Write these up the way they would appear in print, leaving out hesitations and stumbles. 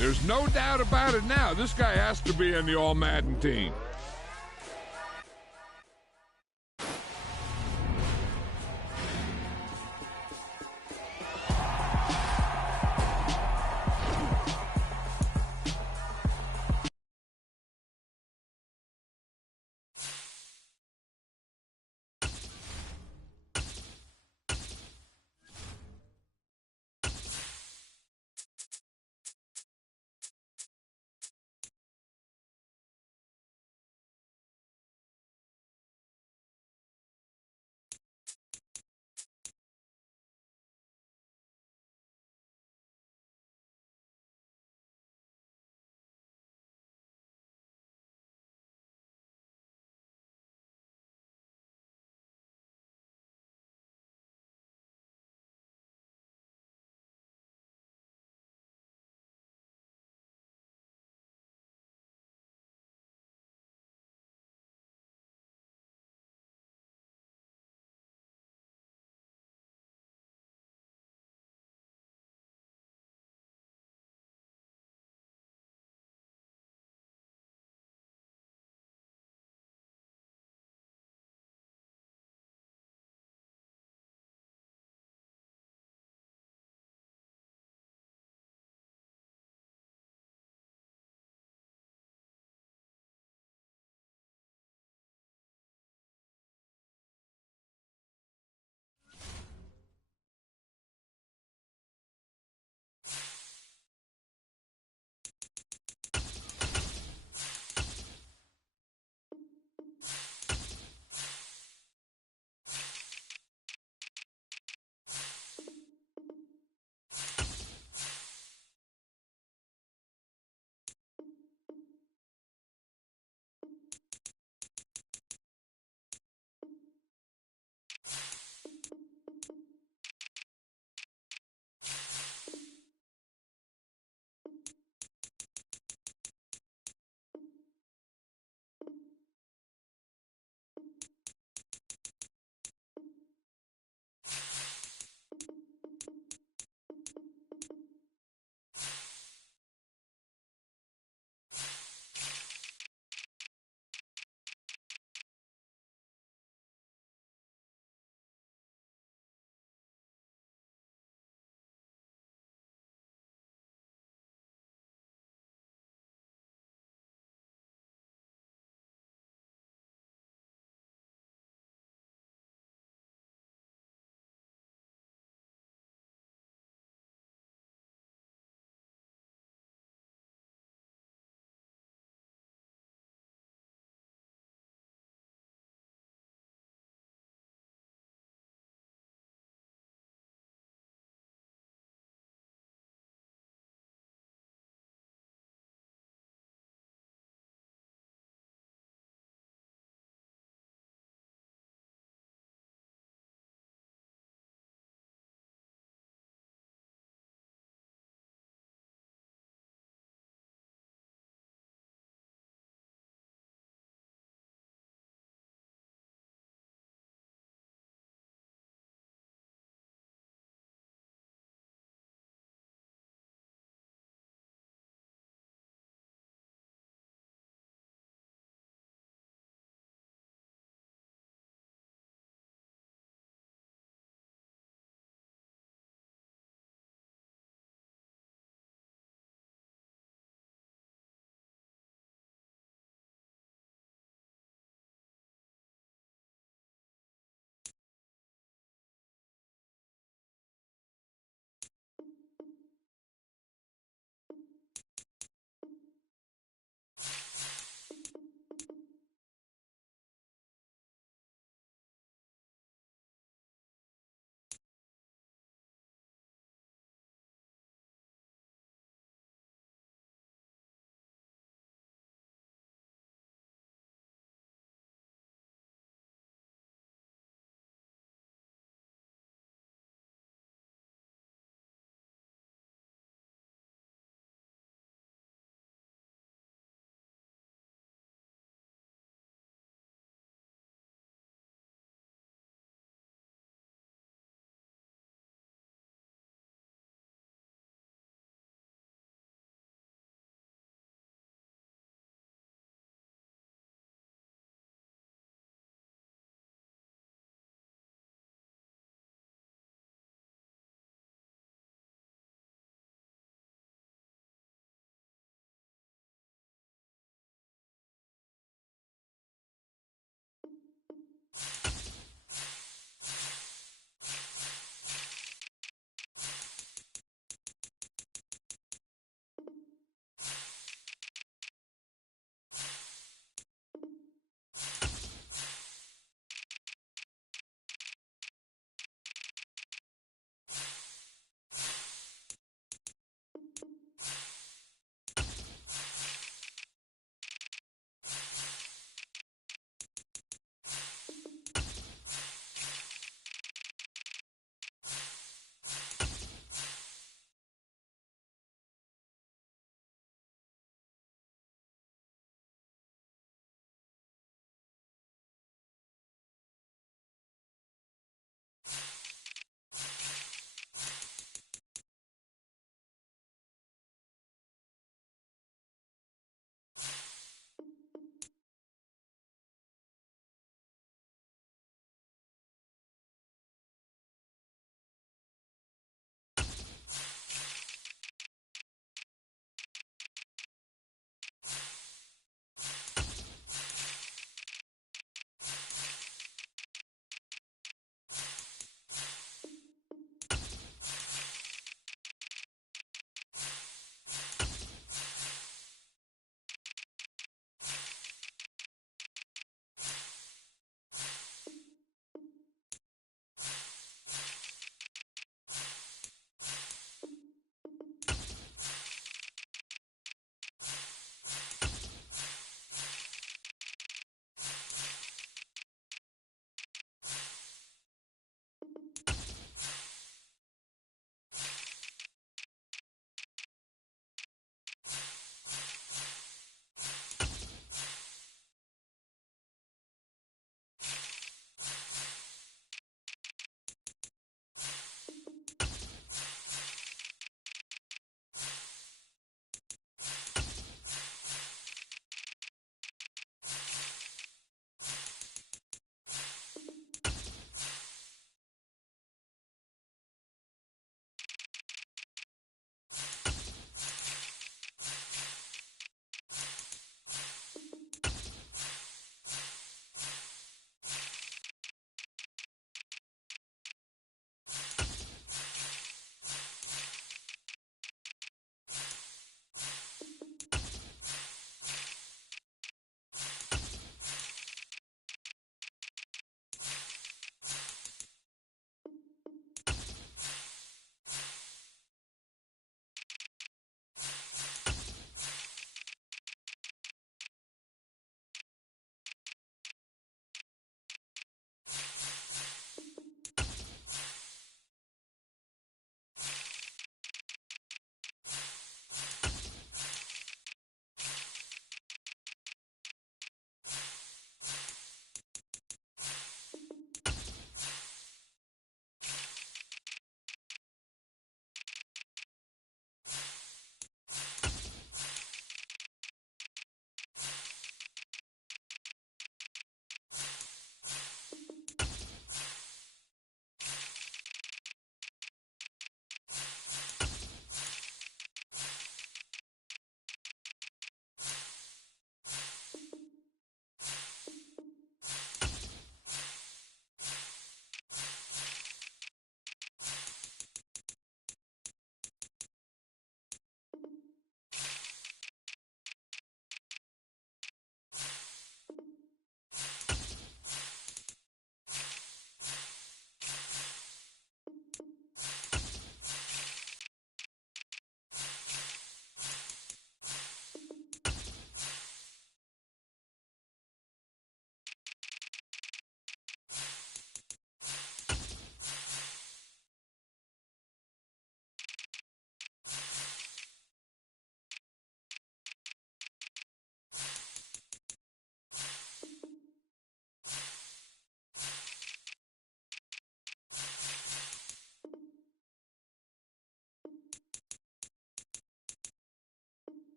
There's no doubt about it now. This guy has to be in the All-Madden team.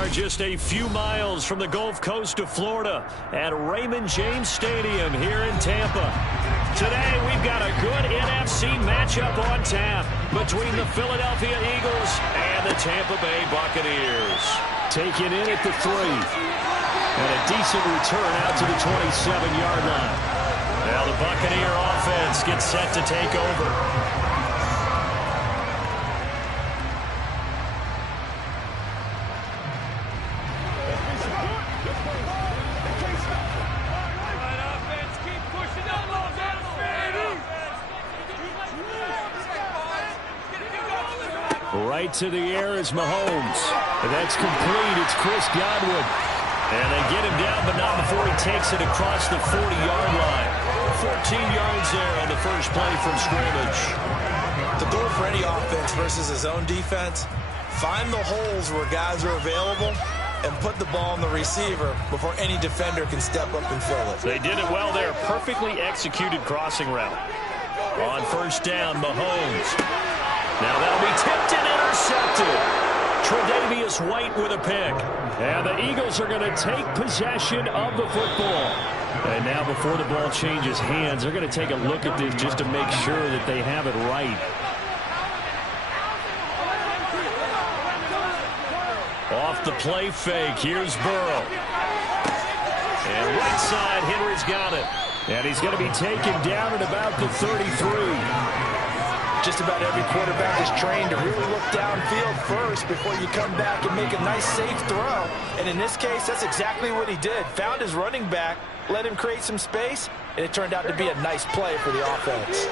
are just a few miles from the Gulf Coast of Florida at Raymond James Stadium here in Tampa. Today, we've got a good NFC matchup on tap between the Philadelphia Eagles and the Tampa Bay Buccaneers. Taking in at the 3. And a decent return out to the 27-yard line. Now the Buccaneer offense gets set to take over. Right to the air is Mahomes. And that's complete. It's Chris Godwin. And they get him down, but not before he takes it across the 40-yard line. 14 yards there on the first play from scrimmage. The goal for any offense versus his own defense, find the holes where guys are available and put the ball on the receiver before any defender can step up and fill it. They did it well there. Perfectly executed crossing route. On first down, Mahomes. Now that'll be tipped and intercepted. Tre'Davious White with a pick. And the Eagles are going to take possession of the football. And now before the ball changes hands, they're going to take a look at this just to make sure that they have it right. Off the play fake, here's Burrow. And right side, Henry's got it. And he's going to be taken down at about the 33. Just about every quarterback is trained to really look downfield first before you come back and make a nice, safe throw. And in this case, that's exactly what he did. Found his running back, let him create some space, and it turned out to be a nice play for the offense.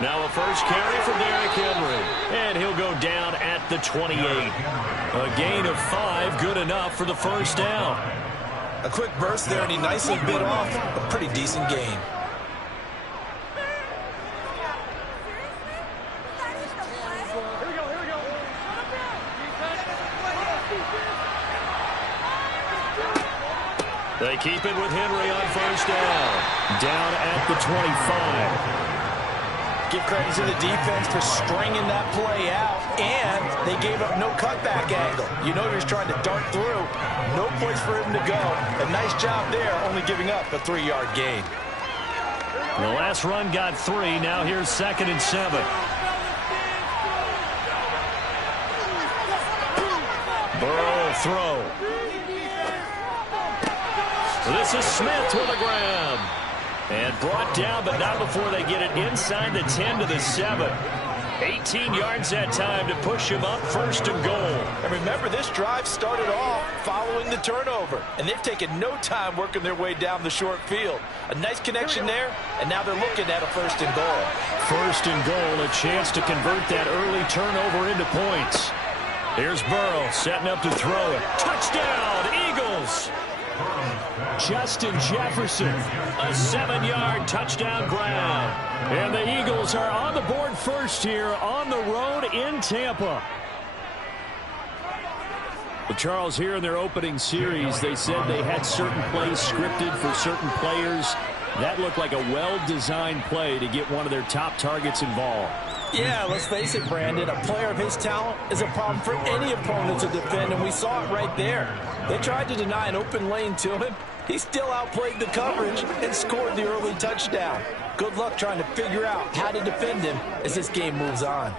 Now a first carry for Derrick Henry. And he'll go down at the 28. A gain of 5, good enough for the first down. A quick burst there, and he nicely bit off a pretty decent gain. They keep it with Henry on first down. Down at the 25. Give credit to the defense for stringing that play out, and they gave up no cutback angle. You know he was trying to dart through. No place for him to go. A nice job there, only giving up a 3-yard gain. The last run got 3. Now here's 2nd and 7. Burrow throw. This is Smith with a grab. And brought down, but not before they get it inside the 10 to the 7. 18 yards that time to push him up 1st and goal. And remember, this drive started off following the turnover, and they've taken no time working their way down the short field. A nice connection there, and now they're looking at a 1st and goal. 1st and goal, a chance to convert that early turnover into points. Here's Burrow setting up to throw it. Touchdown, Eagles! Justin Jefferson, a 7-yard touchdown grab. And the Eagles are on the board first here on the road in Tampa. Well, Charles, here in their opening series, they said they had certain plays scripted for certain players. That looked like a well-designed play to get one of their top targets involved. Yeah, let's face it, Brandon. A player of his talent is a problem for any opponent to defend, and we saw it right there. They tried to deny an open lane to him. He still outplayed the coverage and scored the early touchdown. Good luck trying to figure out how to defend him as this game moves on.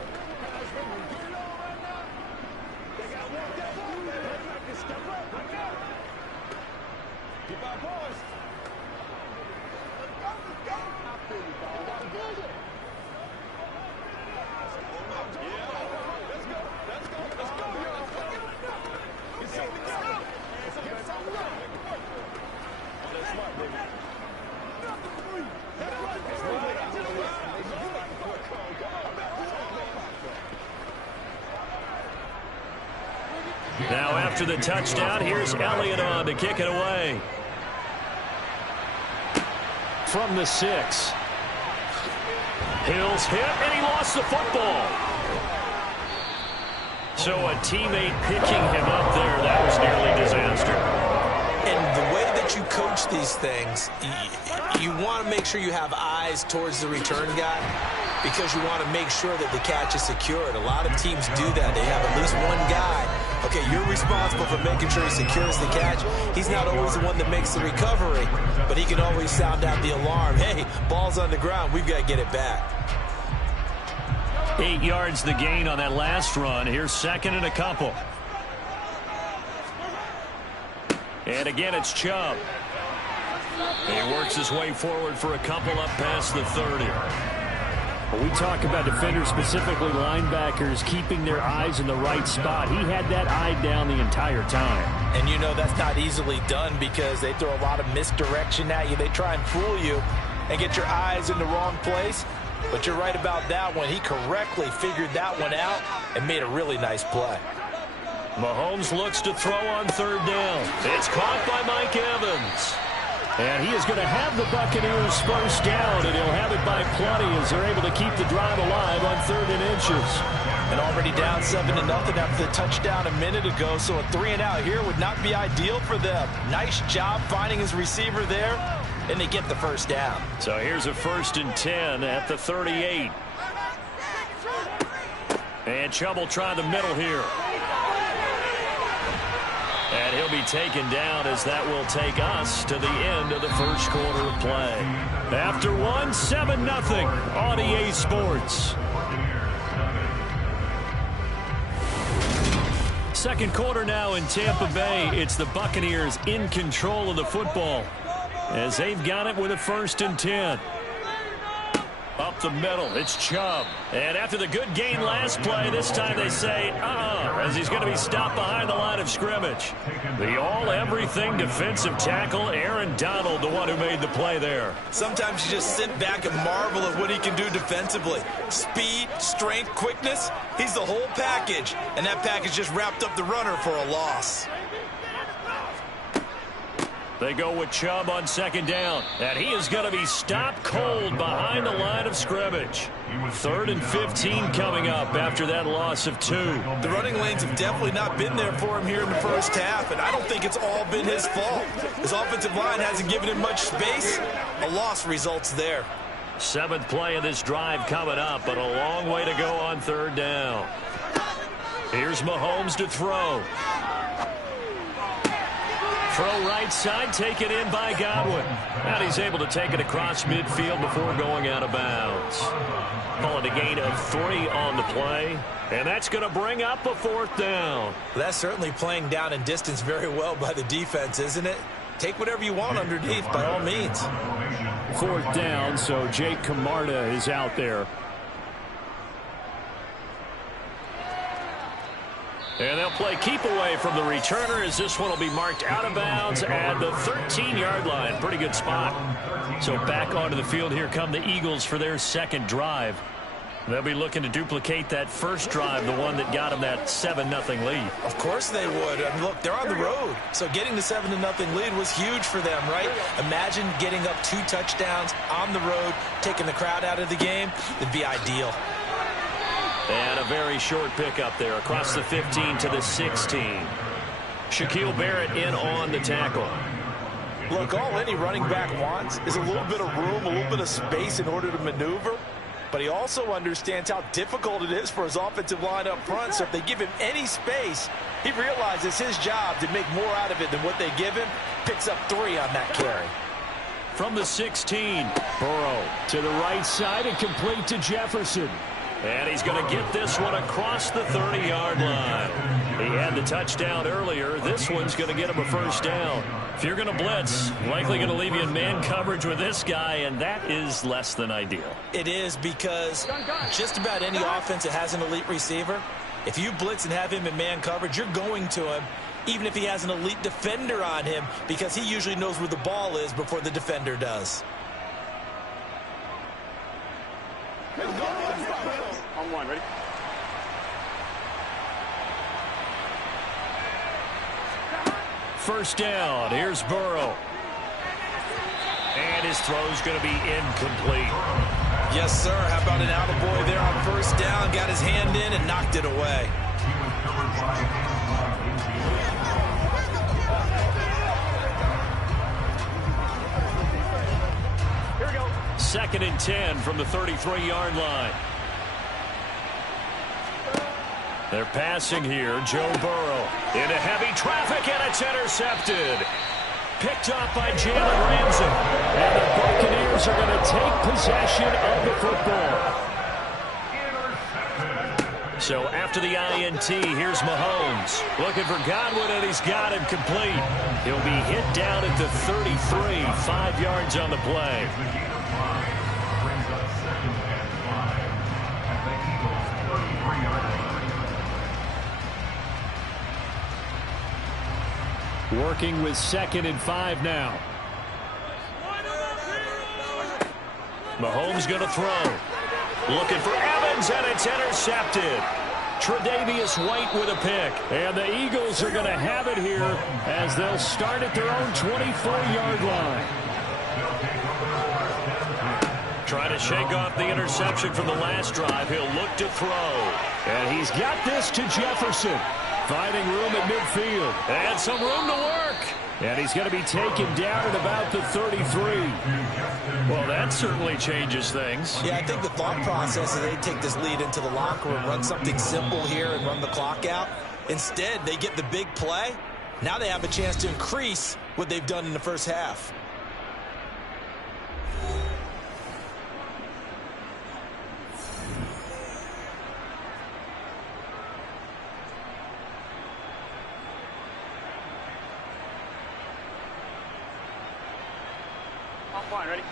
Now after the touchdown, here's Elliott on to kick it away. From the 6. Hill's hit, and he lost the football. So a teammate picking him up there, that was nearly disaster. And the way that you coach these things, you want to make sure you have eyes towards the return guy because you want to make sure that the catch is secured. A lot of teams do that. They have at least one guy. Okay, you're responsible for making sure he secures the catch. He's not always the one that makes the recovery, but he can always sound out the alarm. Hey, ball's on the ground. We've got to get it back. 8 yards the gain on that last run. Here's second and a couple. And again, it's Chubb. He works his way forward for a couple up past the 30. When we talk about defenders, specifically linebackers, keeping their eyes in the right spot, he had that eye down the entire time. And you know that's not easily done because they throw a lot of misdirection at you. They try and fool you and get your eyes in the wrong place. But you're right about that one. He correctly figured that one out and made a really nice play. Mahomes looks to throw on third down. It's caught by Mike Evans. And he is going to have the Buccaneers first down, and he'll have it by plenty as they're able to keep the drive alive on 3rd and inches. And already down 7-0 after the touchdown a minute ago, so a 3-and-out here would not be ideal for them. Nice job finding his receiver there, and they get the first down. So here's a 1st and 10 at the 38. And Chubb will try the middle here. And he'll be taken down as that will take us to the end of the first quarter of play. After one, 7-0 on EA Sports. Second quarter now in Tampa Bay. It's the Buccaneers in control of the football as they've got it with a 1st and 10. Up the middle, it's Chubb. And after the good gain last play, this time they say, as he's going to be stopped behind the line of scrimmage. The all-everything defensive tackle, Aaron Donald, the one who made the play there. Sometimes you just sit back and marvel at what he can do defensively. Speed, strength, quickness, he's the whole package. And that package just wrapped up the runner for a loss. They go with Chubb on 2nd down. And he is going to be stopped cold behind the line of scrimmage. 3rd and 15 coming up after that loss of 2. The running lanes have definitely not been there for him here in the first half, and I don't think it's all been his fault. His offensive line hasn't given him much space. A loss results there. 7th play of this drive coming up, but a long way to go on 3rd down. Here's Mahomes to throw. Throw right side, taken in by Godwin. And he's able to take it across midfield before going out of bounds. Calling a gain of 3 on the play. And that's going to bring up a 4th down. That's certainly playing down in distance very well by the defense, isn't it? Take whatever you want underneath, by all means. 4th down, so Jake Camarda is out there. And they'll play keep away from the returner as this one will be marked out of bounds at the 13-yard line. Pretty good spot. So back onto the field here come the Eagles for their 2nd drive. They'll be looking to duplicate that first drive, the one that got them that 7-0 lead. Of course they would. I mean, look, they're on the road. So getting the 7-0 lead was huge for them, right? Imagine getting up 2 touchdowns on the road, taking the crowd out of the game. It'd be ideal. And a very short pickup there across the 15 to the 16. Shaquille Barrett in on the tackle. Look, all any running back wants is a little bit of room, a little bit of space in order to maneuver. But he also understands how difficult it is for his offensive line up front. So if they give him any space, he realizes his job to make more out of it than what they give him. Picks up 3 on that carry. From the 16, Burrow to the right side and complete to Jefferson. And he's going to get this one across the 30-yard line. He had the touchdown earlier. This one's going to get him a 1st down. If you're going to blitz, likely going to leave you in man coverage with this guy, and that is less than ideal. It is because just about any offense that has an elite receiver, if you blitz and have him in man coverage, you're going to him, even if he has an elite defender on him, because he usually knows where the ball is before the defender does. On 1, ready? First down, here's Burrow. And his throw's going to be incomplete. Yes, sir. How about an attaboy there on 1st down? Got his hand in and knocked it away. 2nd and 10 from the 33-yard line. They're passing here. Joe Burrow into heavy traffic, and it's intercepted. Picked off by Jalen Ramsey. And the Buccaneers are going to take possession of the football. So after the INT, here's Mahomes. Looking for Godwin, and he's got him complete. He'll be hit down at the 33, 5 yards on the play. Working with 2nd and 5 now. Mahomes going to throw. Looking for Evans, and it's intercepted. Tre'Davious White with a pick. And the Eagles are going to have it here as they'll start at their own 24-yard line. Trying to shake off the interception from the last drive. He'll look to throw. And he's got this to Jefferson. Finding room at midfield. And some room to work. And he's going to be taken down at about the 33. Well, that certainly changes things. Yeah, I think the thought process is they take this lead into the locker room, run something simple here and run the clock out. Instead, they get the big play. Now they have a chance to increase what they've done in the first half.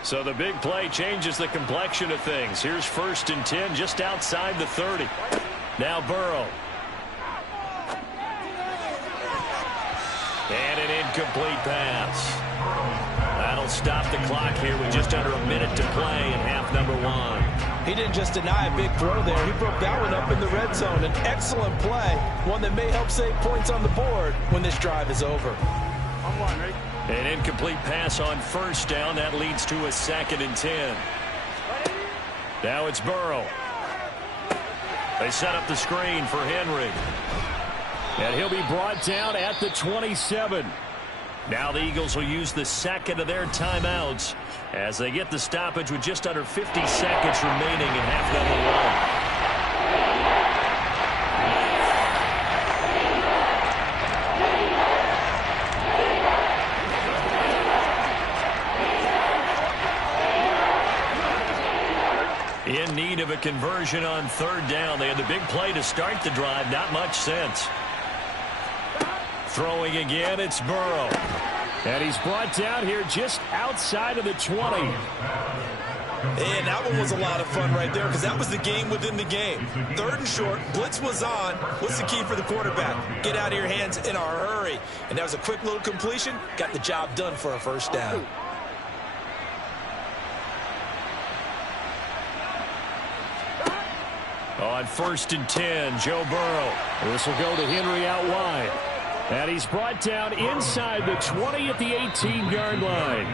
So the big play changes the complexion of things. Here's 1st and 10 just outside the 30. Now Burrow. And an incomplete pass. That'll stop the clock here with just under a minute to play in half number 1. He didn't just deny a big throw there. He broke that one up in the red zone. An excellent play, one that may help save points on the board when this drive is over. Ready? An incomplete pass on 1st down. That leads to a 2nd and 10. Now it's Burrow. They set up the screen for Henry. And he'll be brought down at the 27. Now the Eagles will use the 2nd of their timeouts as they get the stoppage with just under 50 seconds remaining in half number 1. In need of a conversion on 3rd down. They had the big play to start the drive. Not much sense. Throwing again, it's Burrow. And he's brought down here just outside of the 20. And that one was a lot of fun right there because that was the game within the game. 3rd and short, blitz was on. What's the key for the quarterback? Get out of your hands in a hurry. And that was a quick little completion. Got the job done for a 1st down. On 1st and 10, Joe Burrow. This will go to Henry out wide. And he's brought down inside the 20 at the 18-yard line.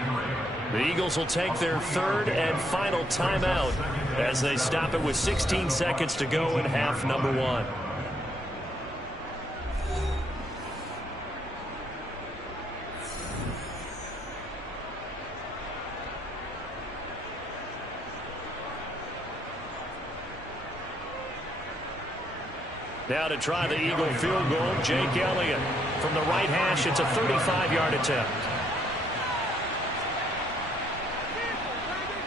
The Eagles will take their 3rd and final timeout as they stop it with 16 seconds to go in half number 1. Now to try the Eagle field goal, Jake Elliott. From the right hash, it's a 35-yard attempt.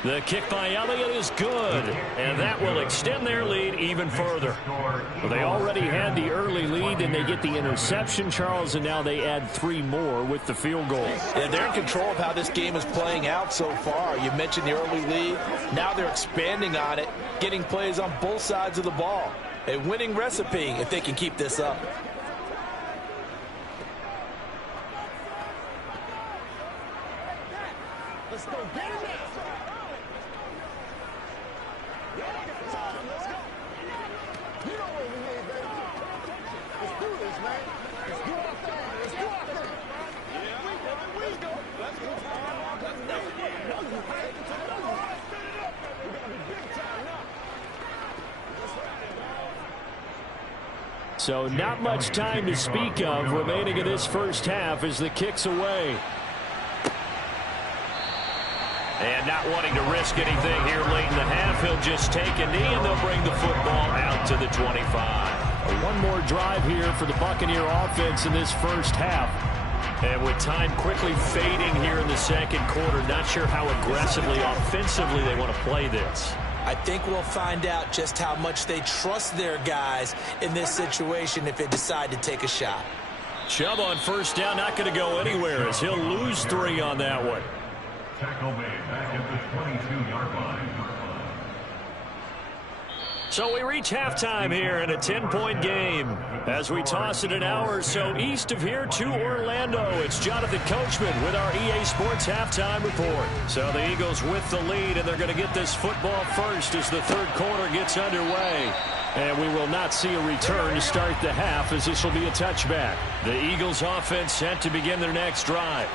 The kick by Elliott is good, and that will extend their lead even further. Well, they already had the early lead, and they get the interception, Charles, and now they add 3 more with the field goal. Yeah, they're in control of how this game is playing out so far. You mentioned the early lead. Now they're expanding on it, getting plays on both sides of the ball. A winning recipe if they can keep this up. Let's go get it now. Let's go. You know what we need, baby. Let's do this, man. Let's do our thing. Let's do our thing. Yeah, we go. Let's go. Let's go. We're going to be big time now. So not much time to speak of remaining in this first half as the kick's away. And not wanting to risk anything here late in the half, he'll just take a knee, and they'll bring the football out to the 25. One more drive here for the Buccaneer offense in this first half. And with time quickly fading here in the second quarter, not sure how aggressively, offensively they want to play this. I think we'll find out just how much they trust their guys in this situation if they decide to take a shot. Chubb on first down, not going to go anywhere as he'll lose 3 on that one. Tackle made back at the 22-yard line. So we reach halftime here in a 10-point game. As we toss it an hour or so east of here to Orlando, it's Jonathan Coachman with our EA Sports Halftime Report. So the Eagles with the lead, and they're going to get this football first as the third quarter gets underway. And we will not see a return to start the half, as this will be a touchback. The Eagles offense set to begin their next drive.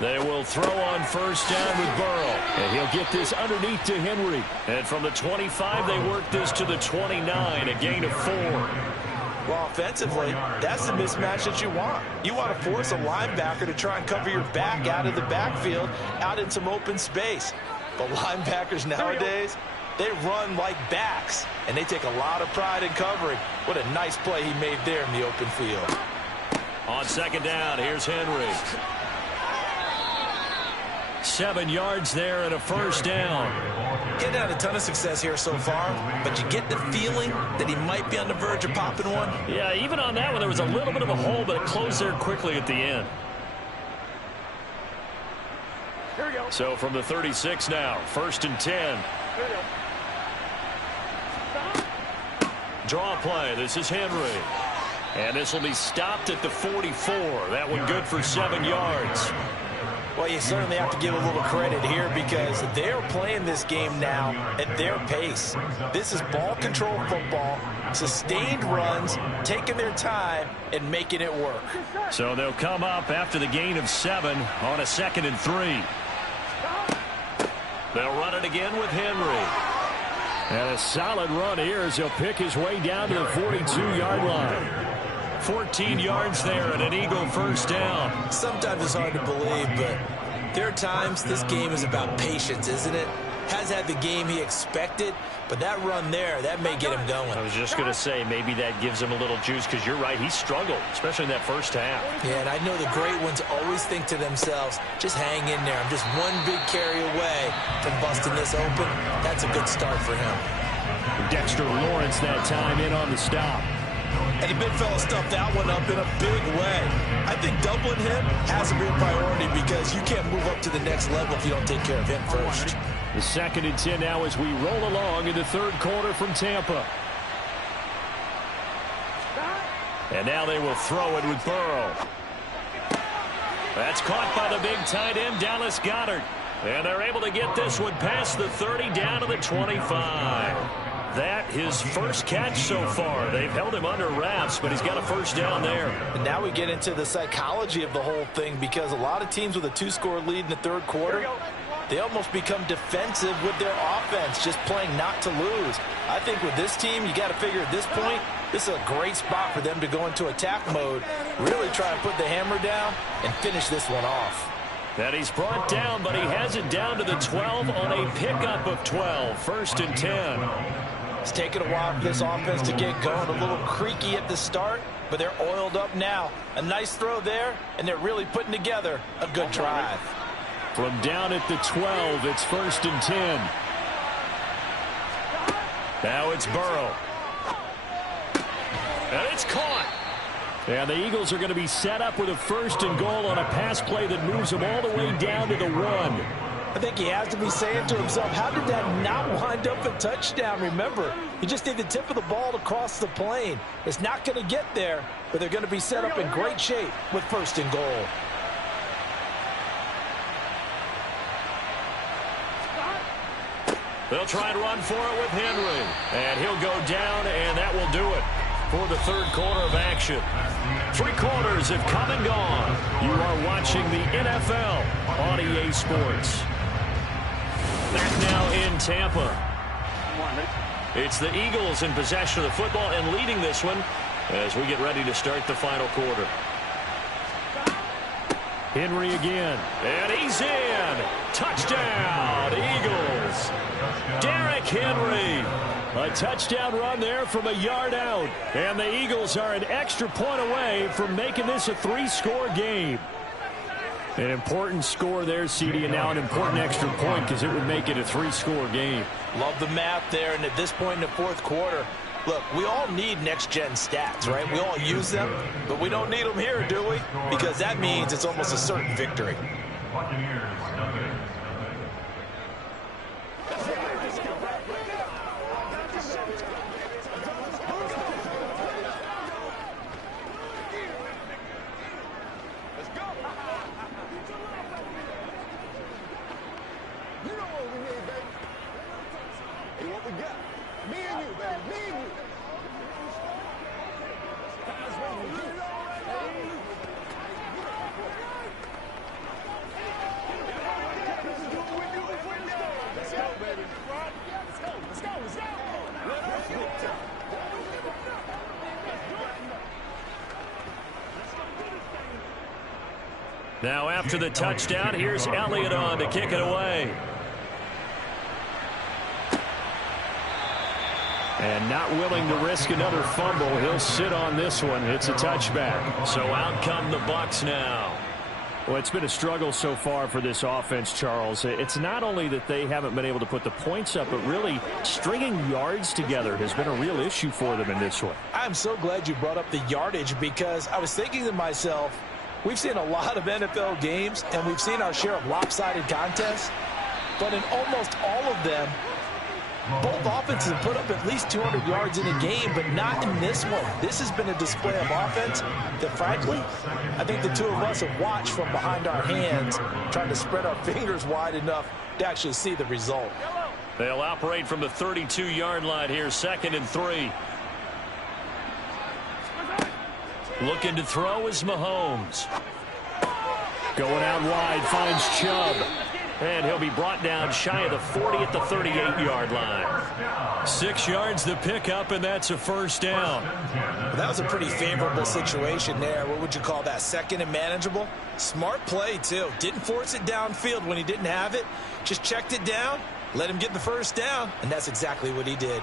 They will throw on first down with Burrow. And he'll get this underneath to Henry. And from the 25, they work this to the 29, a gain of 4. Well, offensively, that's the mismatch that you want. You want to force a linebacker to try and cover your back out of the backfield, out in some open space. But linebackers nowadays, they run like backs, and they take a lot of pride in covering. What a nice play he made there in the open field. On second down, here's Henry. 7 yards there and a first down. Getting had a ton of success here so far, but you get the feeling that he might be on the verge of popping one. Yeah, even on that one, there was a little bit of a hole, but it closed there quickly at the end. Here we go. So from the 36 now, 1st and 10. Here we go. Draw play. This is Henry. And this will be stopped at the 44. That one good for 7 yards. Well, you certainly have to give a little credit here because they're playing this game now at their pace. This is ball control football, sustained runs, taking their time, and making it work. So they'll come up after the gain of 7 on a 2nd and 3. They'll run it again with Henry. And a solid run here as he'll pick his way down to the 42-yard line. 14 yards there and an Eagle first down. Sometimes it's hard to believe, but there are times this game is about patience, isn't it? Has had the game he expected, but that run there, that may get him going. I was just going to say, maybe that gives him a little juice because you're right, he struggled, especially in that first half. Yeah, and I know the great ones always think to themselves, just hang in there. I'm just one big carry away from busting this open. That's a good start for him. Dexter Lawrence that time in on the stop. And the big fella stuffed that one up in a big way. I think doubling him has to be a priority because you can't move up to the next level if you don't take care of him first. The 2nd and 10 now as we roll along in the third quarter from Tampa. And now they will throw it with Burrow. That's caught by the big tight end, Dallas Goedert. And they're able to get this one past the 30 down to the 25. That his first catch so far. They've held him under wraps, but he's got a first down there. And now we get into the psychology of the whole thing because a lot of teams with a 2-score lead in the third quarter, they almost become defensive with their offense, just playing not to lose. I think with this team, you got to figure at this point, this is a great spot for them to go into attack mode, really try and put the hammer down and finish this one off. And he's brought down, but he has it down to the 12 on a pickup of 12. 1st and 10. It's taken a while for this offense to get going. A little creaky at the start, but they're oiled up now. A nice throw there, and they're really putting together a good drive. From down at the 12, it's 1st and 10. Now it's Burrow. And it's caught. And the Eagles are going to be set up with a 1st and goal on a pass play that moves them all the way down to the 1. I think he has to be saying to himself, how did that not wind up a touchdown? Remember, he just need the tip of the ball to cross the plane. It's not going to get there, but they're going to be set up in great shape with 1st and goal. They'll try and run for it with Henry. And he'll go down, and that will do it for the third quarter of action. 3 quarters have come and gone. You are watching the NFL on EA Sports. Back now in Tampa. It's the Eagles in possession of the football and leading this one as we get ready to start the final quarter. Henry again. And he's in. Touchdown, Eagles. Derrick Henry. A touchdown run there from a yard out. And the Eagles are an extra point away from making this a 3-score game. An important score there, CD, and now an important extra point because it would make it a 3-score game. Love the math there, and at this point in the fourth quarter, look, we all need next-gen stats, right? We all use them, but we don't need them here, do we? Because that means it's almost a certain victory. Buccaneers, nothing. Now after the touchdown, here's Elliott on to kick it away. And not willing to risk another fumble, he'll sit on this one. It's a touchback. So out come the Bucs now. Well, it's been a struggle so far for this offense, Charles. It's not only that they haven't been able to put the points up, but really stringing yards together has been a real issue for them in this one. I'm so glad you brought up the yardage because I was thinking to myself, we've seen a lot of NFL games, and we've seen our share of lopsided contests, but in almost all of them, both offenses have put up at least 200 yards in a game, but not in this one. This has been a display of offense that, frankly, I think the two of us have watched from behind our hands, trying to spread our fingers wide enough to actually see the result. They'll operate from the 32-yard line here, 2nd and 3. Looking to throw is Mahomes. Going out wide, finds Chubb. And he'll be brought down shy of the 40 at the 38-yard line. 6 yards the pickup, and that's a first down. Well, that was a pretty favorable situation there. What would you call that? 2nd and manageable? Smart play, too. Didn't force it downfield when he didn't have it. Just checked it down, let him get the first down, and that's exactly what he did.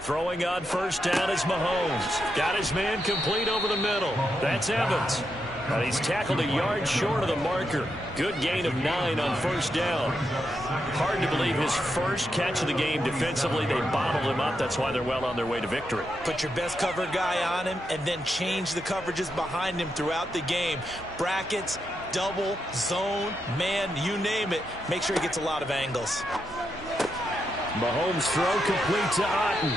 Throwing on first down is Mahomes. Got his man complete over the middle. That's Evans. And he's tackled a yard short of the marker. Good gain of 9 on first down. Hard to believe his first catch of the game defensively. They bottled him up. That's why they're well on their way to victory. Put your best cover guy on him and then change the coverages behind him throughout the game. Brackets, double, zone, man, you name it. Make sure he gets a lot of angles. Mahomes' throw complete to Otten.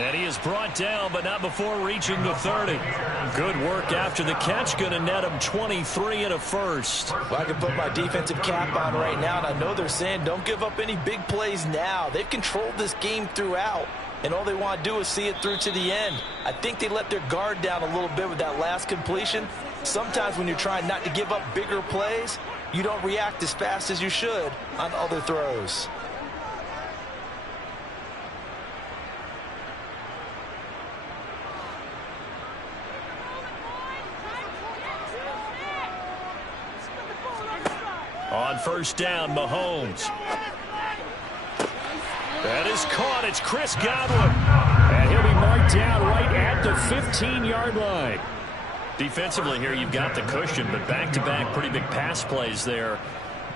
And he is brought down, but not before reaching the 30. Good work after the catch. Going to net him 23 and a first. Well, I can put my defensive cap on right now, and I know they're saying don't give up any big plays now. They've controlled this game throughout, and all they want to do is see it through to the end. I think they let their guard down a little bit with that last completion. Sometimes when you're trying not to give up bigger plays, you don't react as fast as you should on other throws. On first down, Mahomes. That is caught. It's Chris Godwin. And he'll be marked down right at the 15-yard line. Defensively here, you've got the cushion, but back-to-back pretty big pass plays there.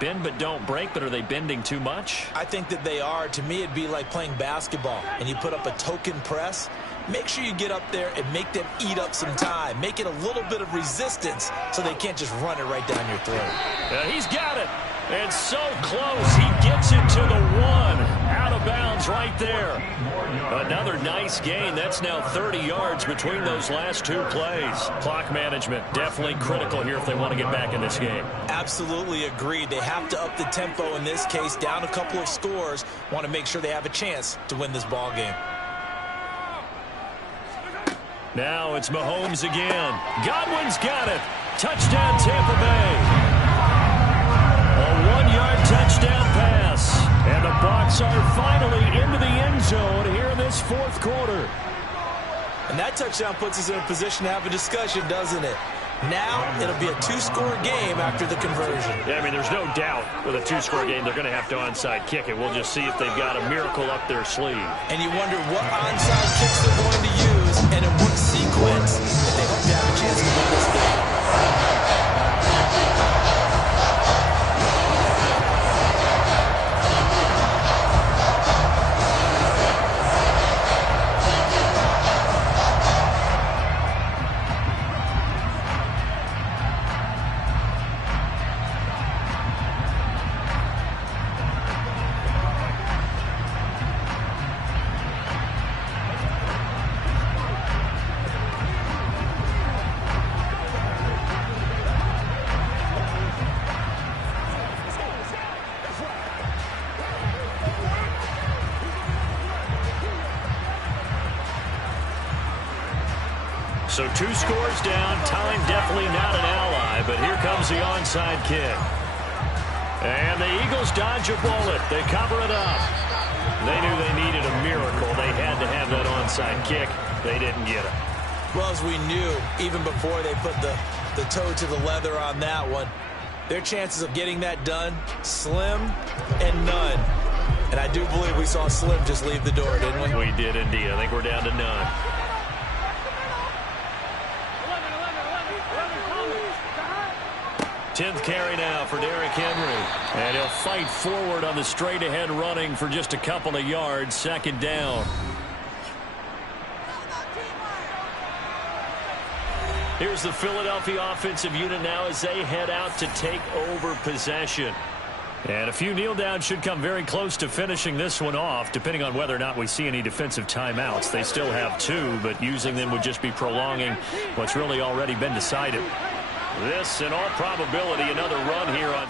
Bend but don't break, but are they bending too much? I think that they are. To me, it'd be like playing basketball, and you put up a token press. Make sure you get up there and make them eat up some time. Make it a little bit of resistance so they can't just run it right down your throat. He's got it. And so close. He gets it to the 1. Out of bounds right there. Another nice gain. That's now 30 yards between those last 2 plays. Clock management definitely critical here if they want to get back in this game. Absolutely agreed. They have to up the tempo in this case. Down a couple of scores. Want to make sure they have a chance to win this ball game. Now it's Mahomes again. Godwin's got it. Touchdown, Tampa Bay. A 1-yard touchdown pass. And the Bucs are finally into the end zone here in the this fourth quarter. And that touchdown puts us in a position to have a discussion, doesn't it? Now it'll be a two-score game after the conversion. Yeah, I mean, there's no doubt with a two-score game they're going to have to onside kick it. We'll just see if they've got a miracle up their sleeve. And you wonder what onside kicks they're going to use and in what sequence if they hope to have a chance to win this game. So 2 scores down, time definitely not an ally, but here comes the onside kick. And the Eagles dodge a bullet. They cover it up. They knew they needed a miracle. They had to have that onside kick. They didn't get it. Well, as we knew, even before they put the toe to the leather on that one, their chances of getting that done, slim and none. And I do believe we saw Slim just leave the door, didn't we? We did indeed. I think we're down to none. 10th carry now for Derrick Henry. And he'll fight forward on the straight-ahead running for just a couple of yards. Second down. Here's the Philadelphia offensive unit now as they head out to take over possession. And a few kneel downs should come very close to finishing this one off, depending on whether or not we see any defensive timeouts. They still have 2, but using them would just be prolonging what's really already been decided. This, in all probability, another run here on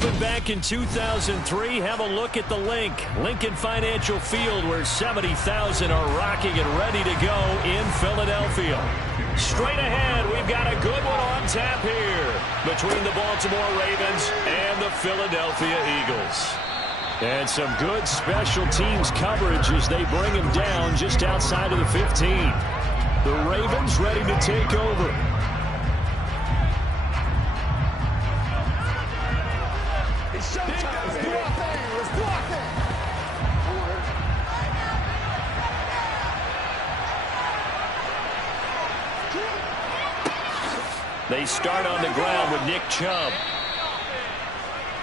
opened back in 2003. Have a look at the link. Lincoln Financial Field, where 70,000 are rocking and ready to go in Philadelphia. Straight ahead, we've got a good one on tap here between the Baltimore Ravens and the Philadelphia Eagles. And some good special teams coverage as they bring him down just outside of the 15. The Ravens ready to take over. It's showtime. Let's do our thing. Let's do our thing. They start on the ground with Nick Chubb.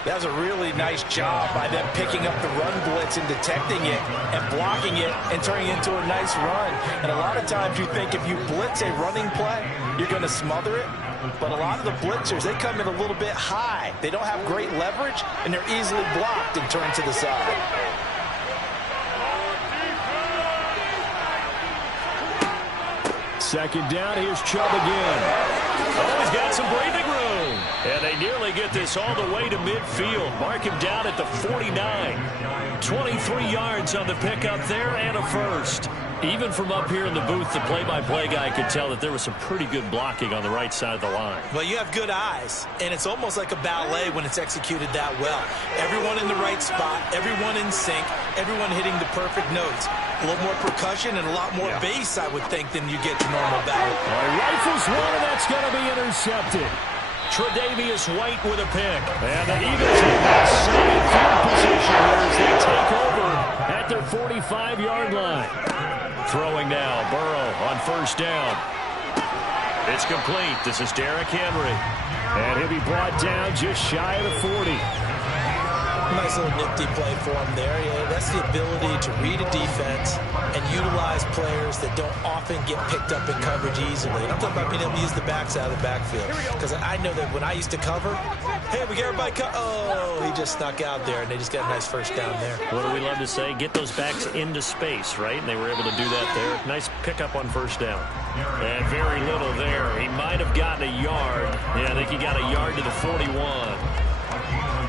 That was a really nice job by them picking up the run blitz and detecting it and blocking it and turning it into a nice run. And a lot of times you think if you blitz a running play, you're going to smother it. But a lot of the blitzers, they come in a little bit high. They don't have great leverage, and they're easily blocked and turned to the side. Second down, here's Chubb again. Oh, he's got some breathing room. And they nearly get this all the way to midfield. Mark him down at the 49. 23 yards on the pickup there and a first. Even from up here in the booth, the play-by-play guy could tell that there was some pretty good blocking on the right side of the line. Well, you have good eyes, and it's almost like a ballet when it's executed that well. Everyone in the right spot, everyone in sync, everyone hitting the perfect notes. A little more percussion and a lot more bass, I would think, than you get to normal battle. Rifles one, and that's going to be intercepted. Tre'Davious White with a pick. And the Eagles have that second field position here as they take over at their 45-yard line. Throwing now, Burrow on first down. It's complete. This is Derrick Henry. And he'll be brought down just shy of the 40. Nice little nifty play for him there. Yeah, that's the ability to read a defense and utilize players that don't often get picked up in coverage easily. And I'm talking about being able to use the backs out of the backfield. Because I know that when I used to cover, hey, we got everybody oh, he just snuck out there, and they just got a nice first down there. What do we love to say? Get those backs into space, right? And they were able to do that there. Nice pickup on first down. And very little there. He might have gotten a yard. Yeah, I think he got a yard to the 41.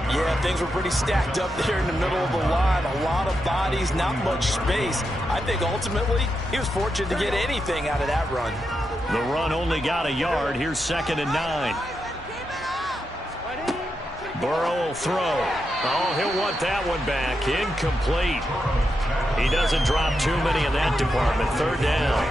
Yeah, things were pretty stacked up there in the middle of the line. A lot of bodies, not much space. I think ultimately he was fortunate to get anything out of that run. The run only got a yard. Here's 2nd and 9. Burrow will throw. Oh, he'll want that one back. Incomplete. He doesn't drop too many in that department. 3rd down.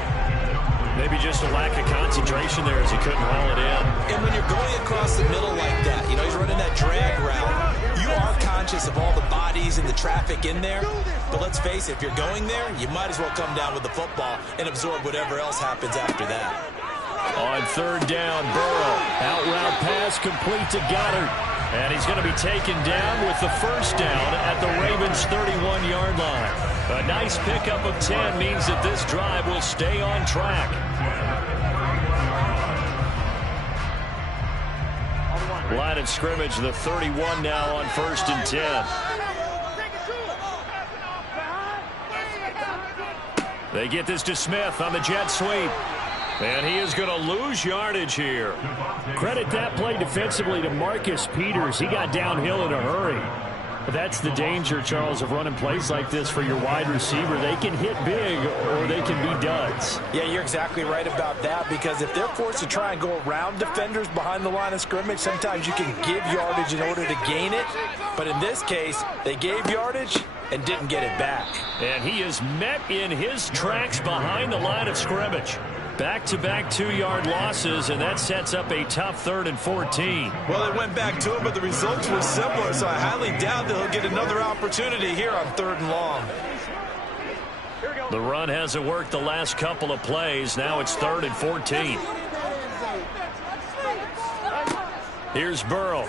Maybe just a lack of concentration there as he couldn't haul it in. And when you're going across the middle like that, you know, he's running that drag route, you are conscious of all the bodies and the traffic in there. But let's face it, if you're going there, you might as well come down with the football and absorb whatever else happens after that. On 3rd down, Burrow. Out route pass complete to Goddard. And he's going to be taken down with the first down at the Ravens' 31-yard line. A nice pickup of 10 means that this drive will stay on track. Line of scrimmage, the 31 now on 1st and 10. They get this to Smith on the jet sweep. And he is going to lose yardage here. Credit that play defensively to Marcus Peters. He got downhill in a hurry. That's the danger, Charles, of running plays like this for your wide receiver. They can hit big or they can be duds. Yeah, you're exactly right about that, because if they're forced to try and go around defenders behind the line of scrimmage, sometimes you can give yardage in order to gain it. But in this case, they gave yardage and didn't get it back. And he is met in his tracks behind the line of scrimmage. Back-to-back 2-yard losses, and that sets up a tough 3rd and 14. Well, they went back to him, but the results were similar, so I highly doubt that he'll get another opportunity here on 3rd and long. The run hasn't worked the last couple of plays. Now it's 3rd and 14. Here's Burrow.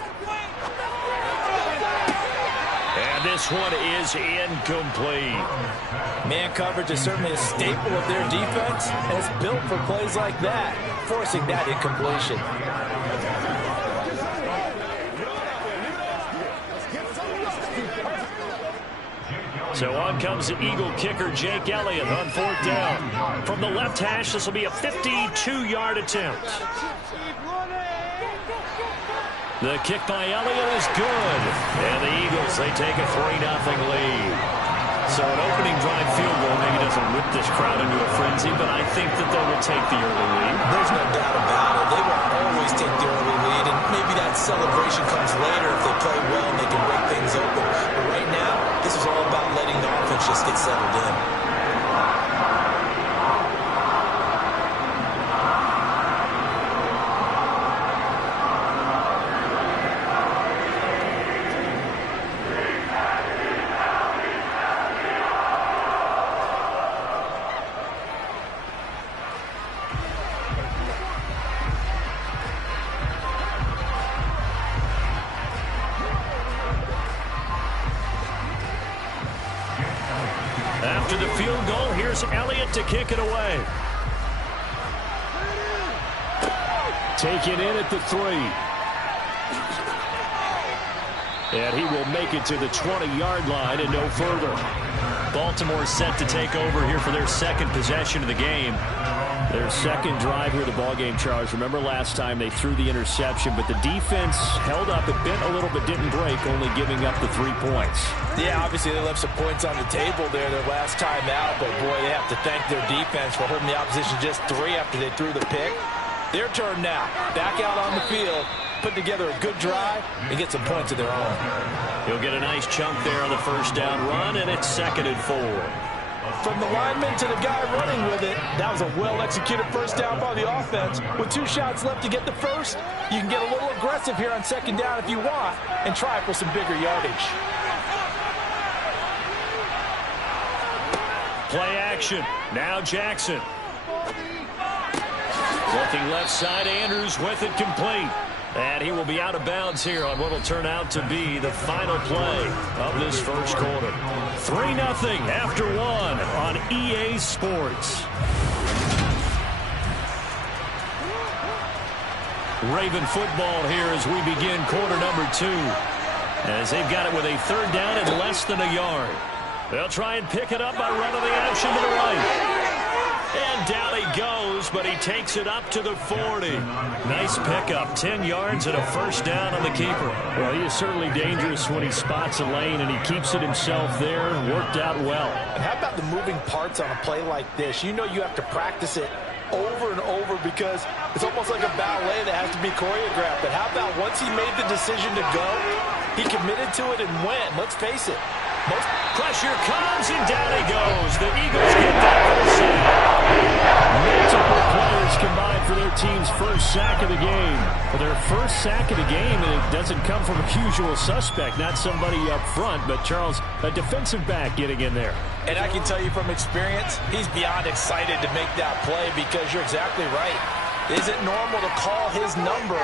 And this one is incomplete. Man coverage is certainly a staple of their defense, and it's built for plays like that, forcing that incompletion. So on comes the Eagle kicker, Jake Elliott, on 4th down. From the left hash, this will be a 52-yard attempt. The kick by Elliott is good. And the Eagles, they take a 3-0 lead. So an opening drive field goal maybe doesn't whip this crowd into a frenzy, but I think that they will take the early lead. There's no doubt about it. They will always take the early lead, and maybe that celebration comes later if they play well and they can break things open. But right now, this is all about letting the offense just get settled in. After the field goal, here's Elliott to kick it away. Taken in at the 3. And he will make it to the 20-yard line and no further. Baltimore set to take over here for their second possession of the game. Their second drive here of the ballgame, Charles. Remember last time they threw the interception, but the defense held up. It bent a little but didn't break, only giving up the 3 points. Yeah, obviously they left some points on the table there their last time out, but boy, they have to thank their defense for holding the opposition just 3 after they threw the pick. Their turn now. Back out on the field, put together a good drive, and get some points of their own. He'll get a nice chunk there on the first down run, and it's 2nd and 4. From the lineman to the guy running with it, that was a well-executed first down by the offense. With 2 shots left to get the first, you can get a little aggressive here on 2nd down if you want and try for some bigger yardage. Play action. Now Jackson. Looking left side, Andrews with it complete. And he will be out of bounds here on what will turn out to be the final play of this first quarter. 3-0 after 1 on EA Sports. Raven football here as we begin quarter number 2. As they've got it with a 3rd down and less than a yard. They'll try and pick it up by running the action to the right. And down he goes, but he takes it up to the 40. Nice pickup, 10 yards and a first down on the keeper. Well, he is certainly dangerous when he spots a lane, and he keeps it himself there. Worked out well. And how about the moving parts on a play like this? You know you have to practice it over and over because it's almost like a ballet that has to be choreographed. But how about once he made the decision to go, he committed to it and went. Let's face it. Pressure comes, and down he goes. The Eagles get that first sack. Multiple players combined for their team's first sack of the game. For their first sack of the game, and it doesn't come from a usual suspect, not somebody up front, but Charles, a defensive back getting in there. And I can tell you from experience, he's beyond excited to make that play because you're exactly right. Is it normal to call his number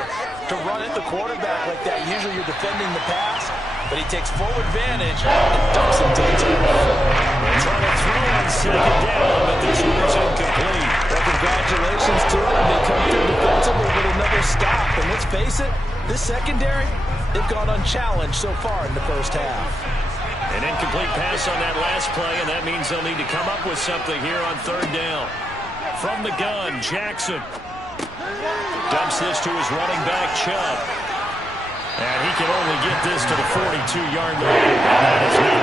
to run at the quarterback like that? Usually you're defending the pass, but he takes full advantage and dumps it to the turf. Trying to throw on 2nd down, but this one is incomplete. Well, congratulations to him. They come through defensively with another stop. And let's face it, this secondary, they've gone unchallenged so far in the first half. An incomplete pass on that last play, and that means they'll need to come up with something here on 3rd down. From the gun, Jackson dumps this to his running back, Chubb. And he can only get this to the 42-yard line. That is not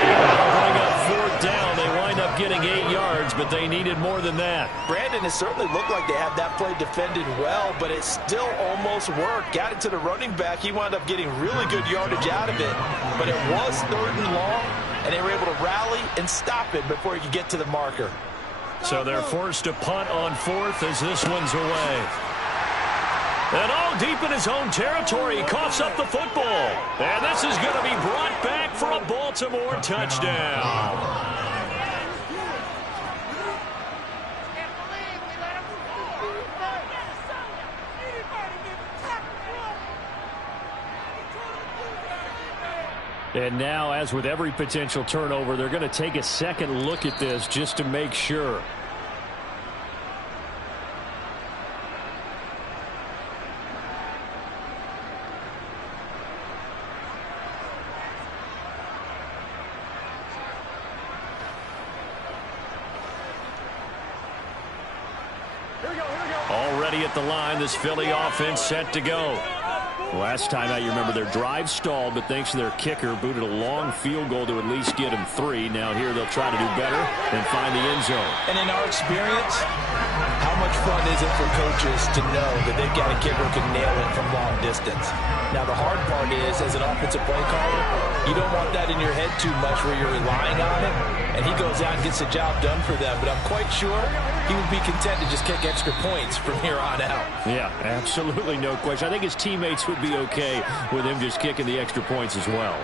near enough. They'll bring up 4th down. They wind up getting 8 yards, but they needed more than that. Brandon, it certainly looked like they had that play defended well, but it still almost worked. Got it to the running back. He wound up getting really good yardage out of it. But it was 3rd and long, and they were able to rally and stop it before he could get to the marker. So they're forced to punt on 4th as this one's away. And all deep in his own territory, he coughs up the football. And this is going to be brought back for a Baltimore touchdown. And now, as with every potential turnover, they're going to take a second look at this just to make sure. ready at the line. This Philly offense set to go. Last time out, you remember their drive stalled, but thanks to their kicker, booted a long field goal to at least get them 3. Now here they'll try to do better and find the end zone. And in our experience, how much fun is it for coaches to know that they've got a kicker who can nail it from long distance? Now the hard part is, as an offensive play caller, you don't want that in your head too much where you're relying on it, and he goes out and gets the job done for them. But I'm quite sure he would be content to just kick extra points from here on out. Yeah, absolutely no question. I think his teammates would be okay with him just kicking the extra points as well.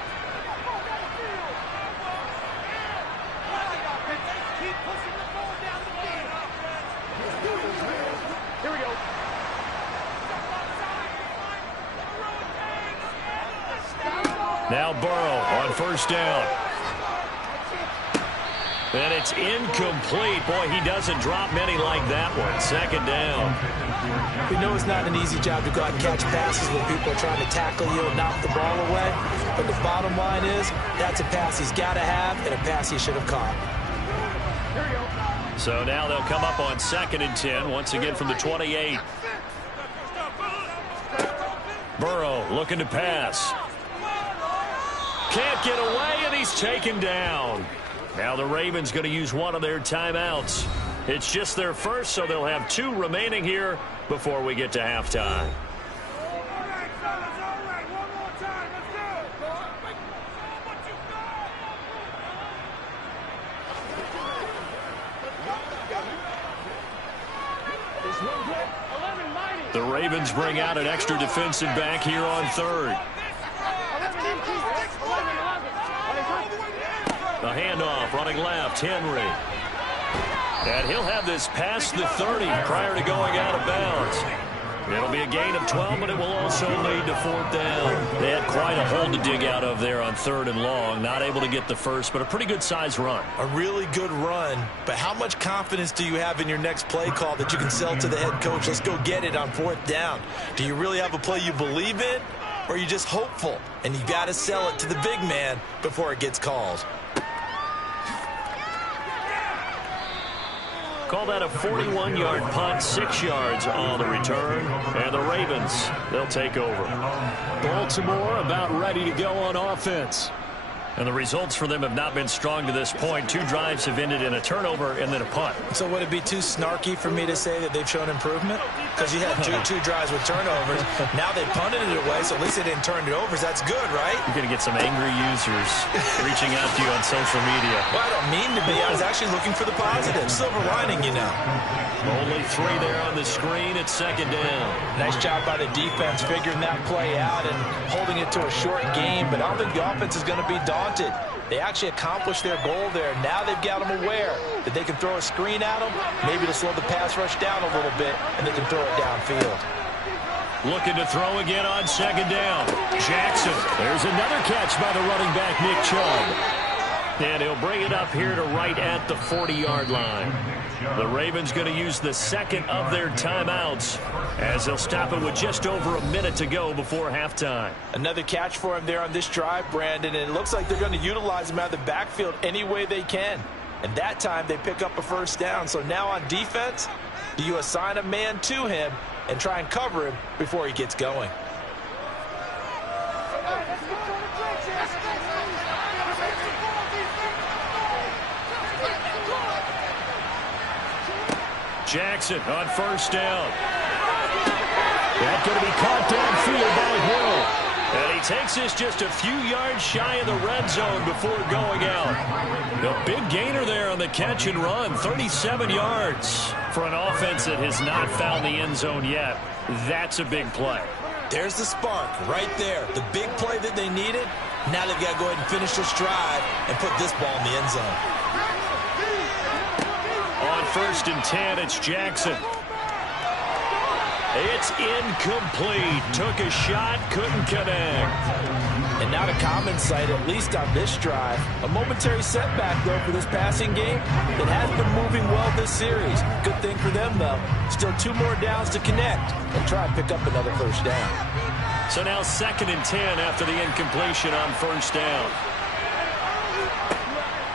Now Burrow on first down. And it's incomplete. Boy, he doesn't drop many like that one. Second down. We know it's not an easy job to go out and catch passes when people are trying to tackle you and knock the ball away. But the bottom line is, that's a pass he's got to have and a pass he should have caught. So now they'll come up on 2nd and 10, once again from the 28. Burrow looking to pass. Can't get away, and he's taken down. Now the Ravens going to use one of their timeouts. It's just their first, so they'll have 2 remaining here before we get to halftime. The Ravens bring out an extra defensive back here on 3rd. The handoff, running left, Henry. And he'll have this past the 30 prior to going out of bounds. It'll be a gain of 12, but it will also lead to 4th down. They had quite a hole to dig out of there on 3rd and long. Not able to get the first, but a pretty good-sized run. A really good run, but how much confidence do you have in your next play call that you can sell to the head coach? Let's go get it on 4th down. Do you really have a play you believe in, or are you just hopeful? And you got to sell it to the big man before it gets called. Call that a 41-yard punt, 6 yards on the return. And the Ravens, they'll take over. Baltimore about ready to go on offense. And the results for them have not been strong to this point. 2 drives have ended in a turnover and then a punt. So would it be too snarky for me to say that they've shown improvement? Because you had two drives with turnovers. Now they punted it away, so at least they didn't turn it over. So that's good, right? You're going to get some angry users reaching out to you on social media. Well, I don't mean to be. I was actually looking for the positive. Silver lining, you know. Only 3 there on the screen at 2nd down. Nice job by the defense figuring that play out and holding it to a short game. But I don't think the offense is going to be daunted. They actually accomplished their goal there. Now they've got them aware that they can throw a screen at them, maybe to slow the pass rush down a little bit, and they can throw it downfield. Looking to throw again on 2nd down. Jackson. There's another catch by the running back, Nick Chubb. And he'll bring it up here to right at the 40-yard line. The Ravens going to use the 2nd of their timeouts as they'll stop it with just over a minute to go before halftime. Another catch for him there on this drive, Brandon, and it looks like they're going to utilize him out of the backfield any way they can. And that time they pick up a 1st down. So now on defense, do you assign a man to him and try and cover him before he gets going? Jackson on 1st down. That's going to be caught downfield by Hill. And he takes this just a few yards shy of the red zone before going out. A big gainer there on the catch and run, 37 yards for an offense that has not found the end zone yet. That's a big play. There's the spark right there. The big play that they needed. Now they've got to go ahead and finish this drive and put this ball in the end zone. On 1st and 10, it's Jackson. It's incomplete. Took a shot, couldn't connect. And not a common sight, at least on this drive. A momentary setback, though, for this passing game. It has been moving well this series. Good thing for them, though. Still 2 more downs to connect and try and pick up another 1st down. So now 2nd and 10 after the incompletion on 1st down.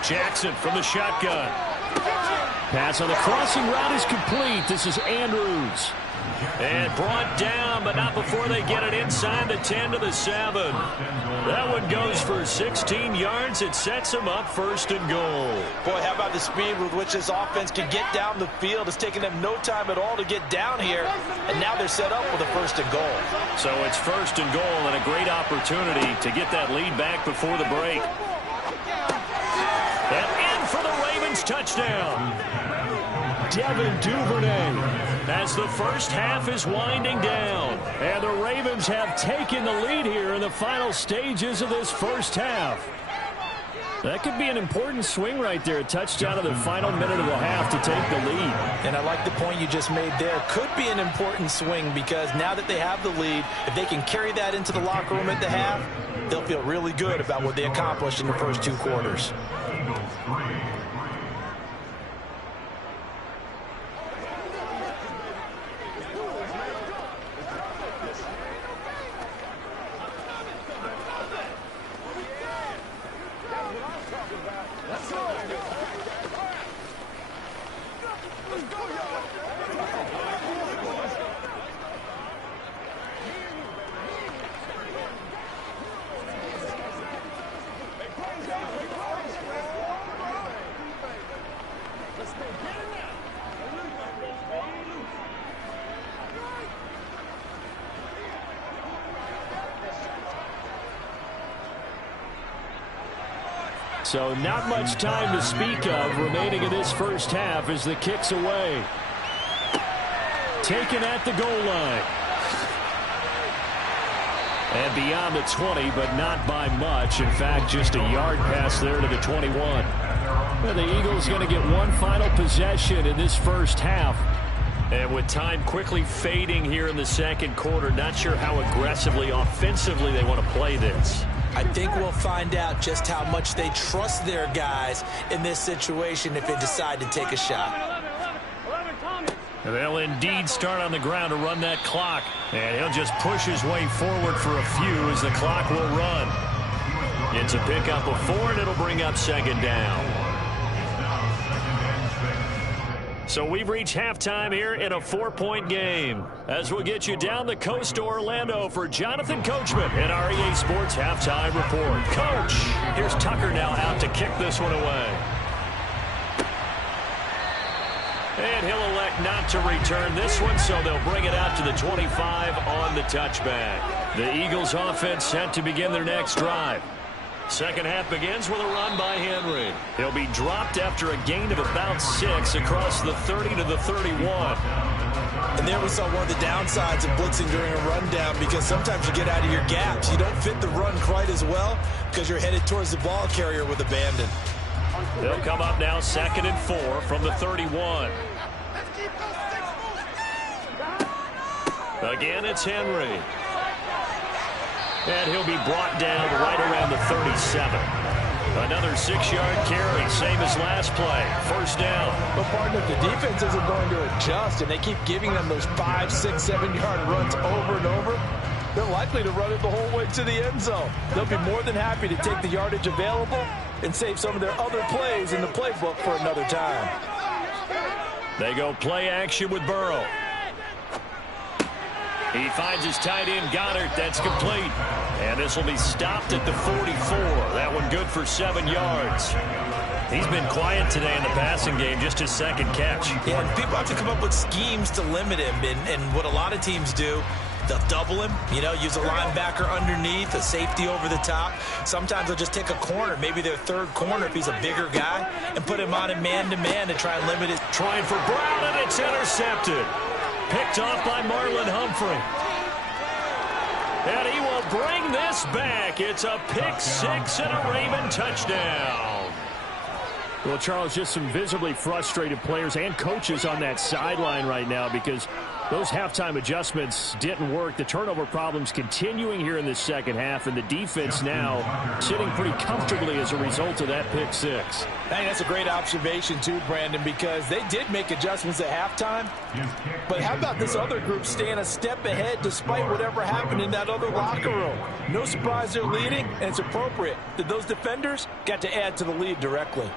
Jackson from the shotgun. Pass on the crossing route is complete. This is Andrews. And brought down, but not before they get it inside the 10 to the 7. That one goes for 16 yards. It sets them up 1st and goal. Boy, how about the speed with which this offense can get down the field? It's taken them no time at all to get down here, and now they're set up with a 1st and goal. So it's 1st and goal and a great opportunity to get that lead back before the break. And in for the Ravens touchdown. Devin Duvernay. As the first half is winding down. And the Ravens have taken the lead here in the final stages of this first half. That could be an important swing right there. A touchdown in the final minute of the half to take the lead. And I like the point you just made there. Could be an important swing because now that they have the lead, if they can carry that into the locker room at the half, they'll feel really good about what they accomplished in the first 2 quarters. So not much time to speak of remaining in this first half as the kick's away. Taken at the goal line. And beyond the 20, but not by much. In fact, just a yard pass there to the 21. Well, the Eagles going to get one final possession in this first half. And with time quickly fading here in the second quarter, not sure how aggressively, offensively they want to play this. I think we'll find out just how much they trust their guys in this situation if they decide to take a shot. They'll indeed start on the ground to run that clock. And he'll just push his way forward for a few as the clock will run. It's a pickup of 4, and it'll bring up 2nd down. So we've reached halftime here in a 4-point game. As we'll get you down the coast to Orlando for Jonathan Coachman in our EA Sports Halftime Report. Coach, here's Tucker now out to kick this one away. And he'll elect not to return this one, so they'll bring it out to the 25 on the touchback. The Eagles offense set to begin their next drive. Second half begins with a run by Henry. He'll be dropped after a gain of about 6 across the 30 to the 31. And there we saw one of the downsides of blitzing during a rundown because sometimes you get out of your gaps. You don't fit the run quite as well because you're headed towards the ball carrier with abandon. They'll come up now 2nd and 4 from the 31. Again, it's Henry. And he'll be brought down right around the 37. Another 6-yard carry, same as last play. 1st down. But partner, if the defense isn't going to adjust and they keep giving them those 5, 6, 7-yard runs over and over, they're likely to run it the whole way to the end zone. They'll be more than happy to take the yardage available and save some of their other plays in the playbook for another time. They go play action with Burrow. He finds his tight end, Goddard. That's complete. And this will be stopped at the 44. That one good for 7 yards. He's been quiet today in the passing game, just his 2nd catch. Yeah, and people have to come up with schemes to limit him. And what a lot of teams do, they'll double him, use a linebacker underneath, a safety over the top. Sometimes they'll just take a corner, maybe their 3rd corner if he's a bigger guy, and put him on a man-to-man to try and limit it. Trying for Brown, and it's intercepted. Picked off by Marlon Humphrey. And he will bring this back. It's a pick 6 and a Raven touchdown. Well, Charles, just some visibly frustrated players and coaches on that sideline right now because those halftime adjustments didn't work. The turnover problems continuing here in the second half, and the defense now sitting pretty comfortably as a result of that pick 6. I think that's a great observation, too, Brandon, because they did make adjustments at halftime. But how about this other group staying a step ahead despite whatever happened in that other locker room? No surprise they're leading, and it's appropriate that those defenders got to add to the lead directly.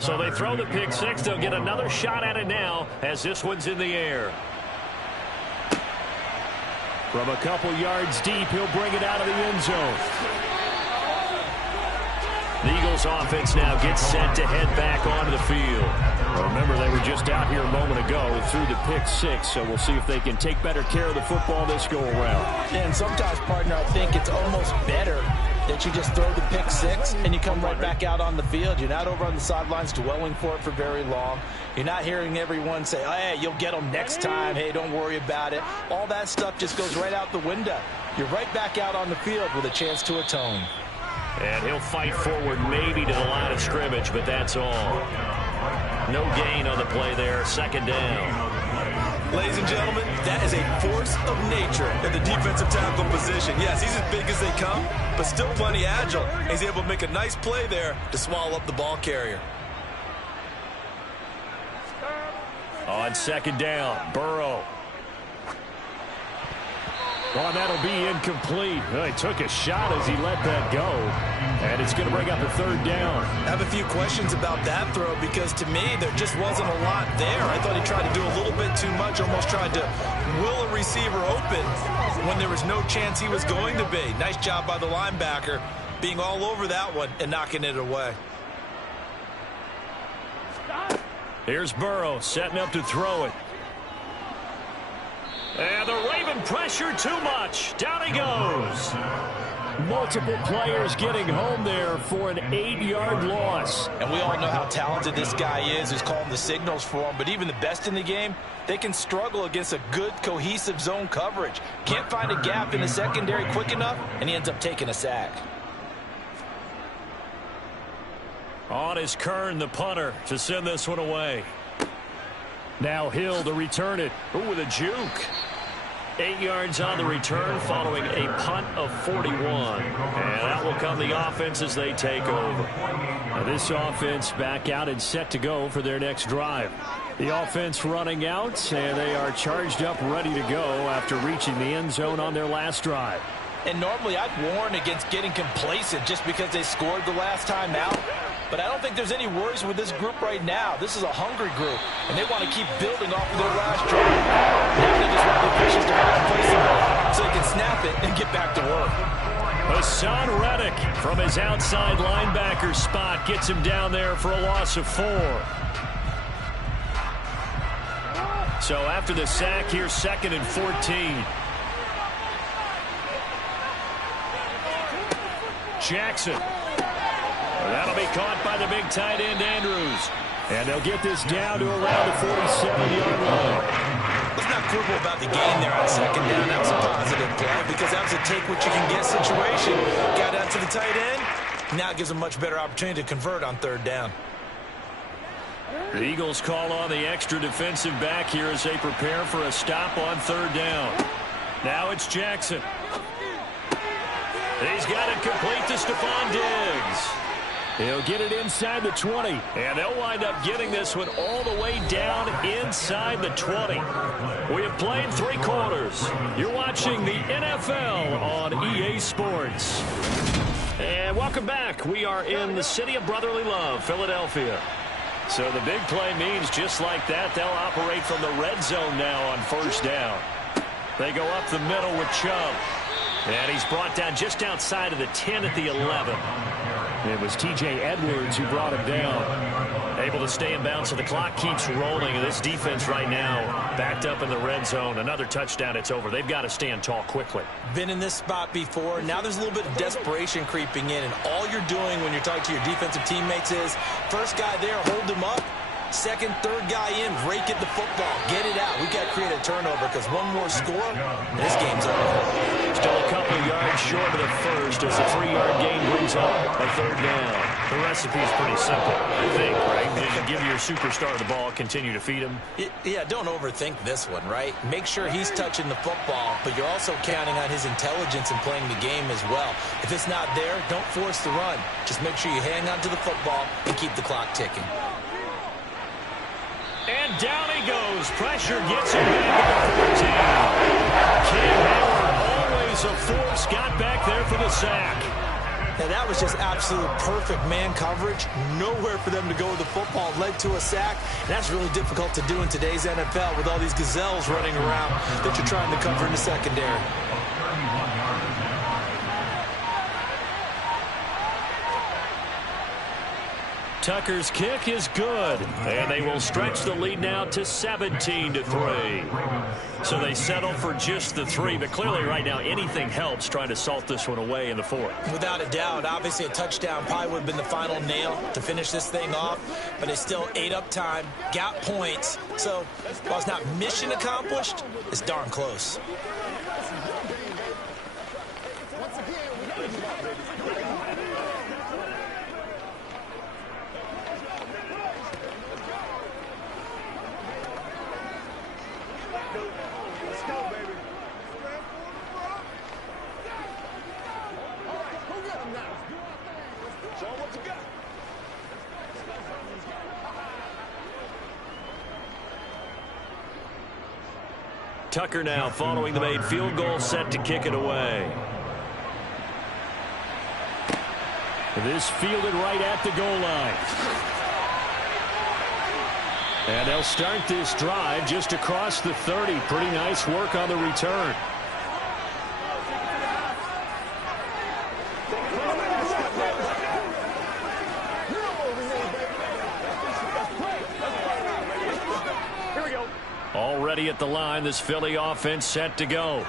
So they throw the pick six. They'll get another shot at it now as this one's in the air. From a couple yards deep, he'll bring it out of the end zone. The Eagles offense now gets set to head back onto the field. Remember, they were just out here a moment ago through the pick six, so we'll see if they can take better care of the football this go-around. And sometimes, partner, I think it's almost better that you just throw the pick six and you come right back out on the field. You're not over on the sidelines dwelling for it for very long. You're not hearing everyone say, oh, hey, you'll get them next time. Hey, don't worry about it. All that stuff just goes right out the window. You're right back out on the field with a chance to atone. And he'll fight forward maybe to the line of scrimmage, but that's all. No gain on the play there. Second down. Ladies and gentlemen, that is a force of nature at the defensive tackle position. Yes, he's as big as they come, but still plenty agile. He's able to make a nice play there to swallow up the ball carrier. On second down, Burrow. Well, that'll be incomplete. Well, he took a shot as he let that go, and it's going to bring up a third down. I have a few questions about that throw because, to me, there just wasn't a lot there. I thought he tried to do a little bit too much, almost tried to will a receiver open when there was no chance he was going to be. Nice job by the linebacker being all over that one and knocking it away. Here's Burrow setting up to throw it. And the Raven pressure too much. Down he goes. Multiple players getting home there for an 8-yard loss. And we all know how talented this guy is who's calling the signals for him. But even the best in the game, they can struggle against a good, cohesive zone coverage. Can't find a gap in the secondary quick enough, and he ends up taking a sack. On is Kern, the punter, to send this one away. Now Hill to return it. Ooh, with a juke. 8 yards on the return following a punt of 41. And that will come the offense as they take over. Now this offense back out and set to go for their next drive. The offense running out, and they are charged up, ready to go after reaching the end zone on their last drive. And normally I'd warn against getting complacent just because they scored the last time out. But I don't think there's any worries with this group right now. This is a hungry group, and they want to keep building off of their last drive. Now they just want the officials to make a place so they can snap it and get back to work. Hassan Reddick from his outside linebacker spot gets him down there for a loss of 4. So after the sack, here's 2nd and 14. Jackson. That'll be caught by the big tight end, Andrews. And they'll get this down to around the 47-yard line. Let's not quibble about the gain there on second down. That was a positive play because that was a take-what-you-can-get situation. Got out to the tight end. Now it gives them a much better opportunity to convert on third down. The Eagles call on the extra defensive back here as they prepare for a stop on third down. Now it's Jackson. He's got it complete to Stephon Diggs. He'll get it inside the 20. And they'll wind up getting this one all the way down inside the 20. We have played 3 quarters. You're watching the NFL on EA Sports. And welcome back. We are in the city of brotherly love, Philadelphia. So the big play means just like that, they'll operate from the red zone now on first down. They go up the middle with Chubb. And he's brought down just outside of the 10 at the 11. It was T.J. Edwards who brought him down. Able to stay in bounds, so the clock keeps rolling. And this defense right now backed up in the red zone. Another touchdown, it's over. They've got to stand tall quickly. Been in this spot before. Now there's a little bit of desperation creeping in. And all you're doing when you're talking to your defensive teammates is, first guy there, hold him up. Second, third guy in, rake at the football. Get it out. We've got to create a turnover because one more score, and this game's over. Still a couple yards short of the first as a 3-yard gain brings up a third down. The recipe's pretty simple, I think, right? You give your superstar the ball, continue to feed him. Yeah, don't overthink this one, right? Make sure he's touching the football, but you're also counting on his intelligence in playing the game as well. If it's not there, don't force the run. Just make sure you hang on to the football and keep the clock ticking. And down he goes. Pressure gets him back at the 14. Cam Hayward sack. And that was just absolute perfect man coverage. Nowhere for them to go with the football. Led to a sack. And that's really difficult to do in today's NFL with all these gazelles running around that you're trying to cover in the secondary. Tucker's kick is good, and they will stretch the lead now to 17-3. So they settle for just the 3, but clearly right now anything helps trying to salt this one away in the 4th. Without a doubt, obviously a touchdown probably would have been the final nail to finish this thing off, but it still ate up time, got points. So while it's not mission accomplished, it's darn close. Tucker now following the made field goal, set to kick it away. This fielded right at the goal line. And they'll start this drive just across the 30. Pretty nice work on the return. Already at the line, this Philly offense set to go.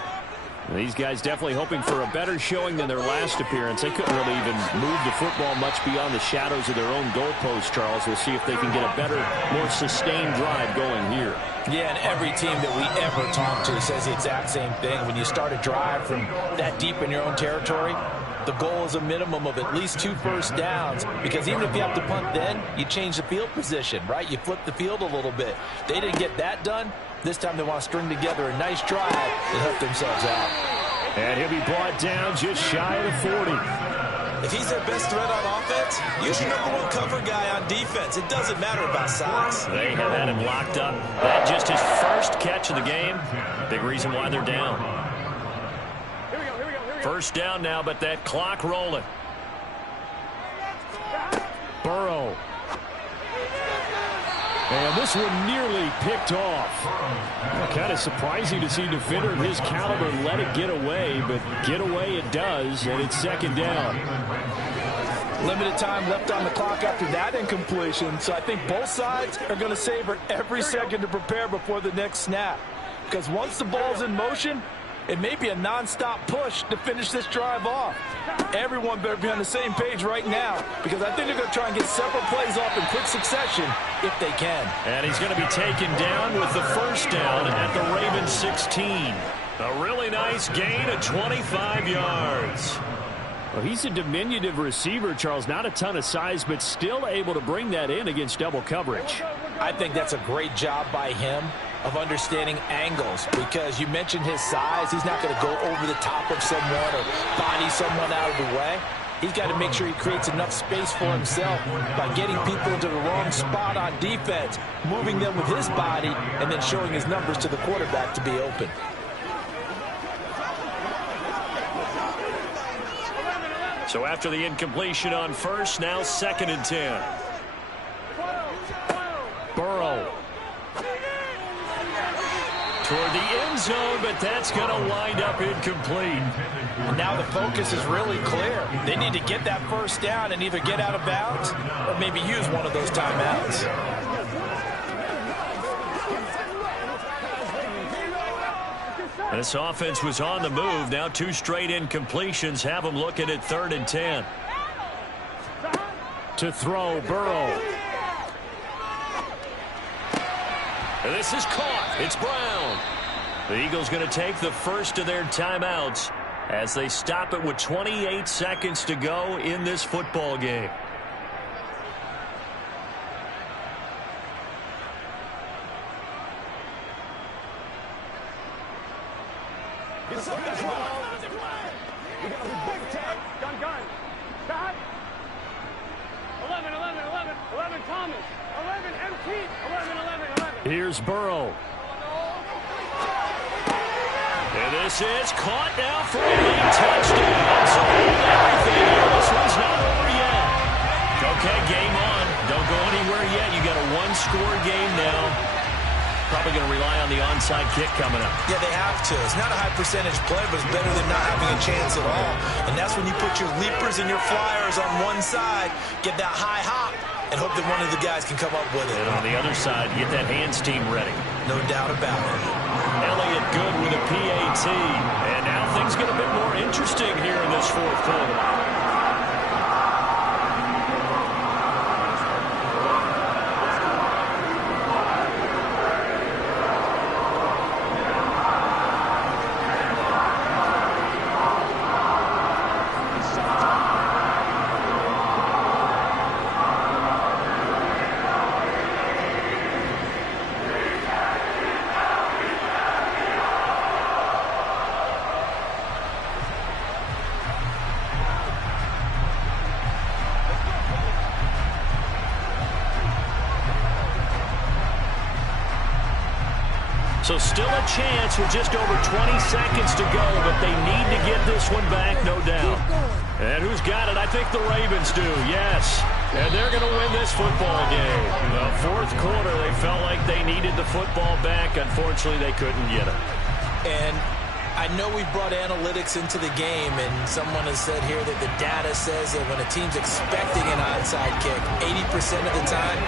These guys definitely hoping for a better showing than their last appearance. They couldn't really even move the football much beyond the shadows of their own goalpost, Charles. We'll see if they can get a better, more sustained drive going here. Yeah, and every team that we ever talk to says the exact same thing. When you start a drive from that deep in your own territory, the goal is a minimum of at least 2 first downs, because even if you have to punt then, you change the field position, right? You flip the field a little bit. They didn't get that done. This time they want to string together a nice drive to help themselves out. And he'll be brought down just shy of the 40. If he's their best threat on offense, use your #1 cover guy on defense. It doesn't matter about size. They have had him locked up. That just his first catch of the game. Big reason why they're down. First down now, but that clock rolling. Burrow. And this one nearly picked off. Kind of surprising to see a defender of his caliber let it get away, but get away it does, and it's second down. Limited time left on the clock after that incompletion, so I think both sides are going to savor every second to prepare before the next snap. Because once the ball's in motion, it may be a non-stop push to finish this drive off. Everyone better be on the same page right now, because I think they're going to try and get several plays off in quick succession if they can. And he's going to be taken down with the first down at the Ravens 16. A really nice gain of 25 yards. Well, he's a diminutive receiver, Charles. Not a ton of size, but still able to bring that in against double coverage. I think that's a great job by him of understanding angles, because you mentioned his size. He's not going to go over the top of someone or body someone out of the way. He's got to make sure he creates enough space for himself by getting people into the wrong spot on defense, moving them with his body, and then showing his numbers to the quarterback to be open. So after the incompletion on first, now 2nd and 10. Burrow. Toward the end zone, but that's going to wind up incomplete. And now the focus is really clear. They need to get that first down and either get out of bounds or maybe use one of those timeouts. This offense was on the move. Now 2 straight incompletions have them looking at 3rd and 10. To throw, Burrow. And this is caught. It's Brown. The Eagles going to take the first of their timeouts as they stop it with 28 seconds to go in this football game. Gun. 11, Thomas. 11, MT. 11. Here's Burrow. And And this is caught now for a late touchdown. So hold everything here. This one's not over yet. Okay, game on. Don't go anywhere yet. You got a one-score game now. Probably going to rely on the onside kick coming up. Yeah, they have to. It's not a high percentage play, but it's better than not having a chance at all. And that's when you put your leapers and your flyers on one side, get that high hop, and hope that one of the guys can come up with it. And on the other side, get that hands team ready. No doubt about it. Elliott good with a PAT. And now things get a bit more interesting here in this fourth quarter. So still a chance with just over 20 seconds to go, but they need to get this one back, no doubt. And who's got it? I think the Ravens do, yes. And they're going to win this football game. The fourth quarter, they felt like they needed the football back. Unfortunately, they couldn't get it. And I know we brought analytics into the game, and someone has said here that the data says that when a team's expecting an onside kick, 80% of the time,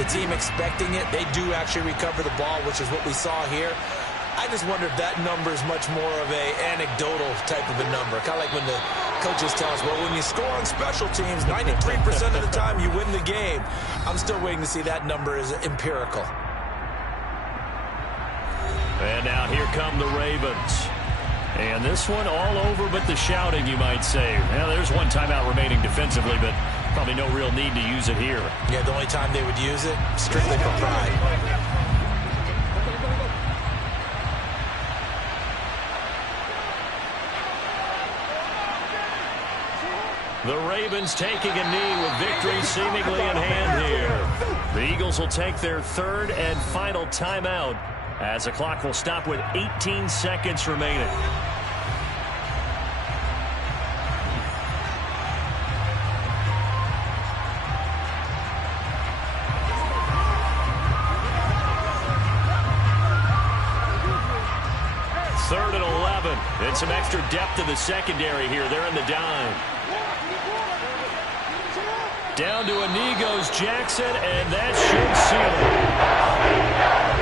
the team expecting it, they do actually recover the ball, which is what we saw here. I just wonder if that number is much more of a anecdotal type of a number. Kind of like when the coaches tell us, well, when you score on special teams, 93% of the time you win the game. I'm still waiting to see that number is empirical. And now here come the Ravens. And this one all over but the shouting, you might say. Now, there's one timeout remaining defensively, but probably no real need to use it here. Yeah, the only time they would use it, strictly for pride. The Ravens taking a knee with victory seemingly in hand here. The Eagles will take their third and final timeout as the clock will stop with 18 seconds remaining. Third and 11. And some extra depth in the secondary here. They're in the dime. Down to a knee goes Jackson, and that should seal it.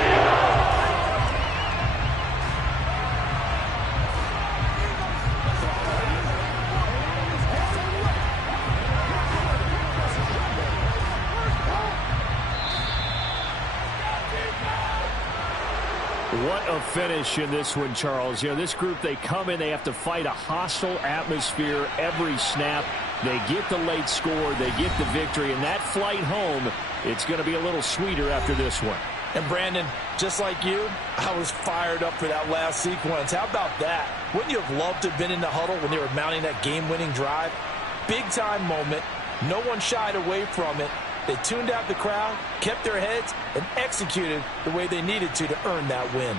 What a finish in this one, Charles. You know, this group, they come in, they have to fight a hostile atmosphere every snap. They get the late score, they get the victory, and that flight home, it's going to be a little sweeter after this one. And Brandon, just like you, I was fired up for that last sequence. How about that? Wouldn't you have loved to have been in the huddle when they were mounting that game-winning drive? Big-time moment. No one shied away from it. They tuned out the crowd, kept their heads, and executed the way they needed to earn that win.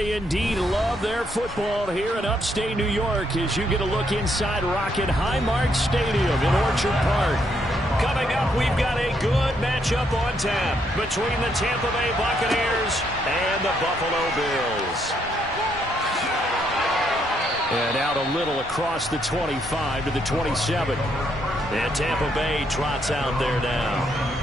they indeed love their football here in upstate New York as you get a look inside Rocket Highmark Stadium in Orchard Park. Coming up, we've got a good matchup on tap between the Tampa Bay Buccaneers and the Buffalo Bills. And out a little across the 25 to the 27. And Tampa Bay trots out there now.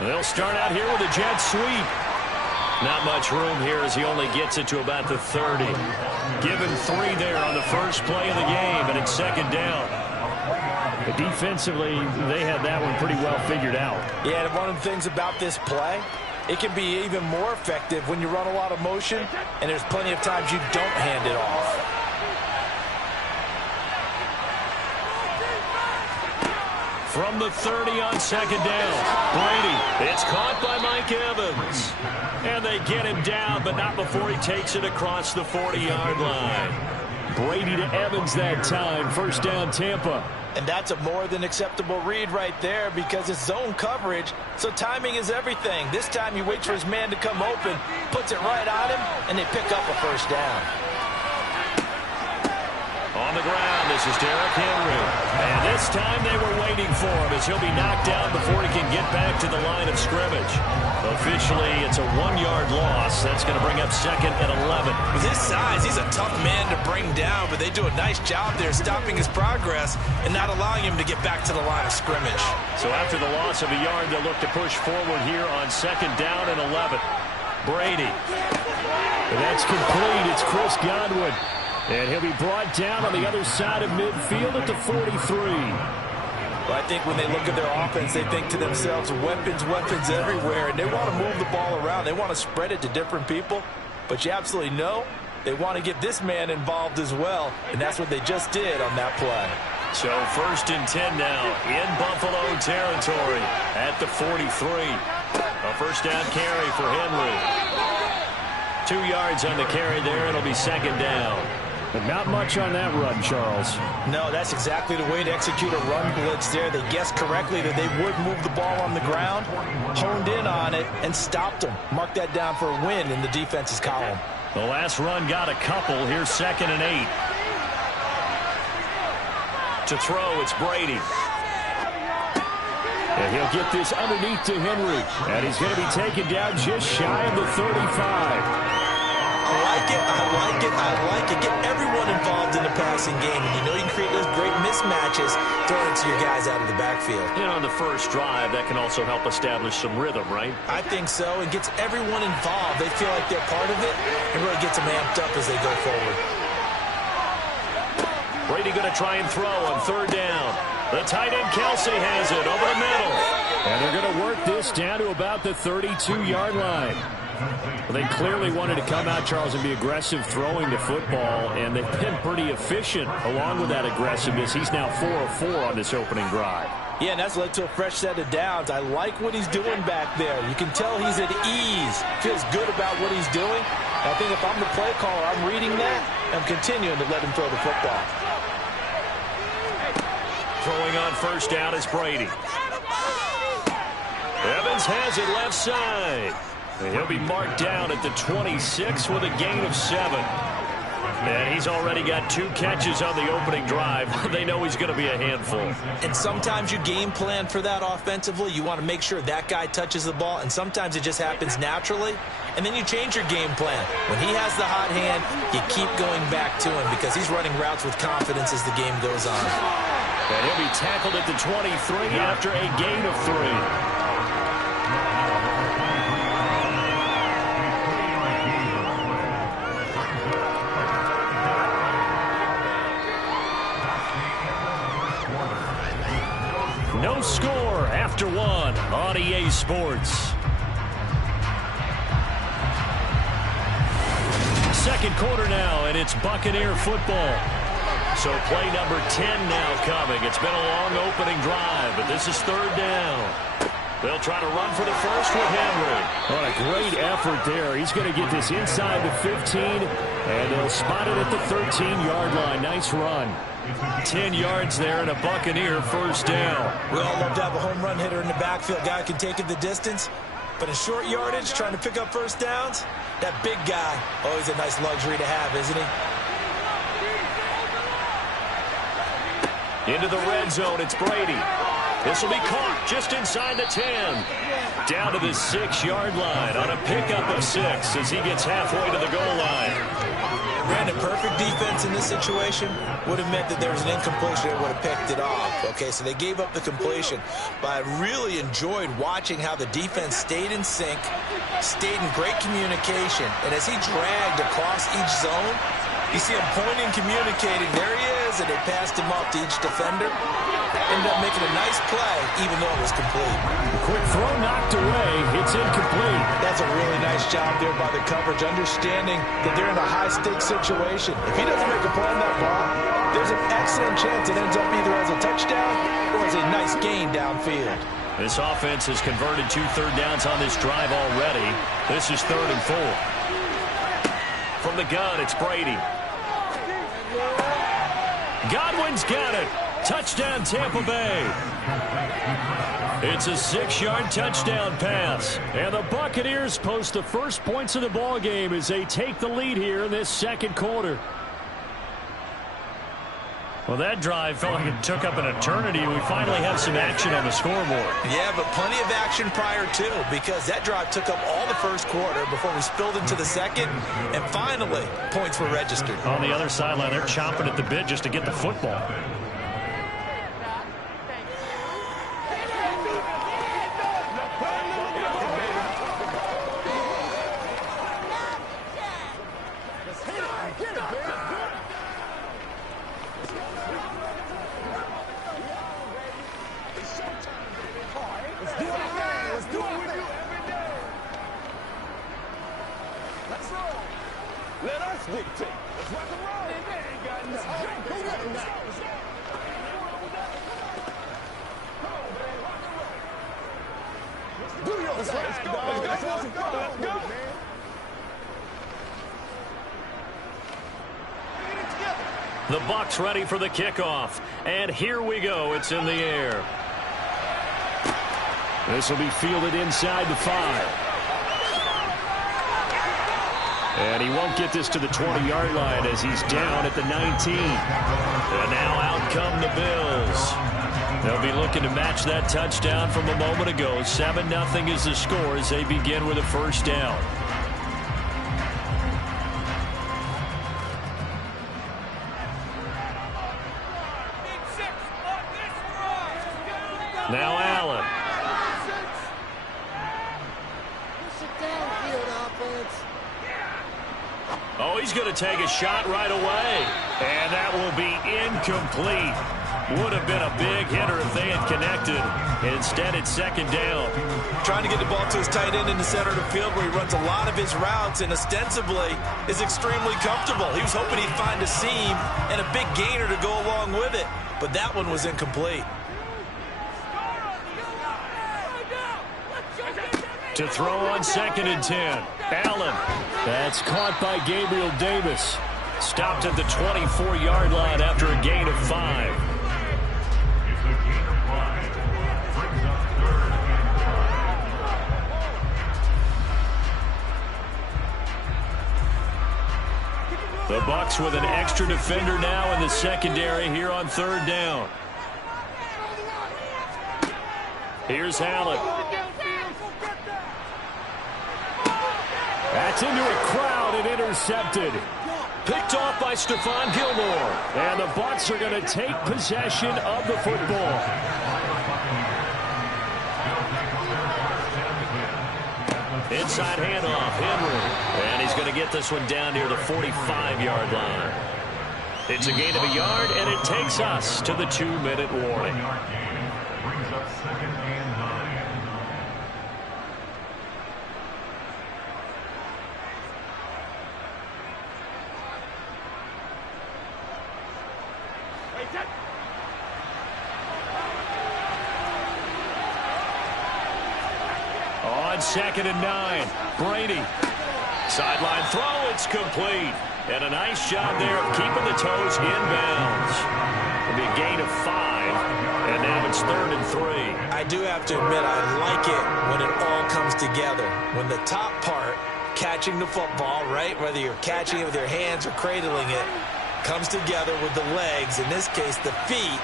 They'll start out here with a jet sweep. Not much room here as he only gets it to about the 30. Give him 3 there on the first play of the game, and it's second down. But defensively, they had that one pretty well figured out. Yeah, and one of the things about this play, it can be even more effective when you run a lot of motion, and there's plenty of times you don't hand it off. From the 30 on second down, Brady. It's caught by Mike Evans. And they get him down, but not before he takes it across the 40-yard line. Brady to Evans that time. First down, Tampa. And that's a more than acceptable read right there because it's zone coverage, so timing is everything. This time he waits for his man to come open, puts it right on him, and they pick up a first down. On the ground, this is Derrick Henry. And this time they were waiting for him as he'll be knocked down before he can get back to the line of scrimmage. Officially, it's a 1-yard loss. That's going to bring up second and 11. With his size, he's a tough man to bring down, but they do a nice job there stopping his progress and not allowing him to get back to the line of scrimmage. So after the loss of a yard, they'll look to push forward here on second down and 11. Brady. And that's complete. It's Chris Godwin. And he'll be brought down on the other side of midfield at the 43. Well, I think when they look at their offense, they think to themselves, weapons, weapons everywhere, and they want to move the ball around. They want to spread it to different people, but you absolutely know they want to get this man involved as well, and that's what they just did on that play. So first and 10 now in Buffalo territory at the 43. A first down carry for Henry. 2 yards on the carry there. It'll be second down. But not much on that run, Charles. No, that's exactly the way to execute a run blitz there. They guessed correctly that they would move the ball on the ground, honed in on it, and stopped them. Mark that down for a win in the defense's column. The last run got a couple. Here's second and 8. To throw, it's Brady. And he'll get this underneath to Henry. And he's going to be taken down just shy of the 35. I like it, I like it, I like it. Get everyone involved in the passing game. And you know you can create those great mismatches throwing it to your guys out of the backfield. And on the first drive, that can also help establish some rhythm, right? I think so. It gets everyone involved. They feel like they're part of it. It really gets them amped up as they go forward. Brady going to try and throw on third down. The tight end Kelsey has it over the middle. And they're going to work this down to about the 32-yard line. Well, they clearly wanted to come out, Charles, and be aggressive throwing the football, and they've been pretty efficient along with that aggressiveness. He's now 4 of 4 on this opening drive. Yeah, and that's led to a fresh set of downs. I like what he's doing back there. You can tell he's at ease, feels good about what he's doing. I think if I'm the play caller, I'm reading that, and I'm continuing to let him throw the football. Throwing on first down is Brady. Evans has it left side. And he'll be marked down at the 26 with a gain of 7. And he's already got 2 catches on the opening drive. They know he's going to be a handful. And sometimes you game plan for that offensively. You want to make sure that guy touches the ball, and sometimes it just happens naturally. And then you change your game plan. When he has the hot hand, you keep going back to him because he's running routes with confidence as the game goes on. And he'll be tackled at the 23 after a gain of 3. No score after 1 on EA Sports. Second quarter now, and it's Buccaneer football. So play number 10 now coming. It's been a long opening drive, but this is third down. They'll try to run for the first with Henry. What a great effort there. He's going to get this inside the 15, and they'll spot it at the 13-yard line. Nice run. 10 yards there and a Buccaneer first down. We all love to have a home run hitter in the backfield. Guy can take it the distance. But in short yardage, trying to pick up first downs, that big guy, always a nice luxury to have, isn't he? Into the red zone, it's Brady. This will be caught just inside the 10. Down to the 6-yard line on a pickup of 6 as he gets halfway to the goal line. Brandon, perfect defense in this situation would have meant that there was an incompletion and would have picked it off. Okay, so they gave up the completion. But I really enjoyed watching how the defense stayed in sync, stayed in great communication. And as he dragged across each zone, you see him pointing, communicating. There he is, and they passed him off to each defender. Ended up making a nice play, even though it was complete. Quick throw knocked away. It's incomplete. That's a really nice job there by the coverage, understanding that they're in a high-stakes situation. If he doesn't make a play on that ball, there's an excellent chance it ends up either as a touchdown or as a nice gain downfield. This offense has converted 2 third downs on this drive already. This is 3rd and 4. From the gun, it's Brady. Godwin's got it. Touchdown, Tampa Bay. It's a 6-yard touchdown pass. And the Buccaneers post the first points of the ball game as they take the lead here in this second quarter. Well, that drive felt like it took up an eternity. We finally have some action on the scoreboard. Yeah, but plenty of action prior to, because that drive took up all the first quarter before we spilled into the second, and finally, points were registered. On the other sideline, they're chomping at the bit just to get the football. The Bucs ready for the kickoff. And here we go. It's in the air. This will be fielded inside the 5. And he won't get this to the 20-yard line as he's down at the 19. And now out come the Bills. They'll be looking to match that touchdown from a moment ago. 7-0 is the score as they begin with a first down. Now Allen. Oh, he's going to take a shot right away. And that will be incomplete. Would have been a big hitter if they had connected. Instead, it's second down. Trying to get the ball to his tight end in the center of the field where he runs a lot of his routes and ostensibly is extremely comfortable. He was hoping he'd find a seam and a big gainer to go along with it. But that one was incomplete. To throw on 2nd and 10. Allen. That's caught by Gabriel Davis. Stopped at the 24-yard line after a gain of 5. It's a gain of 5. Brings up 3rd and 5. The Bucs with an extra defender now in the secondary here on 3rd down. Here's Allen. That's into a crowd and intercepted. Picked off by Stephon Gilmore. And the Bucs are going to take possession of the football. Inside handoff, Henry. And he's going to get this one down near the 45-yard line. It's a gain of a yard, and it takes us to the 2-minute warning. Brings up 2nd and 9. on 2nd and 9. Brady. Sideline throw, it's complete. And a nice job there of keeping the toes in bounds. It'll be a gain of 5, and now it's 3rd and 3. I do have to admit, I like it when it all comes together. When the top part, catching the football, right, whether you're catching it with your hands or cradling it, comes together with the legs, in this case the feet,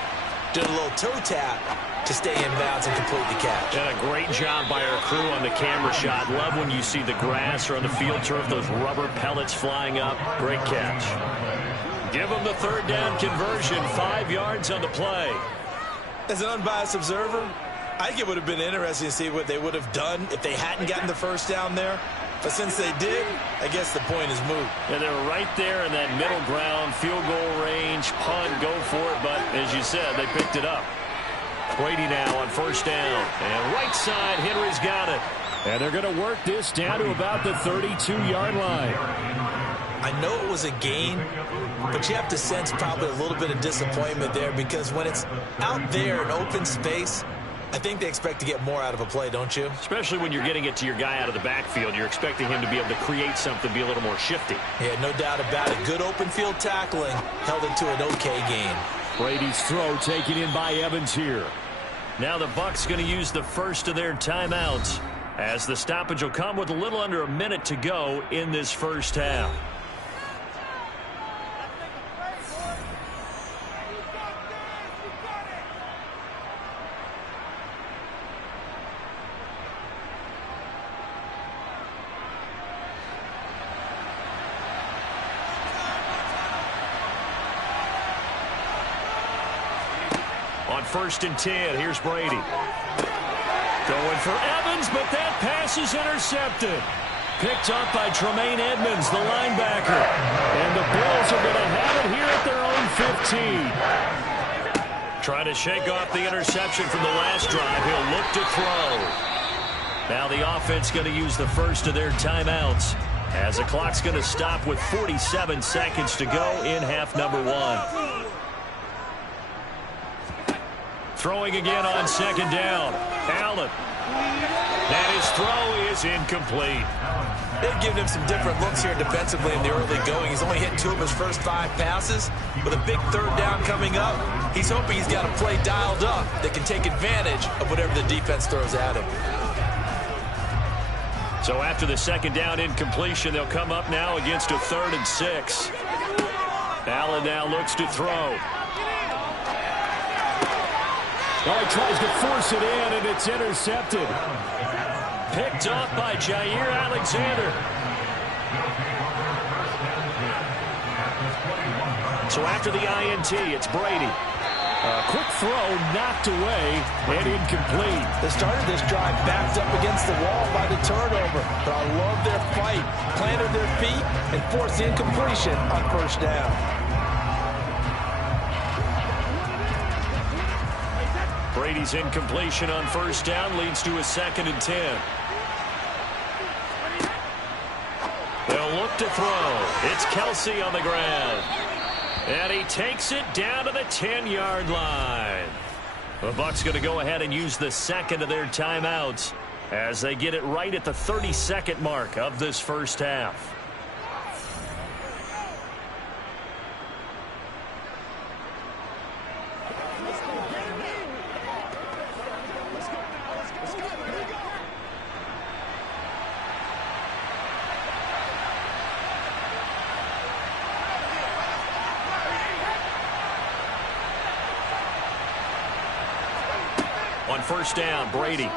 do a little toe tap to stay in bounds and complete the catch. And a great job by our crew on the camera shot. Love when you see the grass or on the field turf, those rubber pellets flying up. Great catch. Give them the 3rd down conversion, 5 yards on the play. As an unbiased observer, I think it would have been interesting to see what they would have done if they hadn't gotten the 1st down there. But since they did, I guess the point is moot. Yeah, they were right there in that middle ground, field goal range, punt, go for it. But as you said, they picked it up. Brady now on 1st down. And right side, Henry's got it. And they're going to work this down to about the 32-yard line. I know it was a gain, but you have to sense probably a little bit of disappointment there, because when it's out there in open space, I think they expect to get more out of a play, don't you? Especially when you're getting it to your guy out of the backfield. You're expecting him to be able to create something, be a little more shifty. Yeah, no doubt about it. Good open field tackling held it to an okay gain. Brady's throw taken in by Evans here. Now the Bucs going to use the first of their timeouts, as the stoppage will come with a little under a minute to go in this first half. On 1st and 10, here's Brady. Going for Evans, but that pass is intercepted. Picked up by Tremaine Edmonds, the linebacker. And the Bills are going to have it here at their own 15. Trying to shake off the interception from the last drive. He'll look to throw. Now the offense going to use the first of their timeouts, as the clock's going to stop with 47 seconds to go in half number 1. Throwing again on 2nd down. Allen. And his throw is incomplete. They've given him some different looks here defensively in the early going. He's only hit 2 of his first 5 passes. With a big 3rd down coming up, he's hoping he's got a play dialed up that can take advantage of whatever the defense throws at him. So after the 2nd down incompletion, they'll come up now against a 3rd and 6. Allen now looks to throw. Oh, he tries to force it in, and it's intercepted. Picked up by Jair Alexander. So after the INT, it's Brady. A quick throw knocked away and incomplete. They started this drive backed up against the wall by the turnover, but I love their fight. Planted their feet and forced the incompletion on 1st down. Brady's incompletion on 1st down leads to a 2nd and 10. They'll look to throw. It's Kelsey on the ground. And he takes it down to the 10-yard line. The Bucs going to go ahead and use the 2nd of their timeouts as they get it right at the 30-second mark of this first half. On 1st down, Brady. And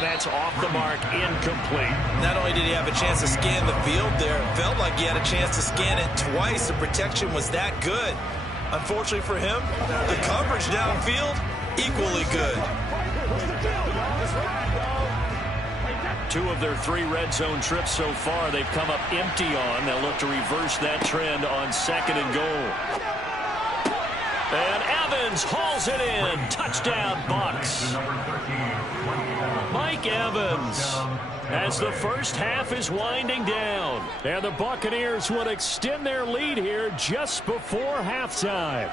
that's off the mark, incomplete. Not only did he have a chance to scan the field there, it felt like he had a chance to scan it twice. The protection was that good. Unfortunately for him, the coverage downfield, equally good. 2 of their 3 red zone trips so far they've come up empty on. They'll look to reverse that trend on 2nd and goal. And Evans hauls it in. Touchdown, Bucs. Mike Evans, as the first half is winding down. And the Buccaneers will extend their lead here just before halftime.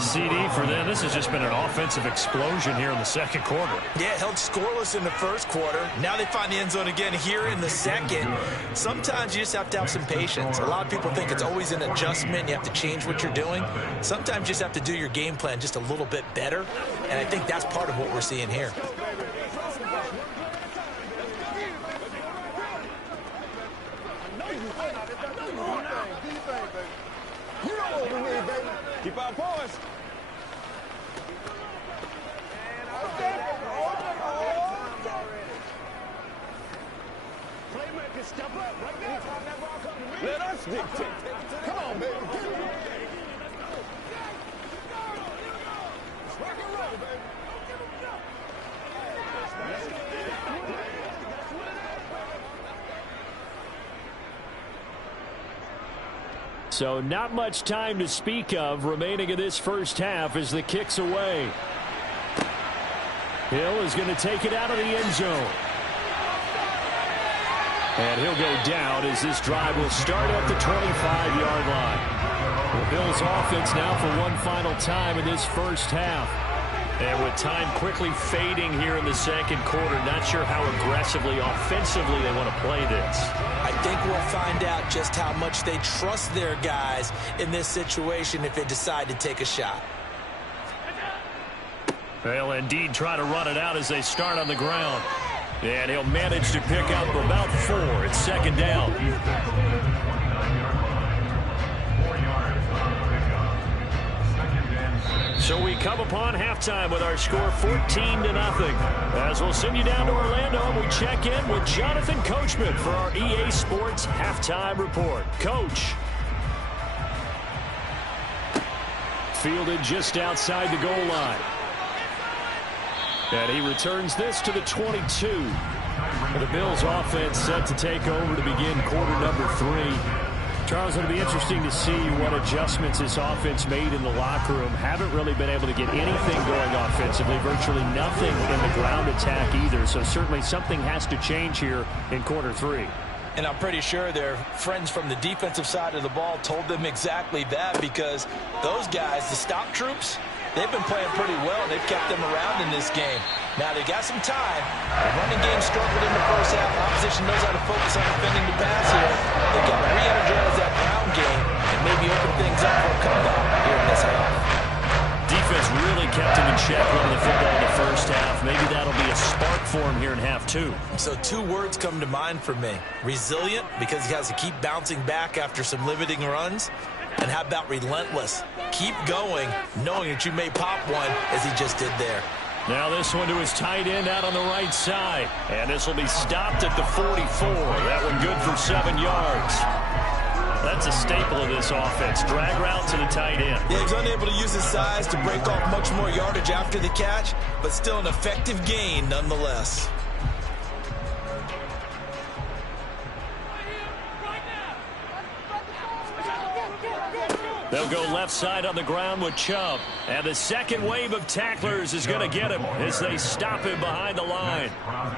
CD for them. This has just been an offensive explosion here in the second quarter. Yeah, held scoreless in the first quarter. Now they find the end zone again here in the second. Sometimes you just have to have some patience. A lot of people think it's always an adjustment. You have to change what you're doing. Sometimes you just have to do your game plan just a little bit better. And I think that's part of what we're seeing here. Keep our poise. Playmaker, step up right now. Let us dictate. Come on, baby. Rock and roll, baby. So not much time to speak of remaining in this first half as the kick's away. Hill is going to take it out of the end zone. And he'll go down as this drive will start at the 25-yard line. The Bills offense now for one final time in this first half. And with time quickly fading here in the second quarter, not sure how aggressively, offensively they want to play this. I think we'll find out just how much they trust their guys in this situation if they decide to take a shot. They'll indeed try to run it out as they start on the ground. And he'll manage to pick up about 4. It's second down. So we come upon halftime with our score 14-0. As we'll send you down to Orlando and we check in with Jonathan Coachman for our EA Sports Halftime Report. Coach. Fielded just outside the goal line. And he returns this to the 22. The Bills offense set to take over to begin quarter number 3. Charles, it'll be interesting to see what adjustments this offense made in the locker room. Haven't really been able to get anything going offensively, virtually nothing in the ground attack either. So certainly something has to change here in quarter 3. And I'm pretty sure their friends from the defensive side of the ball told them exactly that, because those guys, the stop troops, they've been playing pretty well. They've kept them around in this game. Now they got some time. The running game struggled in the first half. Opposition knows how to focus on defending the pass here. They've got to re-energize that ground game and maybe open things up for a comeback here in this half. Defense really kept him in check running the football in the first half. Maybe that'll be a spark for him here in half 2. So 2 words come to mind for me. Resilient, because he has to keep bouncing back after some limiting runs. And how about relentless? Keep going, knowing that you may pop one, as he just did there. Now this one to his tight end out on the right side. And this will be stopped at the 44. That one good for 7 yards. That's a staple of this offense. Drag route to the tight end. Yeah, he was unable to use his size to break off much more yardage after the catch, but still an effective gain nonetheless. They'll go left side on the ground with Chubb. And the second wave of tacklers is going to get him as they stop him behind the line.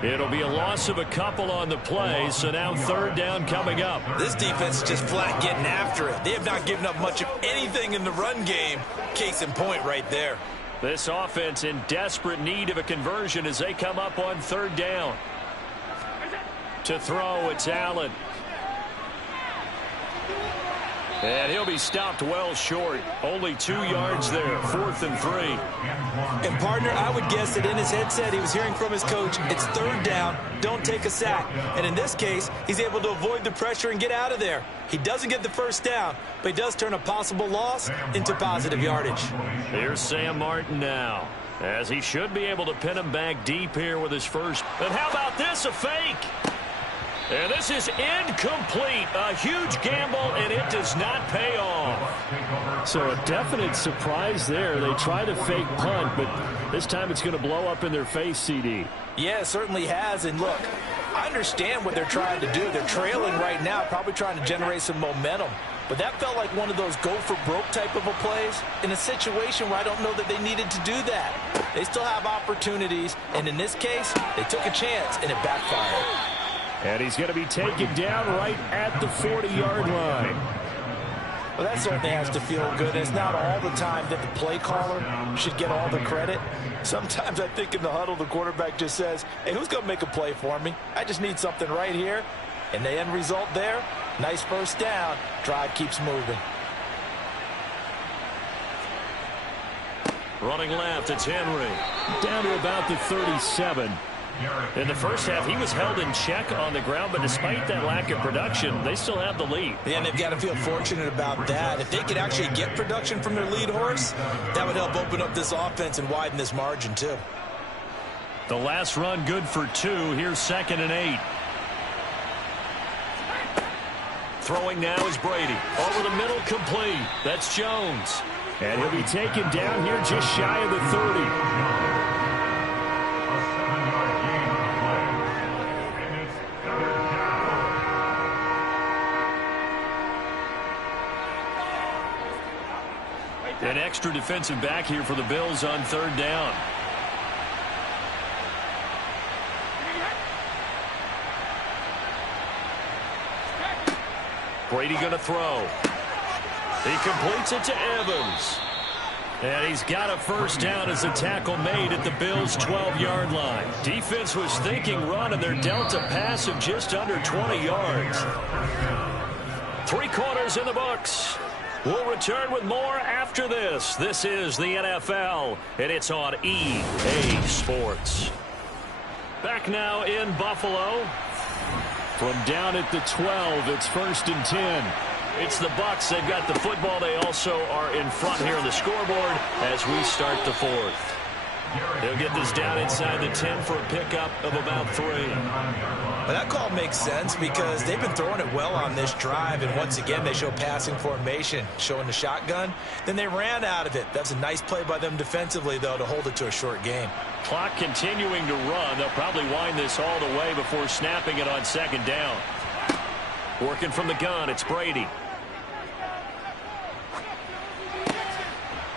It'll be a loss of a couple on the play, so now third down coming up. This defense is just flat getting after it. They have not given up much of anything in the run game. Case in point right there. This offense in desperate need of a conversion as they come up on third down. To throw, it's Allen. And he'll be stopped well short. Only 2 yards there. 4th and 3. And, partner, I would guess that in his headset he was hearing from his coach, it's third down, don't take a sack. And in this case, he's able to avoid the pressure and get out of there. He doesn't get the first down, but he does turn a possible loss into positive yardage. Here's Sam Martin now, as he should be able to pin him back deep here with his first. And how about this, a fake? And this is incomplete. A huge gamble, and it does not pay off. So a definite surprise there. They try to fake punt, but this time it's going to blow up in their face, CD. Yeah, it certainly has. And look, I understand what they're trying to do. They're trailing right now, probably trying to generate some momentum. But that felt like one of those go-for-broke type of a plays in a situation where I don't know that they needed to do that. They still have opportunities, and in this case, they took a chance, and it backfired. And he's going to be taken down right at the 40-yard line. Well, that certainly has to feel good. It's not all the time that the play caller should get all the credit. Sometimes I think in the huddle, the quarterback just says, hey, who's going to make a play for me? I just need something right here. And the end result there, nice first down. Drive keeps moving. Running left, it's Henry. Down to about the 37. In the first half, he was held in check on the ground, but despite that lack of production, they still have the lead. Yeah, and they've got to feel fortunate about that. If they could actually get production from their lead horse, that would help open up this offense and widen this margin, too. The last run good for 2. Here's 2nd and 8. Throwing now is Brady. Over the middle, complete. That's Jones. And he'll be taken down here just shy of the 30. An extra defensive back here for the Bills on 3rd down. Brady going to throw. He completes it to Evans. And he's got a first down as a tackle made at the Bills' 12-yard line. Defense was thinking run, and they're dealt a pass of just under 20 yards. 3 quarters in the books. We'll return with more after this. This is the NFL, and it's on EA Sports. Back now in Buffalo. From down at the 12, it's 1st and 10. It's the Bucs. They've got the football. They also are in front here on the scoreboard as we start the 4th. They'll get this down inside the 10 for a pickup of about 3. Well, that call makes sense because they've been throwing it well on this drive, and once again they show passing formation, showing the shotgun. Then they ran out of it. That's a nice play by them defensively, though, to hold it to a short game. Clock continuing to run. They'll probably wind this all the way before snapping it on 2nd down. Working from the gun, it's Brady.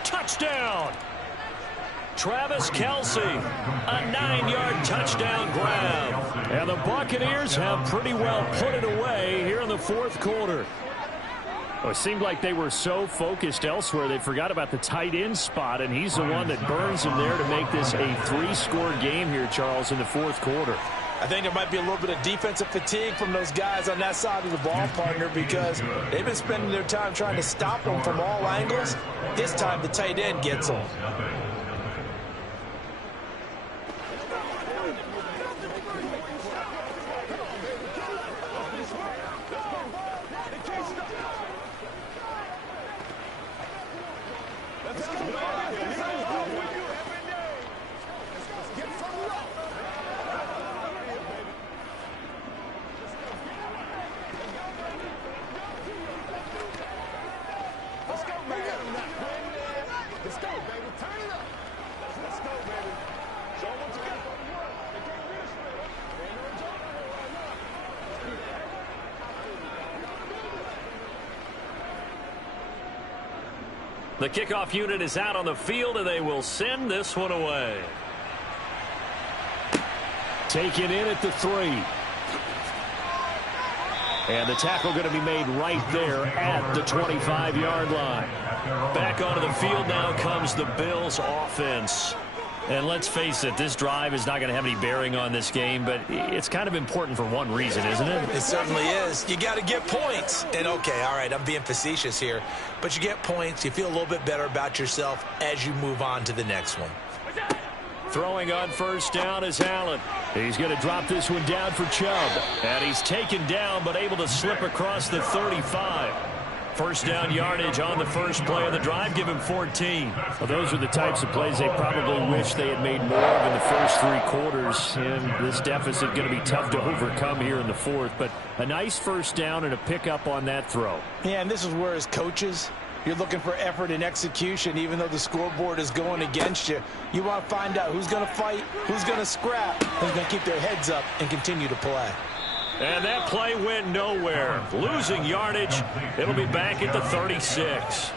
Touchdown! Travis Kelce, a 9-yard touchdown grab. And the Buccaneers have pretty well put it away here in the 4th quarter. Well, it seemed like they were so focused elsewhere they forgot about the tight end spot, and he's the one that burns them there to make this a 3-score game here, Charles, in the 4th quarter. I think there might be a little bit of defensive fatigue from those guys on that side of the ball, partner, because they've been spending their time trying to stop them from all angles. This time the tight end gets them. The kickoff unit is out on the field, and they will send this one away. Taken in at the 3. And the tackle going to be made right there at the 25-yard line. Back onto the field now comes the Bills offense. And let's face it, this drive is not going to have any bearing on this game, but it's kind of important for one reason, isn't it? It certainly is. You got to get points. And, okay, all right, I'm being facetious here. But you get points. You feel a little bit better about yourself as you move on to the next one. Throwing on first down is Allen. He's going to drop this one down for Chubb. And he's taken down, but able to slip across the 35. First down yardage on the first play of the drive. Give him 14. Well, those are the types of plays they probably wish they had made more of in the first 3 quarters. And this deficit going to be tough to overcome here in the 4th. But a nice first down and a pickup on that throw. Yeah, and this is where as coaches, you're looking for effort and execution. Even though the scoreboard is going against you, you want to find out who's going to fight, who's going to scrap, who's going to keep their heads up and continue to play. And that play went nowhere. Losing yardage. It'll be back at the 36.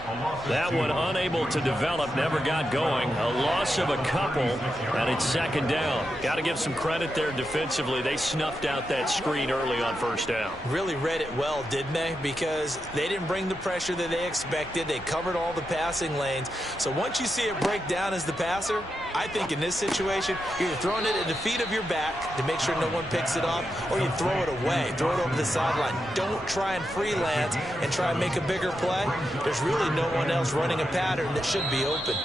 That one unable to develop, never got going. A loss of a couple, and it's second down. Got to give some credit there defensively. They snuffed out that screen early on first down. Really read it well, didn't they? Because they didn't bring the pressure that they expected. They covered all the passing lanes. So once you see it break down as the passer, I think in this situation, you're throwing it at the feet of your back to make sure no one picks it up, or you throw it away, throw it over the sideline. Don't try and freelance and try and make a bigger play. There's really no one else running a pattern that should be open.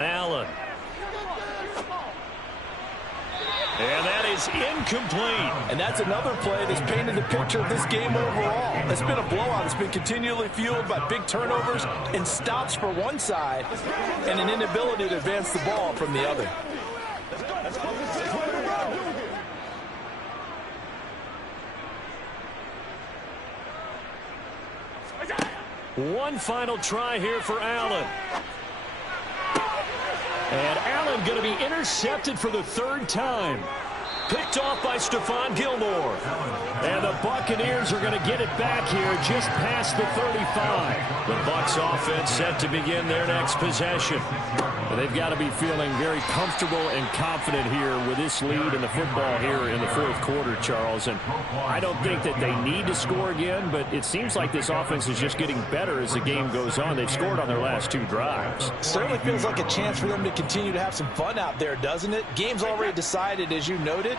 Allen. And that is incomplete. And that's another play that's painted the picture of this game overall. It's been a blowout. It's been continually fueled by big turnovers and stops for one side and an inability to advance the ball from the other. One final try here for Allen. And Allen going to be intercepted for the third time. Picked off by Stephon Gilmore. And the Buccaneers are going to get it back here just past the 35. The Bucs offense set to begin their next possession. And they've got to be feeling very comfortable and confident here with this lead in the football here in the fourth quarter, Charles. And I don't think that they need to score again, but it seems like this offense is just getting better as the game goes on. They've scored on their last two drives. Certainly feels like a chance for them to continue to have some fun out there, doesn't it? Game's already decided, as you noted.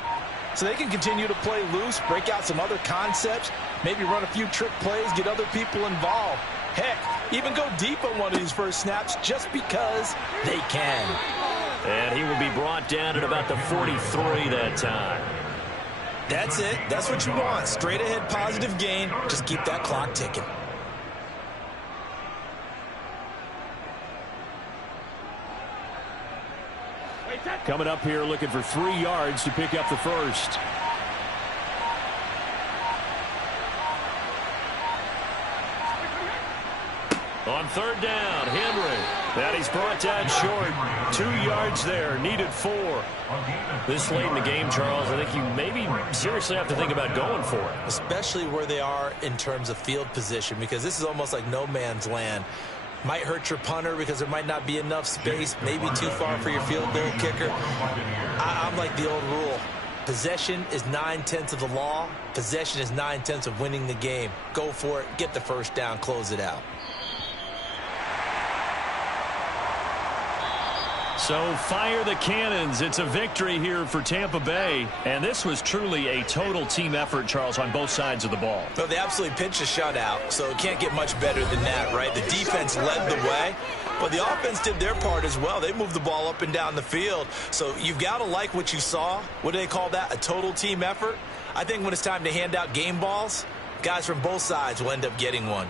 So they can continue to play loose, break out some other concepts, maybe run a few trick plays, get other people involved. Heck, even go deep on one of these first snaps just because they can. And he will be brought down at about the 43 that time. That's it. That's what you want. Straight ahead positive gain. Just keep that clock ticking. Coming up here looking for 3 yards to pick up the first. On third down, Henry. That he's brought down short. 2 yards there, needed 4. This late in the game, Charles, I think you maybe seriously have to think about going for it. Especially where they are in terms of field position, because this is almost like no man's land. Might hurt your punter because there might not be enough space, maybe too far for your field goal kicker. I'm like the old rule. Possession is 9/10 of the law. Possession is 9/10 of winning the game. Go for it, get the first down, close it out. So fire the cannons. It's a victory here for Tampa Bay. And this was truly a total team effort, Charles, on both sides of the ball. So they absolutely pitched a shutout, so it can't get much better than that, right? The defense led the way, but the offense did their part as well. They moved the ball up and down the field. So you've got to like what you saw. What do they call that? A total team effort? I think when it's time to hand out game balls, guys from both sides will end up getting one.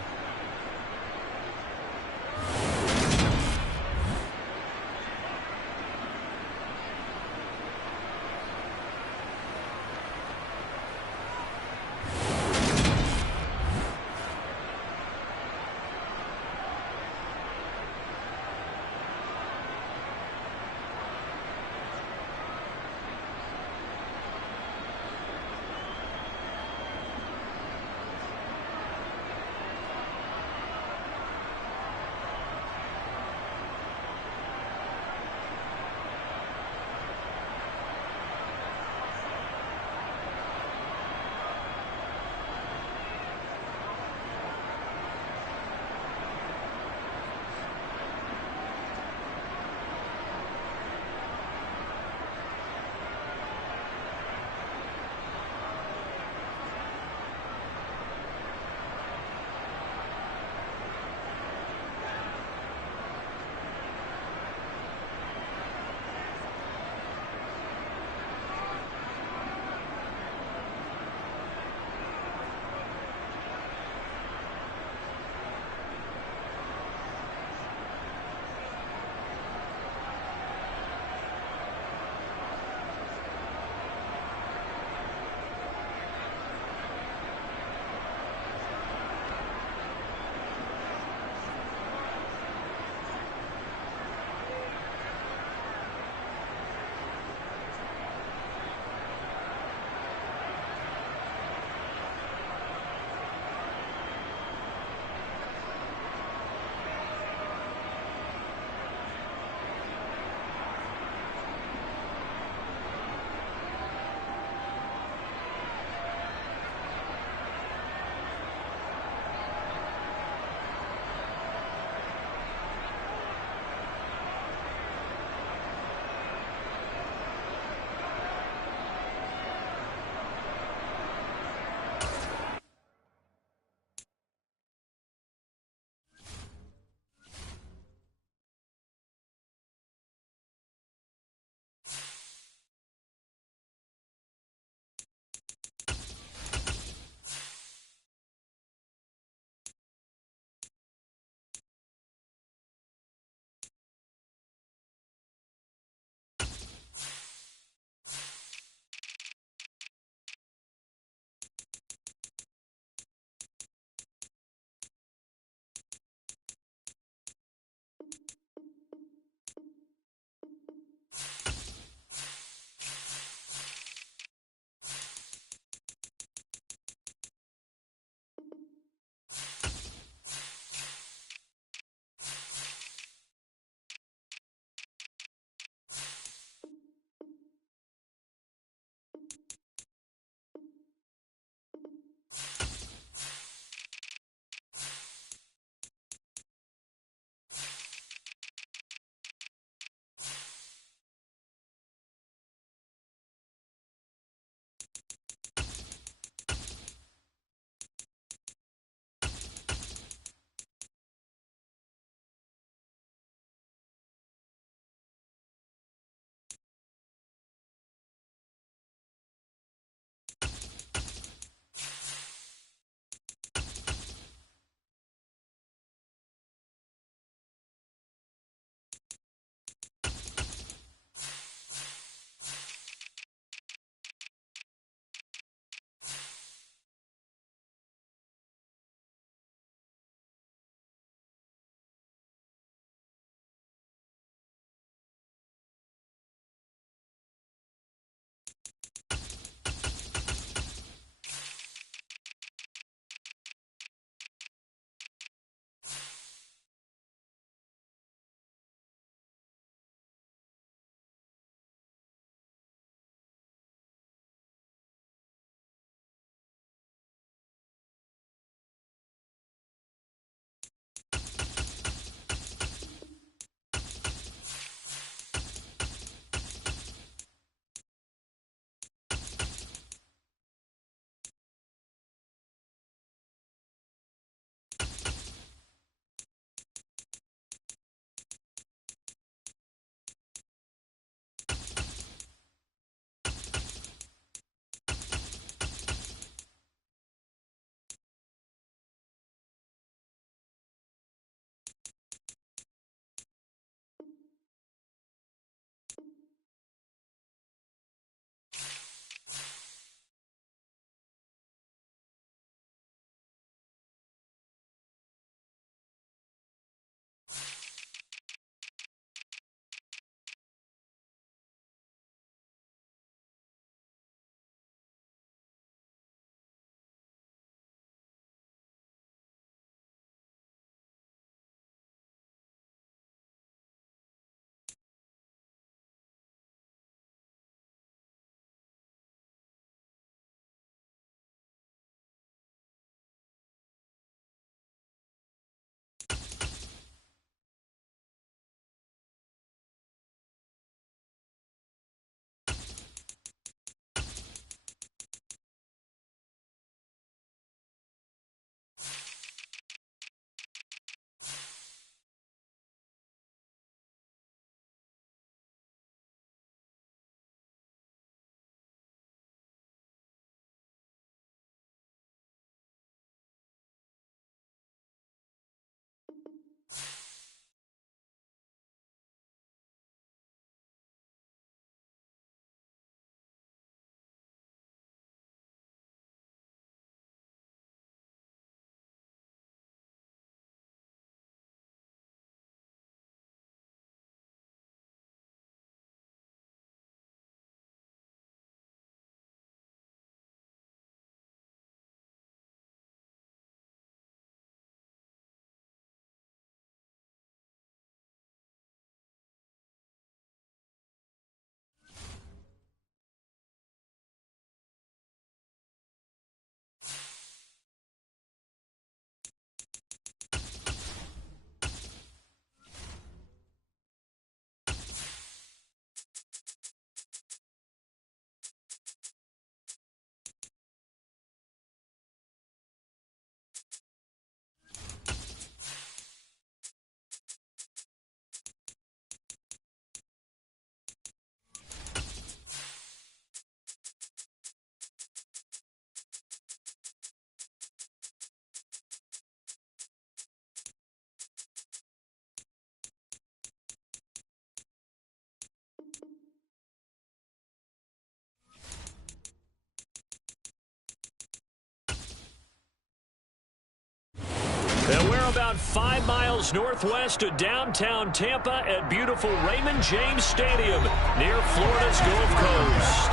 about 5 miles northwest of downtown Tampa at beautiful Raymond James Stadium near Florida's Gulf Coast.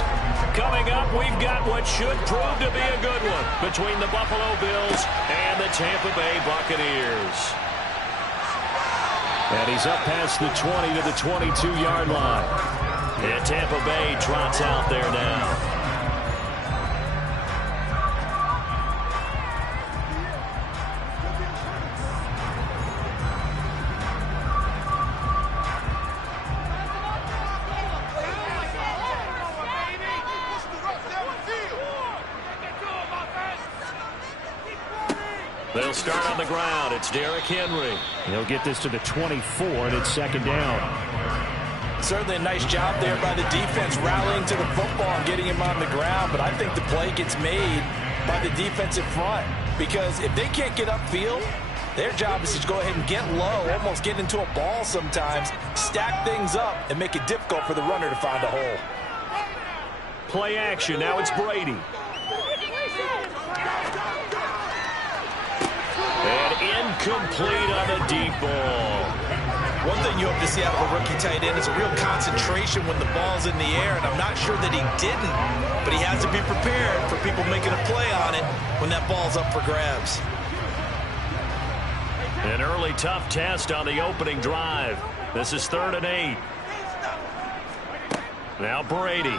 Coming up, we've got what should prove to be a good one between the Buffalo Bills and the Tampa Bay Buccaneers. And he's up past the 20 to the 22-yard line. And Tampa Bay trots out there now. They'll start on the ground. It's Derrick Henry. He'll get this to the 24, and it's second down. Certainly a nice job there by the defense rallying to the football and getting him on the ground, but I think the play gets made by the defensive front because if they can't get upfield, their job is to go ahead and get low, almost get into a ball sometimes, stack things up, and make it difficult for the runner to find a hole. Play action. Now it's Brady. And incomplete on the deep ball. One thing you hope to see out of a rookie tight end is a real concentration when the ball's in the air, and I'm not sure that he didn't, but he has to be prepared for people making a play on it when that ball's up for grabs. An early tough test on the opening drive. This is 3rd and 8. Now Brady.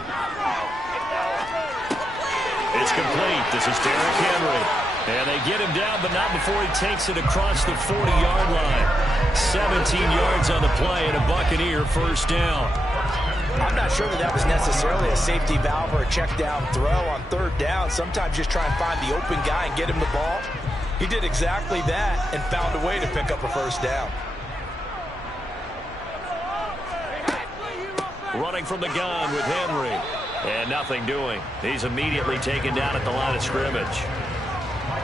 It's complete. This is Derrick Henry. And they get him down, but not before he takes it across the 40-yard line. 17 yards on the play and a Buccaneer first down. I'm not sure that was necessarily a safety valve or a check down throw on 3rd down. Sometimes just try and find the open guy and get him the ball. He did exactly that and found a way to pick up a first down. Running from the gun with Henry. And nothing doing. He's immediately taken down at the line of scrimmage.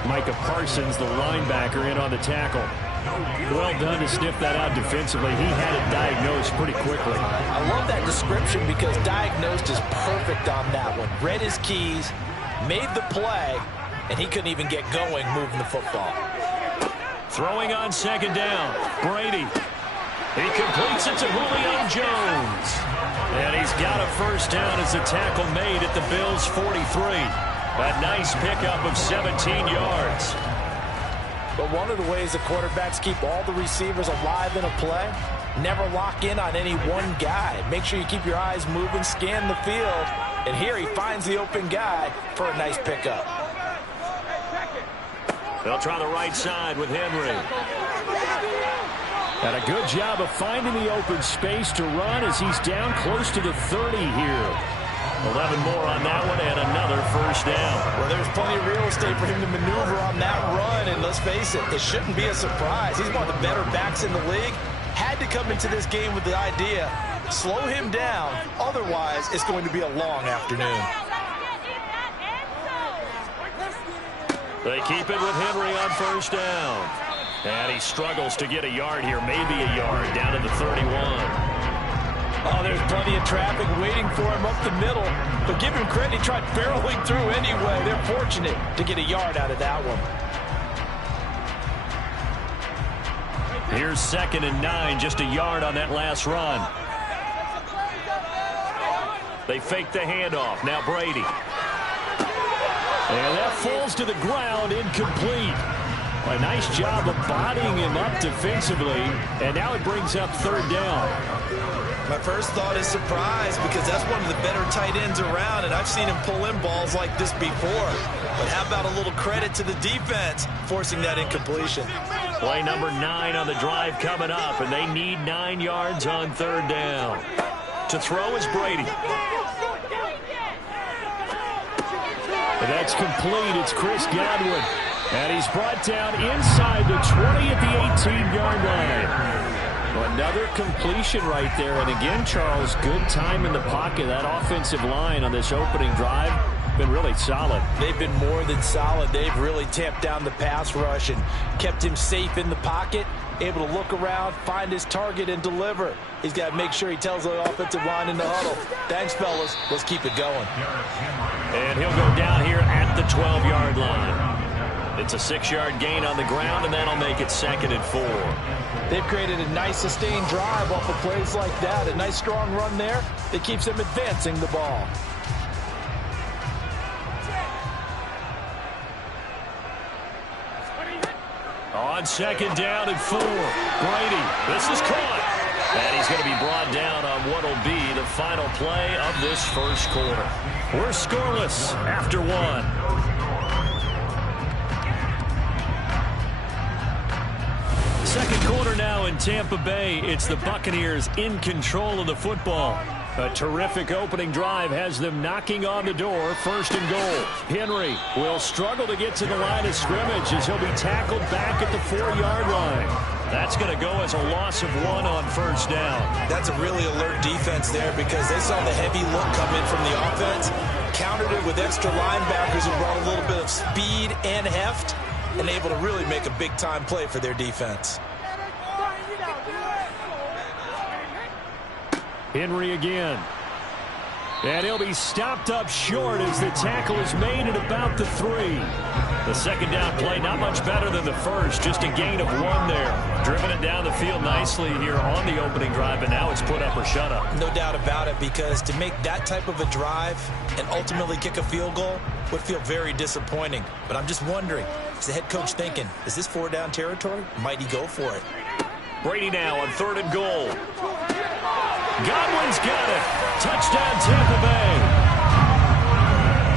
Micah Parsons, the linebacker, in on the tackle. Well done to sniff that out defensively. He had it diagnosed pretty quickly. I love that description because diagnosed is perfect on that one. Read his keys, made the play, and he couldn't even get going moving the football. Throwing on 2nd down. Brady. He completes it to Julio Jones. And he's got a first down as the tackle made at the Bills' 43. A nice pickup of 17 yards. But one of the ways the quarterbacks keep all the receivers alive in a play, never lock in on any one guy. Make sure you keep your eyes moving, scan the field, and here he finds the open guy for a nice pickup. They'll try the right side with Henry. And a good job of finding the open space to run as he's down close to the 30 here. 11 more on that one and another first down. Well, there's plenty of real estate for him to maneuver on that run, and let's face it, it shouldn't be a surprise. He's one of the better backs in the league. Had to come into this game with the idea, slow him down, otherwise it's going to be a long afternoon. They keep it with Henry on first down. And he struggles to get a yard here, maybe a yard, down to the 31. Oh, there's plenty of traffic waiting for him up the middle. But give him credit, he tried barreling through anyway. They're fortunate to get a yard out of that one. Here's 2nd and 9, just a yard on that last run. They fake the handoff. Now Brady. And that falls to the ground, incomplete. A nice job of bodying him up defensively. And now it brings up 3rd down. My first thought is surprise because that's one of the better tight ends around, and I've seen him pull in balls like this before. But how about a little credit to the defense forcing that incompletion? Play number 9 on the drive coming up, and they need 9 yards on 3rd down. To throw is Brady. And that's complete. It's Chris Godwin. And he's brought down inside the 20 at the 18-yard line. Another completion right there. And again, Charles, good time in the pocket. That offensive line on this opening drive been really solid. They've been more than solid. They've really tamped down the pass rush and kept him safe in the pocket, able to look around, find his target, and deliver. He's got to make sure he tells the offensive line in the huddle, thanks, fellas. Let's keep it going. And he'll go down here at the 12-yard line. It's a 6-yard gain on the ground, and that'll make it 2nd and 4. They've created a nice sustained drive off of plays like that. A nice strong run there that keeps them advancing the ball. On 2nd down and 4. Brady, this is caught. And he's going to be brought down on what will be the final play of this first quarter. We're scoreless after 1. Second quarter now in Tampa Bay. It's the Buccaneers in control of the football. A terrific opening drive has them knocking on the door. 1st and goal. Henry will struggle to get to the line of scrimmage as he'll be tackled back at the 4-yard line. That's going to go as a loss of 1 on 1st down. That's a really alert defense there because they saw the heavy look come in from the offense, countered it with extra linebackers who brought a little bit of speed and heft, and able to really make a big-time play for their defense. Henry again. And he'll be stopped up short as the tackle is made at about the 3. The 2nd down play not much better than the first, just a gain of 1 there. Driven it down the field nicely here on the opening drive, and now it's put up or shut up. No doubt about it, because to make that type of a drive and ultimately kick a field goal would feel very disappointing. But I'm just wondering, is the head coach thinking, is this 4-down territory? Might he go for it? Brady now on 3rd and goal. Godwin's got it. Touchdown, Tampa Bay.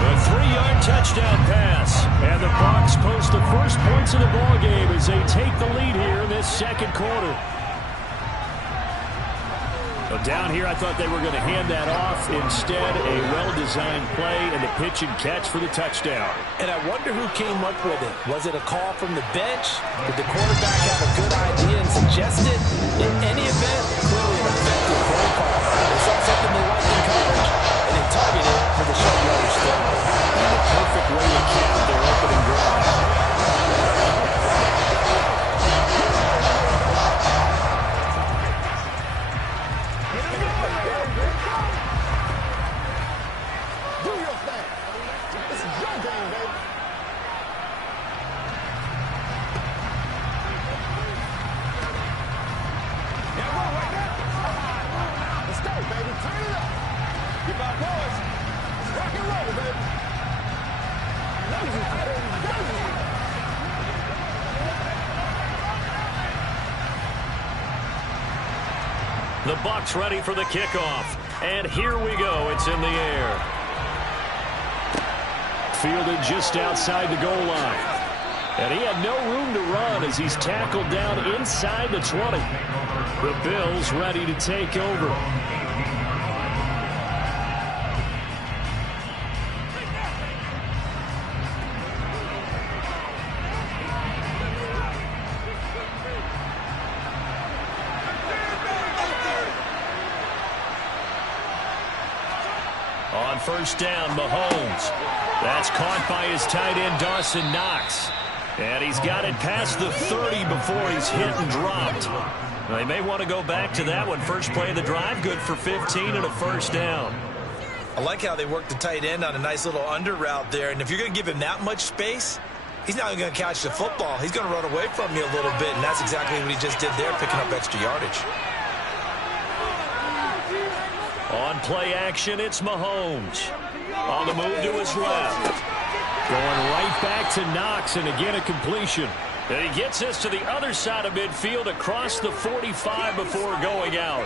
A 3-yard touchdown pass. And the Bucs post the first points of the ballgame as they take the lead here in this second quarter. But down here, I thought they were going to hand that off. Instead, a well-designed play and the pitch and catch for the touchdown. And I wonder who came up with it. Was it a call from the bench? Did the quarterback have a good idea and suggest it? In any event, clearly an effective play call. They saw something they liked in coverage, and they targeted it for the short yardage throw. And the perfect way to cap their opening drive. The Bucs ready for the kickoff. And here we go. It's in the air. Fielded just outside the goal line. And he had no room to run as he's tackled down inside the 20. The Bills ready to take over. On 1st down, Mahomes. That's caught by his tight end, Dawson Knox. And he's got it past the 30 before he's hit and dropped. They may want to go back to that one. First play of the drive, good for 15 and a 1st down. I like how they worked the tight end on a nice little under route there. And if you're going to give him that much space, he's not going to catch the football. He's going to run away from you a little bit, and that's exactly what he just did there, picking up extra yardage. On play action, it's Mahomes. On the move to his left. Going right back to Knox, and again a completion. And he gets this to the other side of midfield across the 45 before going out.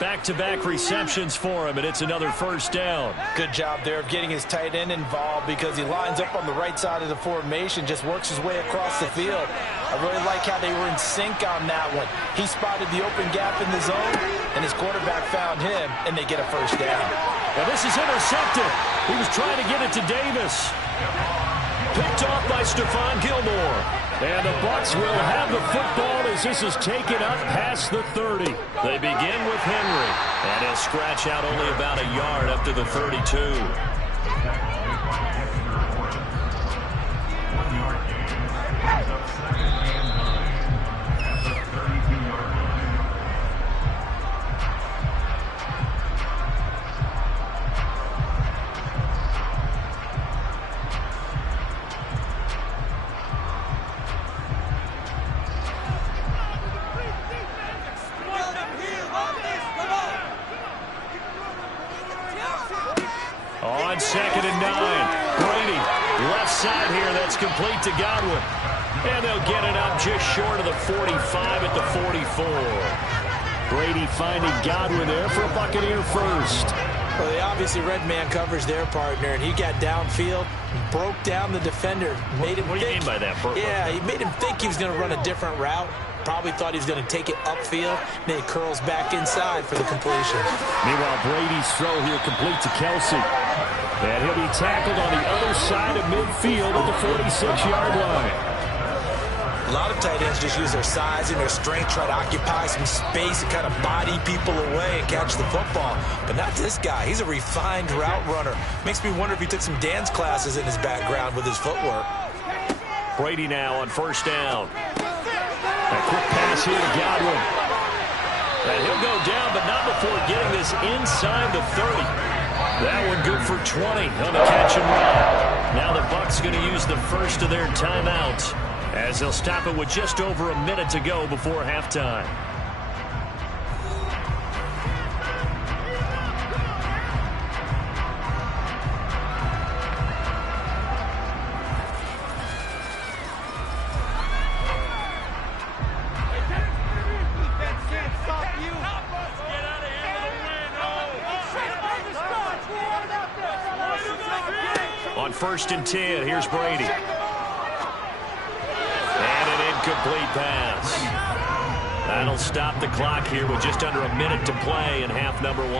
Back-to-back receptions for him, and it's another 1st down. Good job there of getting his tight end involved because he lines up on the right side of the formation, just works his way across the field. I really like how they were in sync on that one. He spotted the open gap in the zone, and his quarterback found him, and they get a 1st down. Now this is intercepted. He was trying to get it to Davis. Picked off by Stephon Gilmore. And the Bucs will have the football as this is taken up past the 30. They begin with Henry. And he'll scratch out only about a yard up to the 32. and 9. Brady, left side here. That's complete to Godwin. And they'll get it up just short of the 45 at the 44. Brady finding Godwin there for a Buccaneer first. Well, they obviously read man coverage their partner, and he got downfield, broke down the defender. Made him what do you mean by that, Burko? Yeah, he made him think he was going to run a different route. Probably thought he was going to take it upfield. Then he curls back inside for the completion. Meanwhile, Brady's throw here complete to Kelsey. And he'll be tackled on the other side of midfield at the 46-yard line. A lot of tight ends just use their size and their strength, try to occupy some space and kind of body people away and catch the football. But not this guy. He's a refined route runner. Makes me wonder if he took some dance classes in his background with his footwork. Brady now on first down. A quick pass here to Godwin. And he'll go down, but not before getting this inside the 30. That one good for 20 on the catch and run. Now the Bucs going to use the first of their timeouts, as they'll stop it with just over a minute to go before halftime. On 1st and 10, here's Brady. Complete pass. That'll stop the clock here with just under a minute to play in half number 1.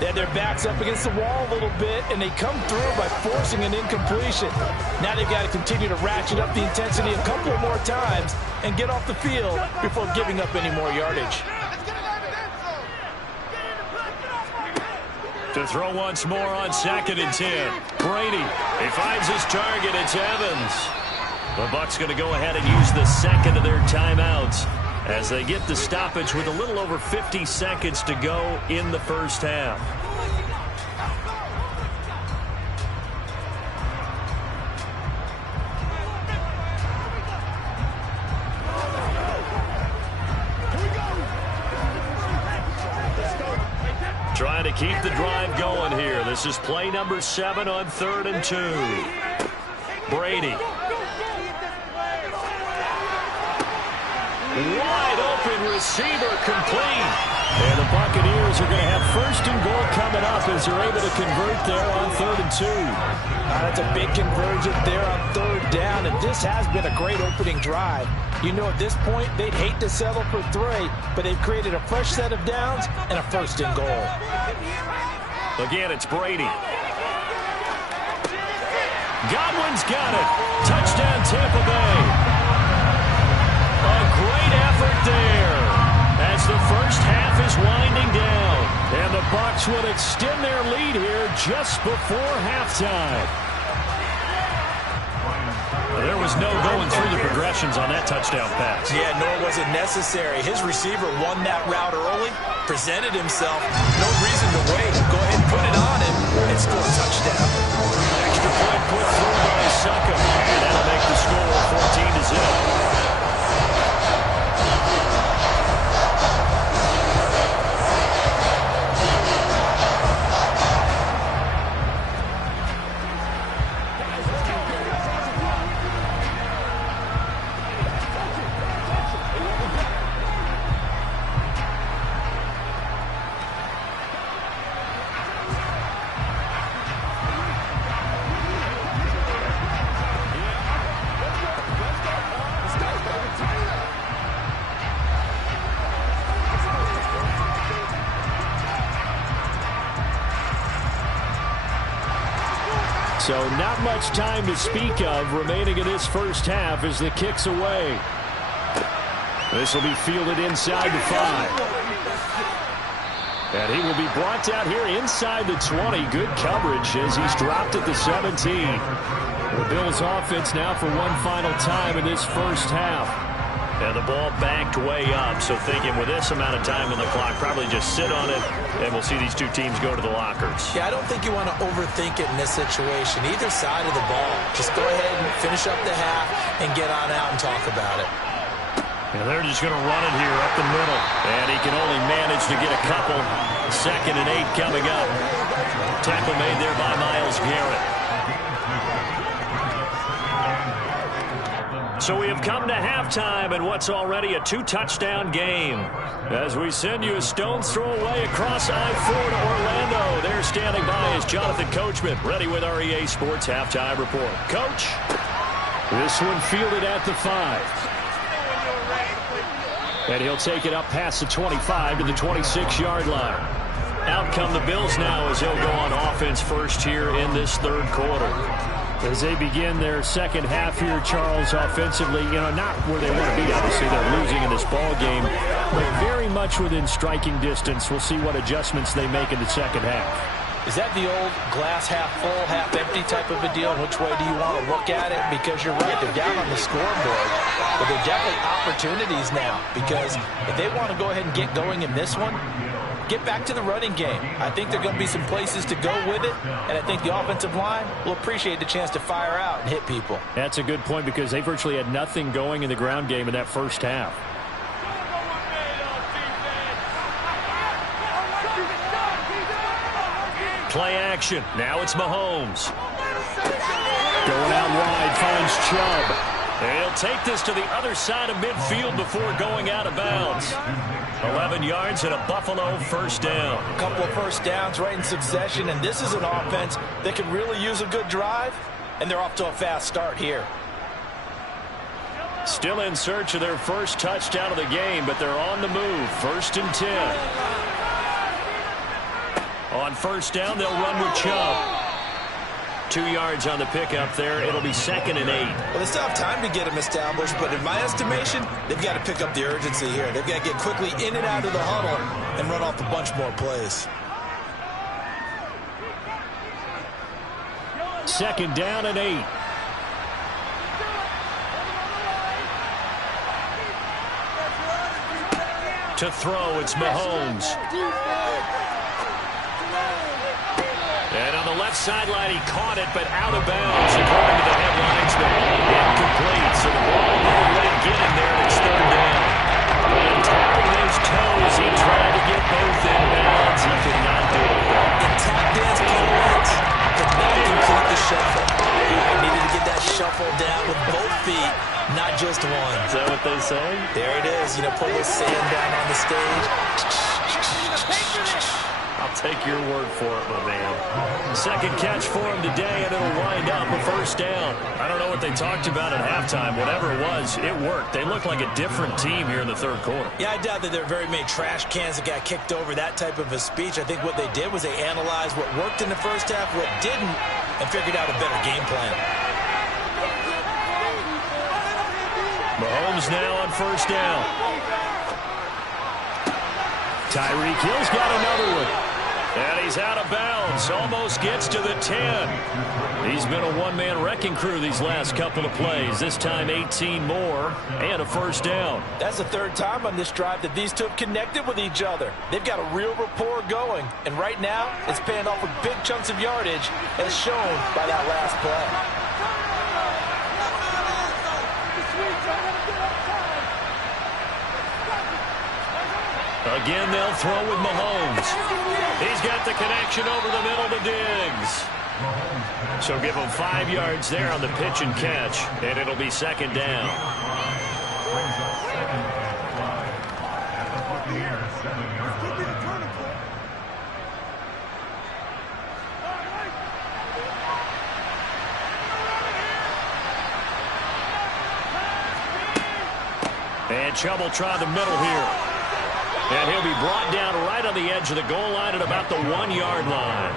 They had their backs up against the wall a little bit, and they come through by forcing an incompletion. Now they've got to continue to ratchet up the intensity a couple more times and get off the field before giving up any more yardage. To throw once more on 2nd and 10. Brady, he finds his target. It's Evans. The Bucs going to go ahead and use the second of their timeouts as they get the stoppage with a little over 50 seconds to go in the first half. Trying to keep the drive going here. This is play number 7 on 3rd and 2. Brady. Wide open receiver complete. And the Buccaneers are going to have 1st and goal coming up as they're able to convert there on 3rd and 2. That's a big conversion there on 3rd down, and this has been a great opening drive. You know, at this point, they'd hate to settle for 3, but they've created a fresh set of downs and a 1st and goal. Again, it's Brady. Godwin's got it. Touchdown, Tampa Bay. A great effort there as the first half is winding down. And the Bucs will extend their lead here just before halftime. There was no going through the progressions on that touchdown pass. Yeah, nor was it necessary. His receiver won that route early, presented himself. No reason to wait. Go ahead and put it on him and score a touchdown. Extra point put through by Suckum. And that'll make the score 14-0. So not much time to speak of remaining in this first half as the kick's away. This will be fielded inside the 5. And he will be brought down here inside the 20. Good coverage as he's dropped at the 17. The Bills offense now for one final time in this first half. And the ball backed way up, so thinking with this amount of time on the clock, probably just sit on it, and we'll see these two teams go to the lockers. Yeah, I don't think you want to overthink it in this situation. Either side of the ball. Just go ahead and finish up the half and get on out and talk about it. And they're just going to run it here up the middle. And he can only manage to get a couple. 2nd and 8 coming up. Tackle made there by Myles Garrett. So we have come to halftime in what's already a 2-touchdown game. As we send you a stone's throw away across I-4 to Orlando. There standing by is Jonathan Coachman, ready with our EA Sports Halftime Report. Coach. This one fielded at the 5. And he'll take it up past the 25 to the 26-yard line. Out come the Bills now as they'll go on offense first here in this 3rd quarter. As they begin their second half here, Charles, offensively, not where they want to be. Obviously, they're losing in this ball game, but very much within striking distance. We'll see what adjustments they make in the second half. Is that the old glass half full, half empty type of a deal? Which way do you want to look at it? Because you're right, they're down on the scoreboard, but they're definitely opportunities now. Because if they want to go ahead and get going in this one, get back to the running game. I think there are going to be some places to go with it, and I think the offensive line will appreciate the chance to fire out and hit people. That's a good point because they virtually had nothing going in the ground game in that first half. Play action. Now it's Mahomes. Going out wide, finds Chubb. And he'll take this to the other side of midfield before going out of bounds. 11 yards and a Buffalo first down. A couple of first downs right in succession, and this is an offense that can really use a good drive, and they're off to a fast start here. Still in search of their first touchdown of the game, but they're on the move. 1st and 10. On first down, they'll run with Chubb. 2 yards on the pickup there. It'll be 2nd and 8. Well, they still have time to get him established, but in my estimation, they've got to pick up the urgency here. They've got to get quickly in and out of the huddle and run off a bunch more plays. 2nd down and 8. To throw, it's Mahomes. And on the left sideline, he caught it, but out of bounds, according to the head linesman. Incomplete, so the ball no way to get him there, and it's 3rd down. And tapping those toes, he tried to get both in bounds. He could not do it. And tap dance pirouettes could not complete the shuffle. He needed to get that shuffle down with both feet, not just one. Is that what they say? There it is. Put a little sand down on the stage. I'll take your word for it, my man. Second catch for him today, and it'll wind up a first down. I don't know what they talked about at halftime. Whatever it was, it worked. They look like a different team here in the 3rd quarter. Yeah, I doubt that there are very many trash cans that got kicked over, that type of a speech. I think what they did was they analyzed what worked in the first half, what didn't, and figured out a better game plan. Mahomes now on first down. Tyreek Hill's got another one. And he's out of bounds. Almost gets to the 10. He's been a one-man wrecking crew these last couple of plays. This time 18 more and a first down. That's the 3rd time on this drive that these two have connected with each other. They've got a real rapport going. And right now, it's paying off with big chunks of yardage, as shown by that last play. Again, they'll throw with Mahomes. He's got the connection over the middle to Diggs. So give him 5 yards there on the pitch and catch, and it'll be 2nd down. And Chubb will try the middle here. And he'll be brought down right on the edge of the goal line at about the 1 yard line.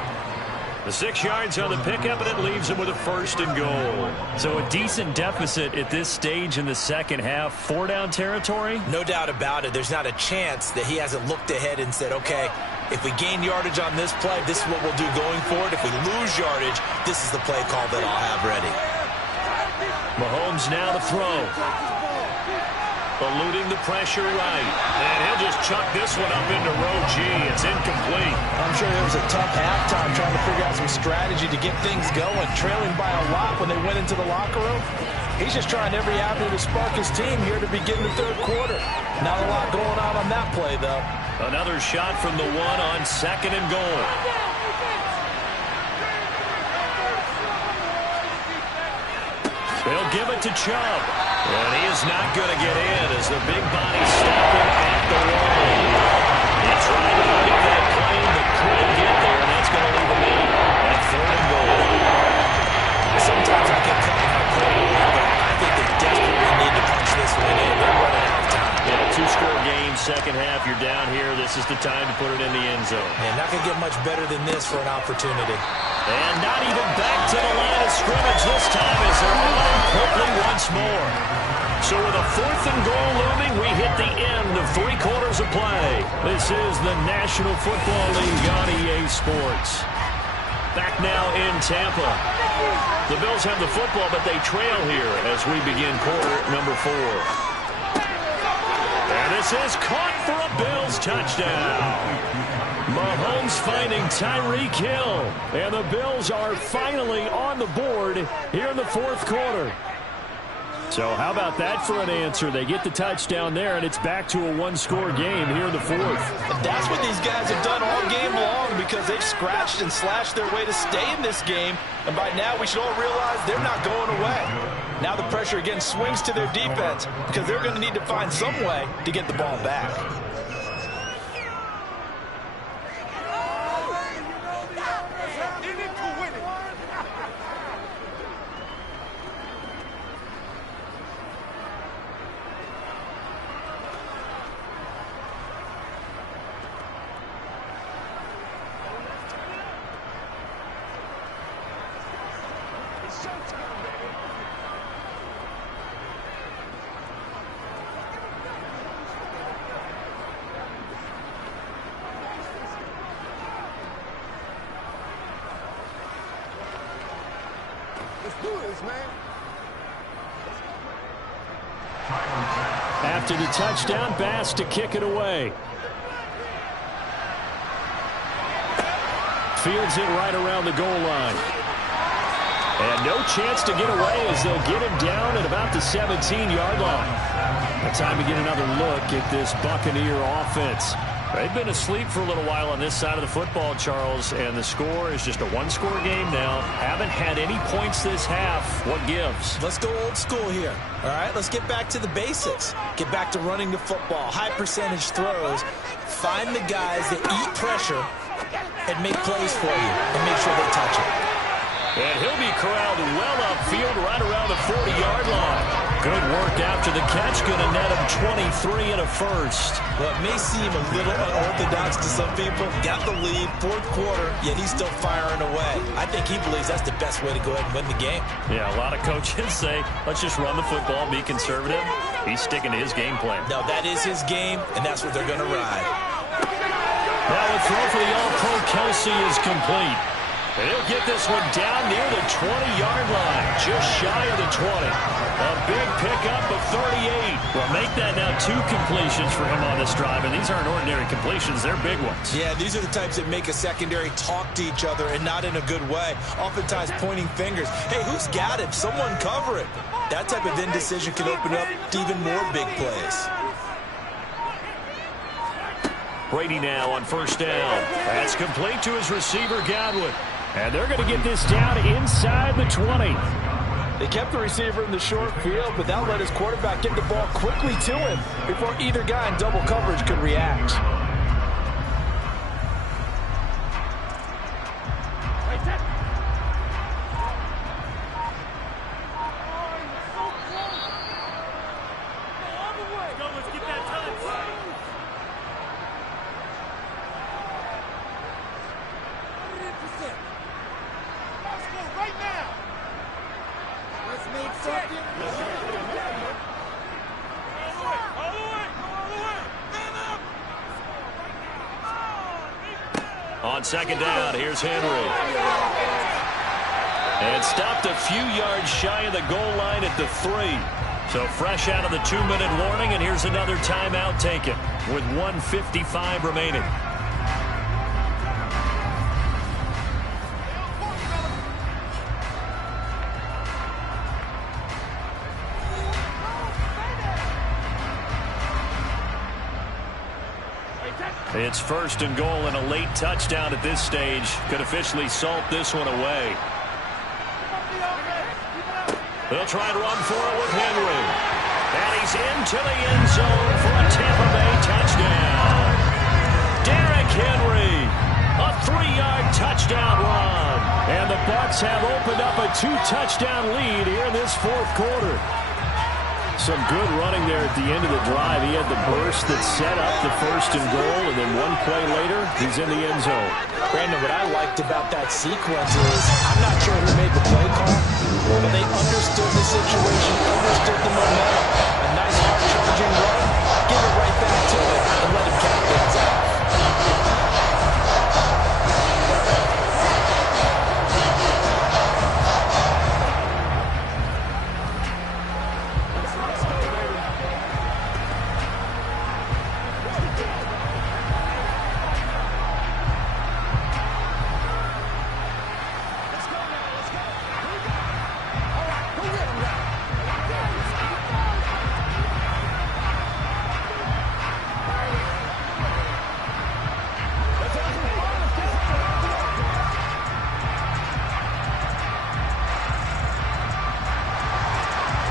The 6 yards on the pickup, and it leaves him with a 1st and goal. So a decent deficit at this stage in the second half. 4-down territory? No doubt about it. There's not a chance that he hasn't looked ahead and said, okay, if we gain yardage on this play, this is what we'll do going forward. If we lose yardage, this is the play call that I'll have ready. Mahomes now to throw. Eluding the pressure right. And he'll just chuck this one up into row G. It's incomplete. I'm sure there was a tough halftime trying to figure out some strategy to get things going. Trailing by a lot when they went into the locker room. He's just trying every avenue to spark his team here to begin the third quarter. Not a lot going on that play, though. Another shot from the one on second and goal. They'll give it to Chubb. And he is not going to get in as the big body stopping at the line. He tried to make that play, but couldn't get there, and that's going to leave him in at third and goal. Sometimes I get caught in my play, but I think they desperately need to punch this one in. They're running out of time. In a two-score game, second half, you're down here. This is the time to put it in the end zone. Man, not going to get much better than this for an opportunity. And not even back to the line of scrimmage this time as they're on quickly once more. So with a fourth and goal looming, we hit the end of 3 quarters of play. This is the National Football League on EA Sports. Back now in Tampa. The Bills have the football, but they trail here as we begin quarter number 4. And this is caught for a Bills touchdown. Mahomes finding Tyreek Hill. And the Bills are finally on the board here in the fourth quarter. So how about that for an answer? They get the touchdown there, and it's back to a one-score game here in the fourth. That's what these guys have done all game long because they've scratched and slashed their way to stay in this game. And by now, we should all realize they're not going away. Now the pressure again swings to their defense because they're going to need to find some way to get the ball back. After the touchdown, Bass to kick it away. Fields it right around the goal line. And no chance to get away as they'll get him down at about the 17-yard line. Time to get another look at this Buccaneer offense. They've been asleep for a little while on this side of the football, Charles, and the score is just a one-score game now. Haven't had any points this half. What gives? Let's go old school here. All right, let's get back to the basics. Get back to running the football, high-percentage throws. Find the guys that eat pressure and make plays for you and make sure they touch it. And he'll be corralled well upfield right around the 40-yard line. Good work after the catch. Going to net him 23 and a first. Well, it may seem a little unorthodox to some people. Got the lead, fourth quarter, yet he's still firing away. I think he believes that's the best way to go ahead and win the game. Yeah, a lot of coaches say, let's just run the football, be conservative. He's sticking to his game plan. No, that is his game, and that's what they're going to ride. Now a throw for the All-Pro Kelsey is complete. And he'll get this one down near the 20-yard line, just shy of the 20. A big pickup of 38. Well, make that now 2 completions for him on this drive, and these aren't ordinary completions. They're big ones. Yeah, these are the types that make a secondary talk to each other and not in a good way. Oftentimes pointing fingers. Hey, who's got him? Someone cover it. That type of indecision can open up to even more big plays. Brady now on first down. That's complete to his receiver, Godwin. And they're going to get this down inside the 20. They kept the receiver in the short field, but that let his quarterback get the ball quickly to him before either guy in double coverage could react. On second down, here's Henry. And stopped a few yards shy of the goal line at the 3. So fresh out of the 2-minute warning, and here's another timeout taken with 1:55 remaining. It's first and goal, and a late touchdown at this stage could officially salt this one away. They'll try and run for it with Henry. And he's into the end zone for a Tampa Bay touchdown. Derrick Henry, a 3-yard touchdown run. And the Bucs have opened up a 2-touchdown lead here in this fourth quarter. Some good running there at the end of the drive. He had the burst that set up the first and goal, and then one play later, he's in the end zone. Brandon, what I liked about that sequence is, I'm not sure who made the play call, but they understood the situation, understood the momentum. A nice hard-charging run, give it right back to him, and let him cap things off.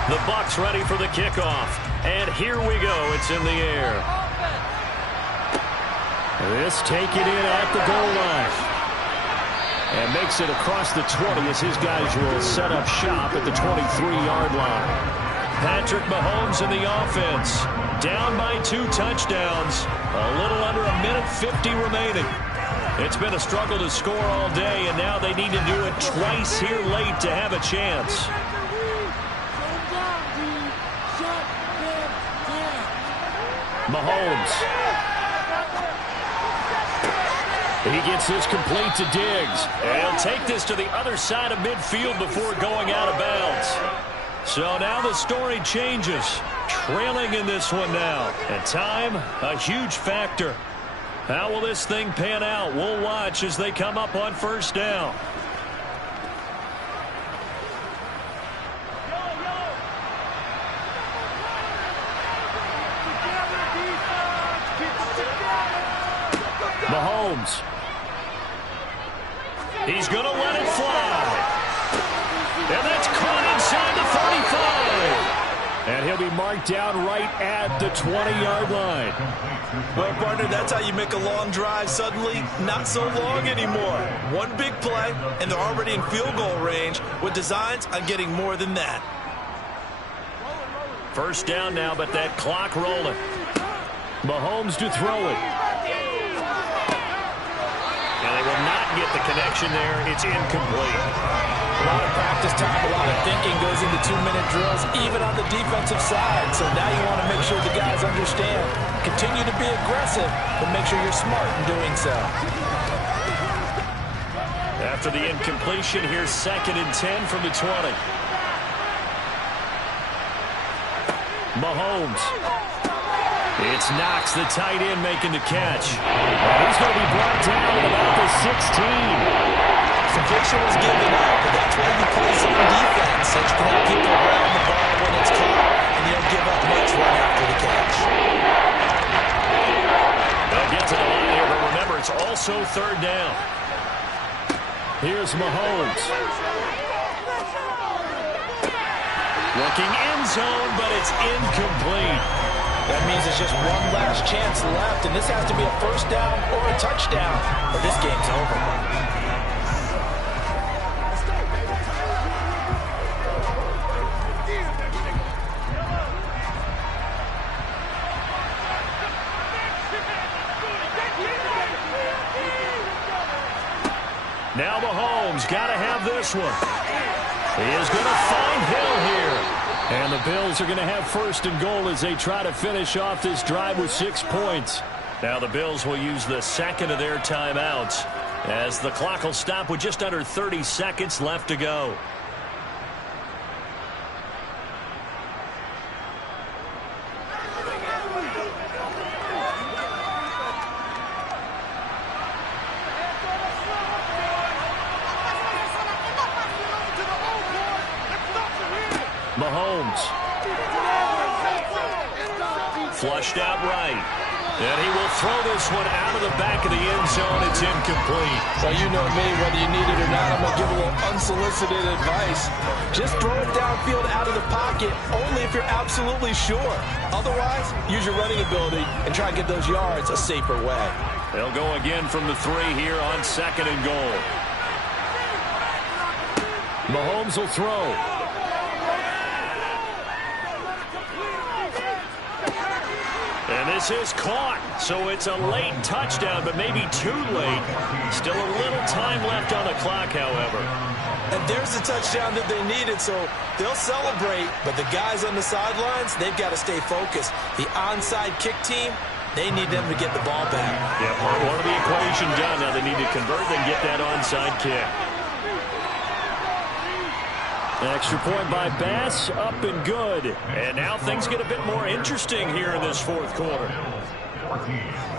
The Bucs ready for the kickoff. And here we go. It's in the air. This taken in at the goal line. And makes it across the 20 as his guys will set up shop at the 23-yard line. Patrick Mahomes in the offense. Down by 2 touchdowns. A little under a minute 50 remaining. It's been a struggle to score all day, and now they need to do it twice here late to have a chance. Mahomes. He gets this complete to Diggs. And he'll take this to the other side of midfield before going out of bounds. So now the story changes. Trailing in this one now. And time, a huge factor. How will this thing pan out? We'll watch as they come up on first down. Mahomes. He's going to let it fly. And that's caught inside the 45. And he'll be marked down right at the 20-yard line. Well, partner, that's how you make a long drive suddenly not so long anymore. One big play, and they're already in field goal range with designs on getting more than that. First down now, but that clock rolling. Mahomes to throw it. And they will not get the connection there. It's incomplete. A lot of practice time, a lot of thinking goes into 2-minute drills, even on the defensive side. So now you want to make sure the guys understand. Continue to be aggressive, but make sure you're smart in doing so. After the incompletion, here's 2nd and 10 from the 20. Mahomes. It's Knox, the tight end, making the catch. And he's going to be brought down at about the 16. Some friction was given up, but that's why you play zone defense. So you can have people around the ball when it's caught, and you don't give up much right after the catch. They'll get to the line here, but remember, it's also 3rd down. Here's Mahomes. Looking end zone, but it's incomplete. That means it's just one last chance left, and this has to be a first down or a touchdown, or this game's over. Now Mahomes got to have this one. He is going to find Hill here. And the Bills are going to have 1st and goal as they try to finish off this drive with 6 points. Now the Bills will use the 2nd of their timeouts as the clock will stop with just under 30 seconds left to go. Mahomes. Flushed out right. And he will throw this one out of the back of the end zone. It's incomplete. So you know me, whether you need it or not, I'm going to give a little unsolicited advice. Just throw it downfield out of the pocket, only if you're absolutely sure. Otherwise, use your running ability and try and get those yards a safer way. They'll go again from the 3 here on 2nd and goal. Mahomes will throw. And this is caught, so it's a late touchdown, but maybe too late. Still a little time left on the clock, however. And there's the touchdown that they needed, so they'll celebrate. But the guys on the sidelines, they've got to stay focused. The onside kick team, they need them to get the ball back. Yeah, part of the equation done. Now they need to convert and get that onside kick. An extra point by Bass, up and good. And now things get a bit more interesting here in this 4th quarter. 14.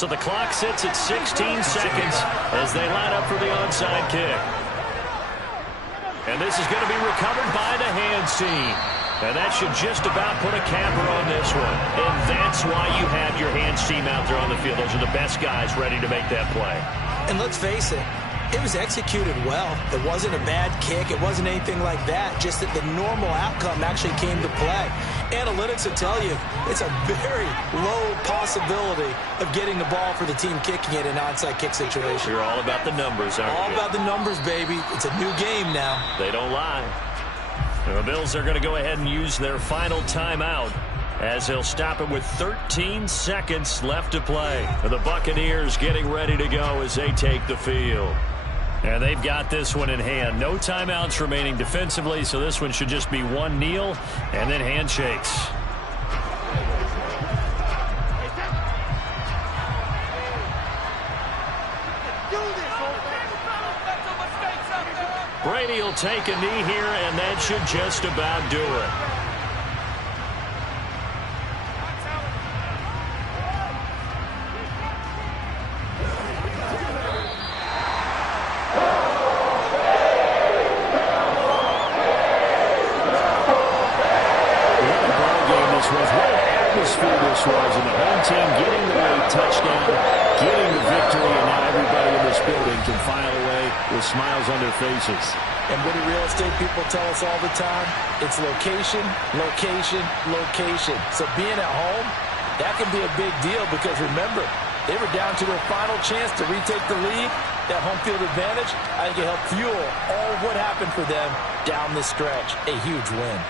So the clock sits at 16 seconds as they line up for the onside kick. And this is going to be recovered by the hands team. And that should just about put a capper on this one. And that's why you have your hands team out there on the field. Those are the best guys ready to make that play. And let's face it, it was executed well. It wasn't a bad kick. It wasn't anything like that. Just that the normal outcome actually came to play. Analytics will tell you it's a very low possibility of getting the ball for the team kicking it in an onside kick situation. You're all about the numbers, aren't you? All about the numbers, baby. It's a new game now. They don't lie. And the Bills are going to go ahead and use their final timeout as they'll stop it with 13 seconds left to play. And the Buccaneers getting ready to go as they take the field. And they've got this one in hand. No timeouts remaining defensively, so this one should just be one kneel and then handshakes. Brady will take a knee here, and that should just about do it. This was, and the home team getting the late touchdown, getting the victory, and now everybody in this building can file away with smiles on their faces. And what do real estate people tell us all the time? It's location, location, location. So being at home, that can be a big deal because remember, they were down to their final chance to retake the lead. That home field advantage, I think it helped fuel all of what happened for them down the stretch. A huge win.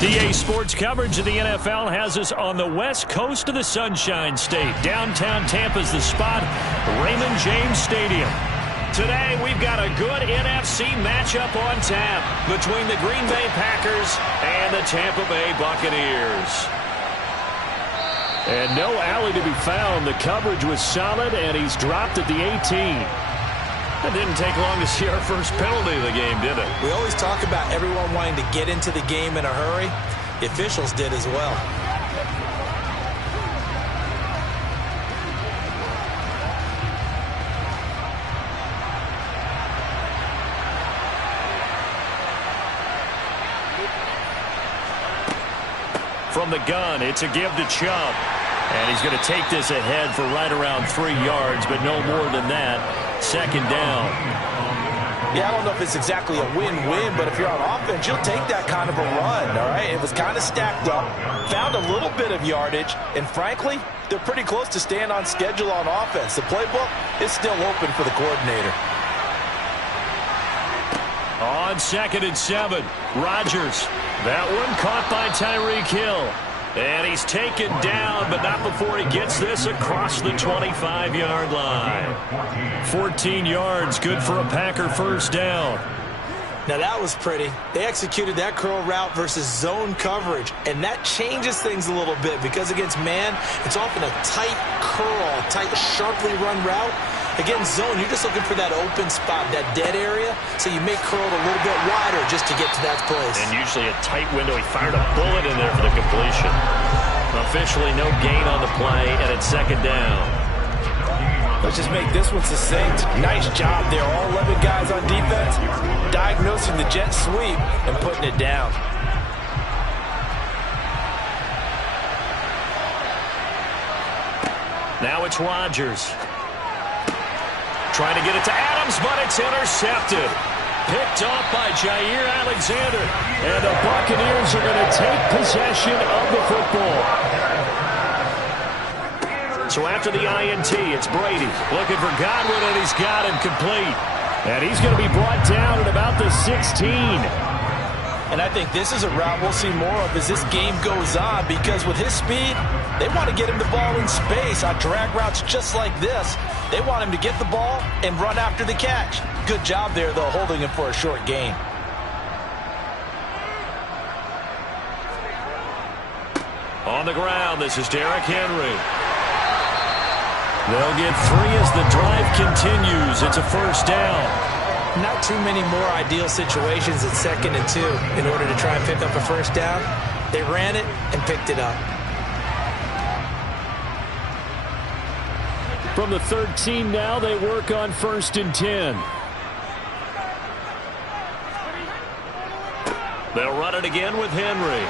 DA Sports coverage of the NFL has us on the west coast of the Sunshine State. Downtown Tampa's the spot, Raymond James Stadium. Today, we've got a good NFC matchup on tap between the Green Bay Packers and the Tampa Bay Buccaneers. And no alley to be found. The coverage was solid, and he's dropped at the 18. It didn't take long to see our first penalty of the game, did it? We always talk about everyone wanting to get into the game in a hurry. The officials did as well. From the gun, it's a give to Chubb. And he's going to take this ahead for right around 3 yards, but no more than that. Second down. Yeah, I don't know if it's exactly a win-win, but if you're on offense, you'll take that kind of a run, all right? It was kind of stacked up, found a little bit of yardage, and frankly, they're pretty close to staying on schedule on offense. The playbook is still open for the coordinator. On 2nd and 7, Rodgers. That one caught by Tyreek Hill. And he's taken down, but not before he gets this across the 25-yard line. 14 yards, good for a Packer first down. Now that was pretty. They executed that curl route versus zone coverage, and that changes things a little bit because against man, it's often a tight curl, tight, sharply run route. Against zone, you're just looking for that open spot, that dead area, so you may curl it a little bit wider just to get to that place. And usually a tight window. He fired a bullet in there for the completion. Officially no gain on the play, and it's second down. Let's just make this one succinct. Nice job there. All 11 guys on defense diagnosing the jet sweep and putting it down. Now it's Rodgers. Trying to get it to Adams, but it's intercepted. Picked off by Jair Alexander. And the Buccaneers are going to take possession of the football. So after the INT, it's Brady looking for Godwin, and he's got him complete. And he's going to be brought down at about the 16. And I think this is a route we'll see more of as this game goes on, because with his speed, they want to get him the ball in space on drag routes just like this. They want him to get the ball and run after the catch. Good job there, though, holding him for a short gain. On the ground, this is Derrick Henry. They'll get 3 as the drive continues. It's a first down. Not too many more ideal situations at 2nd and 2 in order to try and pick up a first down. They ran it and picked it up. From the 13 now, they work on 1st and 10. They'll run it again with Henry.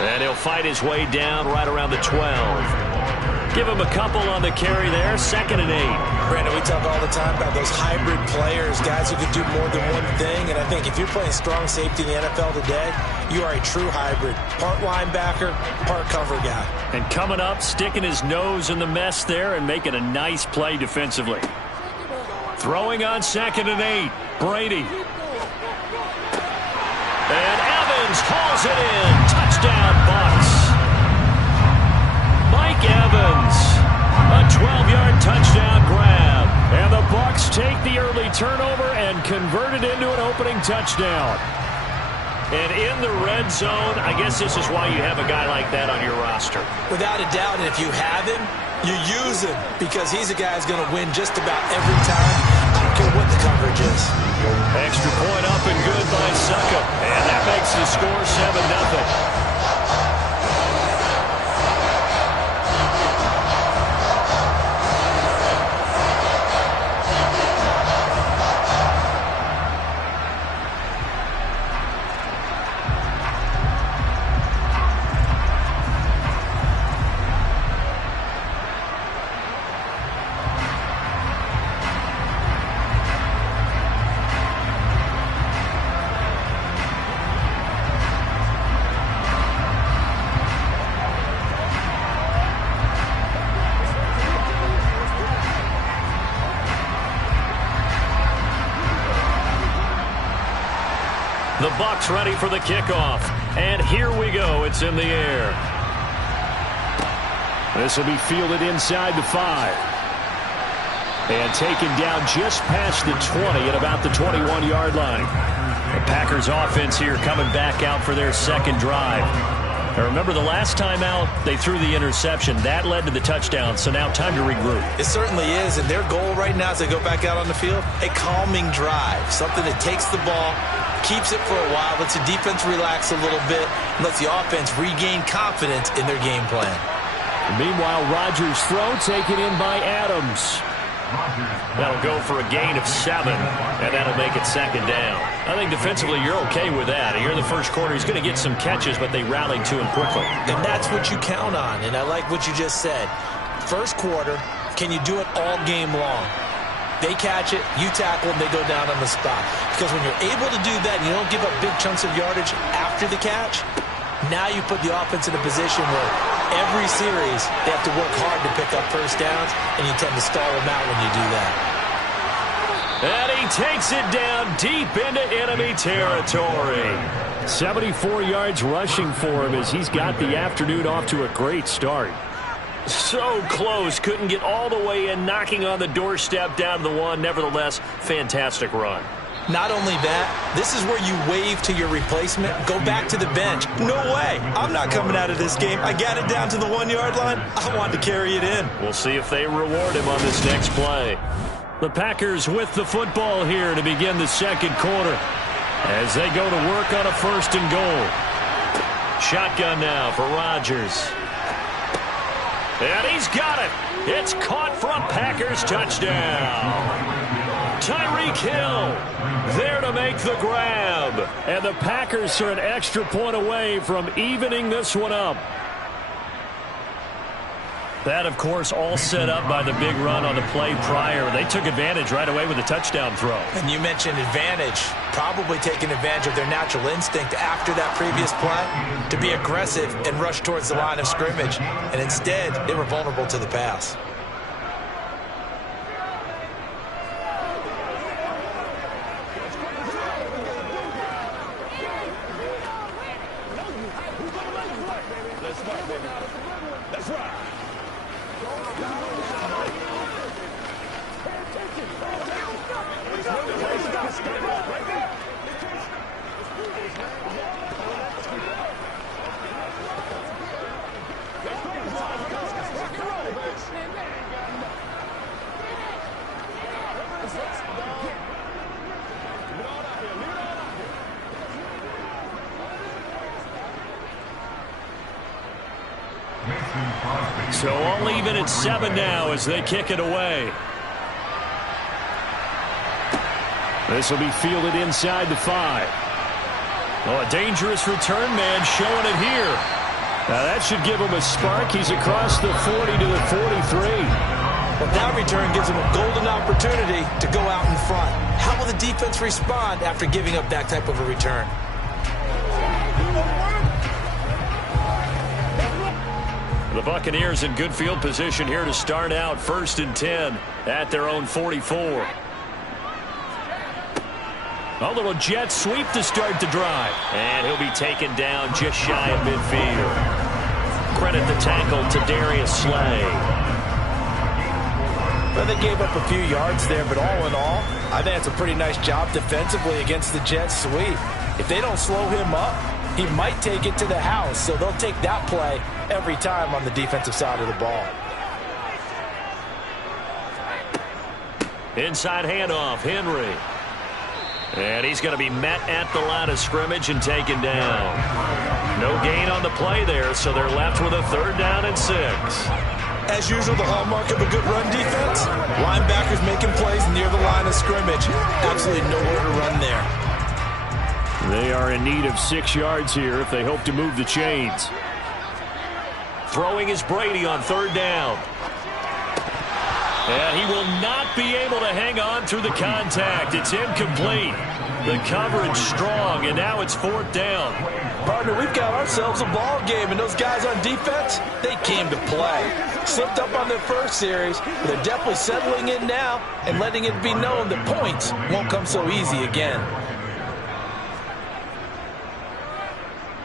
And he'll fight his way down right around the 12. Give him a couple on the carry there. 2nd and 8. Brandon, we talk all the time about those hybrid players, guys who can do more than one thing. And I think if you're playing strong safety in the NFL today, you are a true hybrid. Part linebacker, part cover guy. And coming up, sticking his nose in the mess there and making a nice play defensively. Throwing on 2nd and 8. Brady. And Evans hauls it in. Touchdown, Bucs. Mike Evans, a 12-yard touchdown grab. And the Bucs take the early turnover and convert it into an opening touchdown. And in the red zone, I guess this is why you have a guy like that on your roster. Without a doubt, and if you have him, you use him, because he's a guy who's going to win just about every time. I don't care what the coverage is. Extra point up and good by Succop. And that makes the score 7-0. The Bucs ready for the kickoff. And here we go. It's in the air. This will be fielded inside the 5. And taken down just past the 20 at about the 21-yard line. The Packers offense here coming back out for their second drive. Now remember, the last time out, they threw the interception. That led to the touchdown, so now time to regroup. It certainly is, and their goal right now as they go back out on the field, a calming drive, something that takes the ball, keeps it for a while, lets the defense relax a little bit, and lets the offense regain confidence in their game plan. Meanwhile, Rodgers' throw taken in by Adams. That'll go for a gain of 7, and that'll make it second down. I think defensively you're okay with that. Here in the first quarter, he's going to get some catches, but they rallied to him quickly. And that's what you count on, and I like what you just said. First quarter, can you do it all game long? They catch it, you tackle them, they go down on the spot. Because when you're able to do that and you don't give up big chunks of yardage after the catch, now you put the offense in a position where every series they have to work hard to pick up first downs, and you tend to stall them out when you do that. And he takes it down deep into enemy territory. 74 yards rushing for him as he's got the afternoon off to a great start. So close, couldn't get all the way in, knocking on the doorstep down to the 1. Nevertheless, fantastic run. Not only that, this is where you wave to your replacement, go back to the bench. No way. I'm not coming out of this game. I got it down to the 1-yard line. I wanted to carry it in. We'll see if they reward him on this next play. The Packers with the football here to begin the second quarter as they go to work on a 1st and goal. Shotgun now for Rodgers. And he's got it. It's caught for a Packers touchdown. Tyreek Hill there to make the grab. And the Packers are an extra point away from evening this one up. That, of course, all set up by the big run on the play prior. They took advantage right away with a touchdown throw. And you mentioned advantage, probably taking advantage of their natural instinct after that previous play to be aggressive and rush towards the line of scrimmage. And instead, they were vulnerable to the pass. So all even at 7 now as they kick it away. This will be fielded inside the 5. Oh, a dangerous return man showing it here. Now that should give him a spark. He's across the 40 to the 43. Well, that return gives him a golden opportunity to go out in front. How will the defense respond after giving up that type of a return? The Buccaneers in good field position here to start out 1st and 10 at their own 44. A little jet sweep to start the drive. And he'll be taken down just shy of midfield. Credit the tackle to Darius Slay. Well, they gave up a few yards there, but all in all, I think it's a pretty nice job defensively against the jet sweep. If they don't slow him up, he might take it to the house, so they'll take that play every time on the defensive side of the ball. Inside handoff, Henry. And he's going to be met at the line of scrimmage and taken down. No gain on the play there, so they're left with a 3rd down and 6. As usual, the hallmark of a good run defense, linebackers making plays near the line of scrimmage. Absolutely nowhere to run there. They are in need of 6 yards here if they hope to move the chains. Throwing is Brady on 3rd down. And he will not be able to hang on through the contact. It's incomplete. The coverage strong, and now it's 4th down. Partner, we've got ourselves a ball game, and those guys on defense, they came to play. Slipped up on their first series, but they're definitely settling in now and letting it be known that points won't come so easy again.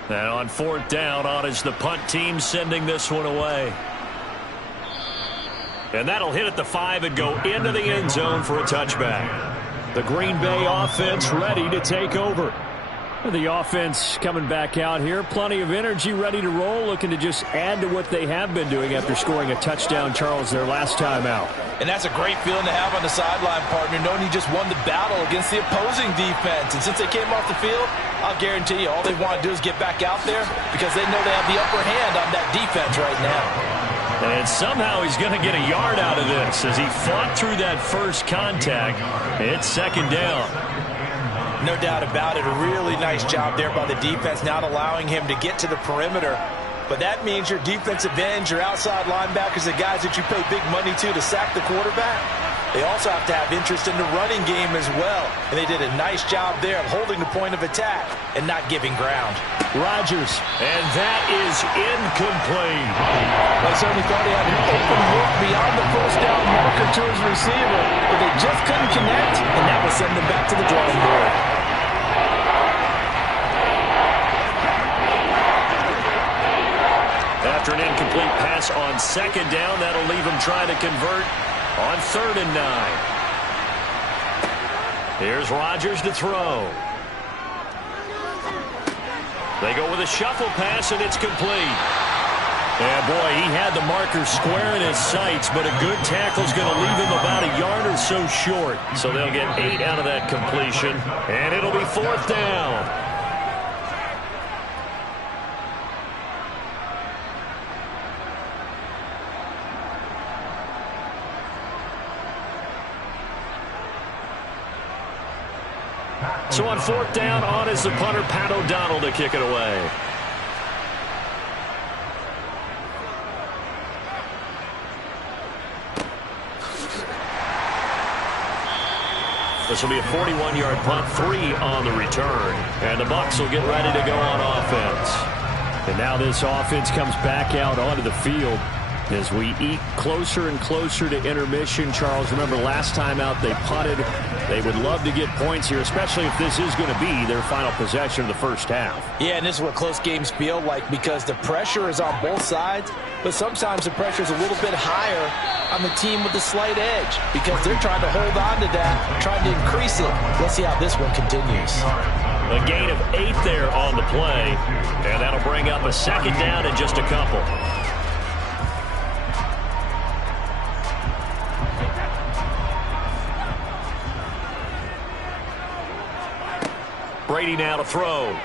And on 4th down, on is the punt team sending this one away. And that'll hit at the 5 and go into the end zone for a touchback. The Green Bay offense ready to take over. The offense coming back out here. Plenty of energy, ready to roll, looking to just add to what they have been doing after scoring a touchdown, Charles, their last time out. And that's a great feeling to have on the sideline, partner, knowing you just won the battle against the opposing defense. And since they came off the field, I'll guarantee you all they want to do is get back out there because they know they have the upper hand on that defense right now. And somehow he's going to get a yard out of this as he fought through that first contact. It's 2nd down. No doubt about it. A really nice job there by the defense, not allowing him to get to the perimeter. But that means your defensive ends, your outside linebackers, the guys that you pay big money to sack the quarterback, they also have to have interest in the running game as well. And they did a nice job there of holding the point of attack and not giving ground. Rodgers, and that is incomplete. I certainly thought he had an open look beyond the first down marker to his receiver, but they just couldn't connect, and that will send them back to the drawing board. After an incomplete pass on 2nd down, that'll leave him trying to convert on 3rd and 9. Here's Rodgers to throw. They go with a shuffle pass, and it's complete. Yeah, boy, he had the marker square in his sights, but a good tackle's going to leave him about a yard or so short. So they'll get 8 out of that completion, and it'll be 4th down. So on 4th down, on is the punter, Pat O'Donnell, to kick it away. This will be a 41-yard punt, 3 on the return. And the Bucs will get ready to go on offense. And now this offense comes back out onto the field as we eat closer and closer to intermission. Charles, remember last time out they punted. They would love to get points here, especially if this is going to be their final possession of the first half. Yeah, and this is what close games feel like because the pressure is on both sides, but sometimes the pressure is a little bit higher on the team with the slight edge because they're trying to hold on to that, trying to increase it. Let's see how this one continues. A gain of 8 there on the play, and that'll bring up a 2nd down in just a couple. Brady now to throw.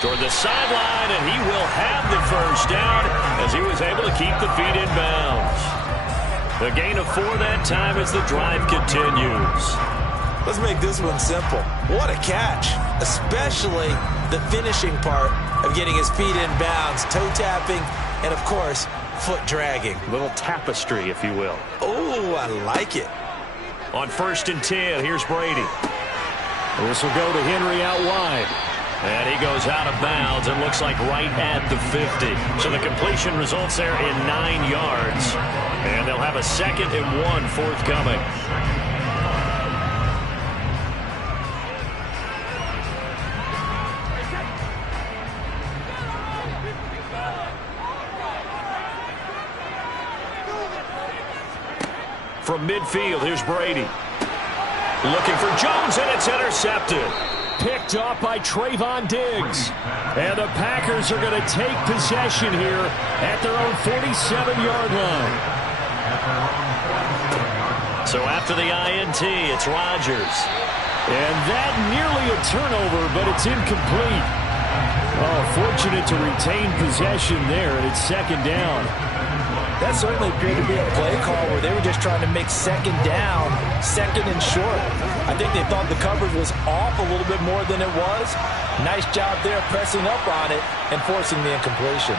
Toward the sideline, and he will have the first down as he was able to keep the feet in bounds. The gain of 4 that time as the drive continues. Let's make this one simple. What a catch, especially the finishing part of getting his feet in bounds, toe tapping, and of course, foot dragging. A little tapestry, if you will. Oh, I like it. On 1st and 10, here's Brady. This will go to Henry out wide. And he goes out of bounds and looks like right at the 50. So the completion results there in 9 yards. And they'll have a 2nd and 1 forthcoming. From midfield, here's Brady. Looking for Jones, and it's intercepted. Picked off by Trayvon Diggs. And the Packers are going to take possession here at their own 47-yard line. So after the INT, it's Rodgers. And that nearly a turnover, but it's incomplete. Oh, fortunate to retain possession there, and it's 2nd down. That certainly appeared to be a play call where they were just trying to make 2nd down, 2nd and short. I think they thought the coverage was off a little bit more than it was. Nice job there pressing up on it and forcing the incompletion.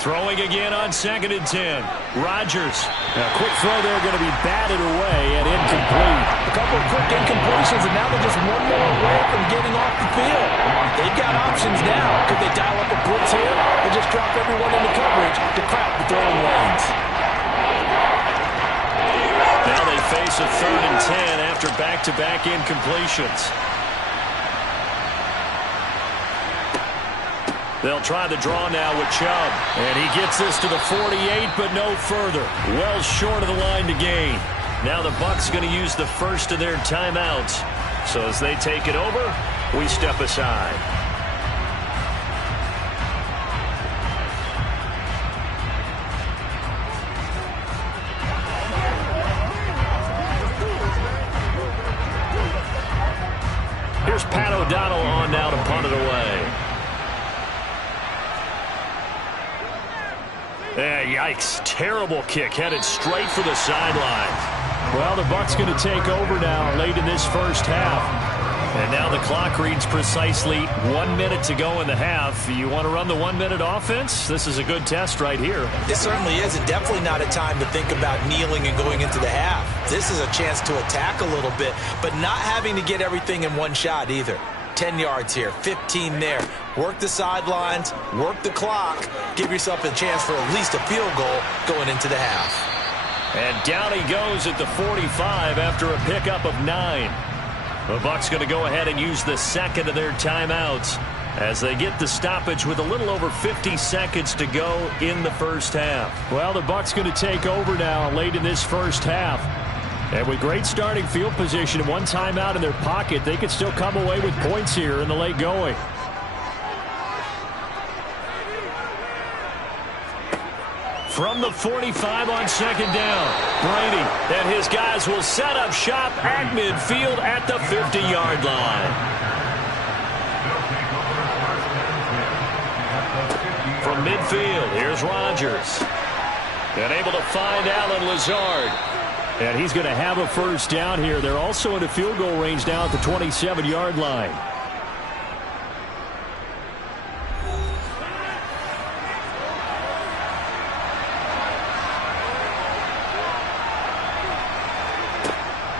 Throwing again on 2nd and 10. Rodgers. A quick throw there going to be batted away and incomplete. A couple of quick incompletions, and now they're just one more away from getting off the field. They've got options now. Could they dial up a blitz here or just drop everyone into coverage to crowd the throwing lanes? Now they face a 3rd and 10 after back-to-back incompletions. They'll try the draw now with Chubb. And he gets this to the 48, but no further. Well short of the line to gain. Now the Bucs going to use the first of their timeouts. So as they take it over, we step aside. Here's Pat O'Donnell on now to punt it away. Yikes. Terrible kick headed straight for the sidelines. Well, the Bucs going to take over now late in this first half. And now the clock reads precisely 1 minute to go in the half. You want to run the 1 minute offense? This is a good test right here. It certainly is, and definitely not a time to think about kneeling and going into the half. This is a chance to attack a little bit, but not having to get everything in one shot either. 10 yards here, 15 there. Work the sidelines, work the clock, give yourself a chance for at least a field goal going into the half. And down he goes at the 45 after a pickup of 9. The Bucs going to go ahead and use the second of their timeouts as they get the stoppage with a little over 50 seconds to go in the first half. Well, the Bucs going to take over now late in this first half. And with great starting field position and one timeout in their pocket, they could still come away with points here in the late going. From the 45 on second down, Brady and his guys will set up shop at midfield at the 50-yard line. From midfield, here's Rodgers. And able to find Allen Lazard. And he's going to have a first down here. They're also in a field goal range now at the 27-yard line.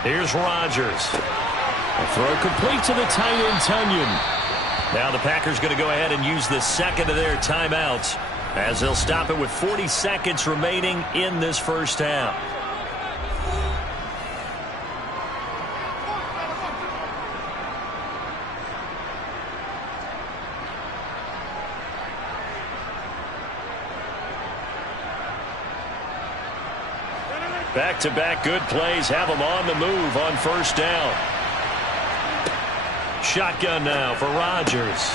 Here's Rodgers. A throw complete to the tight end, Tonyan. Now the Packers going to go ahead and use the second of their timeouts as they'll stop it with 40 seconds remaining in this first half. Back-to-back good plays have them on the move on first down. Shotgun now for Rodgers.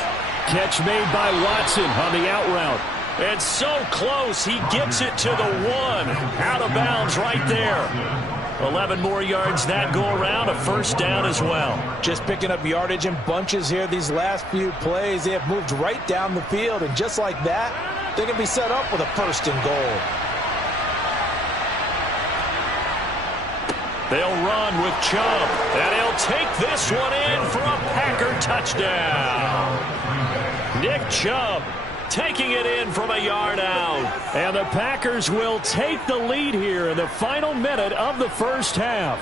Catch made by Watson on the out route. And so close, he gets it to the 1. Out of bounds right there. 11 more yards that go around, a first down as well. Just picking up yardage in bunches here these last few plays. They have moved right down the field, and just like that, they're going to be set up with a first and goal. They'll run with Chubb, and he'll take this one in for a Packer touchdown. Nick Chubb taking it in from a yard out. And the Packers will take the lead here in the final minute of the first half.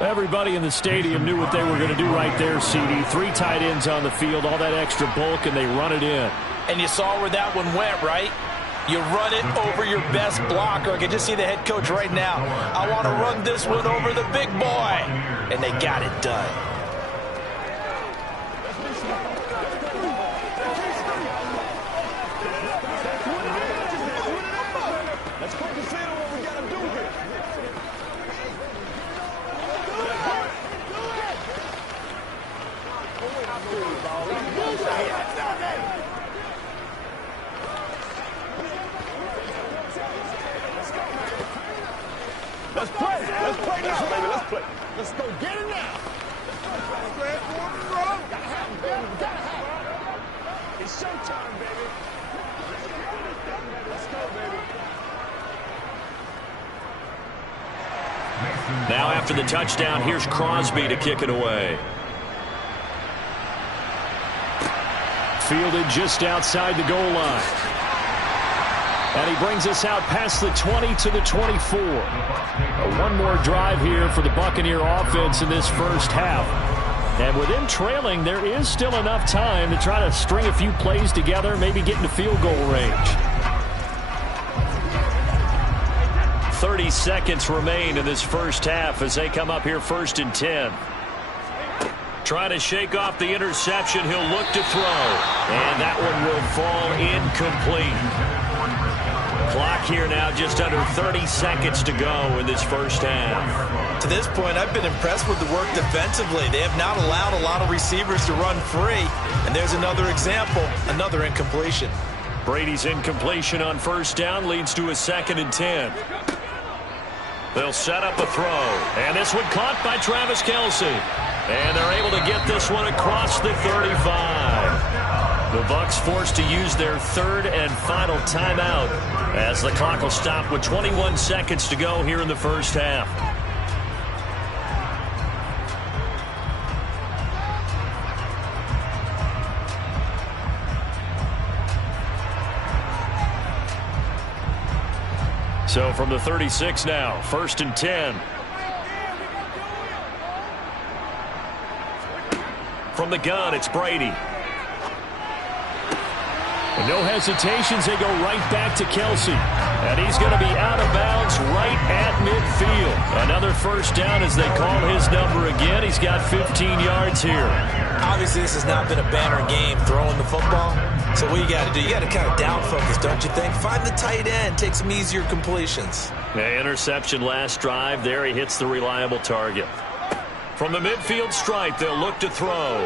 Everybody in the stadium knew what they were going to do right there, CD. 3 tight ends on the field, all that extra bulk, and they run it in. And you saw where that one went, right? You run it over your best blocker. I can just see the head coach right now. I want to run this one over the big boy. And they got it done. Let's focus in on what we got to do here. Let's play. Let's play now, baby. Let's play. Let's go get it now. Let's go ahead for it, bro. Gotta have it, baby. Gotta have it. It's showtime, baby. Let's go, baby. Now after the touchdown, here's Crosby to kick it away. Fielded just outside the goal line. And he brings us out past the 20 to the 24. One more drive here for the Buccaneer offense in this first half. And with them trailing, there is still enough time to try to string a few plays together, maybe get into field goal range. 30 seconds remain in this first half as they come up here 1st and 10. Trying to shake off the interception. He'll look to throw. And that one will fall incomplete. Clock here now, just under 30 seconds to go in this first half. To this point, I've been impressed with the work defensively. They have not allowed a lot of receivers to run free. And there's another example, another incompletion. Brady's incompletion on first down leads to a 2nd and 10. They'll set up a throw. And this one caught by Travis Kelce. And they're able to get this one across the 35. The Bucs forced to use their 3rd and final timeout as the clock will stop with 21 seconds to go here in the first half. So from the 36 now, 1st and 10. From the gun, it's Brady. And no hesitations, they go right back to Kelce. And he's going to be out of bounds right at midfield. Another first down as they call his number again. He's got 15 yards here. Obviously, this has not been a banner game throwing the football. So what you got to do, you got to kind of down focus, don't you think? Find the tight end, take some easier completions. Yeah, interception last drive. There he hits the reliable target. From the midfield stripe, they'll look to throw.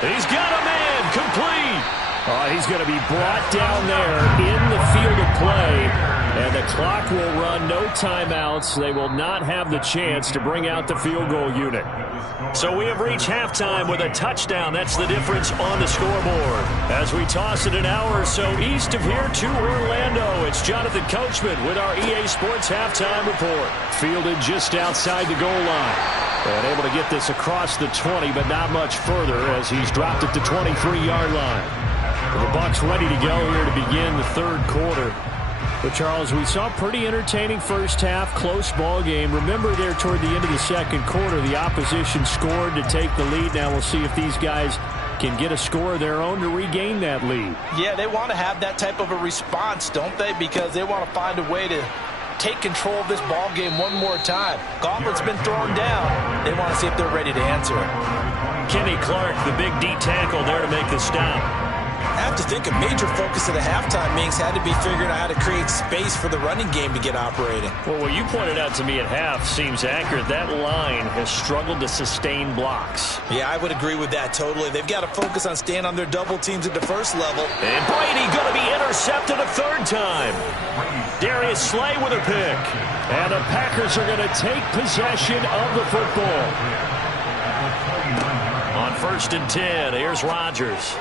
He's got a man, complete. He's going to be brought down there in the field of play. And the clock will run, no timeouts. They will not have the chance to bring out the field goal unit. So we have reached halftime with a touchdown. That's the difference on the scoreboard. As we toss it an hour or so east of here to Orlando, it's Jonathan Coachman with our EA Sports Halftime Report. Fielded just outside the goal line. And able to get this across the 20, but not much further as he's dropped at the 23-yard line. The Bucs ready to go here to begin the 3rd quarter. But, Charles, we saw a pretty entertaining first half, close ball game. Remember there toward the end of the 2nd quarter, the opposition scored to take the lead. Now we'll see if these guys can get a score of their own to regain that lead. Yeah, they want to have that type of a response, don't they? Because they want to find a way to take control of this ball game one more time. Gauntlet's been thrown down. They want to see if they're ready to answer it. Kenny Clark, the big D tackle there to make the stop. I have to think a major focus of the halftime meetings had to be figuring out how to create space for the running game to get operating. Well, what you pointed out to me at half seems accurate. That line has struggled to sustain blocks. Yeah, I would agree with that totally. They've got to focus on staying on their double teams at the first level. And Brady going to be intercepted a 3rd time. Darius Slay with a pick. And the Packers are going to take possession of the football. On 1st and 10, here's Rodgers.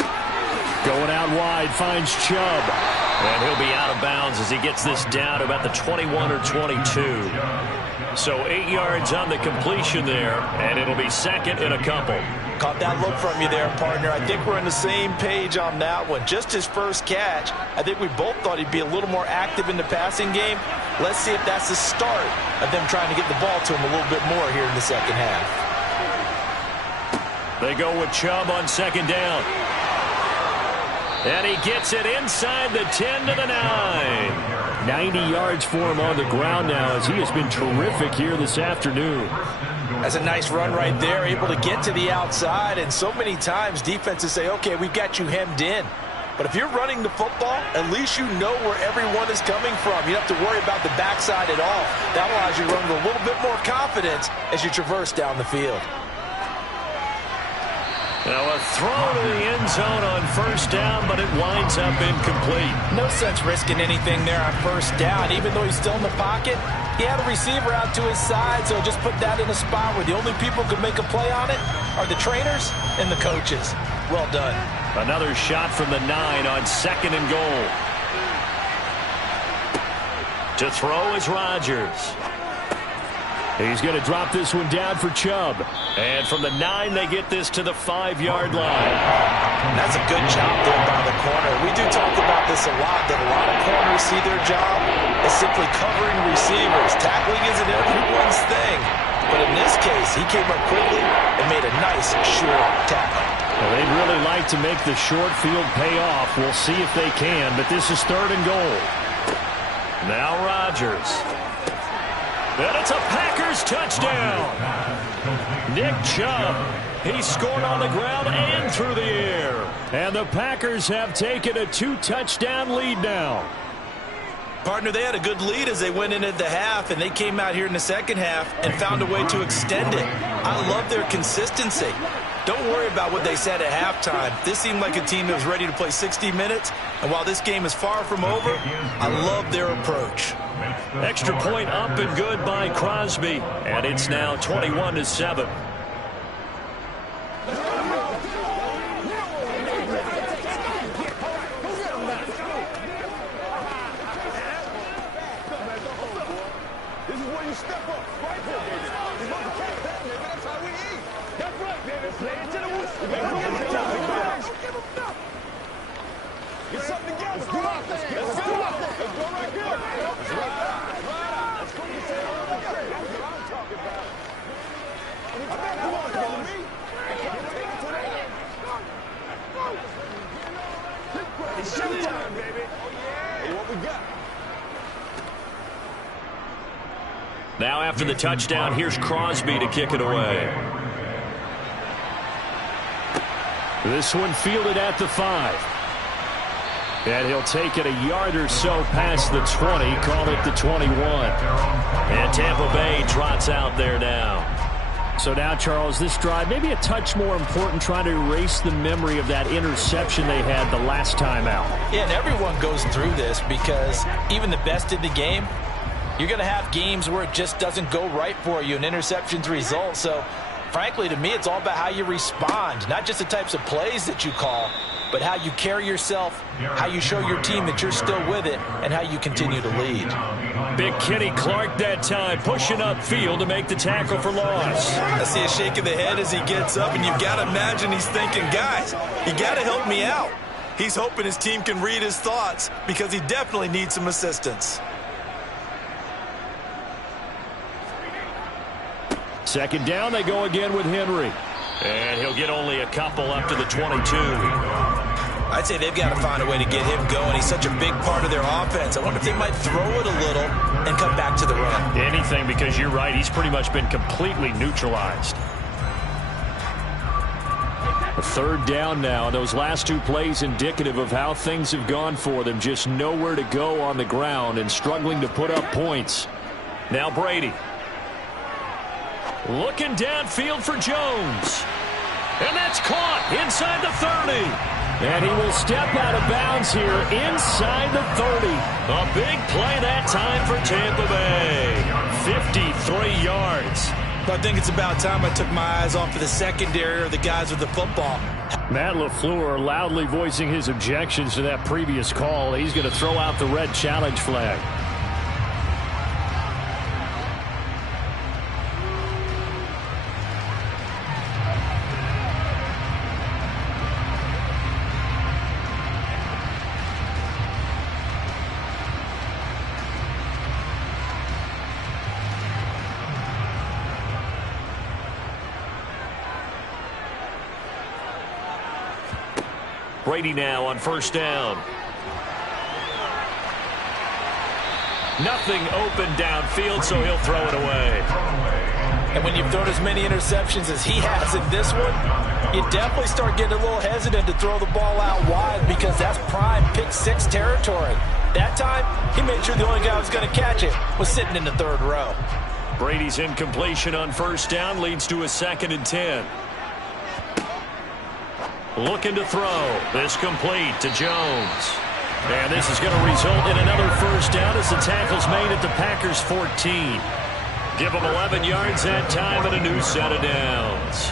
Going out wide, finds Chubb. And he'll be out of bounds as he gets this down to about the 21 or 22. So 8 yards on the completion there, and it'll be 2nd and a couple. Caught that look from you there, partner. I think we're on the same page on that one. Just his first catch. I think we both thought he'd be a little more active in the passing game. Let's see if that's the start of them trying to get the ball to him a little bit more here in the 2nd half. They go with Chubb on 2nd down. And he gets it inside the 10 to the 9. 90 yards for him on the ground now as he has been terrific here this afternoon. That's a nice run right there, able to get to the outside. And so many times defenses say, okay, we've got you hemmed in. But if you're running the football, at least you know where everyone is coming from. You don't have to worry about the backside at all. That allows you to run with a little bit more confidence as you traverse down the field. Now a throw to the end zone on 1st down, but it winds up incomplete. No sense risking anything there on 1st down. Even though he's still in the pocket, he had a receiver out to his side, so just put that in a spot where the only people who could make a play on it are the trainers and the coaches. Well done. Another shot from the 9 on 2nd and goal. To throw is Rodgers. He's going to drop this one down for Chubb. And from the 9, they get this to the 5-yard line. That's a good job there by the corner. We do talk about this a lot, that a lot of corners see their job as simply covering receivers. Tackling isn't everyone's thing. But in this case, he came up quickly and made a nice, short tackle. Well, they'd really like to make the short field pay off. We'll see if they can, but this is 3rd and goal. Now Rodgers. And it's a Packers touchdown. Nick Chubb. He scored on the ground and through the air. And the Packers have taken a 2-touchdown lead now. Partner, they had a good lead as they went into the half, and they came out here in the second half and found a way to extend it. I love their consistency. Don't worry about what they said at halftime. This seemed like a team that was ready to play 60 minutes, and while this game is far from over, I love their approach. Extra point up and good by Crosby, and it's now 21-7. It's showtime, baby. Hey, what we got? Now after the touchdown, here's Crosby to kick it away. This one fielded at the 5. And he'll take it a yard or so past the 20, call it the 21. And Tampa Bay trots out there now. So now, Charles, this drive maybe a touch more important, trying to erase the memory of that interception they had the last time out. Yeah, and everyone goes through this because even the best in the game, you're going to have games where it just doesn't go right for you and interceptions result. So, frankly, to me, it's all about how you respond, not just the types of plays that you call, but how you carry yourself, how you show your team that you're still with it, and how you continue to lead. Big Kenny Clark that time, pushing upfield to make the tackle for loss. I see a shake of the head as he gets up, and you've got to imagine he's thinking, guys, you got to help me out. He's hoping his team can read his thoughts because he definitely needs some assistance. Second down, they go again with Henry. And he'll get only a couple up to the 22. I'd say they've got to find a way to get him going. He's such a big part of their offense. I wonder if they might throw it a little and come back to the run. Anything, because you're right. He's pretty much been completely neutralized. A third down now. Those last two plays indicative of how things have gone for them. Just nowhere to go on the ground and struggling to put up points. Now Brady. Looking downfield for Jones. And that's caught inside the 30. And he will step out of bounds here inside the 30. A big play that time for Tampa Bay. 53 yards. I think it's about time I took my eyes off of the secondary or the guys with the football. Matt LaFleur loudly voicing his objections to that previous call. He's going to throw out the red challenge flag. Brady now on first down. Nothing open downfield, so he'll throw it away. And when you've thrown as many interceptions as he has in this one, you definitely start getting a little hesitant to throw the ball out wide because that's prime pick-6 territory. That time, he made sure the only guy who was going to catch it was sitting in the third row. Brady's incompletion on first down leads to a 2nd and 10. Looking to throw. This complete to Jones. And this is going to result in another first down as the tackle's made at the Packers' 14. Give them 11 yards that time and a new set of downs.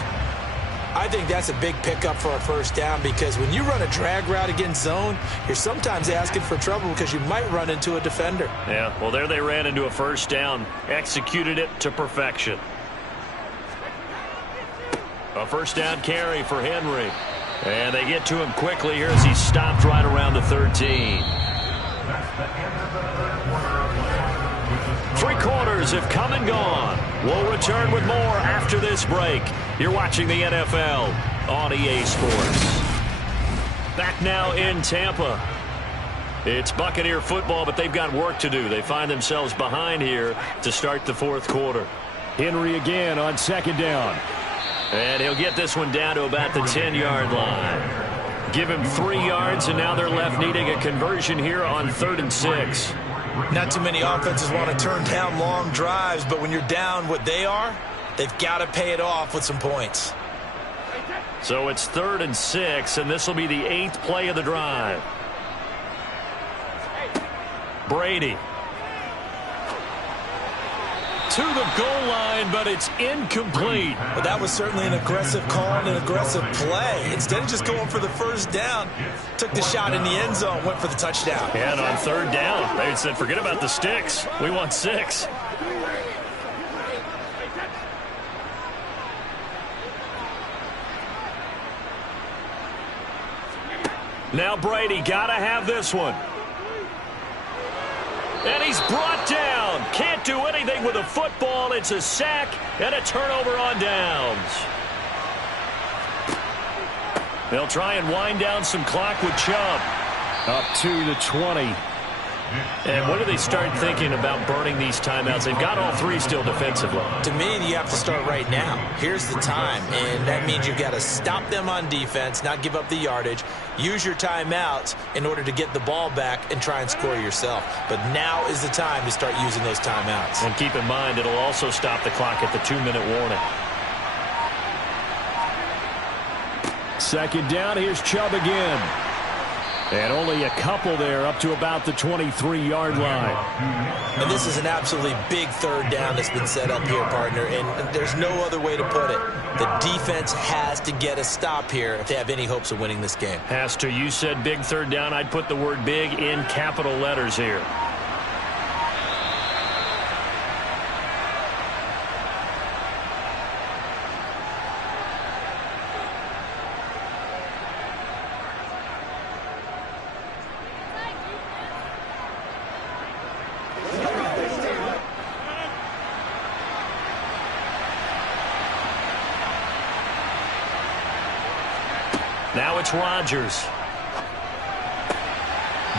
I think that's a big pickup for a first down because when you run a drag route against zone, you're sometimes asking for trouble because you might run into a defender. Yeah, well, there they ran into a first down. Executed it to perfection. A first down carry for Henry. And they get to him quickly here as he stopped right around the 13. 3 quarters have come and gone. We'll return with more after this break. You're watching the NFL on EA Sports. Back now in Tampa. It's Buccaneer football, but they've got work to do. They find themselves behind here to start the fourth quarter. Henry again on second down. And he'll get this one down to about the 10-yard line. Give him 3 yards, and now they're left needing a conversion here on 3rd and 6. Not too many offenses want to turn down long drives, but when you're down what they are, they've got to pay it off with some points. So it's 3rd and 6, and this will be the 8th play of the drive. Brady. To the goal line, but it's incomplete. But that was certainly an aggressive call and an aggressive play. Instead of just going for the first down, took the shot in the end zone, went for the touchdown. And on 3rd down, they said, forget about the sticks. We want 6. Now Brady got to have this one. And he's brought down. Can't do anything with a football. It's a sack and a turnover on downs. They'll try and wind down some clock with Chubb. Up to the 20. And when do they start thinking about burning these timeouts? They've got all 3 still defensively. To me, you have to start right now. Here's the time, and that means you've got to stop them on defense, not give up the yardage, use your timeouts in order to get the ball back and try and score yourself. But now is the time to start using those timeouts. And keep in mind, it'll also stop the clock at the 2-minute warning. 2nd down, here's Chubb again. And only a couple there up to about the 23-yard line. And this is an absolutely big 3rd down that's been set up here, partner, and there's no other way to put it. The defense has to get a stop here if they have any hopes of winning this game. Has to. You said big 3rd down. I'd put the word big in capital letters here. Now it's Rodgers.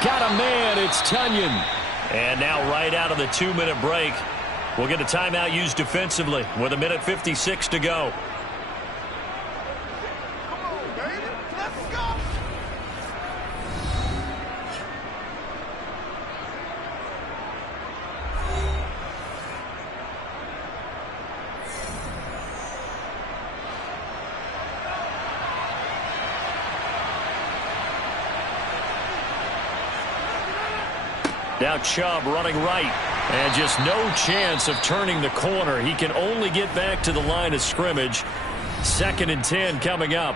Got a man, it's Tunyon. And now right out of the 2-minute break, we'll get a timeout used defensively with 1:56 to go. Come on, baby. Let's go. Now Chubb running right. And just no chance of turning the corner. He can only get back to the line of scrimmage. 2nd and 10 coming up.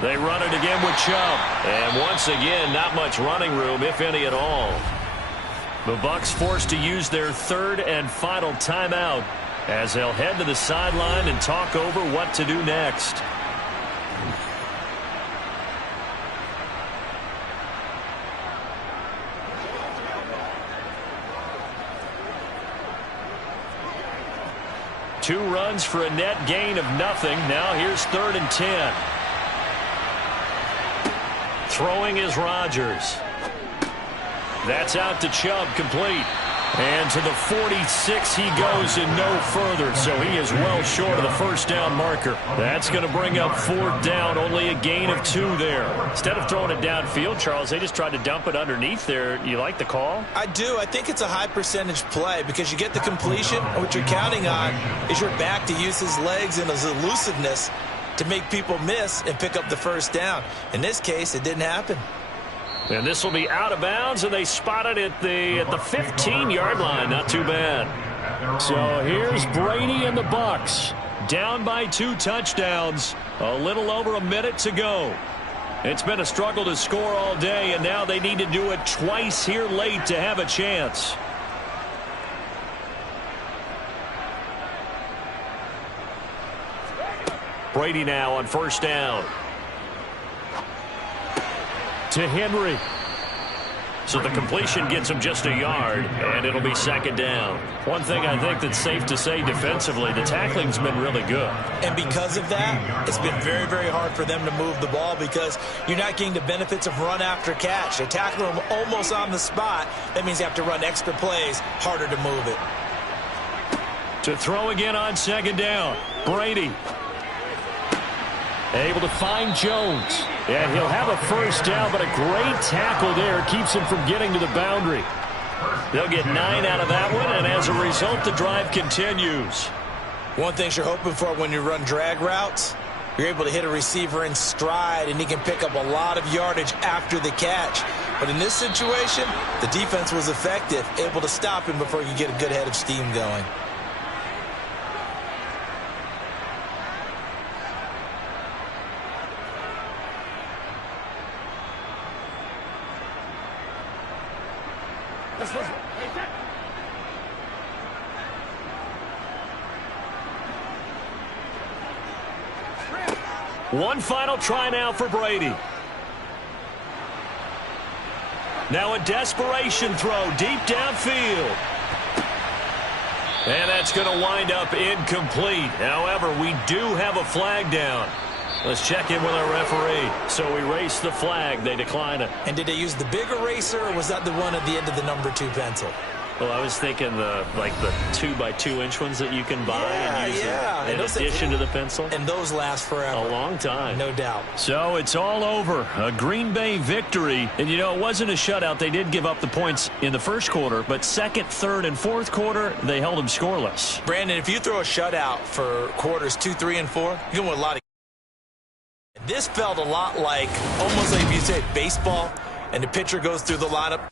They run it again with Chubb. And once again, not much running room, if any at all. The Bucs forced to use their 3rd and final timeout as they'll head to the sideline and talk over what to do next. Two runs for a net gain of nothing. Now here's 3rd and 10. Throwing is Rodgers. That's out to Chubb, complete. And to the 46 he goes and no further, so he is well short of the first down marker. That's going to bring up 4th down, only a gain of 2 there. Instead of throwing it downfield, Charles, they just tried to dump it underneath there. You like the call? I do. I think it's a high percentage play because you get the completion, and what you're counting on is your back to use his legs and his elusiveness to make people miss and pick up the first down. In this case, it didn't happen. And this will be out of bounds, and they spot it at the 15-yard line. Not too bad. So here's Brady and the Bucs. Down by 2 touchdowns. A little over a minute to go. It's been a struggle to score all day, and now they need to do it twice here late to have a chance. Brady now on first down. To Henry. So the completion gets him just a yard, and it'll be second down. One thing I think that's safe to say defensively, the tackling's been really good. And because of that, it's been very, very hard for them to move the ball because you're not getting the benefits of run after catch. They tackle them almost on the spot. That means you have to run extra plays, harder to move it. To throw again on second down, Brady. Able to find Jones. And he'll have a first down, but a great tackle there keeps him from getting to the boundary. They'll get 9 out of that one, and as a result, the drive continues. One thing you're hoping for when you run drag routes, you're able to hit a receiver in stride, and he can pick up a lot of yardage after the catch. But in this situation, the defense was effective, able to stop him before you get a good head of steam going. One final try now for Brady. Now a desperation throw deep downfield. And that's going to wind up incomplete. However, we do have a flag down. Let's check in with our referee. So we race the flag. They decline it. And did they use the big eraser, or was that the one at the end of the number 2 pencil? Well, I was thinking the 2x2-inch ones that you can buy and use in addition to the pencil. And those last forever. A long time. No doubt. So it's all over. A Green Bay victory. And, you know, it wasn't a shutout. They did give up the points in the first quarter, but second, third, and fourth quarter, they held them scoreless. Brandon, if you throw a shutout for quarters 2, 3, and 4, you're going to win a lot of. This felt a lot like, almost like if you say baseball, and the pitcher goes through the lineup.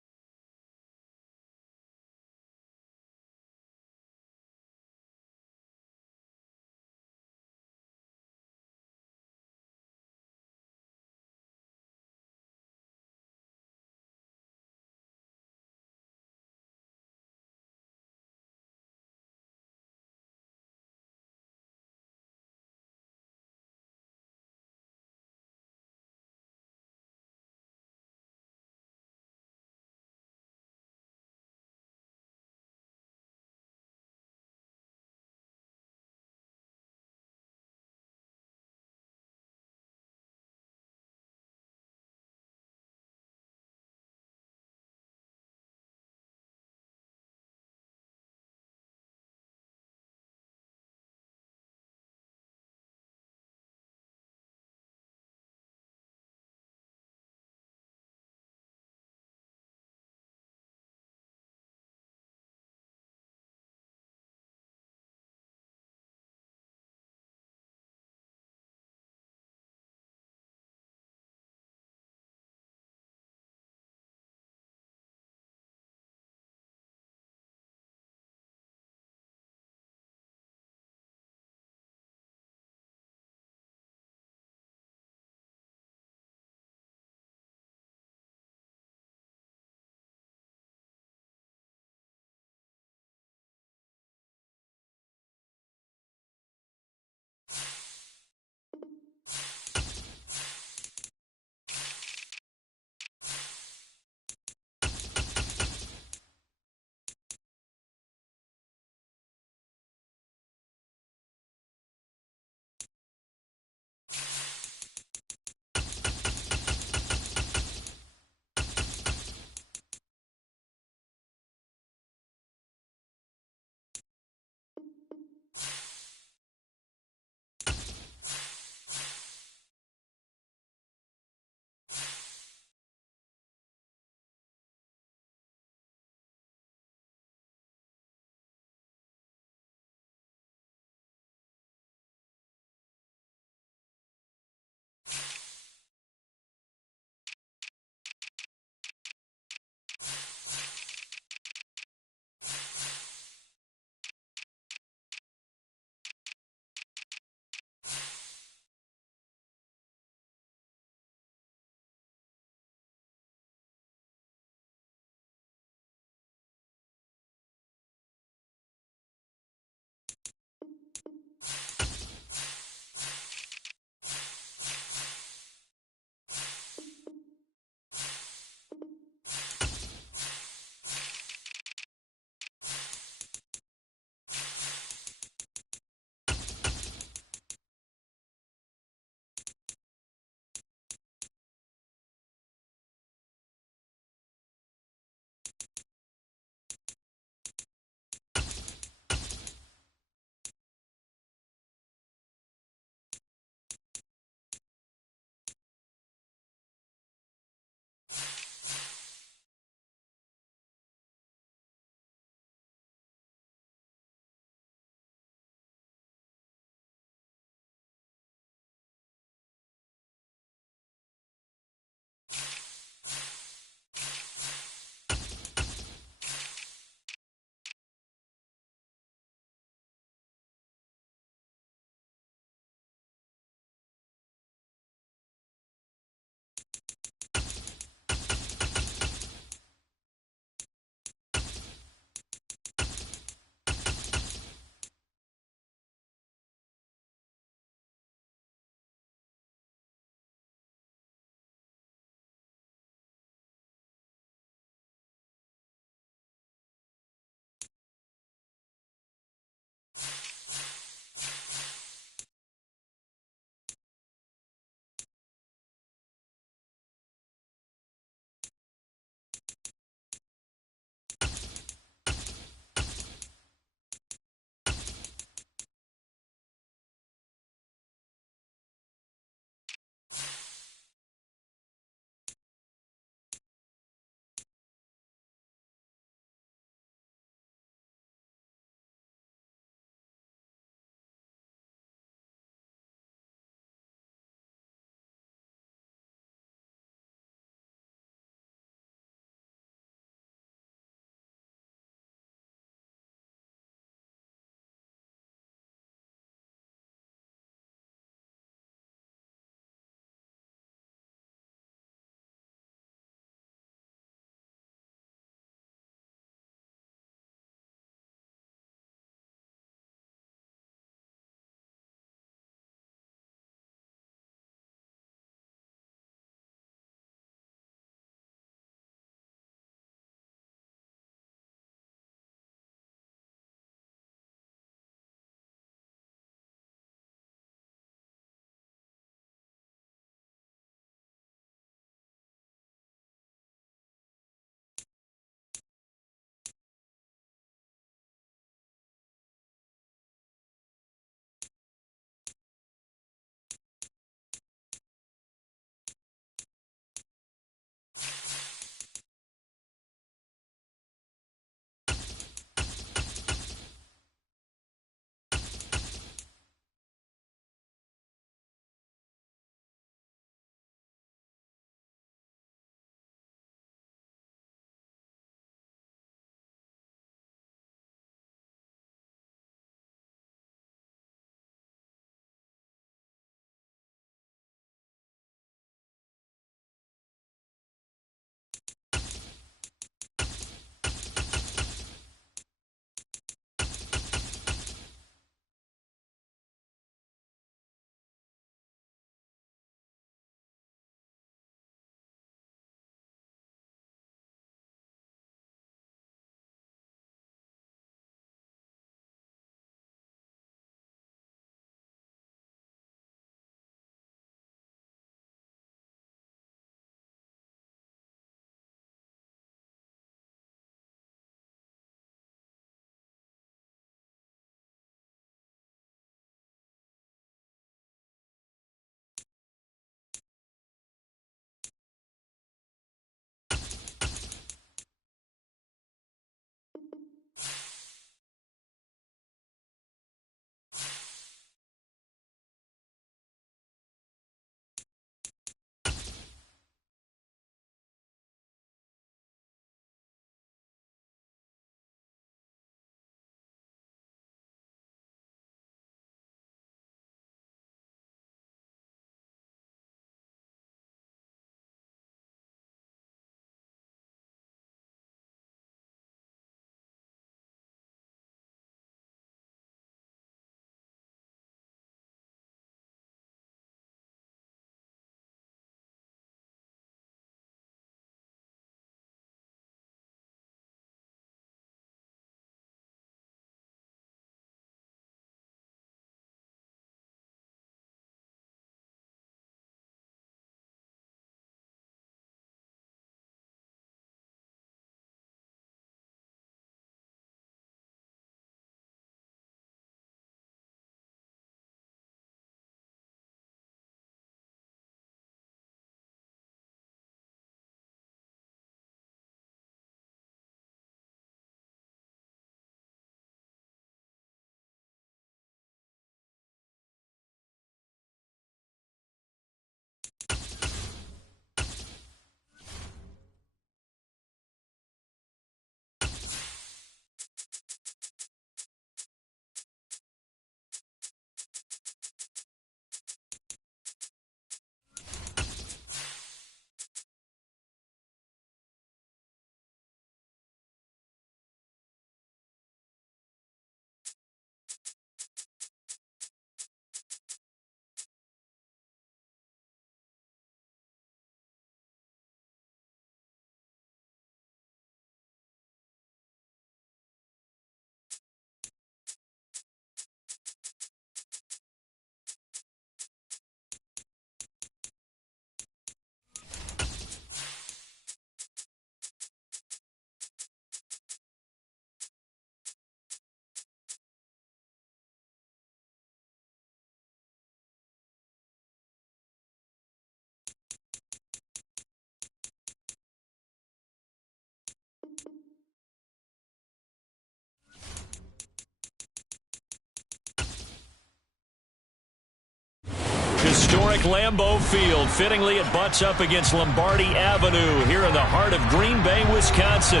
historic Lambeau Field. Fittingly, it butts up against Lombardi Avenue here in the heart of Green Bay, Wisconsin.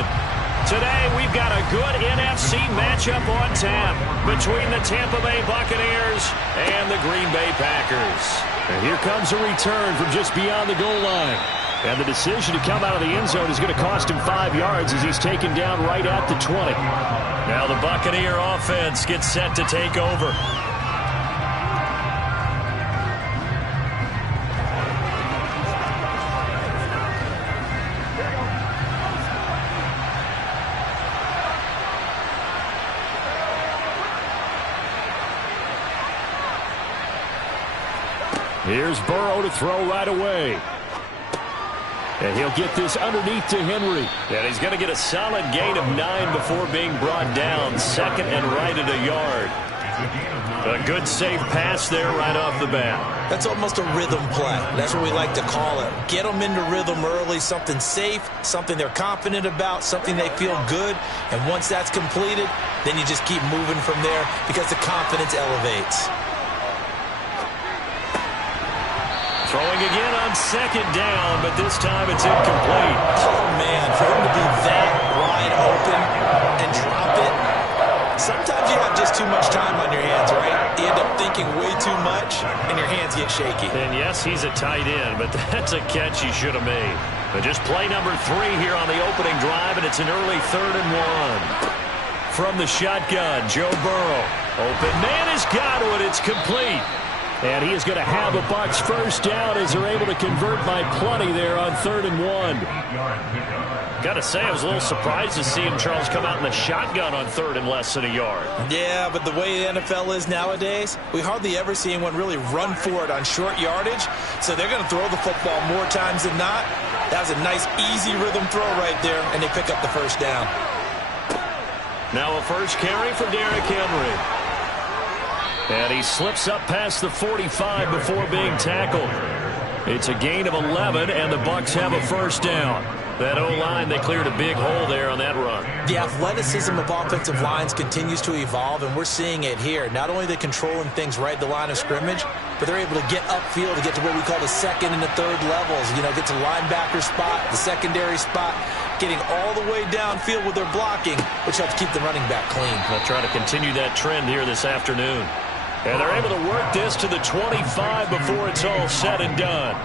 Today, we've got a good NFC matchup on tap between the Tampa Bay Buccaneers and the Green Bay Packers. And here comes a return from just beyond the goal line. And the decision to come out of the end zone is going to cost him 5 yards as he's taken down right at the 20. Now the Buccaneer offense gets set to take over. Here's Burrow to throw right away. And he'll get this underneath to Henry. And he's going to get a solid gain of 9 before being brought down. Second and right at a yard. A good safe pass there right off the bat. That's almost a rhythm play. That's what we like to call it. Get them into rhythm early, something safe, something they're confident about, something they feel good. And once that's completed, then you just keep moving from there because the confidence elevates. Throwing again on second down, but this time it's incomplete. Oh, man, for him to be that wide open and drop it. Sometimes you have just too much time on your hands, right? You end up thinking way too much, and your hands get shaky. And yes, he's a tight end, but that's a catch he should have made. But just play number 3 here on the opening drive, and it's an early 3rd and 1. From the shotgun, Joe Burrow. Open man has got it. It's complete. And he is going to have a Bucs first down as they're able to convert by plenty there on 3rd and 1. Got to say, I was a little surprised to see him, Charles, come out in the shotgun on 3rd and less than a yard. Yeah, but the way the NFL is nowadays, we hardly ever see anyone really run for it on short yardage. So they're going to throw the football more times than not. That was a nice, easy rhythm throw right there, and they pick up the first down. Now a first carry for Derrick Henry. And he slips up past the 45 before being tackled. It's a gain of 11, and the Bucs have a first down. That O-line, they cleared a big hole there on that run. The athleticism of offensive lines continues to evolve, and we're seeing it here. Not only are they controlling things right at the line of scrimmage, but they're able to get upfield to get to what we call the 2nd and the 3rd levels. You know, get to the linebacker spot, the secondary spot, getting all the way downfield with their blocking, which helps keep the running back clean. They'll try to continue that trend here this afternoon. And they're able to work this to the 25 before it's all said and done.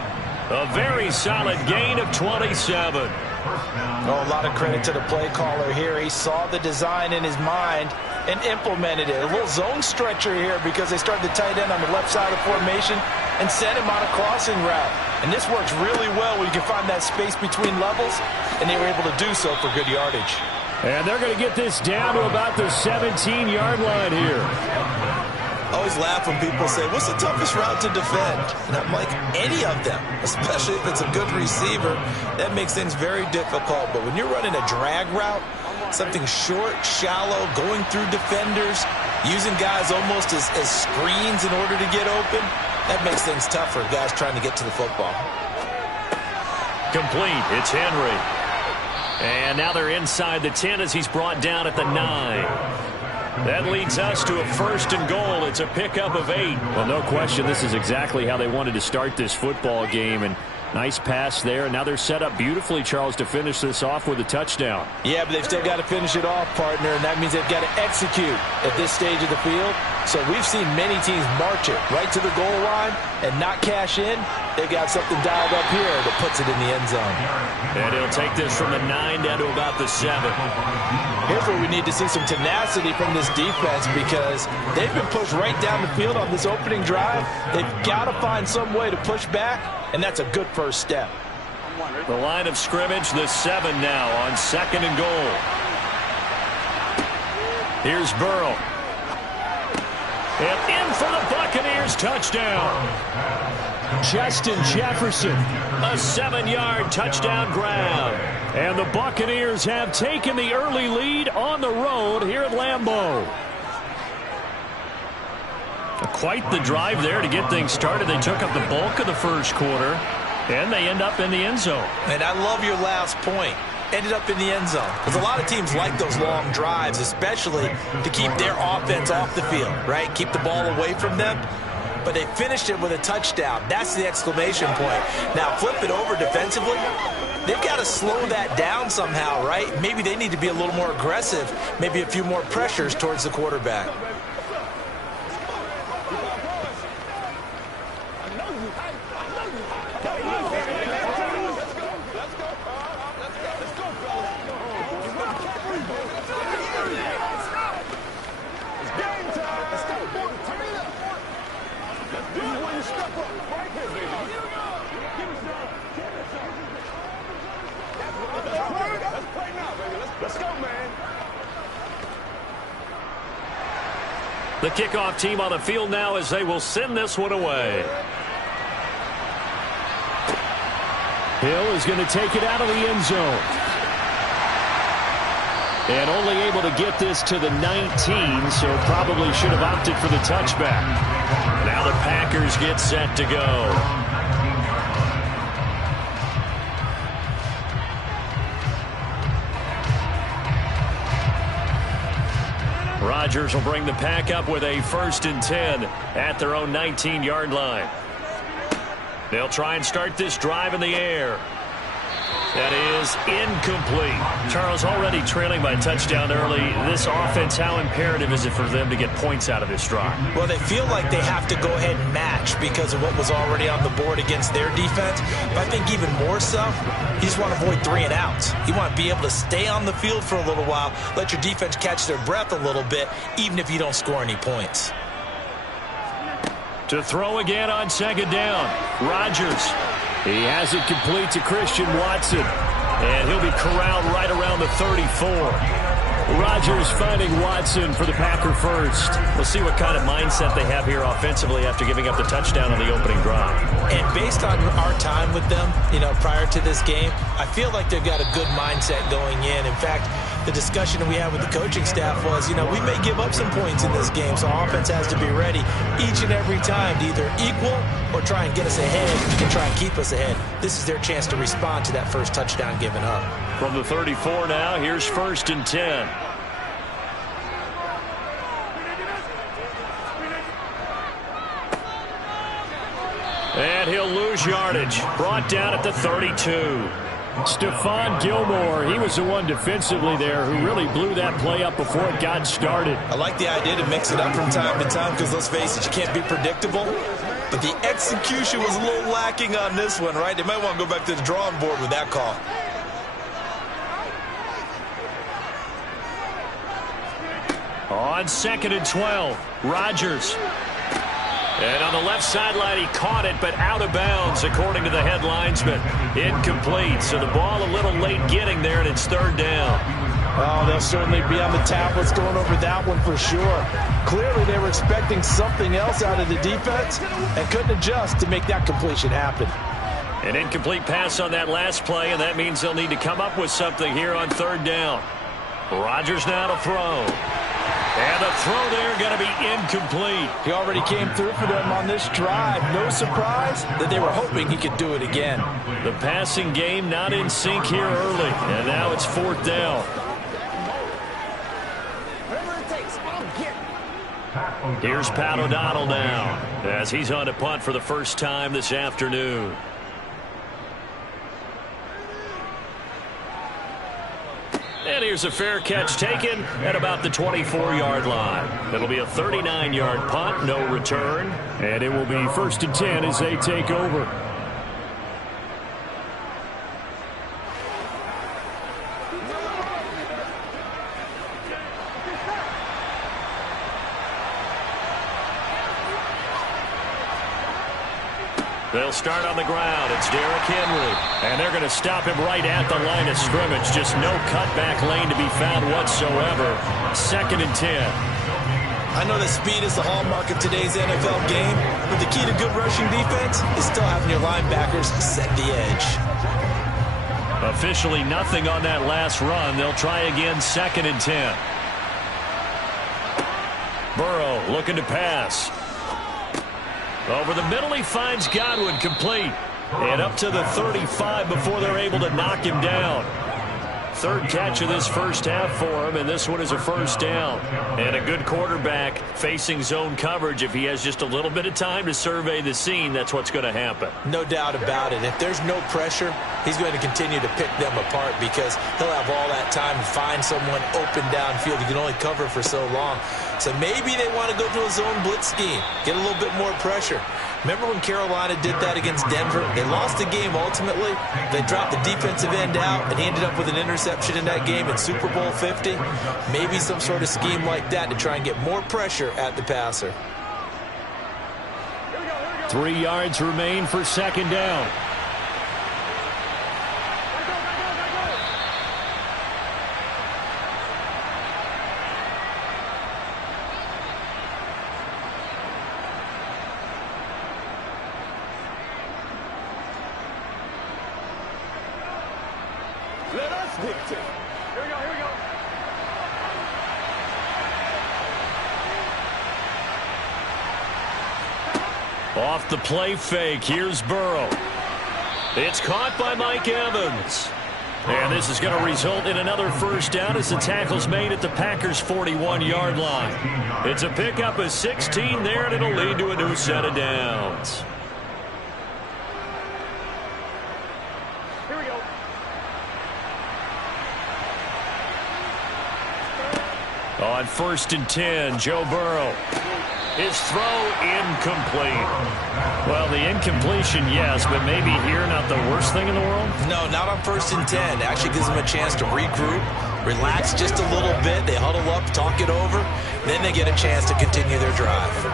A very solid gain of 27. Oh, a lot of credit to the play caller here. He saw the design in his mind and implemented it. A little zone stretcher here because they started the tight end on the left side of formation and sent him on a crossing route. And this works really well when you can find that space between levels, and they were able to do so for good yardage. And they're going to get this down to about the 17-yard line here. I always laugh when people say, what's the toughest route to defend? And I'm like, any of them, especially if it's a good receiver. That makes things very difficult. But when you're running a drag route, something short, shallow, going through defenders, using guys almost as screens in order to get open, that makes things tough for guys trying to get to the football. Complete. It's Henry. And now they're inside the 10 as he's brought down at the 9. That leads us to a 1st and goal. It's a pickup of 8. Well, no question, this is exactly how they wanted to start this football game. And nice pass there. And now they're set up beautifully, Charles, to finish this off with a touchdown. Yeah, but they've still got to finish it off, partner. And that means they've got to execute at this stage of the field. So we've seen many teams march it right to the goal line and not cash in. They've got something dialed up here that puts it in the end zone. And he'll take this from the 9 down to about the 7. Here's where we need to see some tenacity from this defense because they've been pushed right down the field on this opening drive. They've got to find some way to push back, and that's a good first step. The line of scrimmage, the 7 now on 2nd and goal. Here's Burrow. And in for the Buccaneers, touchdown. Justin Jefferson. A 7-yard touchdown grab. And the Buccaneers have taken the early lead on the road here at Lambeau. Quite the drive there to get things started. They took up the bulk of the first quarter, and they end up in the end zone. And I love your last point. Ended up in the end zone. Because a lot of teams like those long drives, especially to keep their offense off the field, right? Keep the ball away from them. but they finished it with a touchdown. That's the exclamation point. Now, flip it over defensively. They've got to slow that down somehow, right? Maybe they need to be a little more aggressive, maybe a few more pressures towards the quarterback. The kickoff team on the field now as they will send this one away. Hill is going to take it out of the end zone. And only able to get this to the 19, so probably should have opted for the touchback. Now the Packers get set to go. Rodgers will bring the pack up with a 1st and 10 at their own 19-yard line. They'll try and start this drive in the air. That is incomplete. Charles, already trailing by a touchdown early. This offense, how imperative is it for them to get points out of this drive? Well, they feel like they have to go ahead and match because of what was already on the board against their defense. But I think even more so, you just want to avoid 3 and outs. You want to be able to stay on the field for a little while, let your defense catch their breath a little bit, even if you don't score any points. To throw again on 2nd down, Rodgers. He has it complete to Christian Watson. And he'll be corralled right around the 34. Rodgers finding Watson for the Packer first. We'll see what kind of mindset they have here offensively after giving up the touchdown on the opening drive. And based on our time with them, prior to this game, I feel like they've got a good mindset going in. In fact, the discussion that we had with the coaching staff was, we may give up some points in this game, so our offense has to be ready each and every time to either equal or try and get us ahead and try and keep us ahead. This is their chance to respond to that first touchdown given up. From the 34 now, here's 1st and 10. And he'll lose yardage. Brought down at the 32. Stephon Gilmore, he was the one defensively there who really blew that play up before it got started. I like the idea to mix it up from time to time because, let's face it, you can't be predictable. But the execution was a little lacking on this one, right? They might want to go back to the drawing board with that call. On 2nd and 12, Rodgers. And on the left sideline, he caught it, but out of bounds, according to the head linesman. Incomplete, so the ball a little late getting there, and it's 3rd down. Oh, they'll certainly be on the tablets going over that one for sure. Clearly, they were expecting something else out of the defense and couldn't adjust to make that completion happen. An incomplete pass on that last play, and that means they'll need to come up with something here on 3rd down. Rodgers now to throw. And the throw there going to be incomplete. He already came through for them on this drive. No surprise that they were hoping he could do it again. The passing game not in sync here early. And now it's 4th down. Here's Pat O'Donnell now as he's on to punt for the first time this afternoon. And here's a fair catch taken at about the 24-yard line. It'll be a 39-yard punt, no return. And it will be 1st and 10 as they take over. They'll start on the ground. It's Derrick Henry. And they're going to stop him right at the line of scrimmage. Just no cutback lane to be found whatsoever. 2nd and 10. I know that speed is the hallmark of today's NFL game, but the key to good rushing defense is still having your linebackers set the edge. Officially nothing on that last run. They'll try again 2nd and 10. Burrow looking to pass. Over the middle, he finds Godwin complete. And up to the 35 before they're able to knock him down. third catch of this first half for him, and this one is a first down. And a good quarterback facing zone coverage. If he has just a little bit of time to survey the scene, that's what's going to happen. No doubt about it. If there's no pressure, he's going to continue to pick them apart because he'll have all that time to find someone open downfield. He can only cover for so long. So maybe they want to go to a zone blitz scheme, get a little bit more pressure. Remember when Carolina did that against Denver? They lost the game ultimately. They dropped the defensive end out, and he ended up with an interception in that game in Super Bowl 50. Maybe some sort of scheme like that to try and get more pressure at the passer. 3 yards remain for second down. Let us dictate. Here we go, here we go. Off the play fake, here's Burrow. It's caught by Mike Evans. And this is going to result in another first down as the tackle's made at the Packers' 41-yard line. It's a pickup of 16 there, and it'll lead to a new set of downs. Here we go. On 1st and 10, Joe Burrow. His throw incomplete. Well, the incompletion, yes, but maybe here not the worst thing in the world? No, not on 1st and 10. It actually gives them a chance to regroup, relax just a little bit. They huddle up, talk it over. Then they get a chance to continue their drive.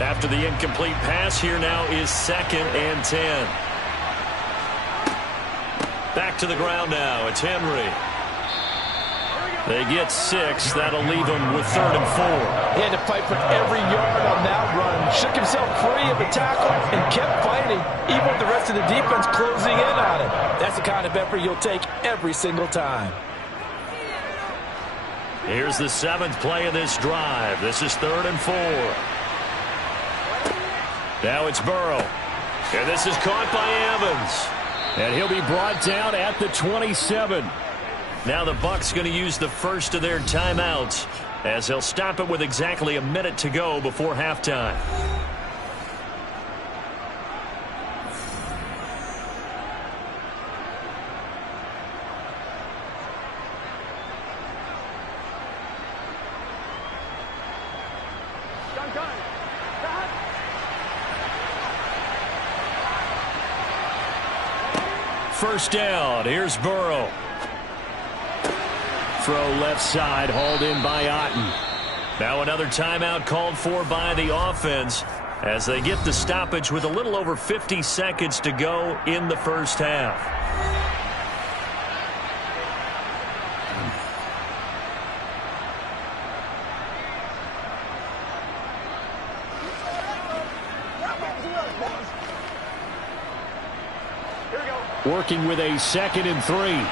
After the incomplete pass, here now is 2nd and 10. Back to the ground now. It's Henry. They get 6. That'll leave them with 3rd and 4. He had to fight for every yard on that run. Shook himself free of the tackle and kept fighting, even with the rest of the defense closing in on him. That's the kind of effort you'll take every single time. Here's the 7th play of this drive. This is 3rd and 4. Now it's Burrow. And this is caught by Evans. And he'll be brought down at the 27. Now the Bucs going to use the first of their timeouts as they'll stop it with exactly a minute to go before halftime. First down. Here's Burrow. Throw left side, hauled in by Otten. Now another timeout called for by the offense as they get the stoppage with a little over 50 seconds to go in the first half. Working with a 2nd and 3.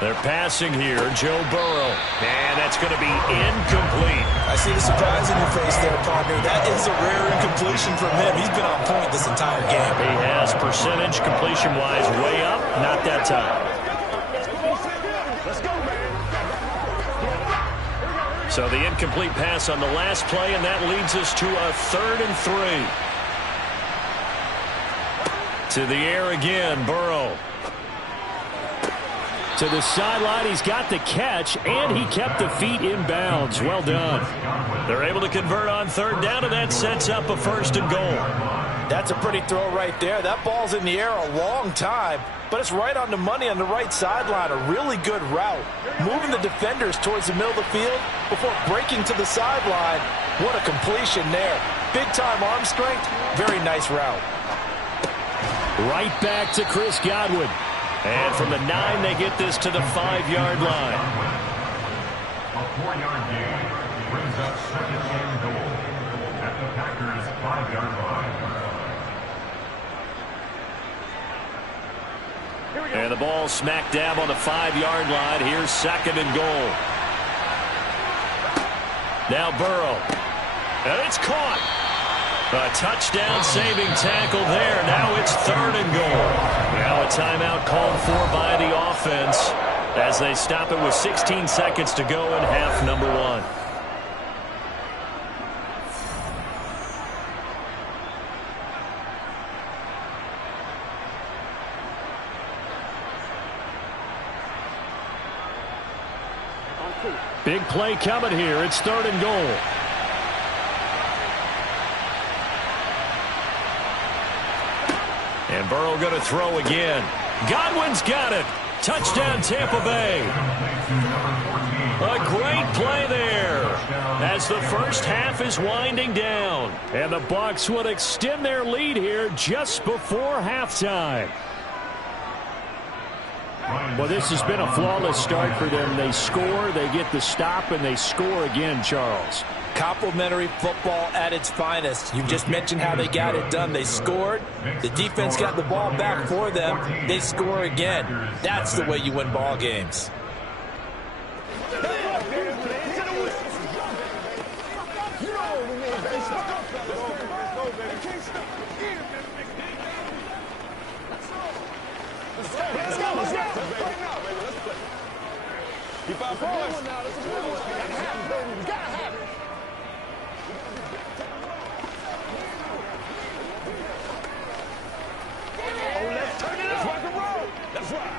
They're passing here, Joe Burrow. And that's going to be incomplete. I see the surprise in your face there, partner. That is a rare incompletion from him. He's been on point this entire game. He has percentage completion-wise way up. Not that time. Let's go, man. So the incomplete pass on the last play, and that leads us to a 3rd and 3. To the air again, Burrow. To the sideline, he's got the catch, and he kept the feet in bounds. Well done. They're able to convert on 3rd down, and that sets up a 1st and goal. That's a pretty throw right there. That ball's in the air a long time, but it's right on the money on the right sideline. A really good route. Moving the defenders towards the middle of the field before breaking to the sideline. What a completion there. Big-time arm strength. Very nice route. Right back to Chris Godwin. And from the 9, they get this to the 5-yard line. A 4-yard gain brings up 2nd and goal at the Packers' 5-yard line. And the ball smack dab on the 5-yard line. Here's 2nd and goal. Now Burrow. And it's caught. A touchdown-saving tackle there. Now it's 3rd and goal. Now a timeout called for by the offense as they stop it with 16 seconds to go in half number 1. Big play coming here. It's 3rd and goal. And Burrow going to throw again. Godwin's got it. Touchdown, Tampa Bay. A great play there as the first half is winding down. And the Bucs would extend their lead here just before halftime. Well, this has been a flawless start for them. They score, they get the stop, and they score again, Charles. Complimentary football at its finest. You just mentioned how they got it done. They scored. The defense got the ball back for them. They score again. That's the way you win ball games. Keep our voice. You gotta have it. Oh, let's turn it up. Rock and roll. That's right.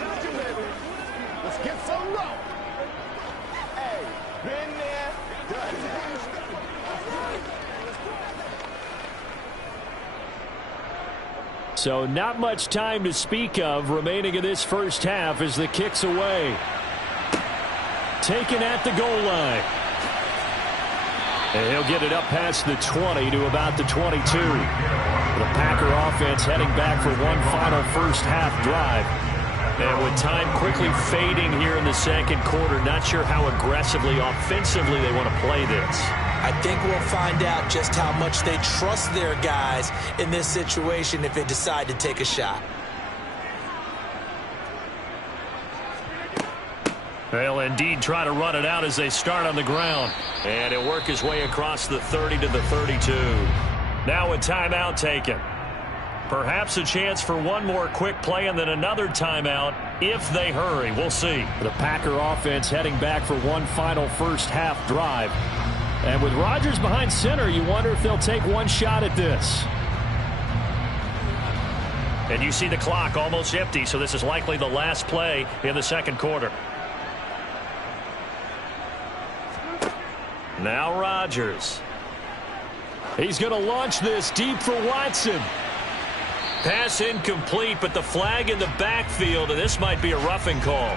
Got you, baby. Let's get some low. Hey, been there, done that. So not much time to speak of remaining in this first half as the kick's away. Taken at the goal line. And he'll get it up past the 20 to about the 22. The Packer offense heading back for one final first half drive. And with time quickly fading here in the second quarter, not sure how aggressively, offensively they want to play this. I think we'll find out just how much they trust their guys in this situation if they decide to take a shot. They'll indeed try to run it out as they start on the ground. And he'll work his way across the 30 to the 32. Now a timeout taken. Perhaps a chance for one more quick play and then another timeout if they hurry. We'll see. The Packer offense heading back for one final first half drive. And with Rodgers behind center, you wonder if they'll take one shot at this. And you see the clock almost empty, so this is likely the last play in the second quarter. Now Rodgers. He's going to launch this deep for Watson. Pass incomplete, but the flag in the backfield, and this might be a roughing call.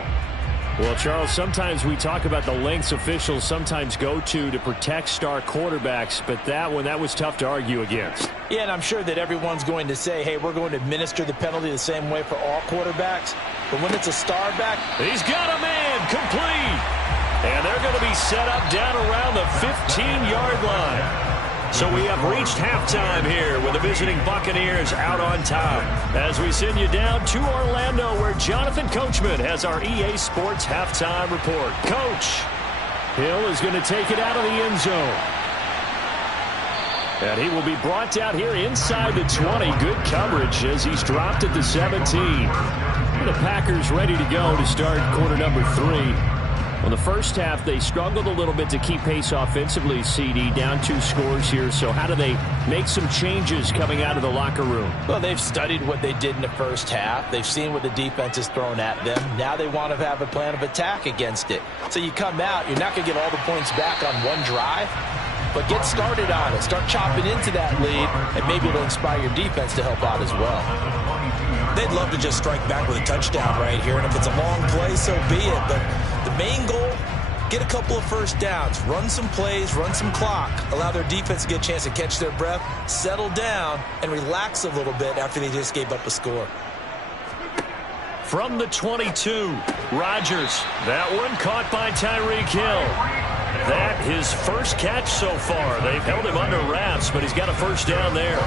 Well, Charles, sometimes we talk about the lengths officials sometimes go to protect star quarterbacks, but that was tough to argue against. Yeah, and I'm sure that everyone's going to say, hey, we're going to administer the penalty the same way for all quarterbacks. But when it's a star back, he's got a man complete. And they're going to be set up down around the 15-yard line. So we have reached halftime here with the visiting Buccaneers out on top. As we send you down to Orlando where Jonathan Coachman has our EA Sports halftime report. Coach. Hill is going to take it out of the end zone. And he will be brought down here inside the 20. Good coverage as he's dropped at the 17. The Packers ready to go to start quarter number 3. Well, the first half, they struggled a little bit to keep pace offensively, CD, down 2 scores here. So how do they make some changes coming out of the locker room? Well, they've studied what they did in the first half. They've seen what the defense has thrown at them. Now they want to have a plan of attack against it. So you come out, you're not going to get all the points back on one drive, but get started on it. Start chopping into that lead, and maybe it'll inspire your defense to help out as well. They'd love to just strike back with a touchdown right here, and if it's a long play, so be it. But the main goal, get a couple of first downs, run some plays, run some clock, allow their defense to get a chance to catch their breath, settle down, and relax a little bit after they just gave up a score. From the 22, Rodgers. That one caught by Tyreek Hill. That his first catch so far. They've held him under wraps, but he's got a first down there.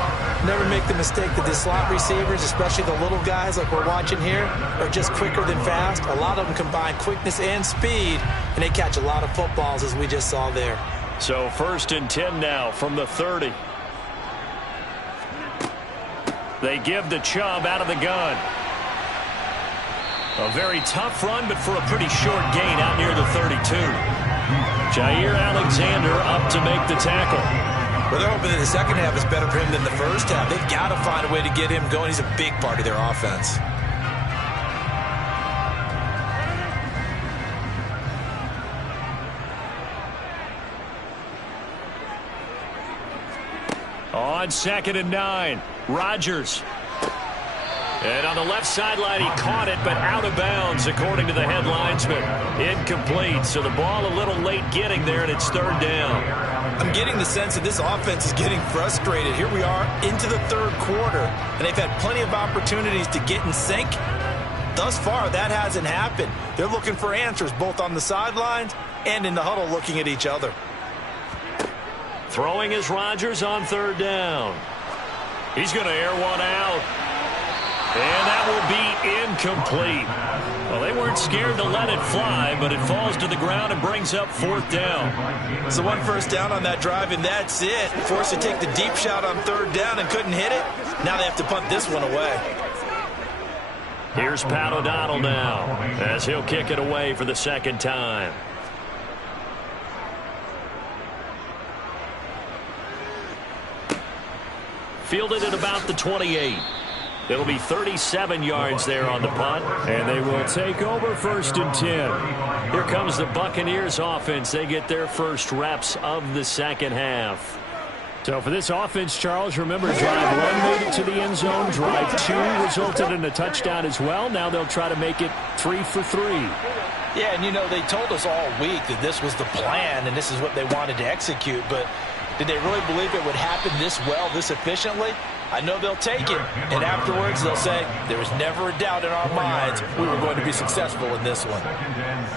Never make the mistake that the slot receivers, especially the little guys like we're watching here, are just quicker than fast. A lot of them combine quickness and speed, and they catch a lot of footballs as we just saw there. So 1st and 10 now from the 30. They give to Chubb out of the gun. A very tough run, but for a pretty short gain out near the 32. Jair Alexander up to make the tackle. Well, they're hoping that the second half is better for him than the first half. They've got to find a way to get him going. He's a big part of their offense. On 2nd and 9, Rodgers. And on the left sideline, he caught it, but out of bounds, according to the head linesman. Incomplete, so the ball a little late getting there, and it's 3rd down. I'm getting the sense that this offense is getting frustrated. Here we are into the 3rd quarter, and they've had plenty of opportunities to get in sync. Thus far, that hasn't happened. They're looking for answers both on the sidelines and in the huddle looking at each other. Throwing is Rodgers on 3rd down. He's going to air one out. And that will be incomplete. Well, they weren't scared to let it fly, but it falls to the ground and brings up 4th down. So 1 first down on that drive, and that's it. Forced to take the deep shot on 3rd down and couldn't hit it. Now they have to punt this one away. Here's Pat O'Donnell now, as he'll kick it away for the 2nd time. Fielded at about the 28. It'll be 37 yards there on the punt. And they will take over 1st and 10. Here comes the Buccaneers offense. They get their first reps of the 2nd half. So for this offense, Charles, remember, drive 1 made it to the end zone. Drive 2 resulted in a touchdown as well. Now they'll try to make it 3 for 3. Yeah, and you know, they told us all week that this was the plan and this is what they wanted to execute. But did they really believe it would happen this well, this efficiently? I know they'll take it, and afterwards they'll say, there was never a doubt in our minds we were going to be successful in this one.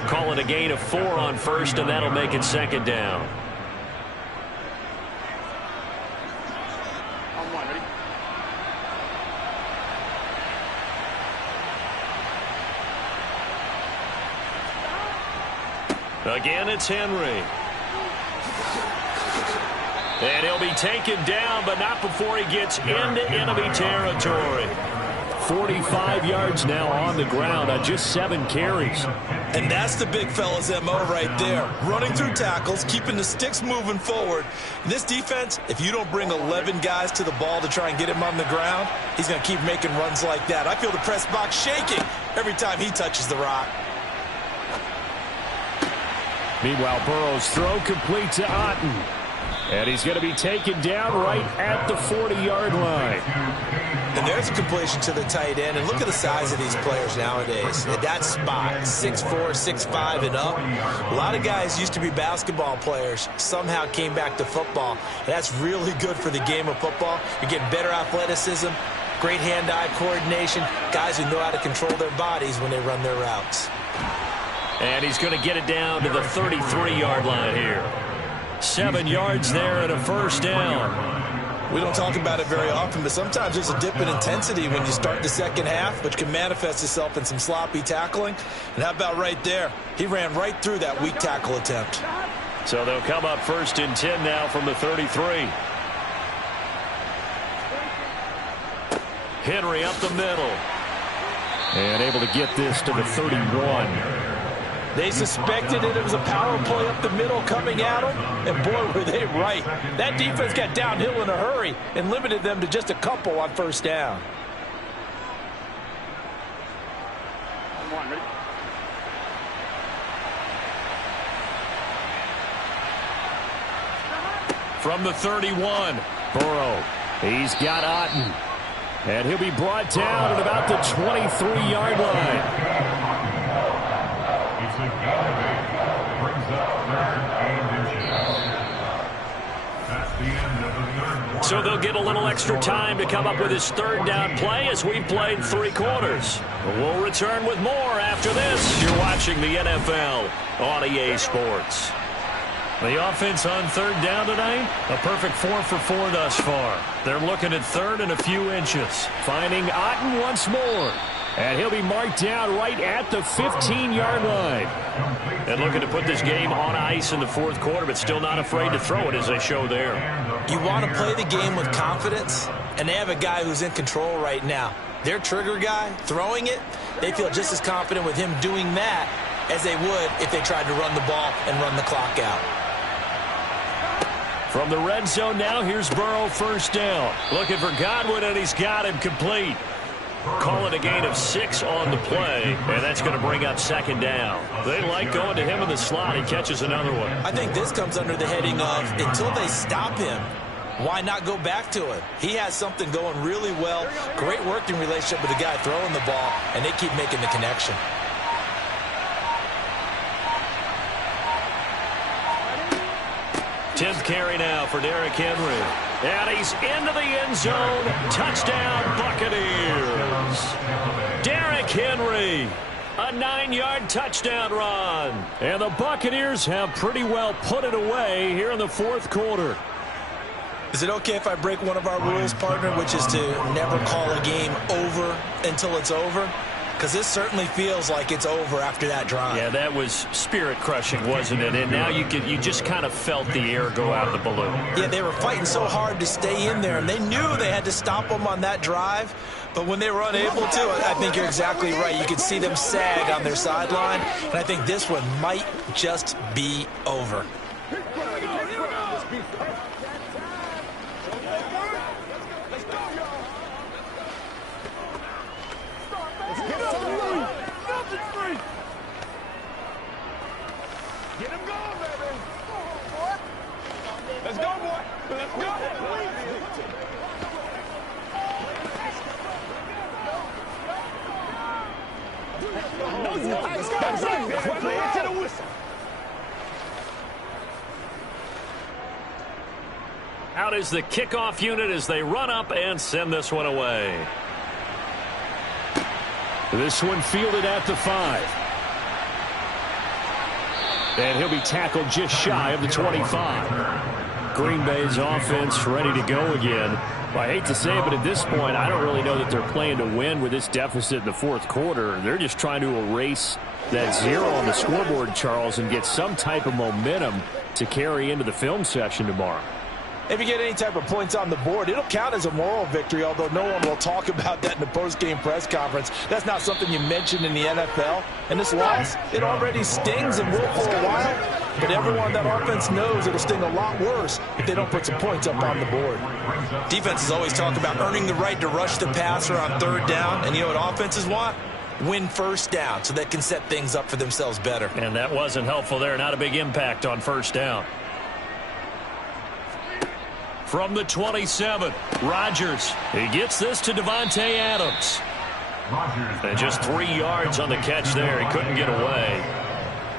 Call it a gain of 4 on 1st, and that'll make it 2nd down. Again, it's Henry. And he'll be taken down, but not before he gets into enemy territory. 45 yards now on the ground on just 7 carries. And that's the big fella's MO right there. Running through tackles, keeping the sticks moving forward. In this defense, if you don't bring 11 guys to the ball to try and get him on the ground, he's going to keep making runs like that. I feel the press box shaking every time he touches the rock. Meanwhile, Burrow's throw complete to Otten. And he's going to be taken down right at the 40-yard line. And there's a completion to the tight end. And look at the size of these players nowadays. At that spot, 6'4", 6'5", and up. A lot of guys used to be basketball players, somehow came back to football. And that's really good for the game of football. You're getting better athleticism, great hand-eye coordination, guys who know how to control their bodies when they run their routes. And he's going to get it down to the 33-yard line here. 7 yards there and a 1st down. We don't talk about it very often, but sometimes there's a dip in intensity when you start the 2nd half, which can manifest itself in some sloppy tackling. And how about right there? He ran right through that weak tackle attempt. So they'll come up 1st and 10 now from the 33. Henry up the middle. And able to get this to the 31. They suspected it was a power play up the middle coming at them, and boy, were they right. That defense got downhill in a hurry and limited them to just a couple on 1st down. From the 31, Burrow, he's got Otten. And he'll be brought down at about the 23-yard line. So they'll get a little extra time to come up with his 3rd down play as we've played 3 quarters. We'll return with more after this. You're watching the NFL on EA Sports. The offense on 3rd down tonight, a perfect 4 for 4 thus far. They're looking at 3rd and a few inches. Finding Otten once more. And he'll be marked down right at the 15-yard line. And looking to put this game on ice in the fourth quarter, but still not afraid to throw it as they show there. You want to play the game with confidence, and they have a guy who's in control right now. Their trigger guy, throwing it, they feel just as confident with him doing that as they would if they tried to run the ball and run the clock out. From the red zone now, here's Burrow, first down. Looking for Godwin, and he's got him complete. Call it a gain of 6 on the play, and that's going to bring up second down. They like going to him in the slot. He catches another one. I think this comes under the heading of until they stop him, why not go back to it? He has something going really well. Great working relationship with the guy throwing the ball, and they keep making the connection. Tenth carry now for Derrick Henry. And he's into the end zone. Touchdown, Buccaneers. Derrick Henry, a 9-yard touchdown run. And the Buccaneers have pretty well put it away here in the fourth quarter. Is it okay if I break one of our rules, partner, which is to never call a game over until it's over? Because this certainly feels like it's over after that drive. Yeah, that was spirit-crushing, wasn't it? And now you just kind of felt the air go out of the balloon. Yeah, they were fighting so hard to stay in there, and they knew they had to stop them on that drive. But when they were unable to, I think you're exactly right. You could see them sag on their sideline, and I think this one might just be over. Get him going, baby. Let's go, boy. Let's go. Play it to the whistle. Out is the kickoff unit as they run up and send this one away. This one fielded at the 5. And he'll be tackled just shy of the 25. Green Bay's offense ready to go again. Well, I hate to say it, but at this point, I don't really know that they're playing to win with this deficit in the fourth quarter. They're just trying to erase that 0 on the scoreboard, Charles, and get some type of momentum to carry into the film session tomorrow. If you get any type of points on the board, it'll count as a moral victory, although no one will talk about that in the post-game press conference. That's not something you mentioned in the NFL. And this loss, it already stings and will for a while. But everyone on that offense knows it'll sting a lot worse if they don't put some points up on the board. Defenses always talk about earning the right to rush the passer on third down. And you know what offenses want? Win first down so they can set things up for themselves better. And that wasn't helpful there. Not a big impact on first down. From the 27, Rodgers. He gets this to Davante Adams. And just 3 yards on the catch there. He couldn't get away.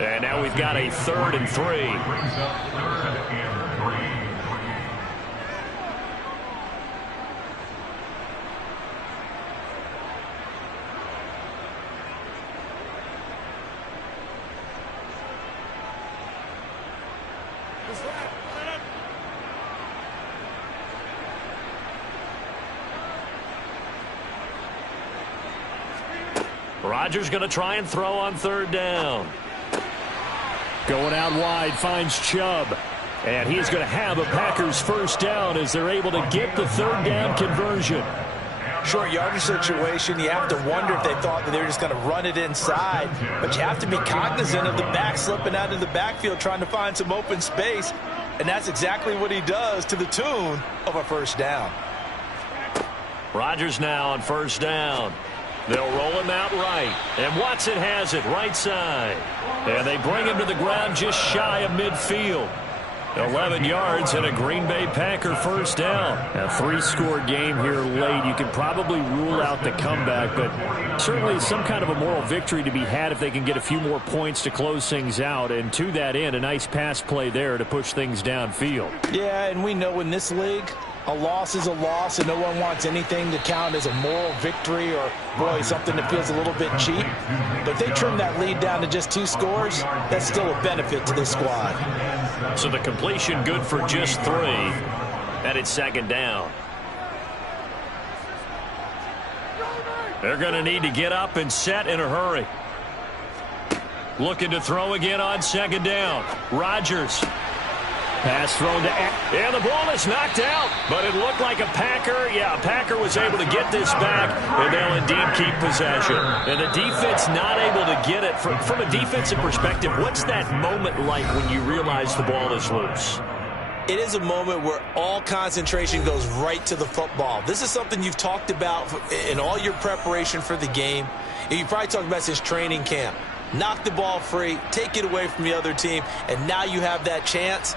And now we've got a 3rd and 3. Rodgers going to try and throw on 3rd down. Going out wide, finds Chubb. And he's going to have a Packers first down as they're able to get the 3rd down conversion. Short yardage situation, you have to wonder if they thought that they were just going to run it inside. But you have to be cognizant of the back slipping out of the backfield trying to find some open space. And that's exactly what he does to the tune of a first down. Rodgers now on 1st down. They'll roll him out right. And Watson has it right side. And they bring him to the ground just shy of midfield. 11 yards and a Green Bay Packer first down. A 3-score game here late. You can probably rule out the comeback, but certainly some kind of a moral victory to be had if they can get a few more points to close things out. And to that end, a nice pass play there to push things downfield. Yeah, and we know in this league, a loss is a loss, and no one wants anything to count as a moral victory or, boy, something that feels a little bit cheap. But they trim that lead down to just 2 scores. That's still a benefit to this squad. So the completion good for just 3, and it's 2nd down. They're going to need to get up and set in a hurry. Looking to throw again on second down. Rodgers. Pass thrown to... And the ball is knocked out, but it looked like a Packer. Yeah, a Packer was able to get this back, and they'll indeed keep possession. And the defense not able to get it. From a defensive perspective, what's that moment like when you realize the ball is loose? It is a moment where all concentration goes right to the football. This is something you've talked about in all your preparation for the game. You probably talked about since training camp. Knock the ball free, take it away from the other team, and now you have that chance.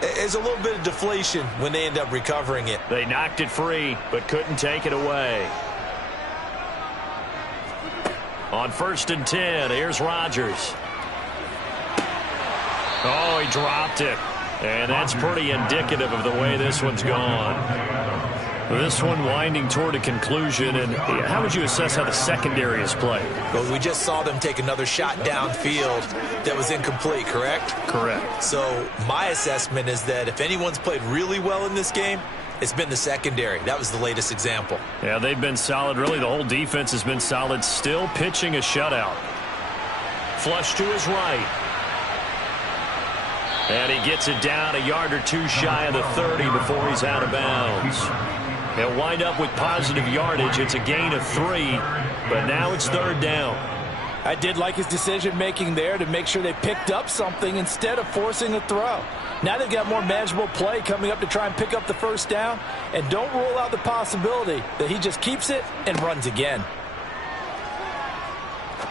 There's a little bit of deflation when they end up recovering it. They knocked it free, but couldn't take it away. On 1st and 10, here's Rodgers. Oh, he dropped it. And that's pretty indicative of the way this one's gone. This one winding toward a conclusion. And how would you assess how the secondary is played? Well, we just saw them take another shot downfield that was incomplete, correct? Correct. So my assessment is that if anyone's played really well in this game, it's been the secondary. That was the latest example. Yeah, they've been solid. Really, the whole defense has been solid. Still pitching a shutout. Flush to his right. And he gets it down a yard or two shy of the 30 before he's out of bounds. He'll wind up with positive yardage. It's a gain of 3, but now it's 3rd down. I did like his decision-making there to make sure they picked up something instead of forcing a throw. Now they've got more manageable play coming up to try and pick up the 1st down, and don't rule out the possibility that he just keeps it and runs again.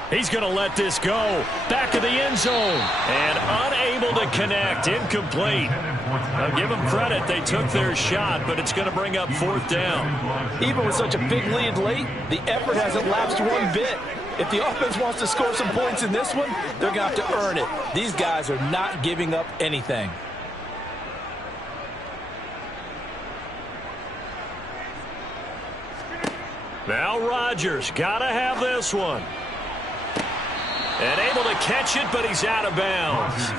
He's going to let this go. Back of the end zone. And unable to connect. Incomplete. I'll give them credit. They took their shot, but it's going to bring up 4th down. Even with such a big lead late, the effort hasn't lapsed one bit. If the offense wants to score some points in this one, they're going to have to earn it. These guys are not giving up anything. Now Rodgers got to have this one. And able to catch it, but he's out of bounds.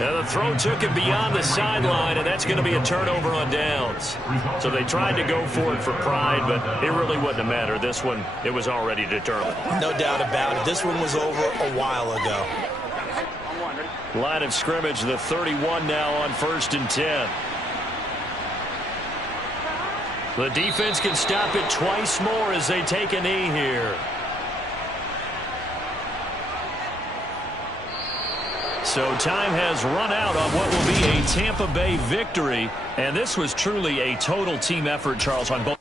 Now the throw took him beyond the sideline, and that's going to be a turnover on downs. So they tried to go for it for pride, but it really wouldn't have mattered. This one, it was already determined. No doubt about it. This one was over a while ago. Line of scrimmage, the 31 now on 1st and 10. The defense can stop it twice more as they take a knee here. So time has run out on what will be a Tampa Bay victory. And this was truly a total team effort, Charles, on both.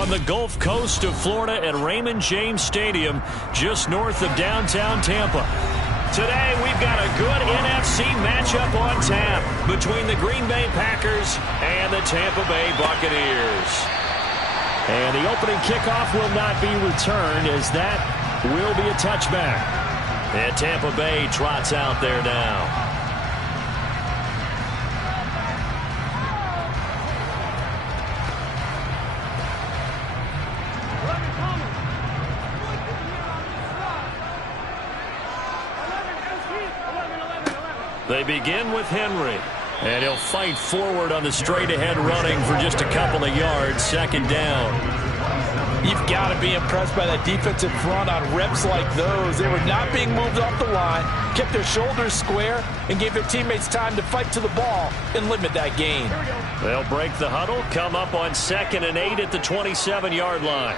on the Gulf Coast of Florida at Raymond James Stadium, just north of downtown Tampa. Today, we've got a good NFC matchup on tap between the Green Bay Packers and the Tampa Bay Buccaneers. And the opening kickoff will not be returned, as that will be a touchback. And Tampa Bay trots out there now. They begin with Henry, and he'll fight forward on the straight-ahead running for just a couple of yards, second down. You've got to be impressed by that defensive front on reps like those. They were not being moved off the line, kept their shoulders square, and gave their teammates time to fight to the ball and limit that gain. They'll break the huddle, come up on 2nd and 8 at the 27-yard line.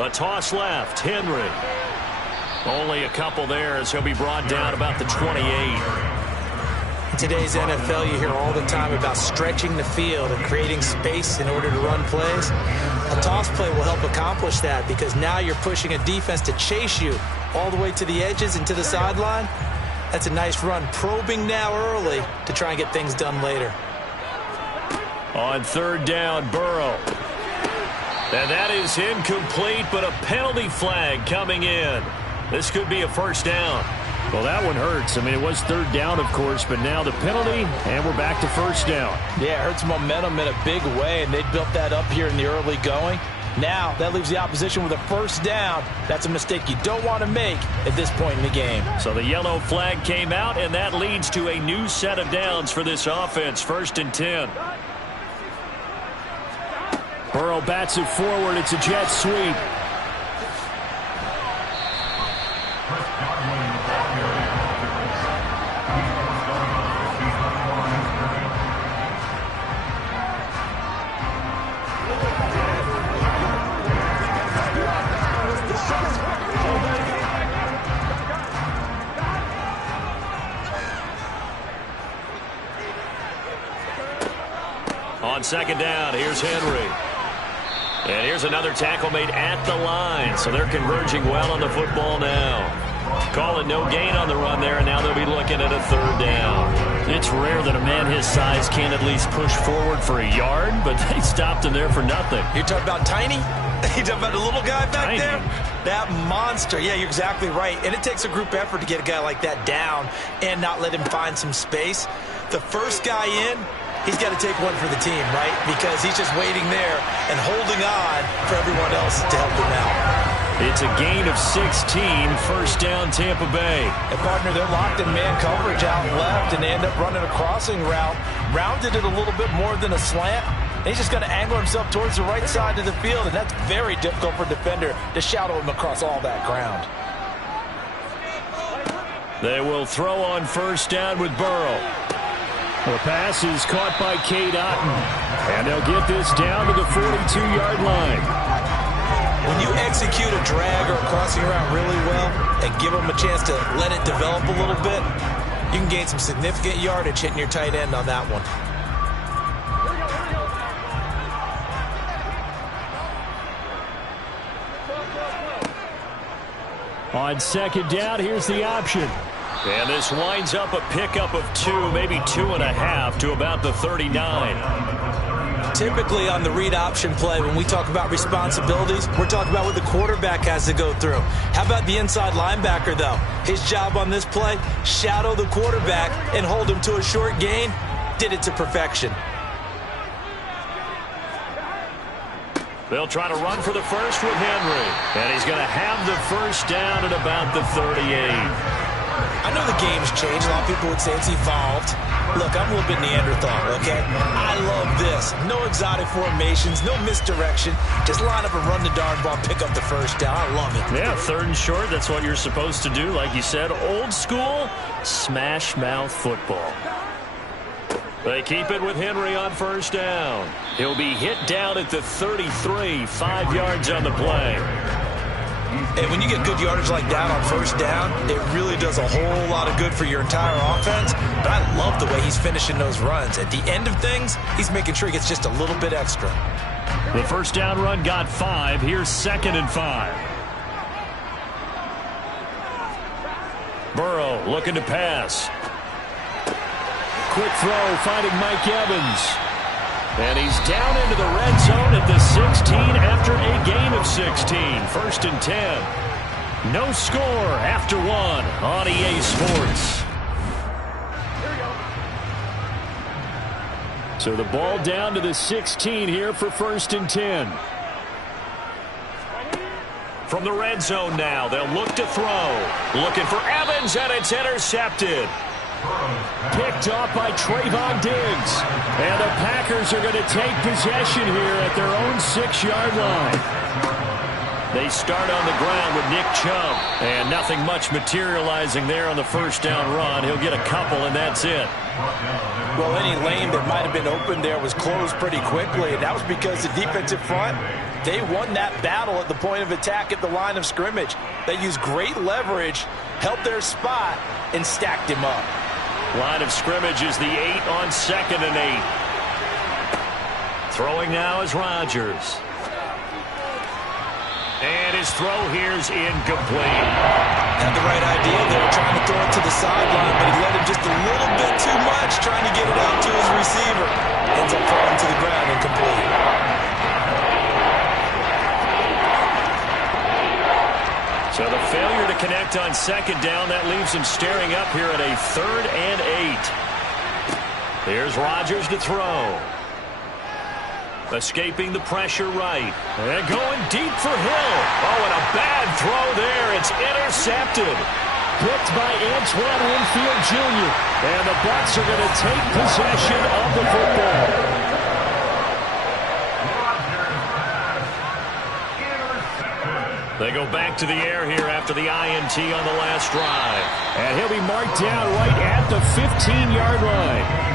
A toss left, Henry. Only a couple there as he'll be brought down about the 28. In today's NFL, you hear all the time about stretching the field and creating space in order to run plays. A toss play will help accomplish that, because now you're pushing a defense to chase you all the way to the edges and to the sideline. That's a nice run. Probing now early to try and get things done later. On 3rd down, Burrow. And that is incomplete, but a penalty flag coming in. This could be a first down. Well, that one hurts. I mean, it was 3rd down, of course, but now the penalty, and we're back to first down. Yeah, it hurts momentum in a big way, and they built that up here in the early going. Now, that leaves the opposition with a first down. That's a mistake you don't want to make at this point in the game. So the yellow flag came out, and that leads to a new set of downs for this offense, 1st and 10. Burrow bats it forward. It's a jet sweep. On 2nd down, here's Henry. And here's another tackle made at the line, so they're converging well on the football now. Call it no gain on the run there, and now they'll be looking at a 3rd down. It's rare that a man his size can't at least push forward for a yard, but they stopped him there for nothing. You're talking about tiny? You're talking about the little guy back there? That monster. Yeah, you're exactly right. And it takes a group effort to get a guy like that down and not let him find some space. The first guy in, he's got to take one for the team, right? Because he's just waiting there and holding on for everyone else to help him out. It's a gain of 16, first down Tampa Bay. And partner, they're locked in man coverage out left, and they end up running a crossing route. Rounded it a little bit more than a slant. And he's just going to angle himself towards the right side of the field, and that's very difficult for a defender to shadow him across all that ground. They will throw on 1st down with Burrow. The pass is caught by Cade Otton, and they'll get this down to the 42-yard line. When you execute a drag or a crossing route really well and give them a chance to let it develop a little bit, you can gain some significant yardage hitting your tight end on that one. On 2nd down, here's the option. And this winds up a pickup of 2, maybe 2.5 to about the 39. Typically on the read option play, when we talk about responsibilities, we're talking about what the quarterback has to go through. How about the inside linebacker, though? His job on this play, shadow the quarterback and hold him to a short gain. Did it to perfection. They'll try to run for the first with Henry. And he's going to have the first down at about the 38. I know the game's changed. A lot of people would say it's evolved. Look, I'm a little bit Neanderthal, okay? I love this. No exotic formations, no misdirection. Just line up and run the darn ball, pick up the first down. I love it. Yeah, 3rd and short, that's what you're supposed to do. Like you said, old school, smash mouth football. They keep it with Henry on 1st down. He'll be hit down at the 33, 5 yards on the play. And when you get good yardage like that on 1st down, it really does a whole lot of good for your entire offense, but I love the way he's finishing those runs. At the end of things, he's making sure he gets just a little bit extra. The first down run got 5. Here's 2nd and 5. Burrow looking to pass. Quick throw, finding Mike Evans. And he's down into the red zone at the 16 after a gain of 16. 1st and 10. No score after 1 on EA Sports. So the ball down to the 16 here for 1st and 10. From the red zone now, they'll look to throw. Looking for Evans, and it's intercepted. Picked off by Trayvon Diggs. And the Packers are going to take possession here at their own 6-yard line. They start on the ground with Nick Chubb. And nothing much materializing there on the first down run. He'll get a couple, and that's it. Well, any lane that might have been open there was closed pretty quickly, and that was because the defensive front, they won that battle at the point of attack at the line of scrimmage. They used great leverage, held their spot, and stacked him up. Line of scrimmage is the 8 on 2nd and 8. Throwing now is Rodgers. And his throw here's incomplete. Had the right idea there, trying to throw it to the sideline, but he let him just a little bit too much, trying to get it out to his receiver. Ends up falling to the ground incomplete. So the failure to connect on 2nd down, that leaves him staring up here at a 3rd and 8. Here's Rodgers to throw. Escaping the pressure right. And going deep for Hill. Oh, and a bad throw there. It's intercepted. Picked by Antoine Winfield Jr. And the Bucs are going to take possession of the football. They go back to the air here after the INT on the last drive. And he'll be marked down right at the 15-yard line.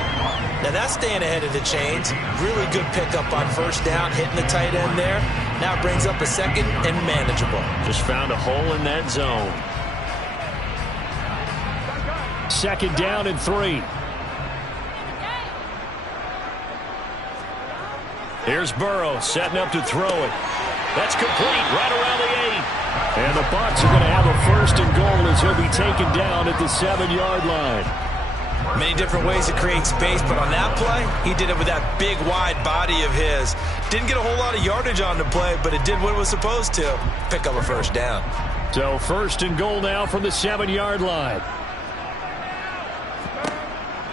Now that's staying ahead of the chains. Really good pickup on 1st down, hitting the tight end there. Now brings up a 2nd and manageable. Just found a hole in that zone. 2nd down and 3. Here's Burrow setting up to throw it. That's complete right around the 8. And the Bucs are going to have a 1st and goal as he'll be taken down at the 7-yard line. Many different ways to create space, but on that play, he did it with that big, wide body of his. Didn't get a whole lot of yardage on the play, but it did what it was supposed to. Pick up a 1st down. So 1st and goal now from the 7-yard line.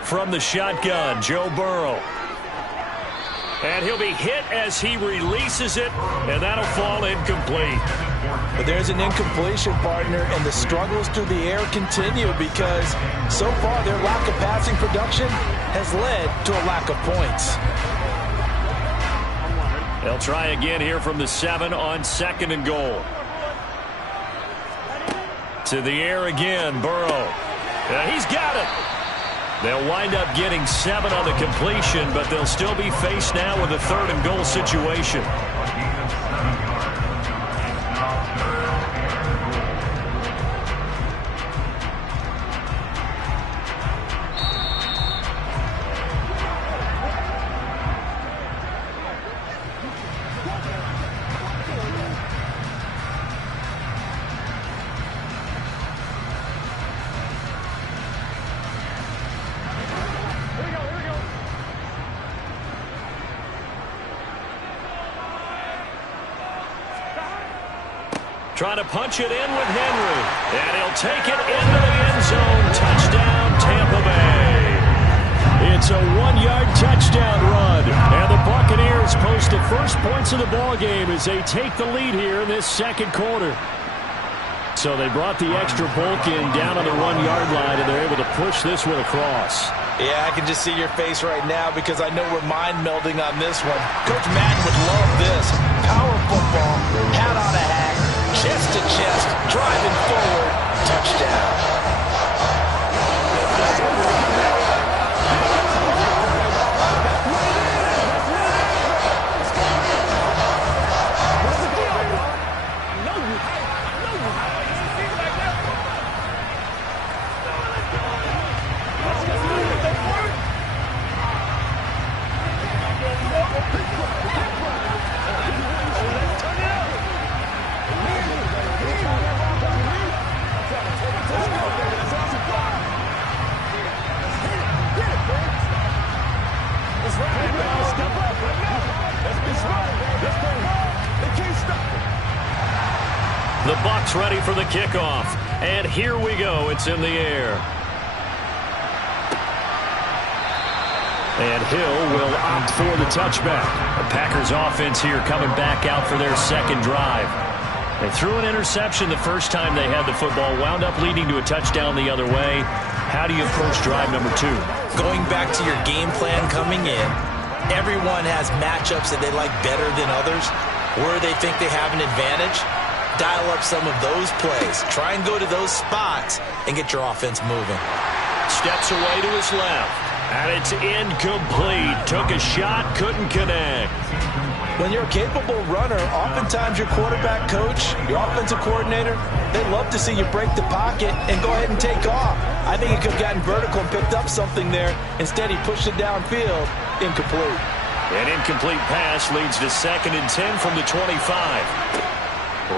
From the shotgun, Joe Burrow. And he'll be hit as he releases it, and that'll fall incomplete. But there's an incompletion, partner, and the struggles through the air continue because so far their lack of passing production has led to a lack of points. They'll try again here from the 7 on 2nd and goal. To the air again, Burrow. He's got it. They'll wind up getting 7 on the completion, but they'll still be faced now with a 3rd and goal situation. Trying to punch it in with Henry. And he'll take it into the end zone. Touchdown, Tampa Bay. It's a 1-yard touchdown run. And the Buccaneers post the first points of the ballgame as they take the lead here in this 2nd quarter. So they brought the extra bulk in down on the 1-yard line, and they're able to push this one across. Yeah, I can just see your face right now because I know we're mind melding on this one. Coach Madden would love this. Power football, hat on a hat, chest to chest, driving forward, touchdown. The Bucs ready for the kickoff. And here we go. It's in the air. And Hill will opt for the touchback. The Packers offense here coming back out for their second drive. They threw an interception the first time they had the football, wound up leading to a touchdown the other way. How do you approach drive number 2? Going back to your game plan coming in, everyone has matchups that they like better than others, where they think they have an advantage. Dial up some of those plays. Try and go to those spots and get your offense moving. Steps away to his left. And it's incomplete. Took a shot, couldn't connect. When you're a capable runner, oftentimes your quarterback coach, your offensive coordinator, they love to see you break the pocket and go ahead and take off. I think he could have gotten vertical and picked up something there. Instead, he pushed it downfield. Incomplete. An incomplete pass leads to 2nd and 10 from the 25.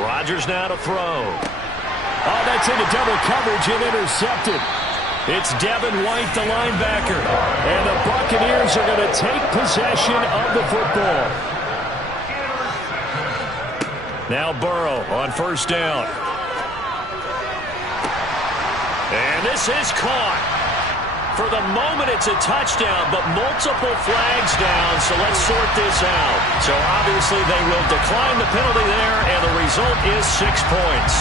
Rodgers now to throw. Oh, that's into double coverage and intercepted. It's Devin White, the linebacker. And the Buccaneers are going to take possession of the football. Now Burrow on first down. And this is caught. For the moment, it's a touchdown, but multiple flags down, so let's sort this out. So obviously they will decline the penalty there, and the result is 6 points.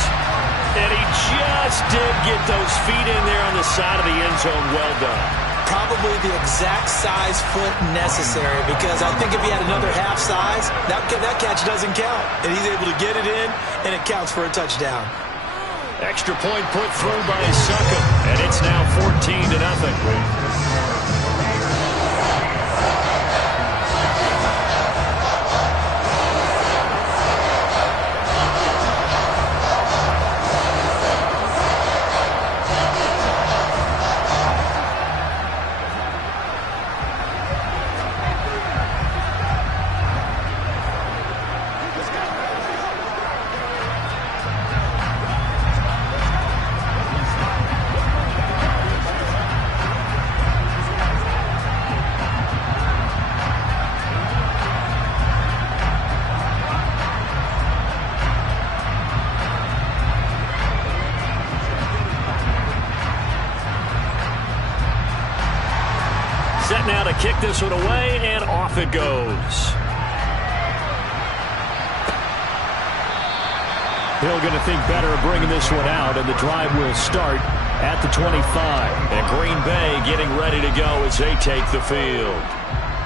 And he just did get those feet in there on the side of the end zone. Well done. Probably the exact size foot necessary, because I think if he had another half size, that catch doesn't count. And he's able to get it in, and it counts for a touchdown. Extra point put through by Succop, and it's now 14-0. Set now to kick this one away, and off it goes. Hill going to think better of bringing this one out, and the drive will start at the 25. And Green Bay getting ready to go as they take the field.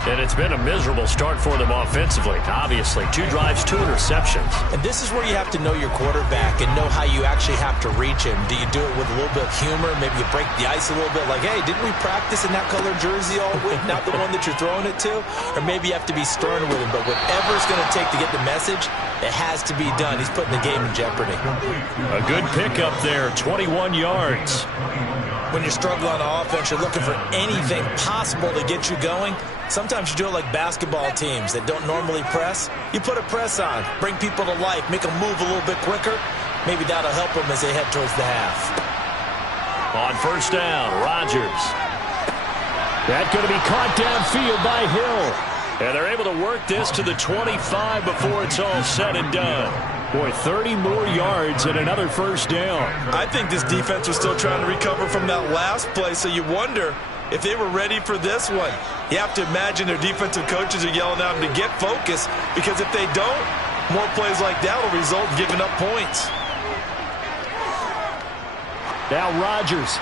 And it's been a miserable start for them offensively, obviously. 2 drives, 2 interceptions. And this is where you have to know your quarterback and know how you actually have to reach him. Do you do it with a little bit of humor? Maybe you break the ice a little bit, like, hey, didn't we practice in that color jersey all week, not the one that you're throwing it to? Or maybe you have to be stern with him. But whatever it's going to take to get the message, it has to be done. He's putting the game in jeopardy. A good pickup there, 21 yards. When you're struggling on offense, you're looking for anything possible to get you going. Sometimes you do it like basketball teams that don't normally press. You put a press on, bring people to life, make them move a little bit quicker. Maybe that'll help them as they head towards the half. On first down, Rodgers. That's going to be caught downfield by Hill. And they're able to work this to the 25 before it's all said and done. Boy, 30 more yards and another first down. I think this defense was still trying to recover from that last play, so you wonder if they were ready for this one. You have to imagine their defensive coaches are yelling at them to get focused, because if they don't, more plays like that will result in giving up points. Now Rodgers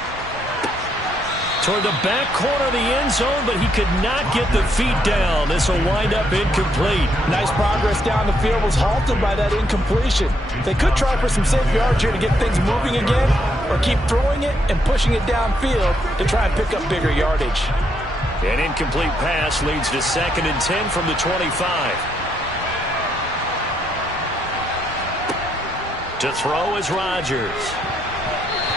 toward the back corner of the end zone, but he could not get the feet down. This will wind up incomplete. Nice progress down the field, was halted by that incompletion. They could try for some safe yards here to get things moving again, or keep throwing it and pushing it downfield to try and pick up bigger yardage. An incomplete pass leads to 2nd and 10 from the 25. To throw is Rodgers.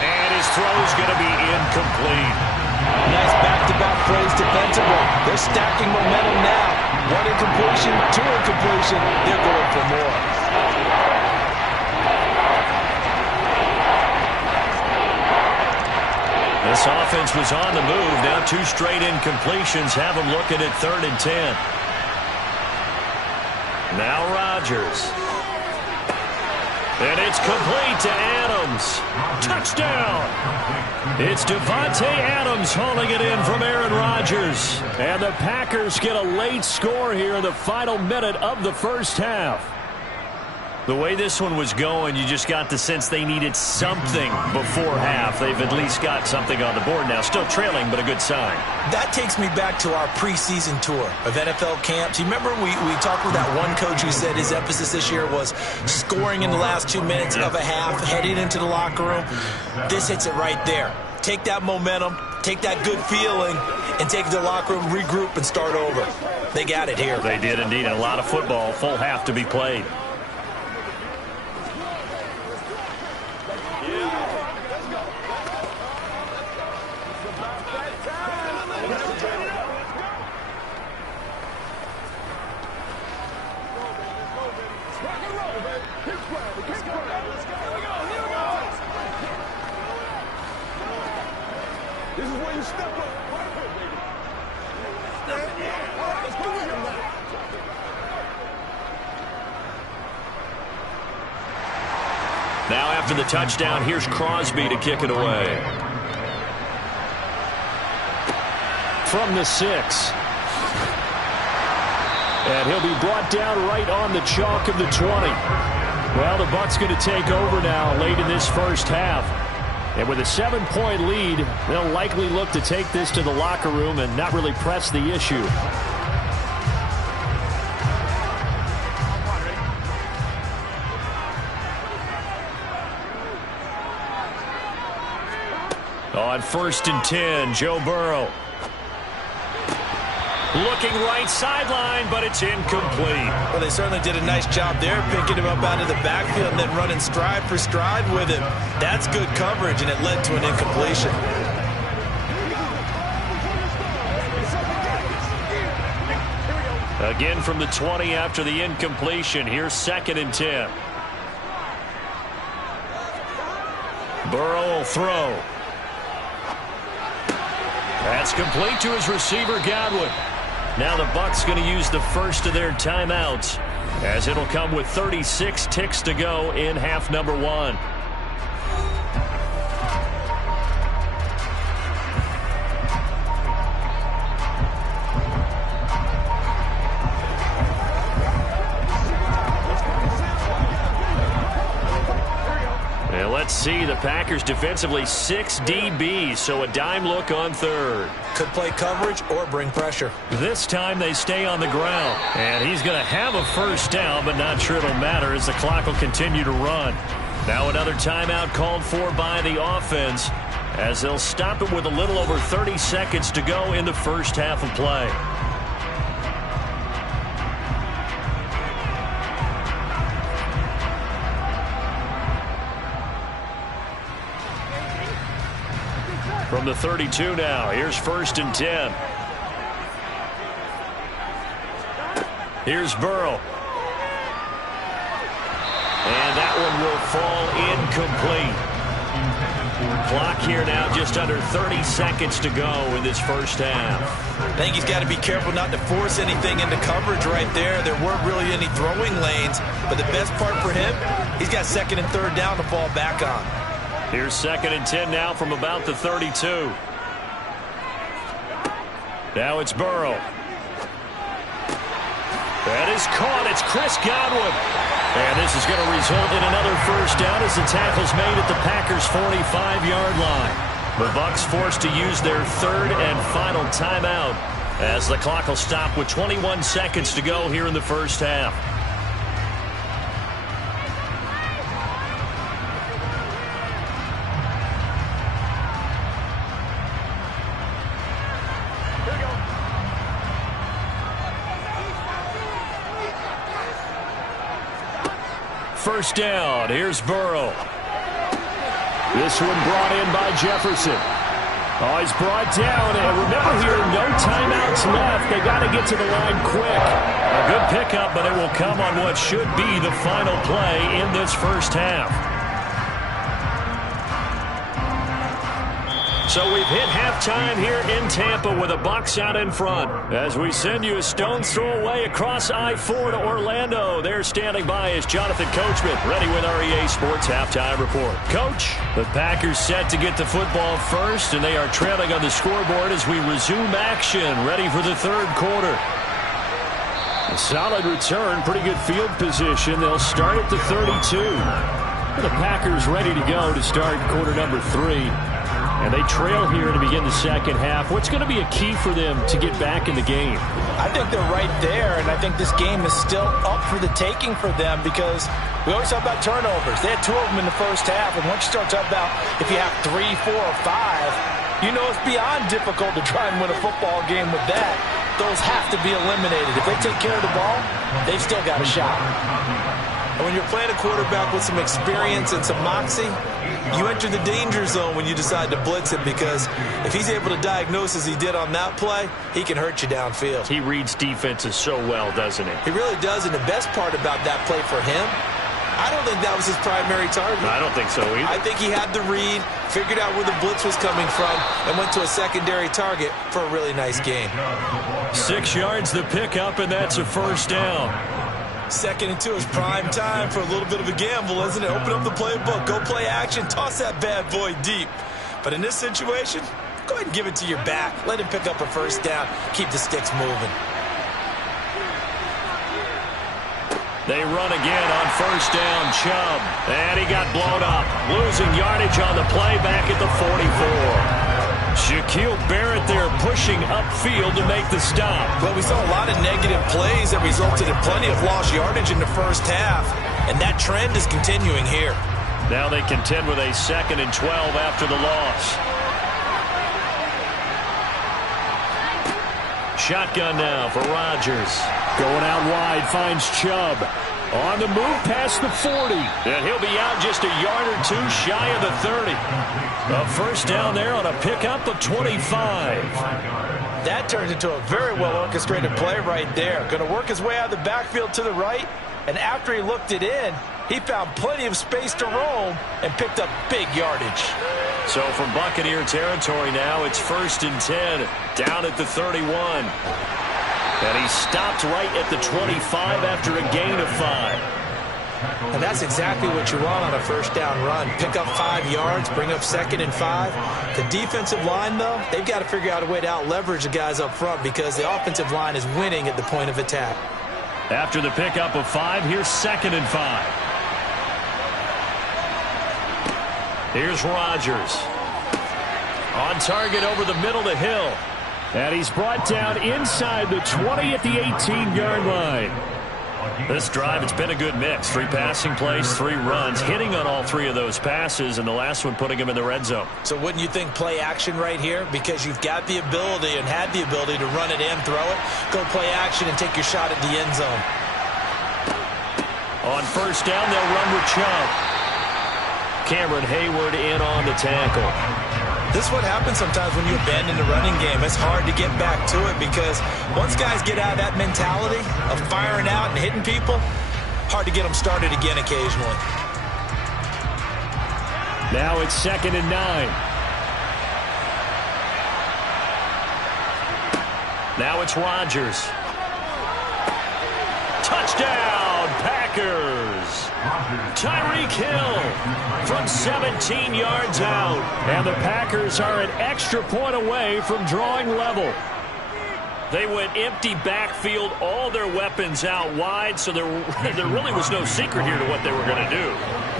And his throw is going to be incomplete. Nice back-to-back plays defensively. They're stacking momentum now. 1 incompletion, 2 incompletion. They're going for more. This offense was on the move. Now 2 straight incompletions have them looking at 3rd and 10. Now Rodgers. And it's complete to Adams. Touchdown! It's Davante Adams hauling it in from Aaron Rodgers. And the Packers get a late score here in the final minute of the first half. The way this one was going, you just got the sense they needed something before half. They've at least got something on the board now. Still trailing, but a good sign. That takes me back to our preseason tour of NFL camps. You remember we talked with that one coach who said his emphasis this year was scoring in the last 2 minutes of a half, heading into the locker room. This hits it right there. Take that momentum, take that good feeling, and take it to the locker room, regroup, and start over. They got it here. They did indeed. And a lot of football, full half to be played. This is where you step up. Let's go with him now. Now after the touchdown, here's Crosby to kick it away. From the 6. And he'll be brought down right on the chalk of the 20. Well, the Bucs going to take over now late in this first half. And with a 7-point lead, they'll likely look to take this to the locker room and not really press the issue. On 1st and 10, Joe Burrow. Looking right sideline, but it's incomplete. Well, they certainly did a nice job there, picking him up out of the backfield and then running stride for stride with him. That's good coverage, and it led to an incompletion. Again from the 20 after the incompletion. Here's 2nd and 10. Burrow will throw. That's complete to his receiver, Godwin. Now the Bucs going to use the first of their timeouts, as it'll come with 36 ticks to go in half number 1. Well, let's see. The Packers defensively 6 DBs, so a dime look on 3rd. Could play coverage or bring pressure. This time they stay on the ground. And he's going to have a first down, but not sure it'll matter as the clock will continue to run. Now another timeout called for by the offense, as they'll stop it with a little over 30 seconds to go in the first half of play. From the 32 now, here's 1st and 10. Here's Burrow. And that one will fall incomplete. Clock here now, just under 30 seconds to go in this first half. I think he's got to be careful not to force anything into coverage right there. There weren't really any throwing lanes, but the best part for him, he's got 2nd and 3rd down to fall back on. Here's 2nd and 10 now from about the 32. Now it's Burrow. That is caught. It's Chris Godwin. And this is going to result in another first down as the tackle's made at the Packers' 45-yard line. The Bucs forced to use their 3rd and final timeout as the clock will stop with 21 seconds to go here in the first half. First down. Here's Burrow. This one brought in by Jefferson. Oh, he's brought down. And remember here, no timeouts left. They got to get to the line quick. A good pickup, but it will come on what should be the final play in this first half. So we've hit halftime here in Tampa with the Bucs out in front. As we send you a stone's throw away across I-4 to Orlando. There standing by is Jonathan Coachman, ready with our EA Sports Halftime Report. Coach, the Packers set to get the football first, and they are trailing on the scoreboard as we resume action, ready for the third quarter. A solid return, pretty good field position. They'll start at the 32. The Packers ready to go to start quarter number 3. And they trail here to begin the second half. What's going to be a key for them to get back in the game? I think they're right there, and I think this game is still up for the taking for them because we always talk about turnovers. They had 2 of them in the first half, and once you start talking about if you have 3, 4, or 5, you know it's beyond difficult to try and win a football game with that. Those have to be eliminated. If they take care of the ball, they've still got a shot. And when you're playing a quarterback with some experience and some moxie, you enter the danger zone when you decide to blitz him, because if he's able to diagnose as he did on that play, he can hurt you downfield. He reads defenses so well, doesn't he? He really does, and the best part about that play for him, I don't think that was his primary target. I don't think so either. I think he had the read, figured out where the blitz was coming from, and went to a secondary target for a really nice game. 6 yards the pickup, and that's a first down. 2nd and 2 is prime time for a little bit of a gamble, isn't it? Open up the playbook, go play action, toss that bad boy deep. But in this situation, go ahead and give it to your back. Let him pick up a first down, keep the sticks moving. They run again on first down, Chubb. And he got blown up. Losing yardage on the play back at the 44. Shaquille Barrett there pushing upfield to make the stop. Well, we saw a lot of negative plays that resulted in plenty of lost yardage in the first half. And that trend is continuing here. Now they contend with a 2nd and 12 after the loss. Shotgun now for Rodgers. Going out wide, finds Chubb. On the move past the 40. And he'll be out just a yard or 2 shy of the 30. A first down there on a pickup of 25. That turns into a very well-orchestrated play right there. Going to work his way out of the backfield to the right. And after he looked it in, he found plenty of space to roam and picked up big yardage. So from Buccaneer territory now, it's 1st and 10, down at the 31. And he stopped right at the 25 after a gain of 5. And that's exactly what you want on a first down run. Pick up 5 yards, bring up 2nd and 5. The defensive line, though, they've got to figure out a way to out-leverage the guys up front because the offensive line is winning at the point of attack. After the pickup of 5, here's 2nd and 5. Here's Rodgers. On target over the middle to Hill. And he's brought down inside the 20 at the 18-yard line. This drive, it's been a good mix. 3 passing plays, 3 runs, hitting on all 3 of those passes, and the last one putting him in the red zone. So wouldn't you think play action right here? Because you've got the ability and had the ability to run it and throw it. Go play action and take your shot at the end zone. On first down, they'll run with Chubb. Cameron Hayward in on the tackle. This is what happens sometimes when you abandon the running game. It's hard to get back to it because once guys get out of that mentality of firing out and hitting people, hard to get them started again occasionally. Now it's 2nd and 9. Now it's Rodgers. Touchdown, Packers. Tyreek Hill from 17 yards out. And the Packers are an extra point away from drawing level. They went empty backfield, all their weapons out wide, so there really was no secret here to what they were going to do.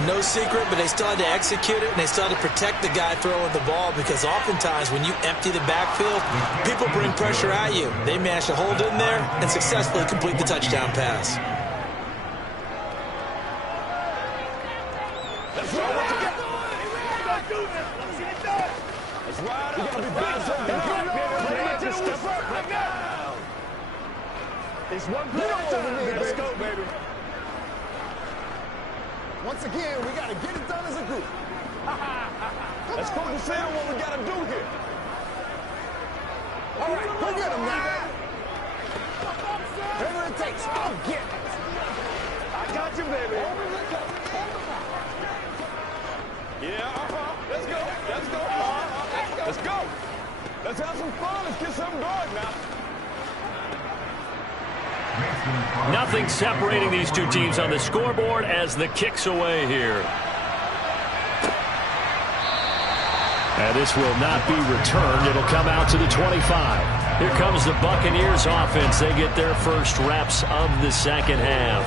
No secret, but they still had to execute it, and they still had to protect the guy throwing the ball because oftentimes when you empty the backfield, people bring pressure at you. They managed to hold in there and successfully complete the touchdown pass. It's one play over here. Let's go, baby. Once again, we got to get it done as a group. Let's focus in on what we got to do here. All right, go get him now. Whatever it takes, I'll get it. I got you, baby. Yeah, let's go. Let's go. Let's go. some fun. Let's get something going now. Nothing separating these two teams on the scoreboard as the kick's away here. And this will not be returned. It'll come out to the 25. Here comes the Buccaneers offense. They get their first reps of the second half.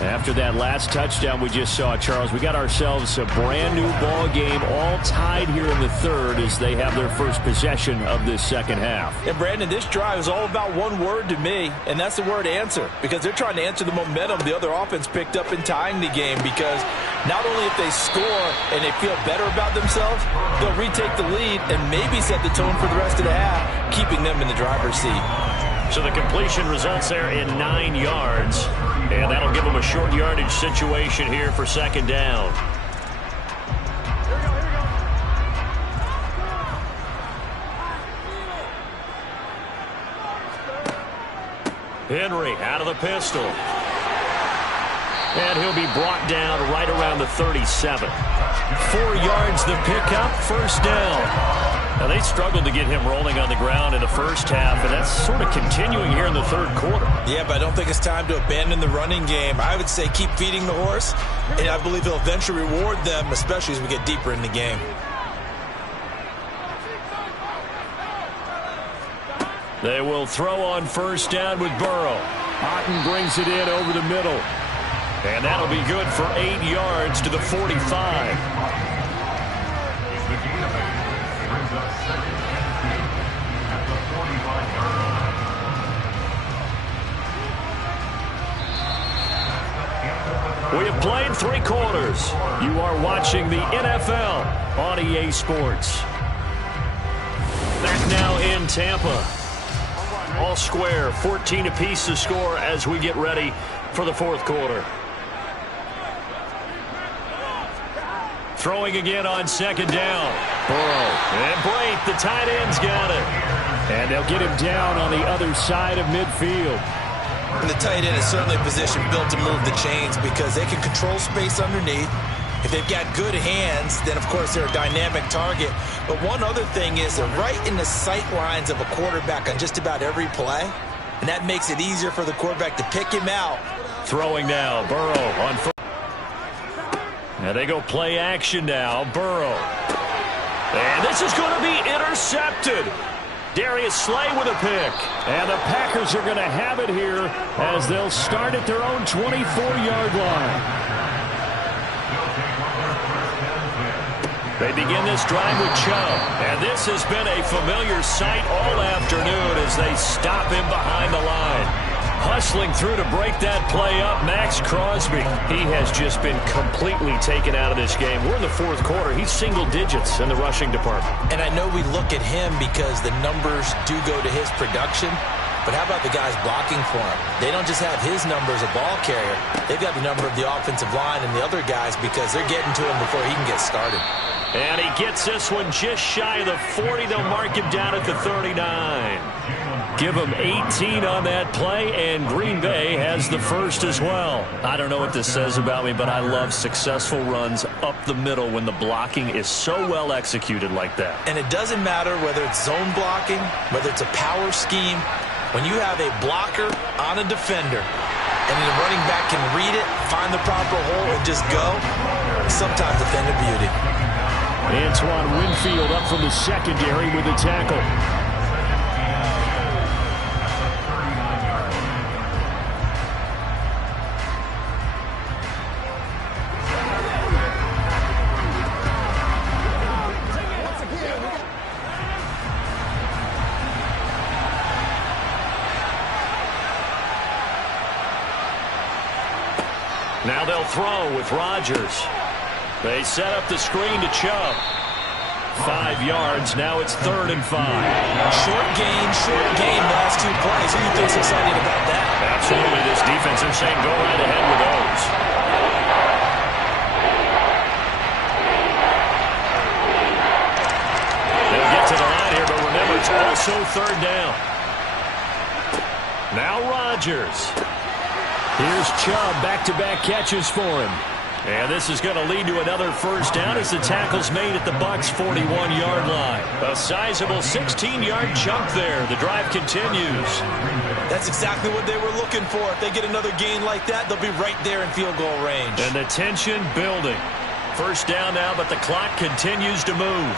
After that last touchdown we just saw, Charles, we got ourselves a brand new ball game, all tied here in the third as they have their first possession of this second half. And Brandon, this drive is all about one word to me, and that's the word answer, because they're trying to answer the momentum the other offense picked up in tying the game, because not only if they score and they feel better about themselves, they'll retake the lead and maybe set the tone for the rest of the half, keeping them in the driver's seat. So the completion results there in 9 yards. And that'll give them a short yardage situation here for second down. Henry out of the pistol. And he'll be brought down right around the 37. 4 yards the pickup, first down. Now, they struggled to get him rolling on the ground in the first half, and that's sort of continuing here in the third quarter. Yeah, but I don't think it's time to abandon the running game. I would say keep feeding the horse, and I believe he'll eventually reward them, especially as we get deeper in the game. They will throw on first down with Burrow. Otten brings it in over the middle. And that'll be good for 8 yards to the 45. We have played 3 quarters. You are watching the NFL on EA Sports. Back now in Tampa. All square, 14 apiece to score as we get ready for the fourth quarter. Throwing again on second down. Burrow. And Brate, the tight end's got it. And they'll get him down on the other side of midfield. And the tight end is certainly a position built to move the chains because they can control space underneath. If they've got good hands, then, of course, they're a dynamic target. But one other thing is they're right in the sight lines of a quarterback on just about every play. And that makes it easier for the quarterback to pick him out. Throwing now, Burrow on first. And they go play action now, Burrow. And this is going to be intercepted. Darius Slay with a pick. And the Packers are going to have it here as they'll start at their own 24-yard line. They begin this drive with Chubb. And this has been a familiar sight all afternoon as they stop him behind the line. Hustling through to break that play up, Max Crosby. He has just been completely taken out of this game. We're in the fourth quarter. He's single digits in the rushing department. And I know we look at him because the numbers do go to his production. But how about the guys blocking for him? They don't just have his number as a ball carrier. They've got the number of the offensive line and the other guys because they're getting to him before he can get started. And he gets this one just shy of the 40. They'll mark him down at the 39. Give him 18 on that play, and Green Bay has the first as well. I don't know what this says about me, but I love successful runs up the middle when the blocking is so well executed like that. And it doesn't matter whether it's zone blocking, whether it's a power scheme. When you have a blocker on a defender, and the running back can read it, find the proper hole, and just go, sometimes a thing of beauty. Antoine Winfield up from the secondary with the tackle. Now they'll throw with Rodgers. They set up the screen to Chubb. 5 yards. Now it's 3rd and 5. Short gain last 2 plays. Who do you think's excited about that? Absolutely. This defense is saying go right ahead with those. They'll get to the line here, but remember, it's also 3rd down. Now Rodgers. Here's Chubb, back-to-back catches for him. And this is going to lead to another first down as the tackle's made at the Bucs' 41-yard line. A sizable 16-yard chunk there. The drive continues. That's exactly what they were looking for. If they get another gain like that, they'll be right there in field goal range. And the tension building. First down now, but the clock continues to move.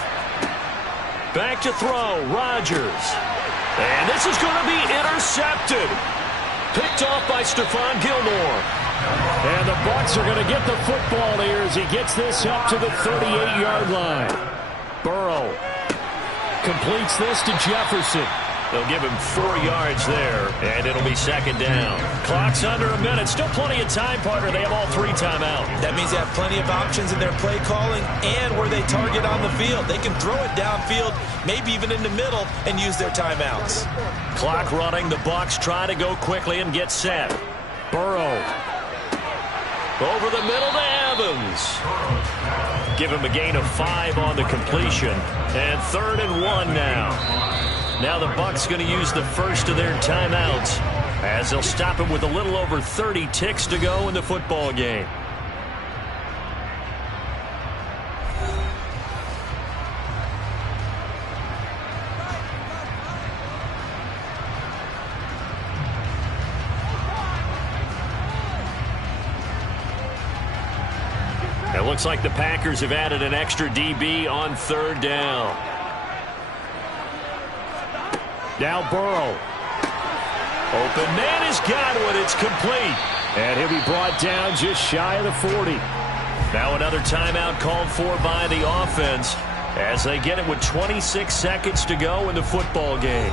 Back to throw, Rodgers. And this is going to be intercepted. Picked off by Stephon Gilmore. And the Bucs are going to get the football here as he gets this up to the 38-yard line. Burrow completes this to Jefferson. They'll give him 4 yards there, and it'll be second down. Clock's under a minute. Still plenty of time, partner. They have all 3 timeouts. That means they have plenty of options in their play calling and where they target on the field. They can throw it downfield, maybe even in the middle, and use their timeouts. Clock running. The Bucs try to go quickly and get set. Burrow. Over the middle to Evans. Give him a gain of 5 on the completion. And 3rd and 1 now. Now the Bucs going to use the first of their timeouts as they'll stop him with a little over 30 ticks to go in the football game. It looks like the Packers have added an extra DB on 3rd down. Now Burrow. Open man has got one. It's complete. And he'll be brought down just shy of the 40. Now another timeout called for by the offense as they get it with 26 seconds to go in the football game.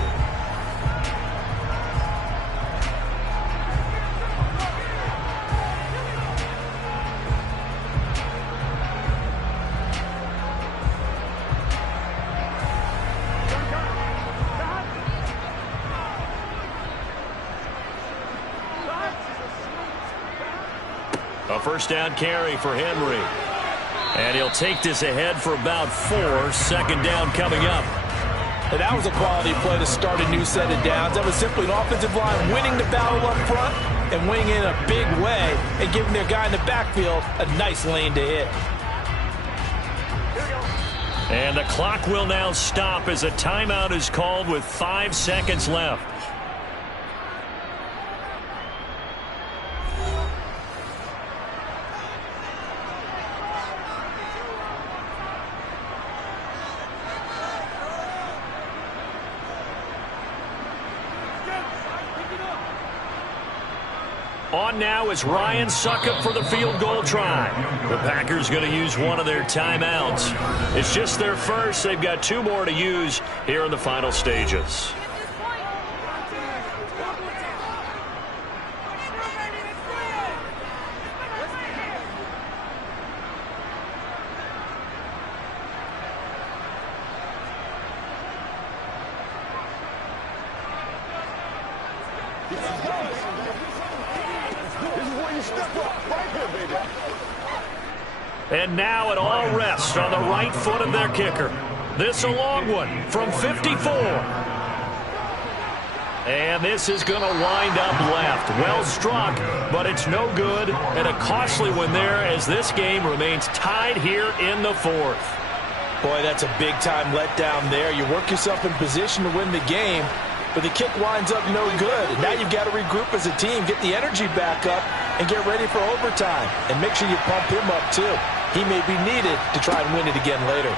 A first down carry for Henry. And he'll take this ahead for about 4. Second down coming up. And that was a quality play to start a new set of downs. That was simply an offensive line winning the battle up front and winning in a big way and giving their guy in the backfield a nice lane to hit. And the clock will now stop as a timeout is called with 5 seconds left. On now is Ryan Succop for the field goal try. The Packers going to use one of their timeouts. It's just their first. They've got 2 more to use here in the final stages. And now it all rests on the right foot of their kicker. This a long one from 54. And this is going to wind up left. Well struck, but it's no good. And a costly one there as this game remains tied here in the 4th. Boy, that's a big-time letdown there. You work yourself in position to win the game, but the kick winds up no good. And now you've got to regroup as a team, get the energy back up, and get ready for overtime. And make sure you pump him up, too. He may be needed to try and win it again later.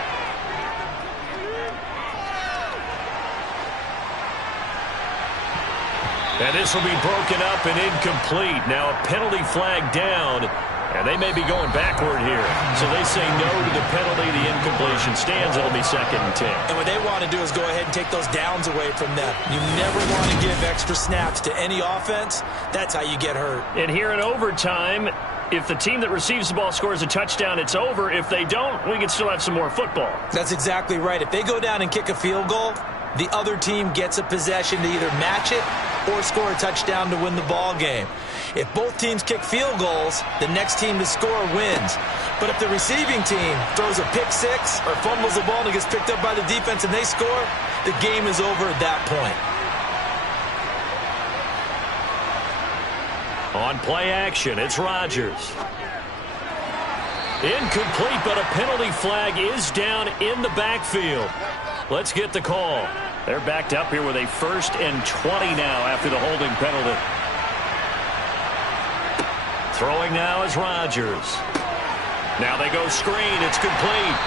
And this will be broken up and incomplete. Now a penalty flag down, and they may be going backward here. So they say no to the penalty. The incompletion stands. It'll be 2nd and 10. And what they want to do is go ahead and take those downs away from them. You never want to give extra snaps to any offense. That's how you get hurt. And here in overtime, if the team that receives the ball scores a touchdown, it's over. If they don't, we can still have some more football. That's exactly right. If they go down and kick a field goal, the other team gets a possession to either match it or score a touchdown to win the ball game. If both teams kick field goals, the next team to score wins. But if the receiving team throws a pick 6 or fumbles the ball and it gets picked up by the defense and they score, the game is over at that point. On play action, it's Rodgers. Incomplete, but a penalty flag is down in the backfield. Let's get the call. They're backed up here with a 1st and 20 now after the holding penalty. Throwing now is Rodgers. Now they go screen. It's complete.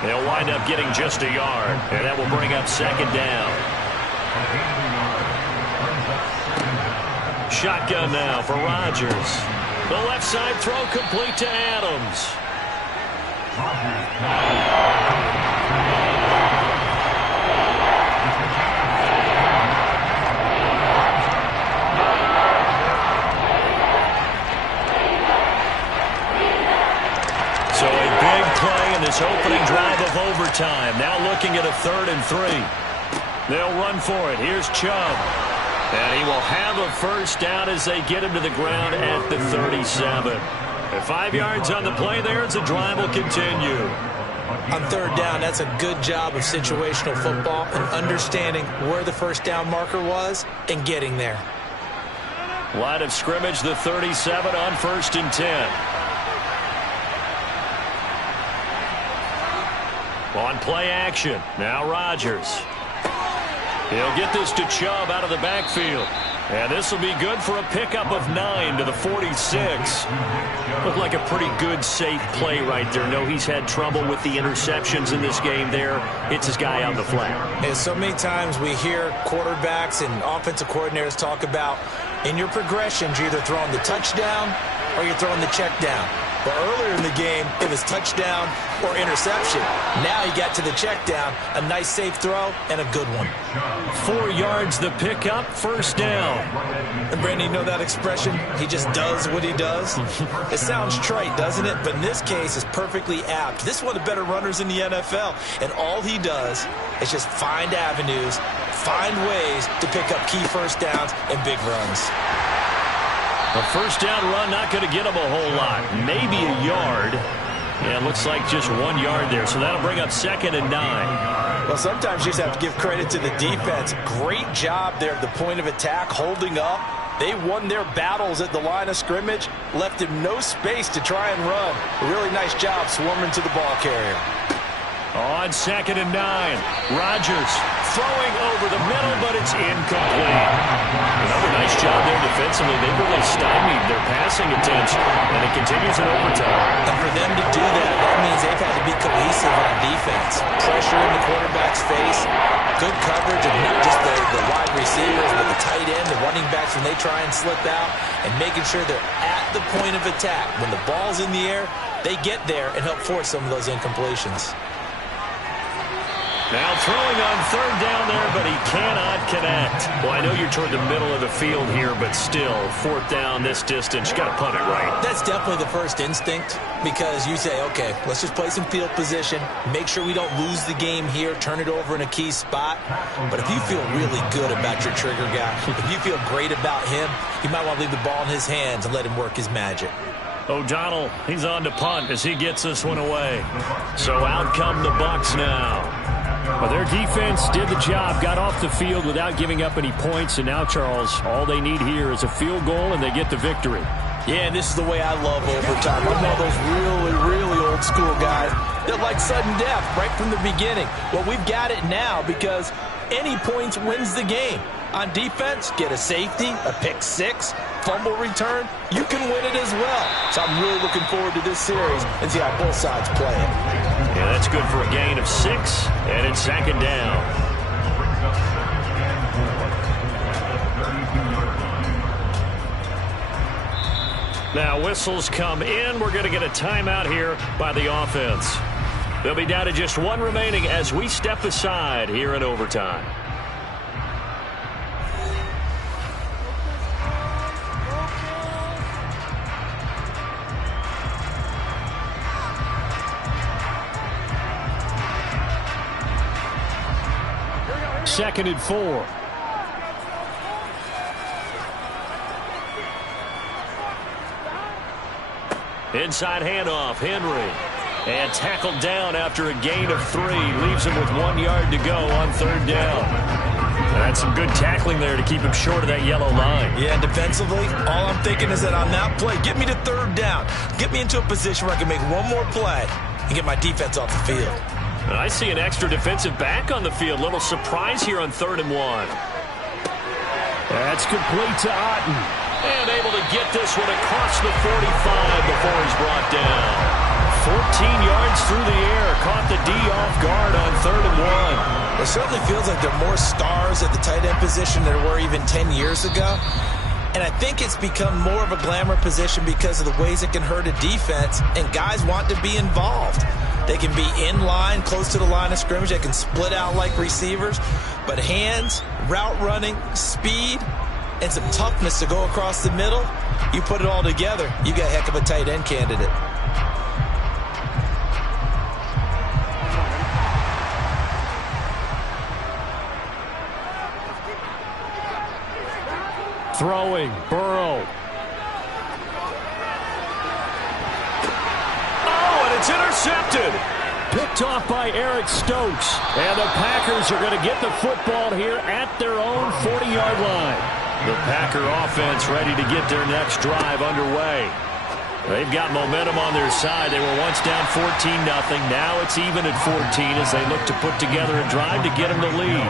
They'll wind up getting just a yard, and that will bring up 2nd down. Shotgun now for Rodgers. The left side throw complete to Adams. So a big play in this opening drive of overtime. Now looking at a 3rd and 3. They'll run for it. Here's Chubb. And he will have a 1st down as they get him to the ground at the 37. And 5 yards on the play there as the drive will continue. On 3rd down, that's a good job of situational football and understanding where the 1st down marker was and getting there. Line of scrimmage, the 37 on 1st and 10. On play action, now Rodgers. He'll get this to Chubb out of the backfield. And this will be good for a pickup of 9 to the 46. Looked like a pretty good, safe play right there. No, he's had trouble with the interceptions in this game there. Hits his guy out the flat. And so many times we hear quarterbacks and offensive coordinators talk about in your progressions, you're either throwing the touchdown or you're throwing the check down. But earlier in the game, it was touchdown or interception. Now he got to the check down, a nice safe throw, and a good one. 4 yards the pickup, 1st down. And Brandon, you know that expression? He just does what he does? It sounds trite, doesn't it? But in this case, it's perfectly apt. This is one of the better runners in the NFL. And all he does is just find avenues, find ways to pick up key 1st downs and big runs. A 1st down run, not going to get him a whole lot. Maybe a yard. Yeah, it looks like just 1 yard there. So that'll bring up 2nd and 9. Well, sometimes you just have to give credit to the defense. Great job there at the point of attack, holding up. They won their battles at the line of scrimmage, left him no space to try and run. A really nice job swarming to the ball carrier. On 2nd and 9, Rodgers throwing over the middle, but it's incomplete. Another nice job there defensively. They really stymied their passing attempts, and it continues in overtime. And for them to do that, that means they've had to be cohesive on defense. Pressure in the quarterback's face, good coverage of not just the wide receivers, but the tight end, the running backs when they try and slip out, and making sure they're at the point of attack. When the ball's in the air, they get there and help force some of those incompletions. Now throwing on 3rd down there, but he cannot connect. Well, I know you're toward the middle of the field here, but still, 4th down this distance, you got to punt it right. That's definitely the first instinct because you say, okay, let's just play some field position, make sure we don't lose the game here, turn it over in a key spot. But if you feel really good about your trigger guy, if you feel great about him, you might want to leave the ball in his hands and let him work his magic. O'Donnell, he's on to punt as he gets this one away. So out come the Bucs now. Well, their defense did the job, got off the field without giving up any points, and now, Charles, all they need here is a field goal, and they get the victory. Yeah, and this is the way I love overtime. I'm one of those really, really old school guys that like sudden death right from the beginning. Well, we've got it now because any points wins the game. On defense, get a safety, a pick 6, fumble return, you can win it as well. So I'm really looking forward to this series and see how both sides play it. Yeah, that's good for a gain of 6, and it's 2nd down. Now whistles come in. We're going to get a timeout here by the offense. They'll be down to just 1 remaining as we step aside here in overtime. Second and 4. Inside handoff, Henry. And tackled down after a gain of 3. Leaves him with 1 yard to go on 3rd down. That's some good tackling there to keep him short of that yellow line. Yeah, and defensively, all I'm thinking is that on that play, get me to third down. Get me into a position where I can make one more play and get my defense off the field. And I see an extra defensive back on the field. Little surprise here on 3rd and 1. That's complete to Otten. And able to get this one across the 45 before he's brought down. 14 yards through the air. Caught the D off guard on 3rd and 1. It certainly feels like there are more stars at the tight end position than there were even 10 years ago. And I think it's become more of a glamour position because of the ways it can hurt a defense, and guys want to be involved. They can be in line, close to the line of scrimmage. They can split out like receivers. But hands, route running, speed, and some toughness to go across the middle, you put it all together, you got a heck of a tight end candidate. Throwing, Burrow. Oh, and it's intercepted. Picked off by Eric Stokes. And the Packers are going to get the football here at their own 40-yard line. The Packer offense ready to get their next drive underway. They've got momentum on their side. They were once down 14-0. Now it's even at 14 as they look to put together a drive to get them the lead.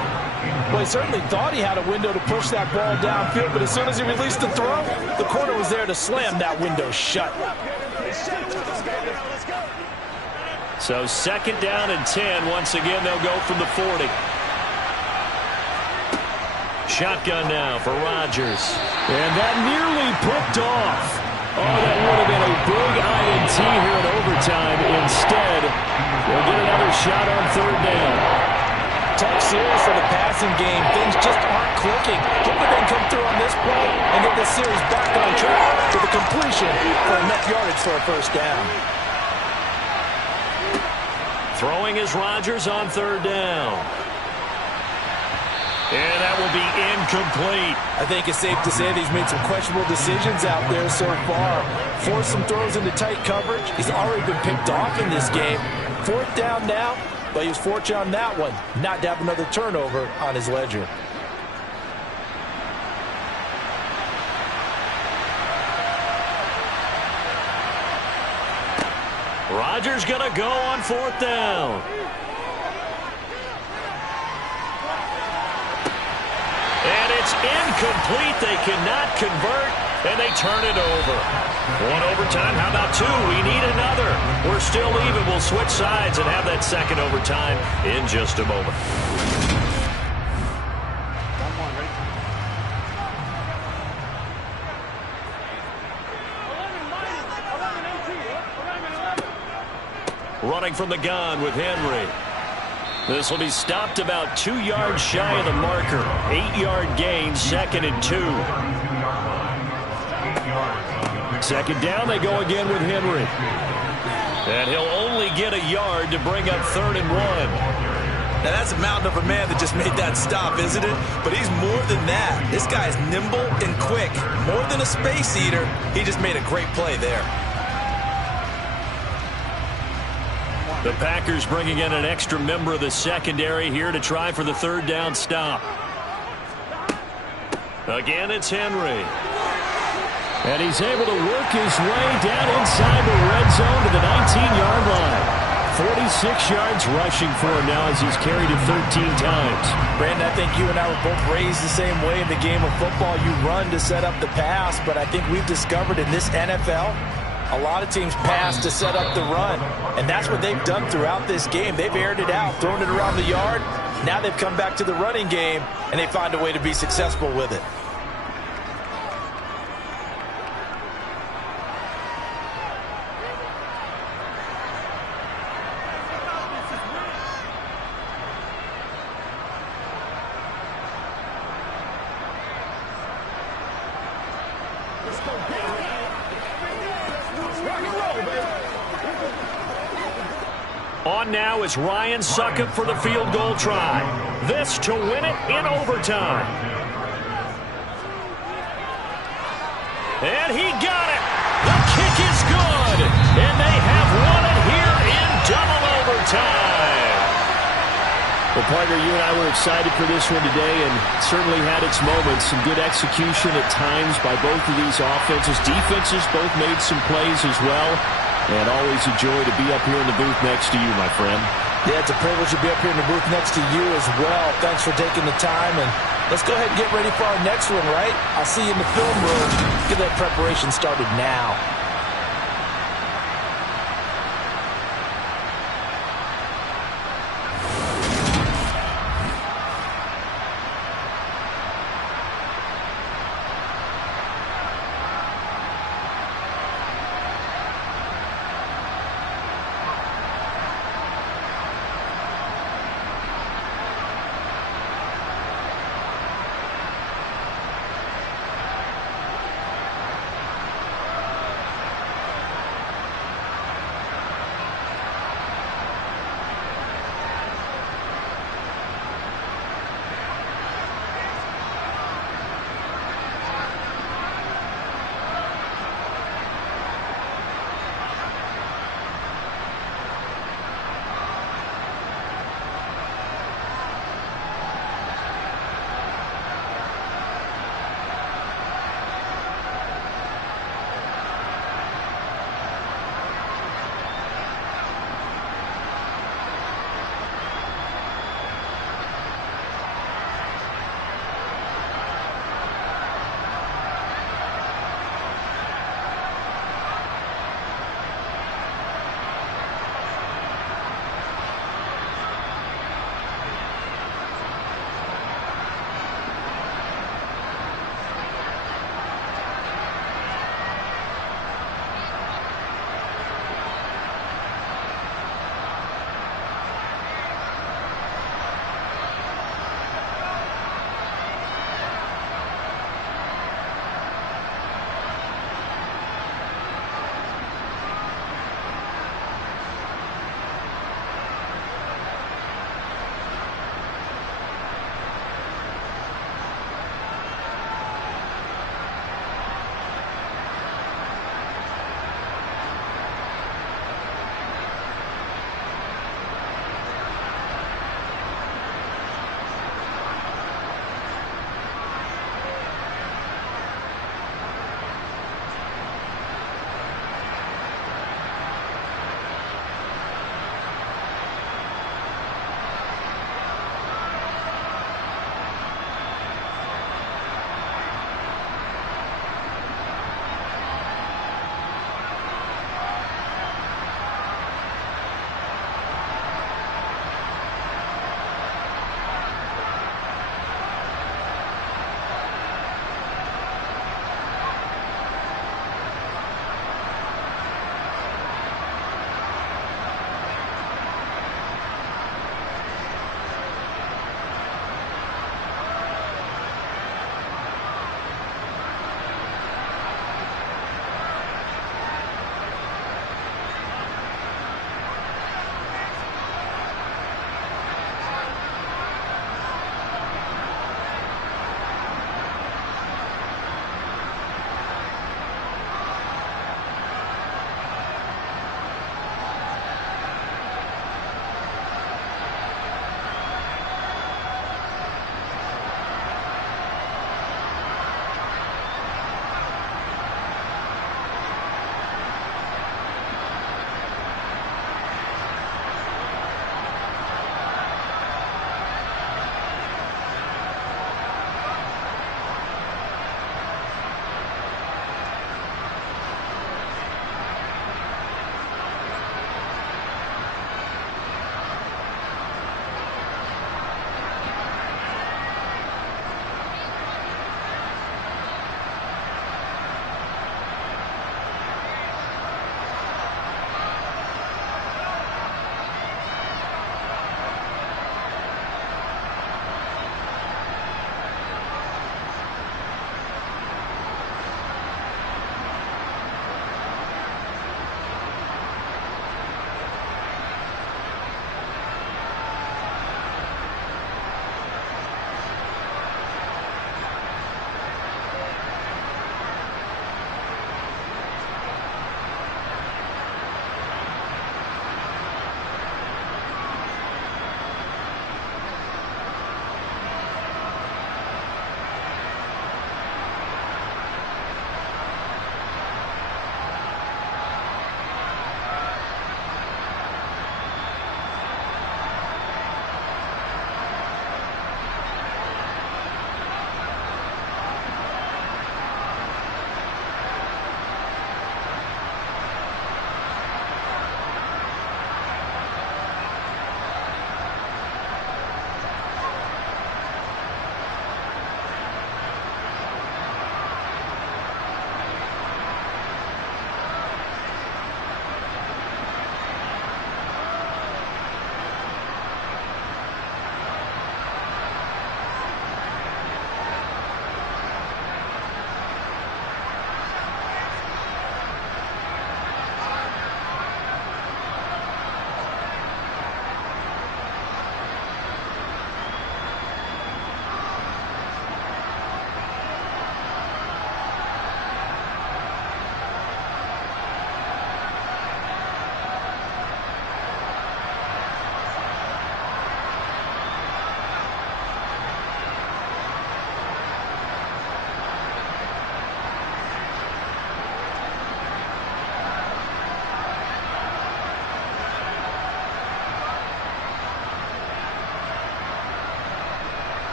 Well, he certainly thought he had a window to push that ball downfield, but as soon as he released the throw, the corner was there to slam that window shut. So 2nd down and 10. Once again, they'll go from the 40. Shotgun now for Rodgers. And that nearly picked off. Oh, that would have been a big INT here in overtime. Instead, they'll get another shot on 3rd down. Tough series for the passing game. Things just aren't clicking. Hopefully they can come through on this play and get this series back on track for the completion for enough yardage for a 1st down. Throwing is Rodgers on 3rd down. And that will be incomplete. I think it's safe to say that he's made some questionable decisions out there so far. Forced some throws into tight coverage. He's already been picked off in this game. 4th down now. But he was fortunate on that one, not to have another turnover on his ledger. Rodgers going to go on 4th down. And it's incomplete. They cannot convert, and they turn it over. 1 overtime. How about 2? We need another. We're still even. We'll switch sides and have that 2nd overtime in just a moment. Running from the gun with Henry. This will be stopped about 2 yards shy of the marker. 8-yard gain, 2nd and 2. 2nd down, they go again with Henry. And he'll only get a yard to bring up 3rd and 1. Now, that's a mountain of a man that just made that stop, isn't it? But he's more than that. This guy's nimble and quick. More than a space eater, he just made a great play there. The Packers bringing in an extra member of the secondary here to try for the 3rd down stop. Again, it's Henry. And he's able to work his way down inside the red zone to the 19-yard line. 46 yards rushing for him now as he's carried it 13 times. Brandon, I think you and I were both raised the same way in the game of football. You run to set up the pass, but I think we've discovered in this NFL, a lot of teams pass to set up the run, and that's what they've done throughout this game. They've aired it out, thrown it around the yard. Now they've come back to the running game, and they find a way to be successful with it. On now is Ryan Succop for the field goal try. This to win it in overtime. And he got it. The kick is good. And they have won it here in double overtime. Well, partner, you and I were excited for this one today and certainly had its moments. Some good execution at times by both of these offenses. Defenses both made some plays as well. And always a joy to be up here in the booth next to you, my friend. Yeah, it's a privilege to be up here in the booth next to you as well. Thanks for taking the time. And let's go ahead and get ready for our next one, right? I'll see you in the film room. Get that preparation started now.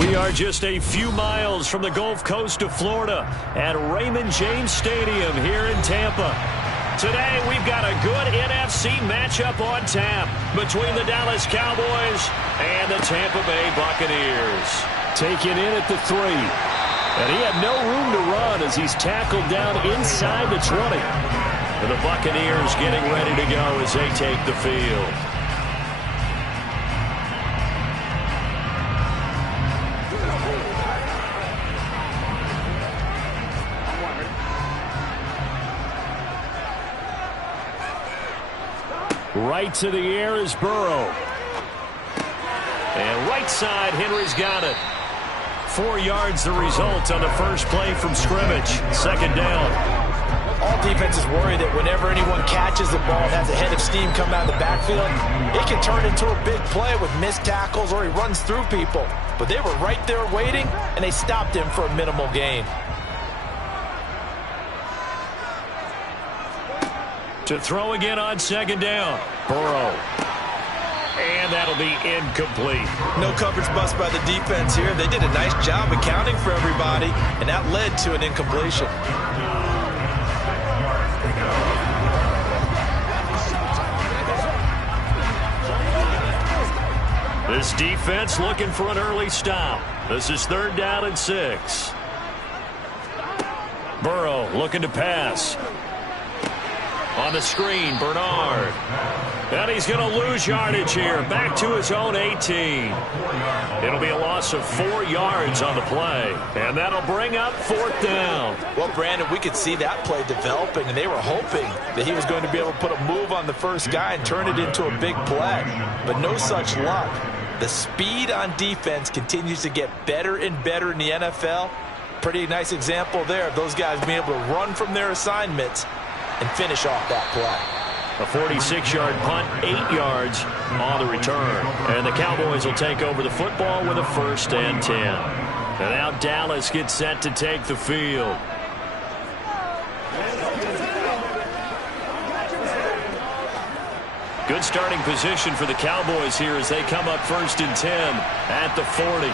We are just a few miles from the Gulf Coast of Florida at Raymond James Stadium here in Tampa. Today, we've got a good NFC matchup on tap between the Dallas Cowboys and the Tampa Bay Buccaneers. Taken in at the 3. And he had no room to run as he's tackled down inside the 20. And the Buccaneers getting ready to go as they take the field. Right to the air is Burrow. And right side, Henry's got it. 4 yards the result on the first play from scrimmage. Second down. All defenses worry that whenever anyone catches the ball and has a head of steam come out of the backfield, it can turn into a big play with missed tackles or he runs through people. But they were right there waiting, and they stopped him for a minimal gain. To throw again on second down. Burrow. And that'll be incomplete. No coverage bust by the defense here. They did a nice job accounting for everybody, and that led to an incompletion. This defense looking for an early stop. This is 3rd down and 6. Burrow looking to pass. On the screen, Bernard. And he's going to lose yardage here. Back to his own 18. It'll be a loss of 4 yards on the play. And that'll bring up 4th down. Well, Brandon, we could see that play developing, and they were hoping that he was going to be able to put a move on the first guy and turn it into a big play. But no such luck. The speed on defense continues to get better and better in the NFL. Pretty nice example there of those guys being able to run from their assignments and finish off that play. A 46-yard punt, 8 yards on the return. And the Cowboys will take over the football with a 1st and 10. And now Dallas gets set to take the field. Good starting position for the Cowboys here as they come up 1st and 10 at the 40.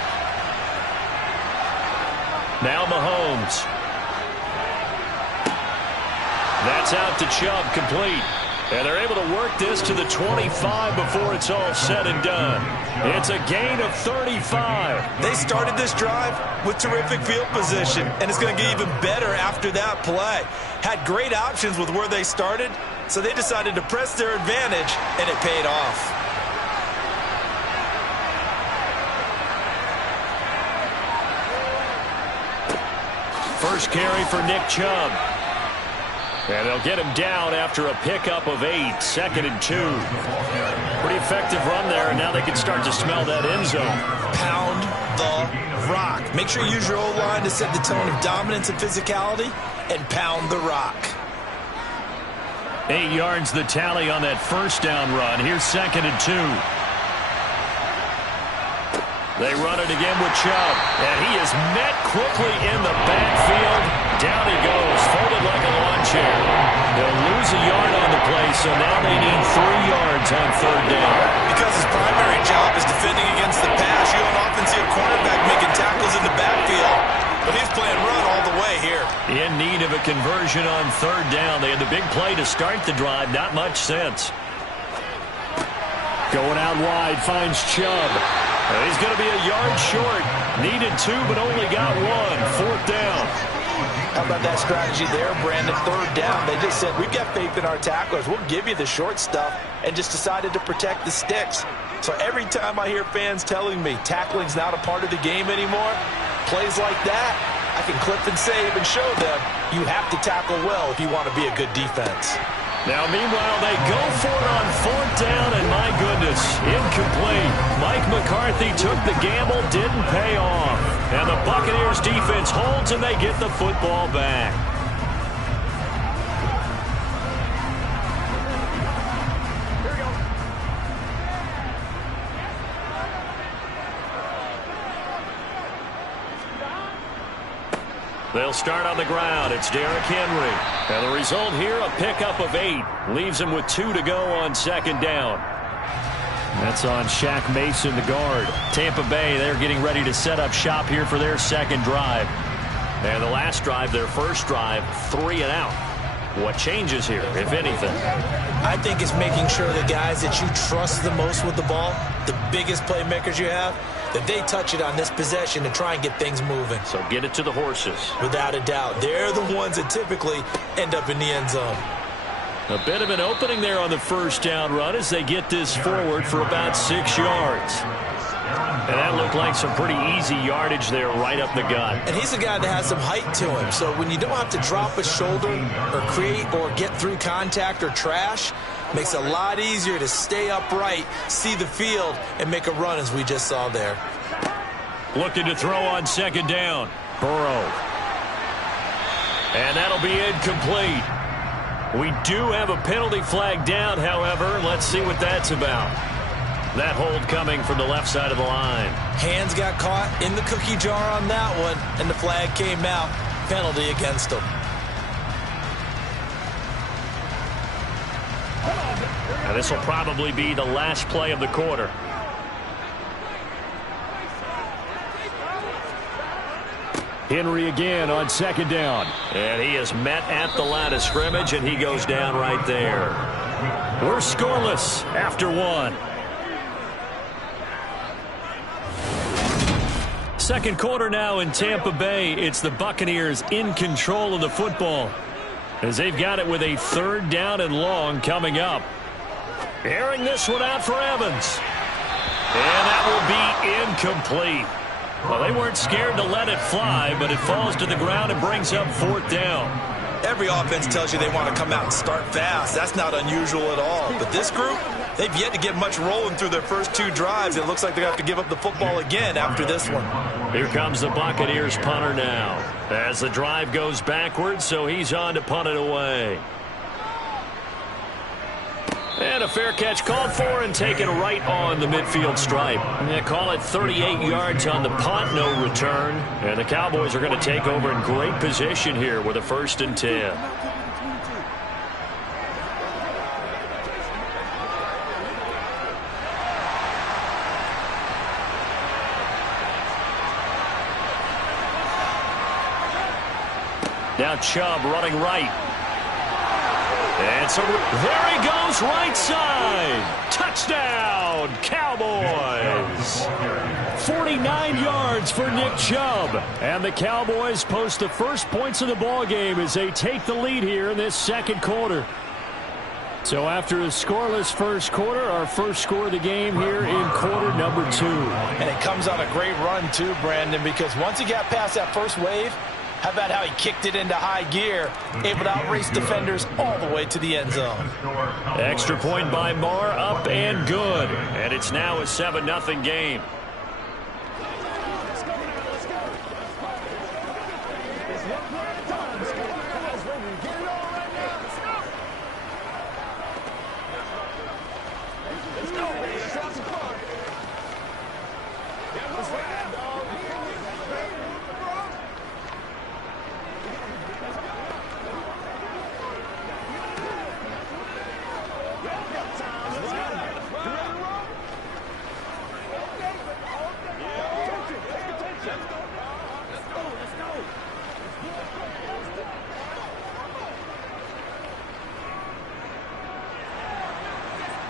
Now Mahomes. That's out to Chubb, complete. And they're able to work this to the 25 before it's all said and done. It's a gain of 35. They started this drive with terrific field position, and it's going to get even better after that play. Had great options with where they started, so they decided to press their advantage, and it paid off. First carry for Nick Chubb. And they'll get him down after a pickup of 8, 2nd and 2. Pretty effective run there, and now they can start to smell that end zone. Pound the rock. Make sure you use your O-line to set the tone of dominance and physicality, and pound the rock. 8 yards the tally on that first down run. Here's 2nd and 2. They run it again with Chubb, and he is met quickly in the backfield. Down he goes, folded like a lawn chair. They'll lose a yard on the play, so now they need 3 yards on 3rd down. Because his primary job is defending against the pass, you don't often see a cornerback making tackles in the backfield, but he's playing run all the way here. In need of a conversion on 3rd down. They had the big play to start the drive, not much sense. Going out wide, finds Chubb. He's going to be a yard short. Needed 2, but only got 1. 4th down. How about that strategy there, Brandon? 3rd down. They just said, we've got faith in our tacklers. We'll give you the short stuff, and just decided to protect the sticks. So every time I hear fans telling me tackling's not a part of the game anymore, plays like that, I can clip and save and show them you have to tackle well if you want to be a good defense. Now, meanwhile, they go for it on 4th down, and my goodness, incomplete. Mike McCarthy took the gamble, didn't pay off. And the Buccaneers defense holds, and they get the football back. They'll start on the ground. It's Derrick Henry. And the result here, a pickup of 8. Leaves him with 2 to go on 2nd down. That's on Shaq Mason, the guard. Tampa Bay, they're getting ready to set up shop here for their second drive. And the last drive, their first drive, 3 and out. What changes here, if anything? I think it's making sure the guys that you trust the most with the ball, the biggest playmakers you have, that they touch it on this possession to try and get things moving. So get it to the horses. Without a doubt. They're the ones that typically end up in the end zone. A bit of an opening there on the first down run as they get this forward for about 6 yards. And that looked like some pretty easy yardage there right up the gut. And he's a guy that has some height to him. So when you don't have to drop a shoulder or create or get through contact or trash, makes it a lot easier to stay upright, see the field, and make a run as we just saw there. Looking to throw on second down. Burrow. And that'll be incomplete. We do have a penalty flag down, however. Let's see what that's about. That hold coming from the left side of the line. Hands got caught in the cookie jar on that one, and the flag came out. Penalty against him. Now this will probably be the last play of the quarter. Henry again on second down. And he is met at the line of scrimmage, and he goes down right there. We're scoreless after 1. Second quarter now in Tampa Bay. It's the Buccaneers in control of the football as they've got it with a 3rd down and long coming up. Airing this one out for Evans. And that will be incomplete. Well, they weren't scared to let it fly, but it falls to the ground and brings up 4th down. Every offense tells you they want to come out and start fast. That's not unusual at all. But this group, they've yet to get much rolling through their first 2 drives. It looks like they have to give up the football again after this one. Here comes the Buccaneers punter now as the drive goes backwards, so he's on to punt it away. And a fair catch called for and taken right on the midfield stripe. They call it 38 yards on the punt, no return. And the Cowboys are going to take over in great position here with a 1st and 10. Now Chubb running right. And so there he goes, right side. Touchdown, Cowboys. 49 yards for Nick Chubb. And the Cowboys post the first points of the ball game as they take the lead here in this second quarter. So after a scoreless first quarter, our first score of the game here in quarter number 2. And it comes on a great run too, Brandon, because once he got past that first wave, how about how he kicked it into high gear, able to outrace defenders all the way to the end zone. Extra point by Marr, up and good. And it's now a 7-0 game.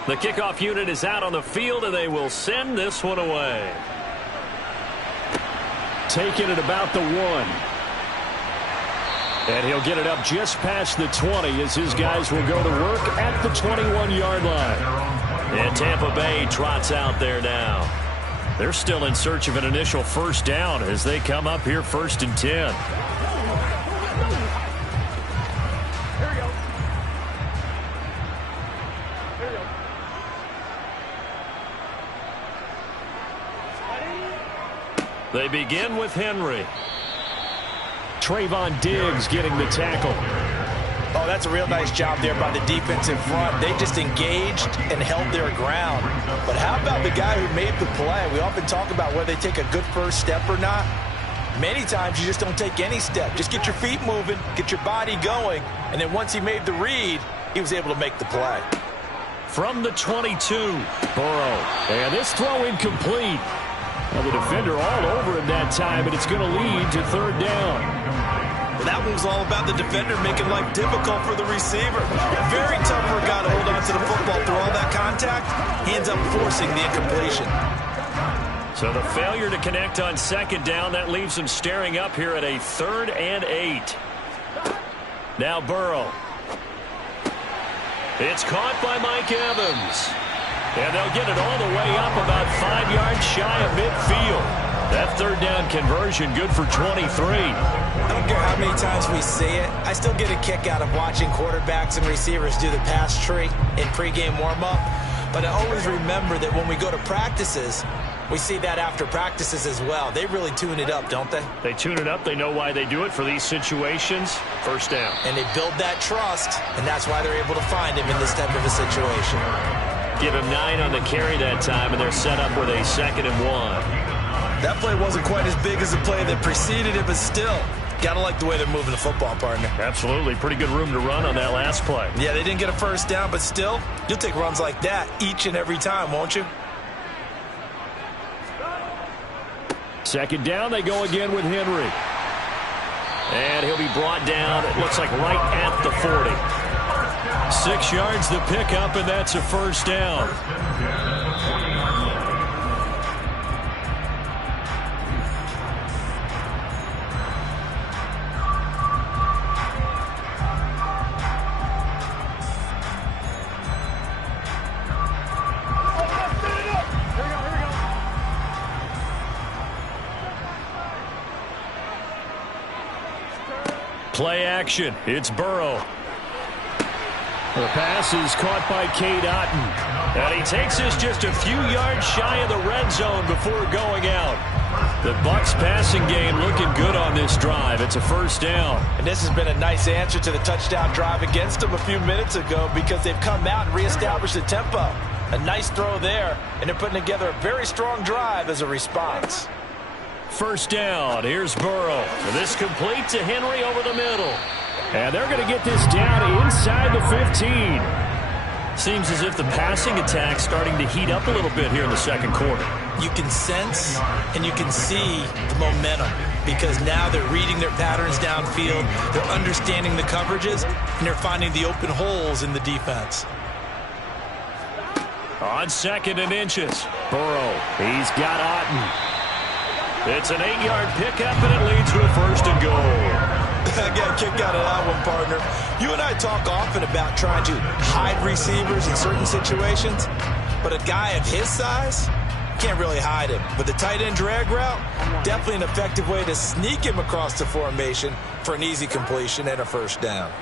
The kickoff unit is out on the field, and they will send this one away. Taking it about the 1. And he'll get it up just past the 20 as his guys will go to work at the 21-yard line. And Tampa Bay trots out there now. They're still in search of an initial 1st down as they come up here 1st and 10. They begin with Henry. Trayvon Diggs getting the tackle. Oh, that's a real nice job there by the defensive front. They just engaged and held their ground. But how about the guy who made the play? We often talk about whether they take a good first step or not. Many times you just don't take any step. Just get your feet moving, get your body going, and then once he made the read, he was able to make the play. From the 22, Burrow. And this throw incomplete. Well, the defender all over him that time, and it's going to lead to third down. Well, that one was all about the defender making life difficult for the receiver. Very tough for a guy to hold on to the football through all that contact. He ends up forcing the incompletion. So the failure to connect on second down, that leaves him staring up here at a 3rd and 8. Now Burrow. It's caught by Mike Evans. And they'll get it all the way up about 5 yards shy of midfield. That third down conversion good for 23. I don't care how many times we see it. I still get a kick out of watching quarterbacks and receivers do the pass tree in pregame warm-up. But I always remember that when we go to practices, we see that after practices as well. They really tune it up, don't they? They tune it up. They know why they do it for these situations. First down. And they build that trust, and that's why they're able to find him in this type of a situation. Give him 9 on the carry that time, and they're set up with a 2nd and 1. That play wasn't quite as big as the play that preceded it, but still, gotta like the way they're moving the football, partner. Absolutely. Pretty good room to run on that last play. Yeah, they didn't get a first down, but still, you'll take runs like that each and every time, won't you? Second down, they go again with Henry. And he'll be brought down, it looks like right at the 40. 6 yards the pickup, and that's a first down. Play action. It's Burrow. The pass is caught by Cade Otton. And he takes this just a few yards shy of the red zone before going out. The Bucs passing game looking good on this drive. It's a first down. And this has been a nice answer to the touchdown drive against them a few minutes ago because they've come out and reestablished the tempo. A nice throw there, and they're putting together a very strong drive as a response. First down. Here's Burrow. This complete to Henry over the middle. And they're going to get this down inside the 15. Seems as if the passing attack's starting to heat up a little bit here in the second quarter. You can sense and you can see the momentum because now they're reading their patterns downfield, they're understanding the coverages, and they're finding the open holes in the defense. On 2nd and inches, Burrow. He's got Otton. It's an 8-yard pickup, and it leads to a 1st and goal. I got a kick out of that one, partner. You and I talk often about trying to hide receivers in certain situations, but a guy of his size can't really hide him. But the tight end drag route, definitely an effective way to sneak him across the formation for an easy completion and a first down.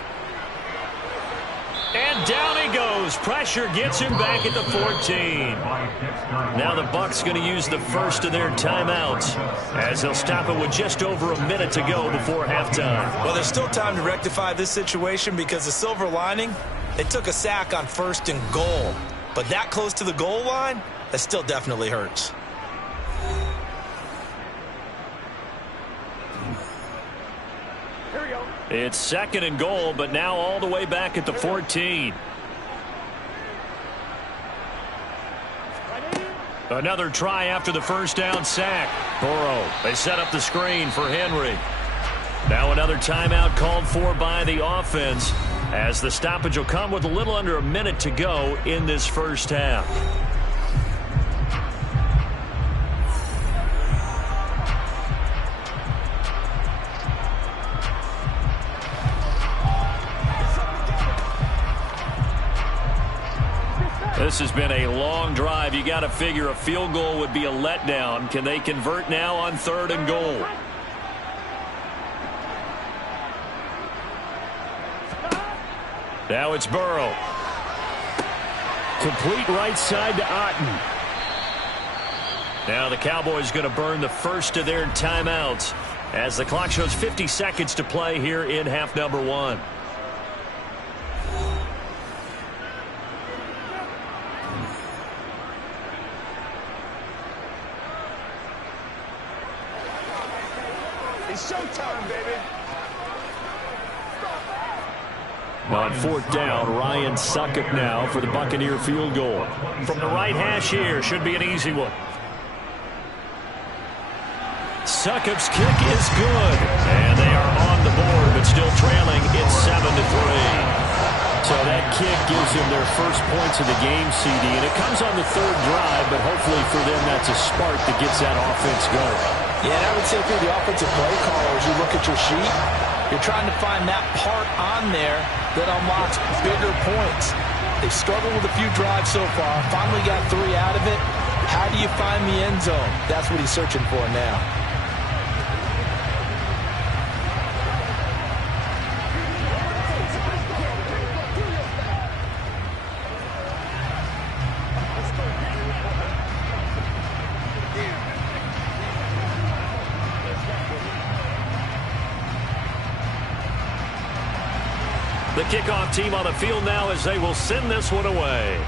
And down he goes. Pressure gets him back at the 14. Now the Bucs going to use the first of their timeouts as they'll stop it with just over a minute to go before halftime. Well, there's still time to rectify this situation because the silver lining, they took a sack on 1st and goal. But that close to the goal line, that still definitely hurts. It's 2nd and goal, but now all the way back at the 14. Another try after the first down sack. Burrow, they set up the screen for Henry. Now another timeout called for by the offense as the stoppage will come with a little under a minute to go in this first half. This has been a long drive. You got to figure a field goal would be a letdown. Can they convert now on 3rd and goal? Now it's Burrow. Complete right side to Otton. Now the Cowboys going to burn the first of their timeouts as the clock shows 50 seconds to play here in half number 1. It's showtime, baby. On 4th down, Ryan Succop now for the Buccaneer field goal. From the right hash here, should be an easy one. Succop's kick is good. And they are on the board, but still trailing. It's 7-3. So that kick gives them their first points of the game, CD. And it comes on the 3rd drive, but hopefully for them that's a spark that gets that offense going. Yeah, and I would say if you're the offensive play caller, as you look at your sheet, you're trying to find that part on there that unlocks bigger points. They've struggled with a few drives so far. Finally got 3 out of it. How do you find the end zone? That's what he's searching for now. The kickoff team on the field now as they will send this one away.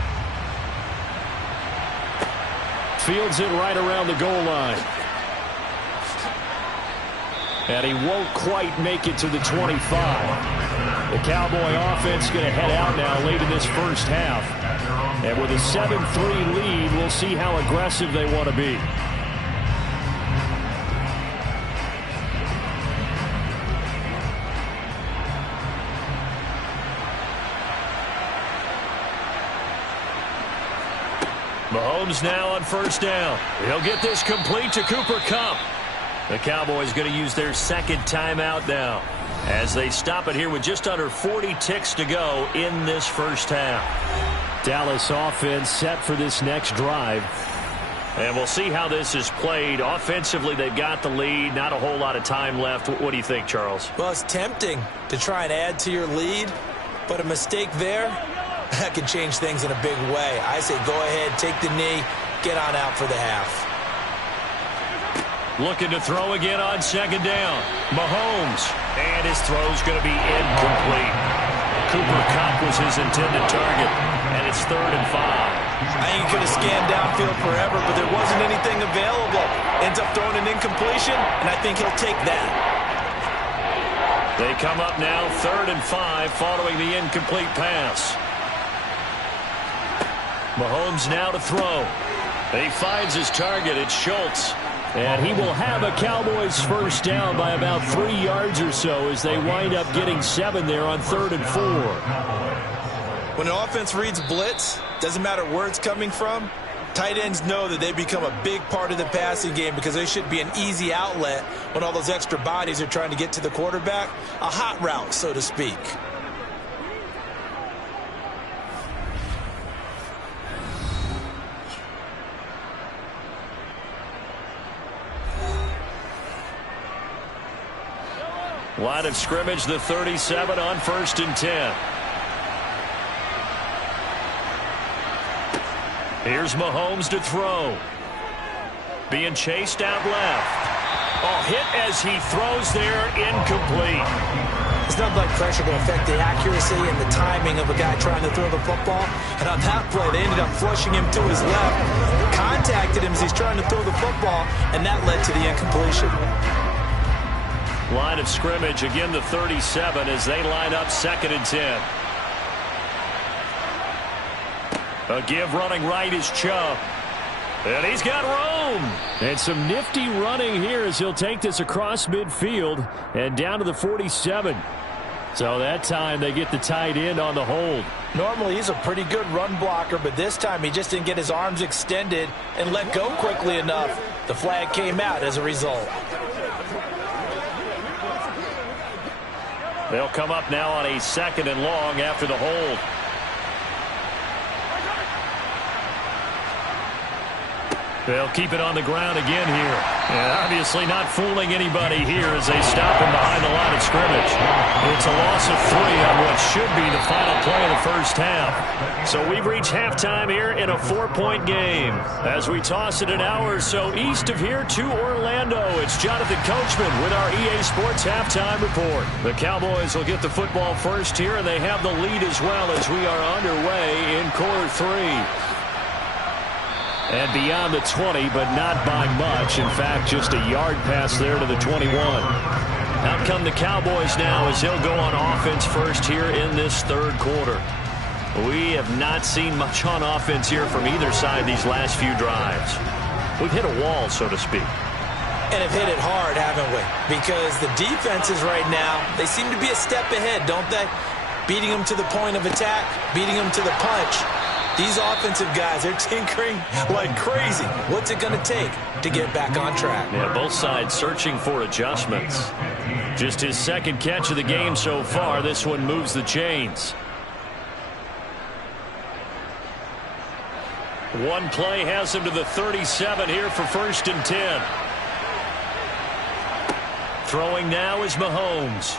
Fields it right around the goal line. And he won't quite make it to the 25. The Cowboy offense going to head out now late in this first half. And with a 7-3 lead, we'll see how aggressive they want to be. Mahomes now on 1st down. He'll get this complete to Cooper Kupp. The Cowboys going to use their 2nd timeout now as they stop it here with just under 40 ticks to go in this first half. Dallas offense set for this next drive. And we'll see how this is played. Offensively, they've got the lead. Not a whole lot of time left. What do you think, Charles? Well, it's tempting to try and add to your lead, but a mistake there, that can change things in a big way. I say go ahead, take the knee, get on out for the half. Looking to throw again on 2nd down. Mahomes. And his throw's going to be incomplete. Cooper Kupp was his intended target. And it's 3rd and 5. I think he could have scanned downfield forever, but there wasn't anything available. Ends up throwing an incompletion, and I think he'll take that. They come up now 3rd and 5 following the incomplete pass. Mahomes now to throw. He finds his target. It's Schultz. And he will have a Cowboys first down by about 3 yards or so as they wind up getting 7 there on 3rd and 4. When an offense reads blitz, doesn't matter where it's coming from, tight ends know that they become a big part of the passing game because they should be an easy outlet when all those extra bodies are trying to get to the quarterback. A hot route, so to speak. Line of scrimmage, the 37 on 1st and 10. Here's Mahomes to throw. Being chased out left. Oh, hit as he throws there, incomplete. It's not like pressure to affect the accuracy and the timing of a guy trying to throw the football. And on that play, they ended up flushing him to his left. Contacted him as he's trying to throw the football, and that led to the incompletion. Line of scrimmage, again the 37 as they line up 2nd and 10. A give running right is Chubb. And he's got room. And some nifty running here as he'll take this across midfield and down to the 47. So that time they get the tight end on the hold. Normally he's a pretty good run blocker, but this time he just didn't get his arms extended and let go quickly enough. The flag came out as a result. They'll come up now on a 2nd and long after the hold. They'll keep it on the ground again here. And obviously not fooling anybody here as they stop him behind the line of scrimmage. It's a loss of 3 on what should be the final play of the first half. So we've reached halftime here in a 4-point game. As we toss it an hour or so east of here to Orlando, it's Jonathan Coachman with our EA Sports Halftime Report. The Cowboys will get the football first here, and they have the lead as well as we are underway in quarter 3. And beyond the 20, but not by much. In fact, just a yard pass there to the 21. Out come the Cowboys now as they'll go on offense first here in this third quarter. We have not seen much on offense here from either side these last few drives. We've hit a wall, so to speak. And have hit it hard, haven't we? Because the defenses right now, they seem to be a step ahead, don't they? Beating them to the point of attack, beating them to the punch. These offensive guys, they're tinkering like crazy. What's it going to take to get back on track? Yeah, both sides searching for adjustments. Just his second catch of the game so far. This one moves the chains. One play has him to the 37 here for 1st and 10. Throwing now is Mahomes.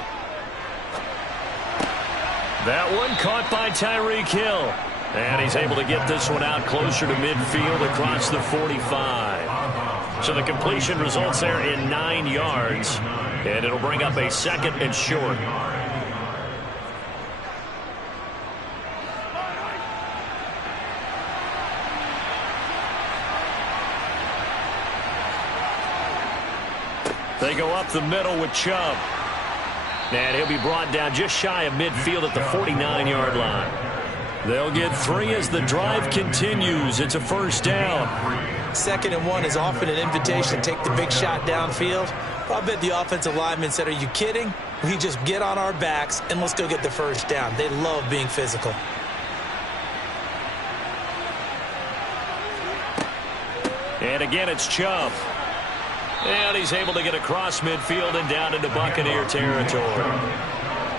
That one caught by Tyreek Hill. And he's able to get this one out closer to midfield across the 45. So the completion results there in 9 yards. And it'll bring up a 2nd and short. They go up the middle with Chubb. And he'll be brought down just shy of midfield at the 49-yard line. They'll get 3 as the drive continues. It's a 1st down. 2nd and 1 is often an invitation to take the big shot downfield. I bet the offensive lineman said, are you kidding? We just get on our backs and let's go get the 1st down. They love being physical. And again, it's Chubb. And he's able to get across midfield and down into Buccaneer territory.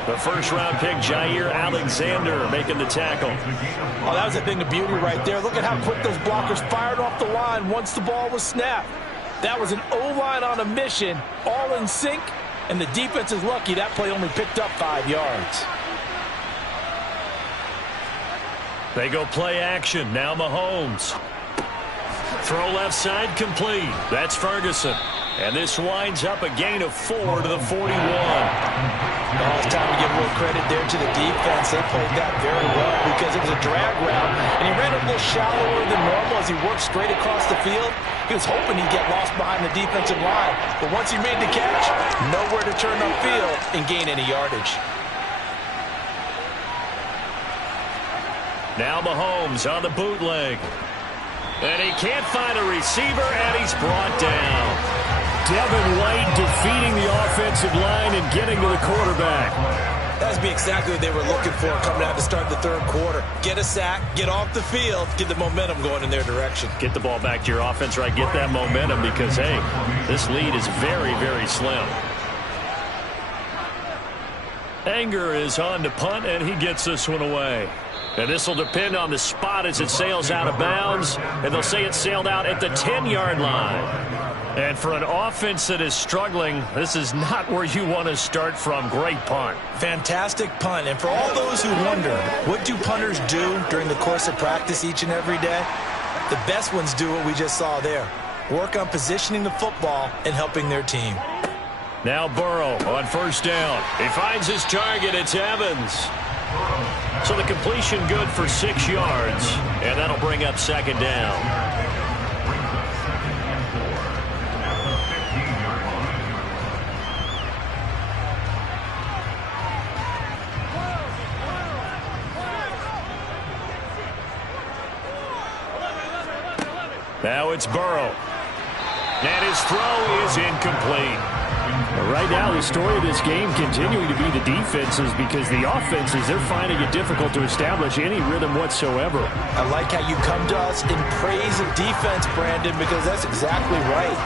The 1st-round pick, Jair Alexander, making the tackle. Oh, that was a thing of beauty right there. Look at how quick those blockers fired off the line once the ball was snapped. That was an O-line on a mission, all in sync, and the defense is lucky that play only picked up 5 yards. They go play action. Now Mahomes. Throw left side complete. That's Ferguson. And this winds up a gain of 4 to the 41. Oh, it's time to give a little credit there to the defense. They played that very well because it was a drag route, and he ran a little shallower than normal as he worked straight across the field. He was hoping he'd get lost behind the defensive line, but once he made the catch, nowhere to turn upfield and gain any yardage. Now Mahomes on the bootleg. And he can't find a receiver, and he's brought down. Devin White defeating the offensive line and getting to the quarterback. That would be exactly what they were looking for coming out to start the third quarter. Get a sack, get off the field, get the momentum going in their direction. Get the ball back to your offense, right? Get that momentum because, hey, this lead is very, very slim. Anger is on to punt, and he gets this one away. And this will depend on the spot as it sails out of bounds. And they'll say it sailed out at the 10-yard line. And for an offense that is struggling, this is not where you want to start from. Great punt. Fantastic punt. And for all those who wonder, what do punters do during the course of practice each and every day? The best ones do what we just saw there. Work on positioning the football and helping their team. Now Burrow on 1st down. He finds his target. It's Evans. So the completion good for 6 yards, and that'll bring up 2nd down. Now it's Burrow. And his throw is incomplete. Right now, the story of this game continuing to be the defenses because the offenses, they're finding it difficult to establish any rhythm whatsoever. I like how you come to us in praise of defense, Brandon, because that's exactly right.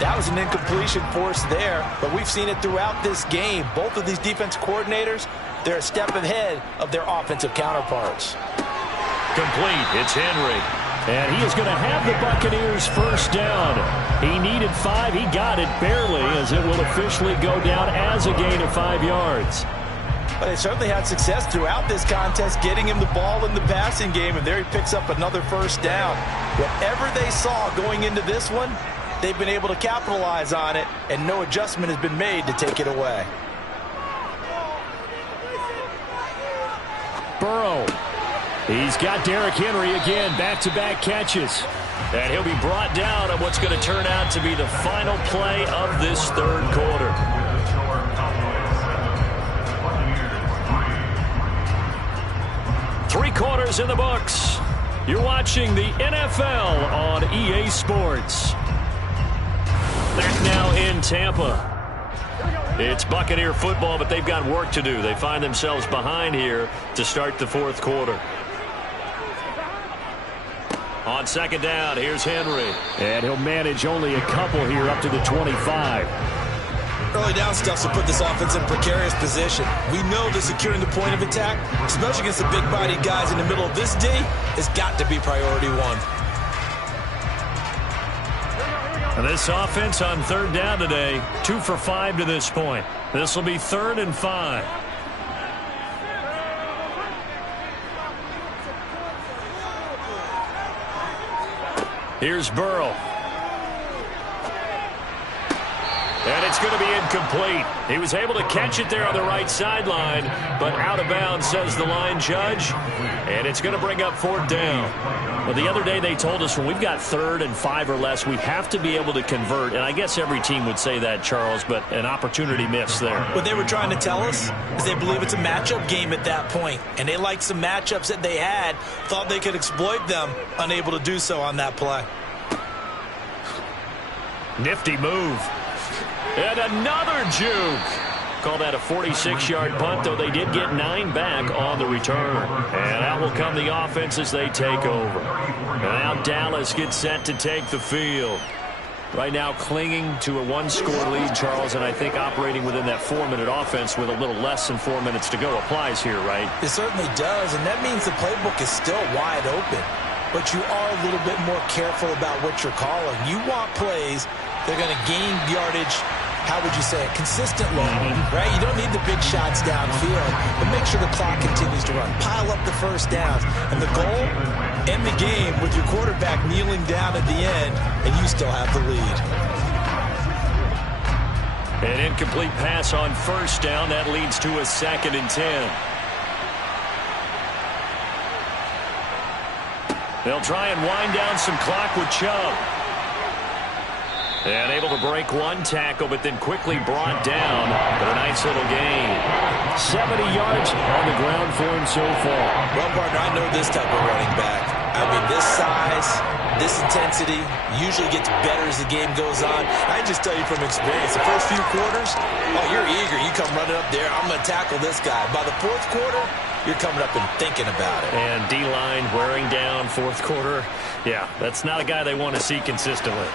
That was an incompletion force there, but we've seen it throughout this game. Both of these defense coordinators, they're a step ahead of their offensive counterparts. Complete. It's Henry. And he is going to have the Buccaneers 1st down. He needed 5. He got it barely as it will officially go down as a gain of 5 yards. But they certainly had success throughout this contest, getting him the ball in the passing game, and there he picks up another 1st down. Whatever they saw going into this one, they've been able to capitalize on it, and no adjustment has been made to take it away. Burrow. He's got Derrick Henry again, back-to-back catches. And he'll be brought down on what's going to turn out to be the final play of this third quarter. quarters in the books. You're watching the NFL on EA Sports. Back now in Tampa. It's Buccaneer football, but they've got work to do. They find themselves behind here to start the fourth quarter. On second down, here's Henry. And he'll manage only a couple here up to the 25. Early down stuff will put this offense in a precarious position. We know that securing the point of attack, especially against the big-bodied guys in the middle of this D, has got to be priority one. And this offense on third down today, 2 for 5 to this point. This will be 3rd and 5. Here's Burrow. And it's going to be incomplete. He was able to catch it there on the right sideline, but out of bounds, says the line judge. And it's going to bring up 4th down. Well, the other day they told us when we've got 3rd and 5 or less, we have to be able to convert. And I guess every team would say that, Charles, but an opportunity missed there. What they were trying to tell us is they believe it's a matchup game at that point. And they liked some matchups that they had, thought they could exploit them, unable to do so on that play. Nifty move. And another juke. Call that a 46-yard punt, though they did get 9 back on the return. And out will come the offense as they take over. And now Dallas gets set to take the field. Right now clinging to a 1-score lead, Charles, and I think operating within that 4-minute offense with a little less than 4 minutes to go applies here, right? It certainly does, and that means the playbook is still wide open. But you are a little bit more careful about what you're calling. You want plays that are going to gain yardage, how would you say it, consistently, right? You don't need the big shots downfield, but make sure the clock continues to run. Pile up the first downs. And the goal, end the game with your quarterback kneeling down at the end, and you still have the lead. An incomplete pass on 1st down. That leads to a 2nd and 10. They'll try and wind down some clock with Chubb. And able to break 1 tackle, but then quickly brought down. But a nice little gain. 70 yards on the ground for him so far. Well, partner, I know this type of running back. I mean, this size, this intensity usually gets better as the game goes on. I just tell you from experience, the first few quarters, oh, you're eager. You come running up there, I'm going to tackle this guy. By the 4th quarter, you're coming up and thinking about it. And D-line wearing down 4th quarter. Yeah, that's not a guy they want to see consistently.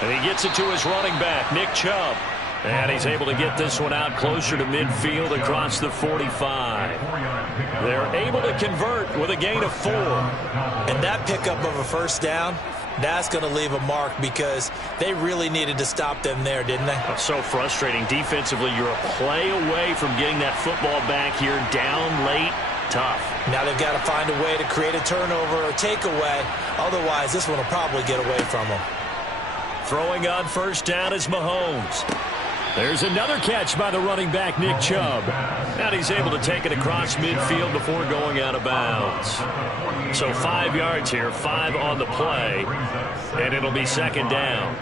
And he gets it to his running back, Nick Chubb. And he's able to get this one out closer to midfield across the 45. They're able to convert with a gain of 4. And that pickup of a 1st down, that's going to leave a mark because they really needed to stop them there, didn't they? That's so frustrating. Defensively, you're a play away from getting that football back here down late. Tough. Now they've got to find a way to create a turnover or takeaway. Otherwise, this one will probably get away from them. Throwing on 1st down is Mahomes. There's another catch by the running back, Nick Chubb. And he's able to take it across midfield before going out of bounds. So 5 yards here, 5 on the play, and it'll be 2nd down.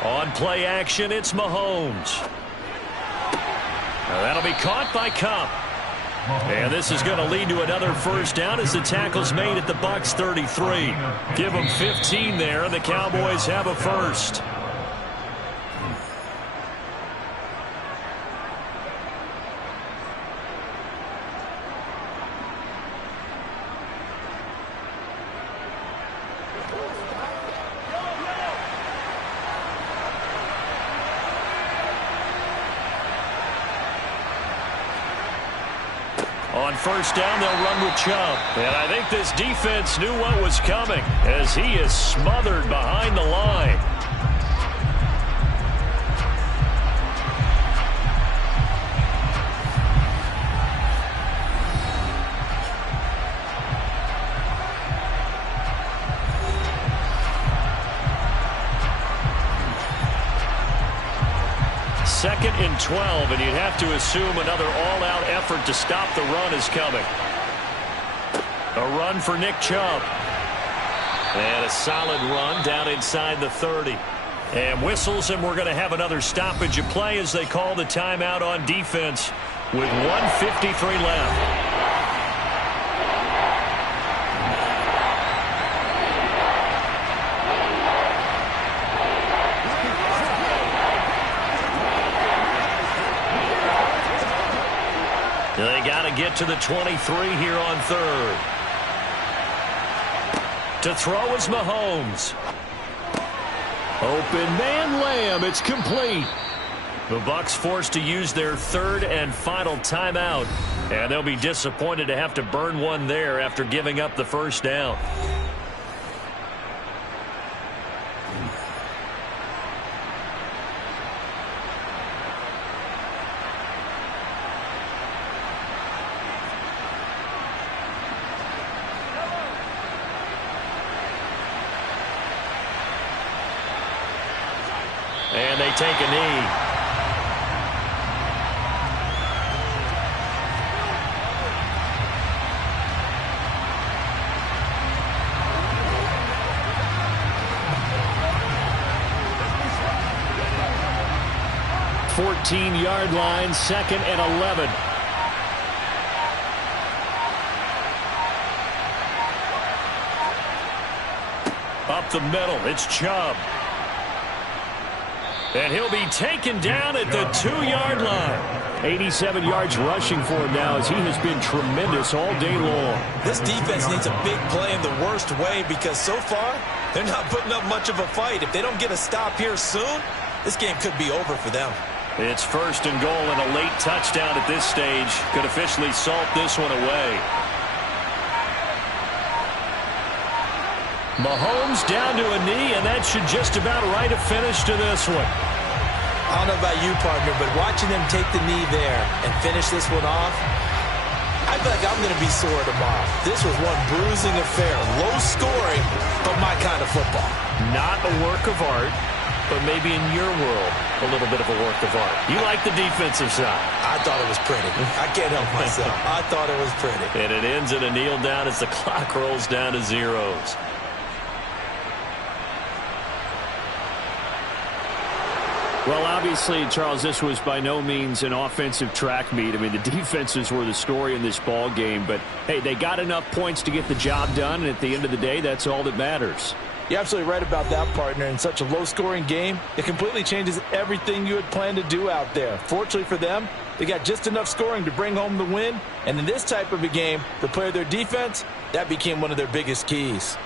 On play action, it's Mahomes. Now that'll be caught by Kupp. And this is going to lead to another 1st down as the tackle's made at the Bucs 33. Give them 15 there, and the Cowboys have a 1st. On 1st down, they'll run with Chubb. And I think this defense knew what was coming as he is smothered behind the line. Second and 12, and you'd have to assume another all-out effort to stop the run is coming. A run for Nick Chubb. And a solid run down inside the 30. And whistles, and we're going to have another stoppage of play as they call the timeout on defense with 1:53 left. They got to get to the 23 here on third. To throw is Mahomes. Open man Lamb. It's complete. The Bucs forced to use their third and final timeout. And they'll be disappointed to have to burn one there after giving up the first down. And they take a knee. Yard line, 2nd and 11. Up the middle, it's Chubb. And he'll be taken down at the 2-yard line. 87 yards rushing for him now as he has been tremendous all day long. This defense needs a big play in the worst way because so far they're not putting up much of a fight. If they don't get a stop here soon, this game could be over for them. It's 1st and goal, and a late touchdown at this stage could officially salt this one away. Mahomes down to a knee, and that should just about write a finish to this one. I don't know about you, partner, but watching them take the knee there and finish this one off, I feel like I'm going to be sore tomorrow. This was one bruising affair. Low scoring, but my kind of football. Not a work of art, but maybe in your world, a little bit of a work of art. You like the defensive side. I thought it was pretty. I can't help myself. I thought it was pretty. And it ends in a kneel down as the clock rolls down to zeros. Well, obviously, Charles, this was by no means an offensive track meet. I mean, the defenses were the story in this ball game. But, hey, they got enough points to get the job done. And at the end of the day, that's all that matters. You're absolutely right about that, partner. In such a low-scoring game, it completely changes everything you had planned to do out there. Fortunately for them, they got just enough scoring to bring home the win. And in this type of a game, to play their defense, that became one of their biggest keys.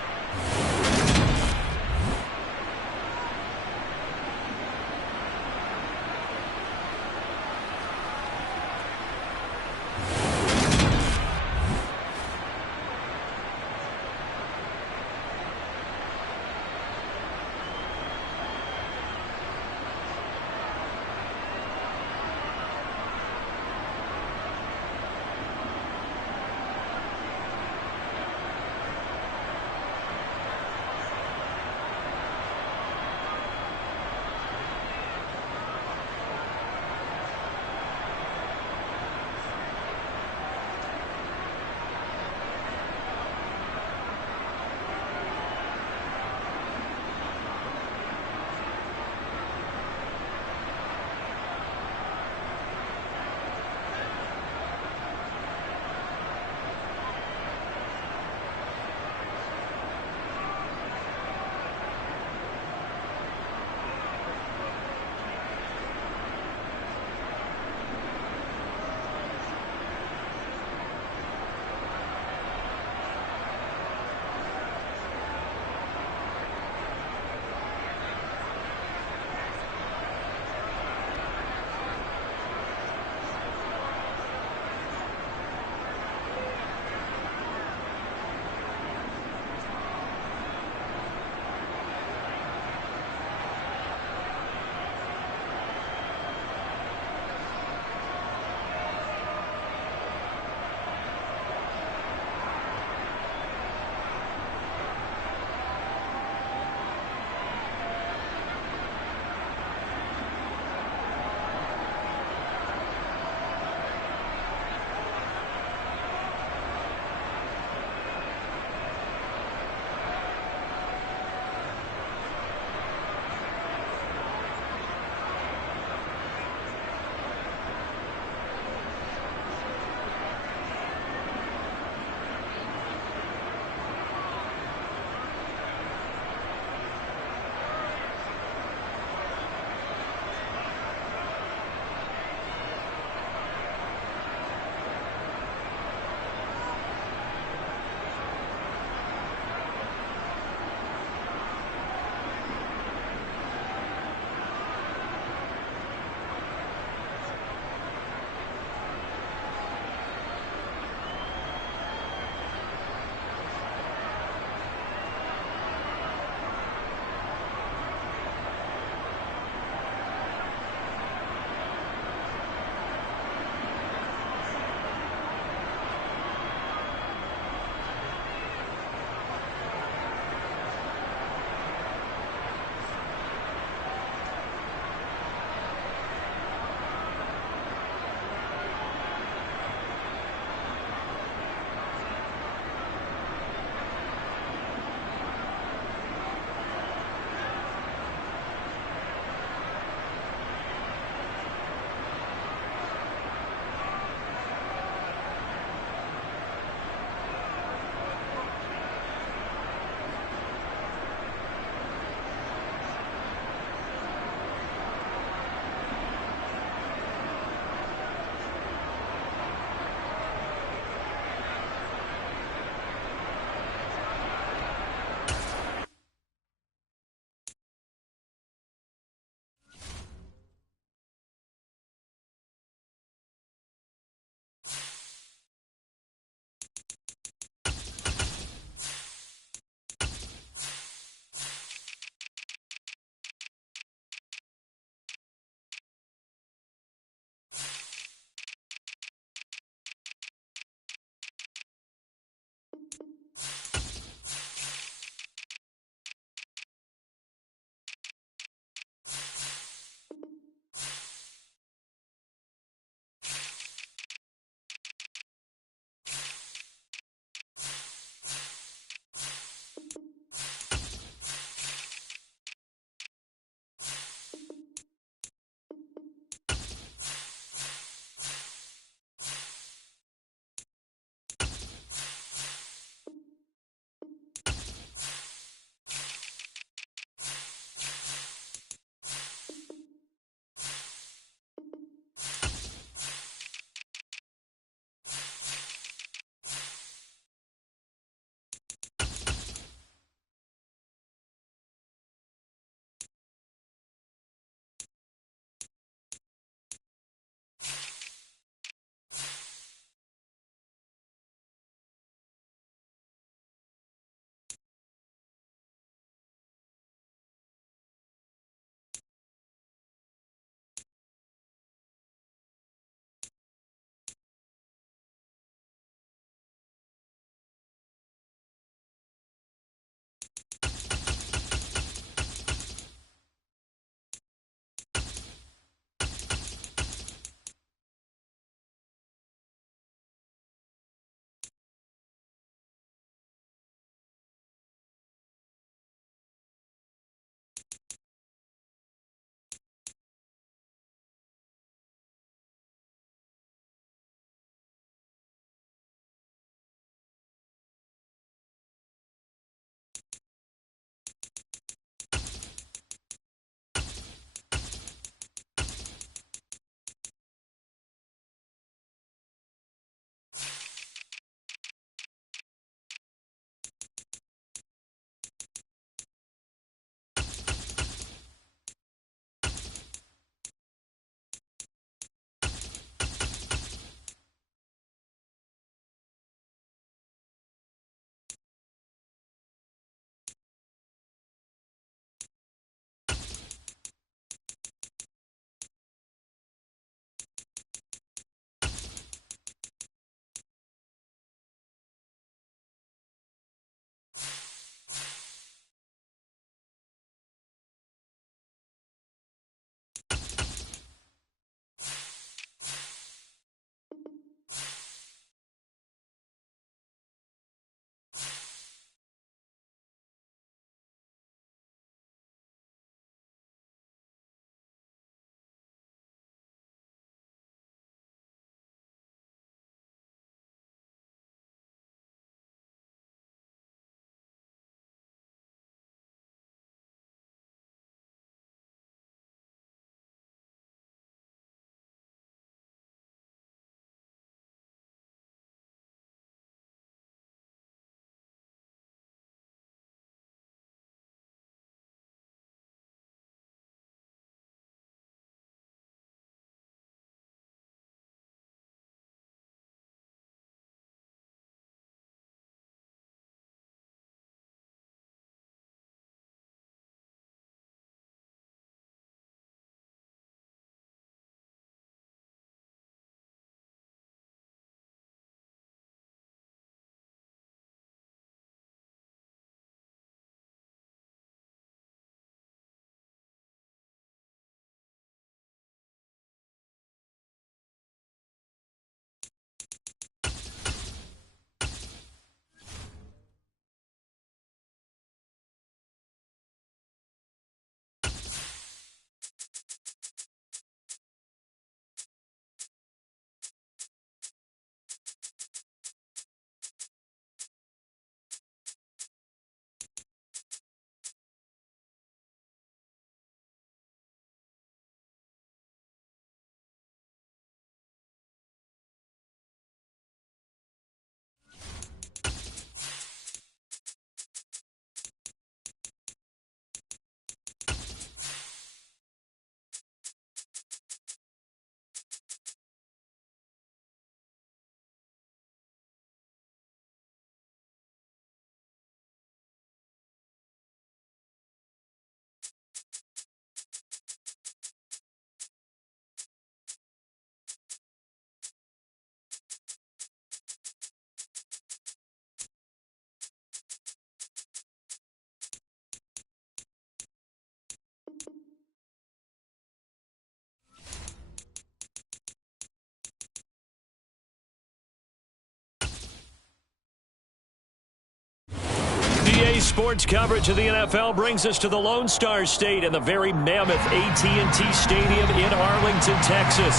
Sports coverage of the NFL brings us to the Lone Star State and the very mammoth AT&T Stadium in Arlington, Texas.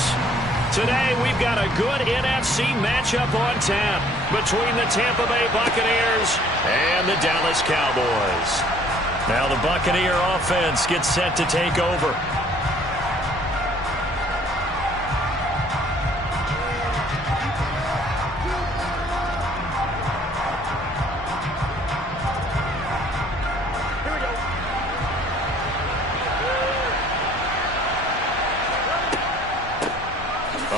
Today, we've got a good NFC matchup on tap between the Tampa Bay Buccaneers and the Dallas Cowboys. Now the Buccaneer offense gets set to take over.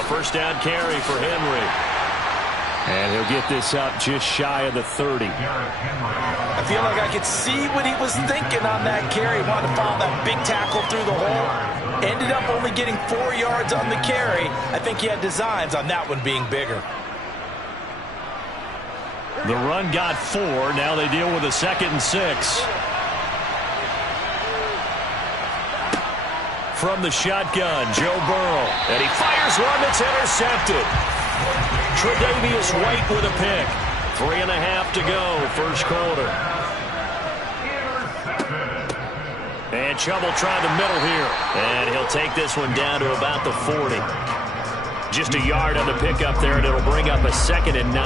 First down carry for Henry. And he'll get this up just shy of the 30. I feel like I could see what he was thinking on that carry. Wanted to follow that big tackle through the hole. Ended up only getting 4 yards on the carry. I think he had designs on that one being bigger. The run got 4. Now they deal with a 2nd and 6. From the shotgun, Joe Burrow. And he fires one that's intercepted. Tre'Davious White with a pick. 3.5 to go, first quarter. And Chubb will try the middle here. And he'll take this one down to about the 40. Just a yard on the pickup there, and it'll bring up a 2nd and 9.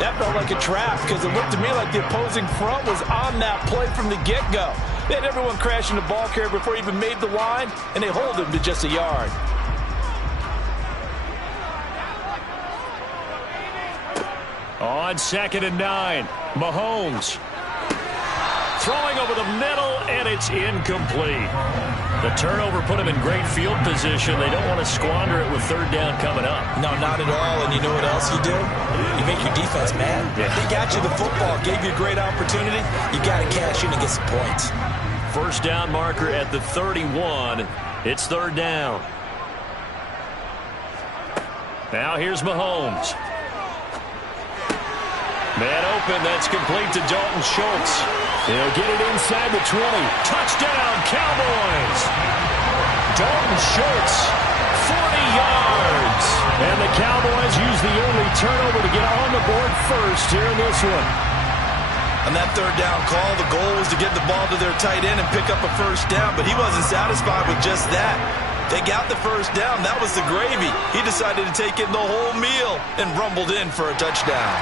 That felt like a trap because it looked to me like the opposing front was on that play from the get-go. They had everyone crashing the ball carrier before he even made the line, and they hold him to just a yard. On 2nd and 9, Mahomes. Throwing over the middle, and it's incomplete. The turnover put him in great field position. They don't want to squander it with 3rd down coming up. No, not at all. And you know what else you do? You make your defense mad. Yeah. They got you the football, gave you a great opportunity. You got to cash in and get some points. First down marker at the 31. It's 3rd down. Now here's Mahomes. Man open, that's complete to Dalton Schultz. They'll get it inside the 20. Touchdown, Cowboys! Dalton Schultz, 40 yards. And the Cowboys use the early turnover to get on the board first here in this one. On that 3rd down call, the goal was to get the ball to their tight end and pick up a first down, but he wasn't satisfied with just that. They got the first down. That was the gravy. He decided to take in the whole meal and rumbled in for a touchdown.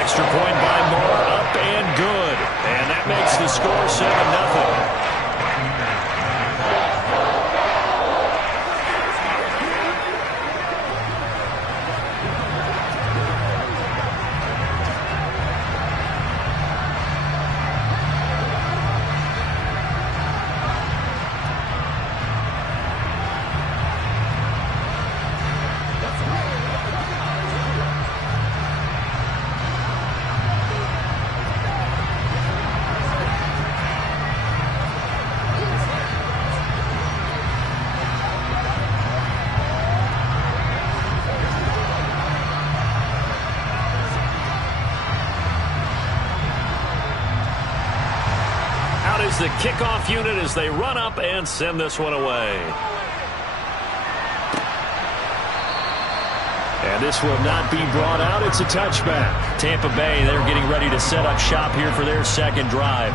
Extra point by Moore, up and good. And that makes the score 7-0. The kickoff unit as they run up and send this one away. And this will not be brought out. It's a touchback. Tampa Bay, they're getting ready to set up shop here for their 2nd drive.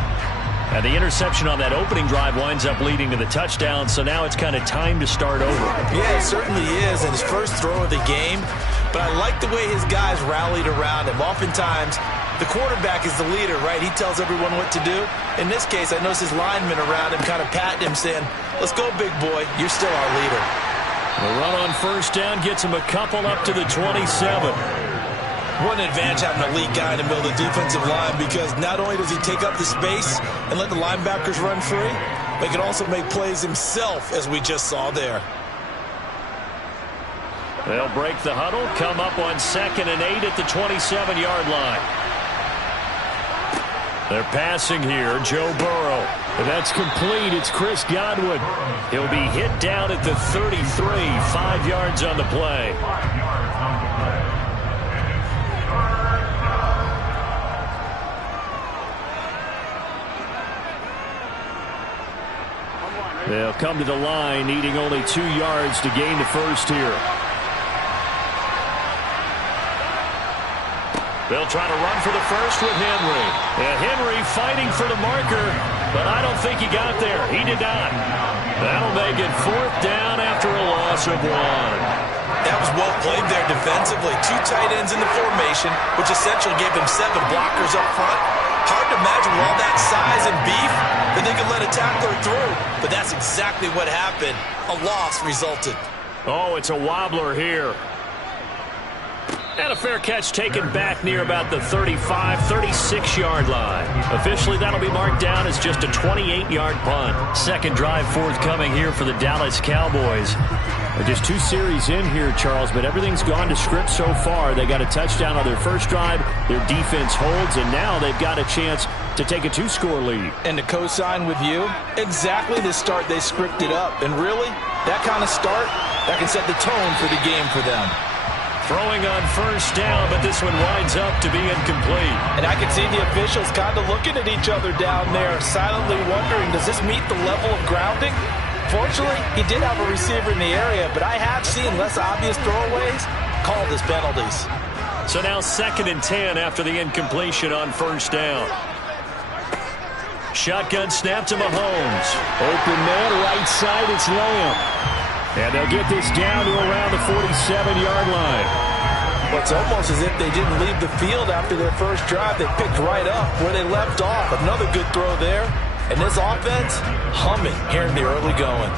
And the interception on that opening drive winds up leading to the touchdown, so now it's kind of time to start over. Yeah, it certainly is, and his first throw of the game. But I like the way his guys rallied around him. Oftentimes, the quarterback is the leader, right? He tells everyone what to do. In this case, I noticed his linemen around him kind of patting him, saying, let's go, big boy. You're still our leader. The run on first down gets him a couple up to the 27. What an advantage having an elite guy in the middle of the defensive line, because not only does he take up the space and let the linebackers run free, but he can also make plays himself, as we just saw there. They'll break the huddle, come up on 2nd and 8 at the 27-yard line. They're passing here, Joe Burrow. And that's complete. It's Chris Godwin. He'll be hit down at the 33, 5 yards on the play. They'll come to the line, needing only 2 yards to gain the first here. They'll try to run for the first with Henry. And Henry fighting for the marker, but I don't think he got there. He did not. That'll make it 4th down after a loss of 1. That was well played there defensively. 2 tight ends in the formation, which essentially gave them 7 blockers up front. Hard to imagine with all that size and beef that they could let a tackler through. But that's exactly what happened. A loss resulted. Oh, it's a wobbler here. And a fair catch taken back near about the 35, 36-yard line. Officially, that'll be marked down as just a 28-yard punt. Second drive forthcoming here for the Dallas Cowboys. They're just 2 series in here, Charles, but everything's gone to script so far. They got a touchdown on their first drive. Their defense holds, and now they've got a chance to take a 2-score lead. And to co-sign with you, exactly the start they scripted up. And really, that kind of start, that can set the tone for the game for them. Throwing on first down, but this one winds up to be incomplete. And I can see the officials kind of looking at each other down there, silently wondering, does this meet the level of grounding? Fortunately, he did have a receiver in the area, but I have seen less obvious throwaways called as penalties. So now 2nd and 10 after the incompletion on first down. Shotgun snap to Mahomes. Open man, right side, it's Lamb. And they'll get this down to around the 47-yard line. Well, it's almost as if they didn't leave the field after their first drive. They picked right up where they left off. Another good throw there. And this offense, humming here in the early going.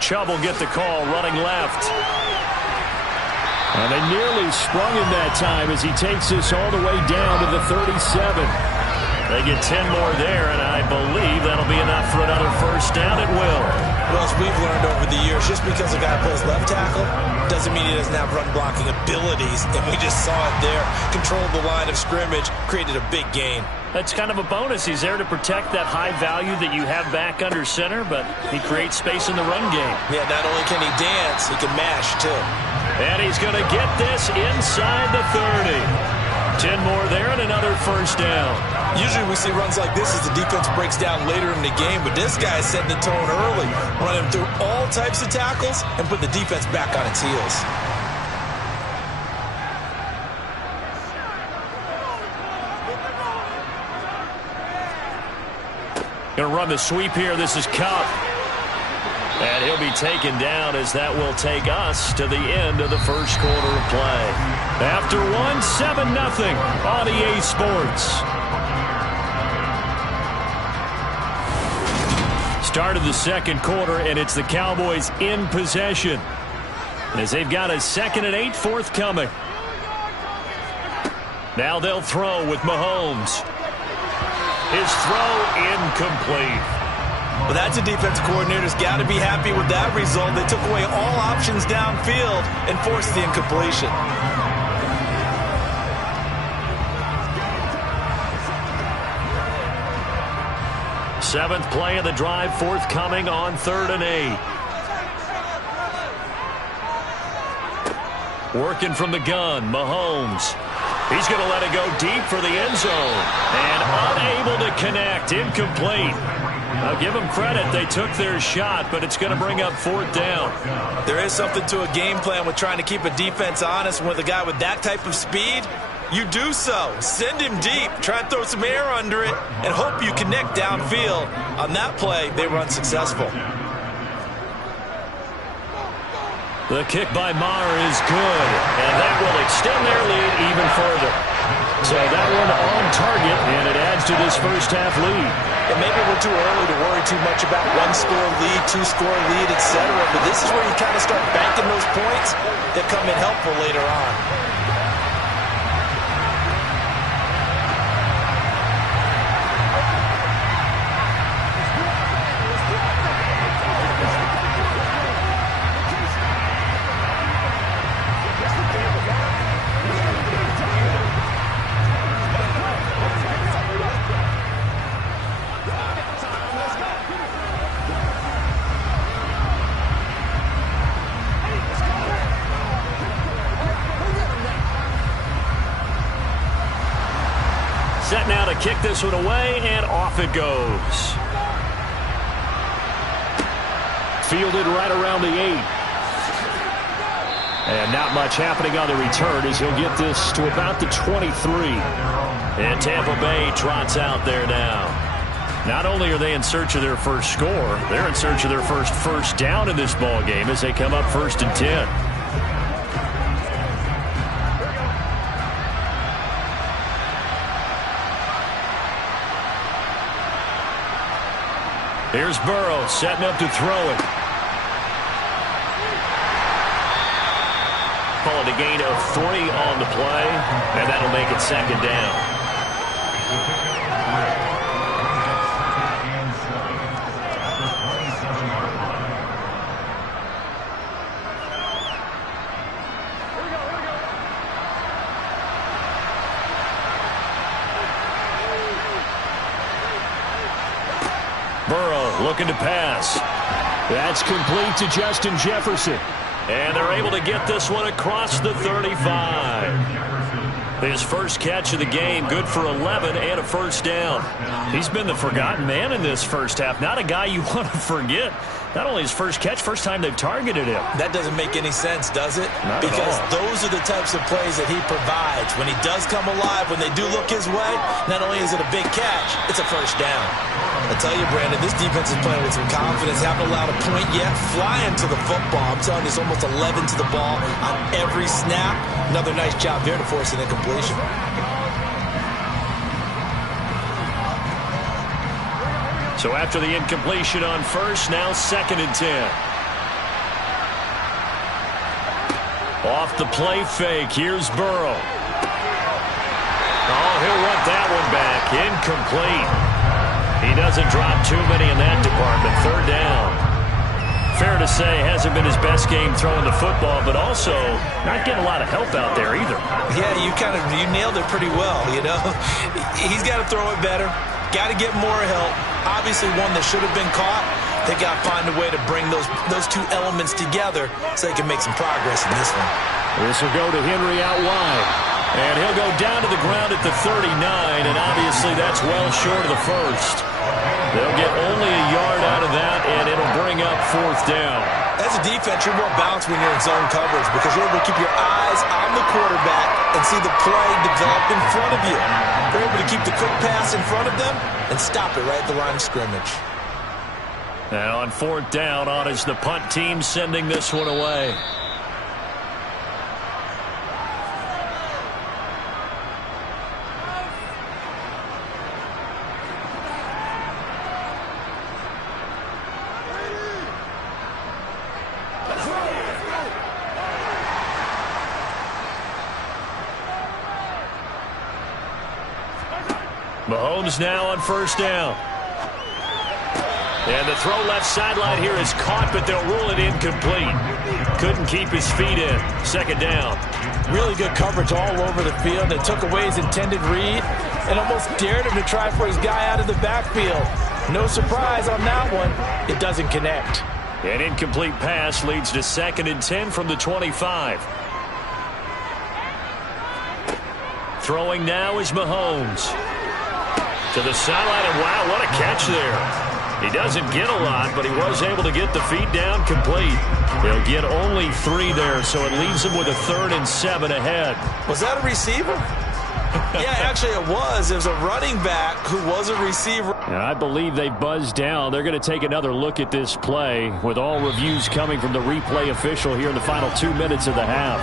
Chubb will get the call, running left. And they nearly sprung him that time as he takes this all the way down to the 37. They get 10 more there, and I believe that'll be enough for another first down. It will. Well, as we've learned over the years, just because a guy plays left tackle doesn't mean he doesn't have run-blocking abilities, and we just saw it there. Controlled the line of scrimmage, created a big gain. That's kind of a bonus. He's there to protect that high value that you have back under center, but he creates space in the run game. Yeah, not only can he dance, he can mash, too. And he's going to get this inside the 30. 10 more there and another first down. Usually we see runs like this as the defense breaks down later in the game, but this guy is setting the tone early, running through all types of tackles and put the defense back on its heels. Going to run the sweep here. This is Kupp. And he'll be taken down as that will take us to the end of the first quarter of play. After 1, 7-0 on EA Sports. Start of the second quarter, and it's the Cowboys in possession, as they've got a 2nd and 8 forthcoming. Now they'll throw with Mahomes. His throw incomplete. Well, that's a defense coordinator's got to be happy with that result. They took away all options downfield and forced the incompletion. Seventh play of the drive forthcoming on 3rd and 8. Working from the gun, Mahomes. He's going to let it go deep for the end zone. And unable to connect, incomplete. I'll give them credit. They took their shot, but it's going to bring up 4th down. There is something to a game plan with trying to keep a defense honest. With a guy with that type of speed, you do so. Send him deep. Try and throw some air under it and hope you connect downfield. On that play, they were unsuccessful. The kick by Maher is good, and that will extend their lead even further. So that one on target, and it adds to this first half lead. And maybe we're too early to worry too much about 1-score lead, 2-score lead, etc. But this is where you kind of start banking those points that come in helpful later on. Set now to kick this one away, and off it goes. fielded right around the 8. And not much happening on the return as he'll get this to about the 23. And Tampa Bay trots out there now. Not only are they in search of their first score, they're in search of their first down in this ball game as they come up 1st and 10. Here's Burrow setting up to throw it. Call it a gain of 3 on the play, and that'll make it 2nd down. Burrow looking to pass. That's complete to Justin Jefferson. And they're able to get this one across the 35. His first catch of the game, good for 11 and a first down. He's been the forgotten man in this first half. Not a guy you want to forget. Not only his first catch, first time they've targeted him. That doesn't make any sense, does it? Not because at all. Those are the types of plays that he provides. When he does come alive, when they do look his way, not only is it a big catch, it's a first down. I tell you, Brandon, this defense is playing with some confidence. Haven't allowed a point yet. Flying to the football. I'm telling you, it's almost 11 to the ball on every snap. Another nice job there to force an incompletion. So after the incompletion on first, now 2nd and 10. Off the play fake, here's Burrow. Oh, he'll run that one back. Incomplete. He doesn't drop too many in that department. 3rd down. Fair to say, hasn't been his best game throwing the football, but also not getting a lot of help out there either. Yeah, you nailed it pretty well, you know. He's got to throw it better. Got to get more help. Obviously one that should have been caught. They got to find a way to bring those two elements together so they can make some progress in this one. This will go to Henry out wide. And he'll go down to the ground at the 39, and obviously that's well short of the first. They'll get only a yard out of that, and it'll bring up 4th down. As a defense, you're more balanced when you're in zone coverage because you're able to keep your eyes on the quarterback and see the play develop in front of you. You're able to keep the quick pass in front of them and stop it right at the line of scrimmage. Now on 4th down, on is the punt team sending this one away. Mahomes now on 1st down. And the throw left sideline here is caught, but they'll rule it incomplete. Couldn't keep his feet in. 2nd down. Really good coverage all over the field. They took away his intended read and almost dared him to try for his guy out of the backfield. No surprise on that one. It doesn't connect. An incomplete pass leads to 2nd and 10 from the 25. Throwing now is Mahomes. To the sideline, and wow, what a catch there. He doesn't get a lot, but he was able to get the feet down complete. He'll get only 3 there, so it leaves him with a 3rd and 7 ahead. Was that a receiver? Yeah, actually it was. It was a running back who was a receiver. And I believe they buzzed down. They're going to take another look at this play with all reviews coming from the replay official here in the final 2 minutes of the half.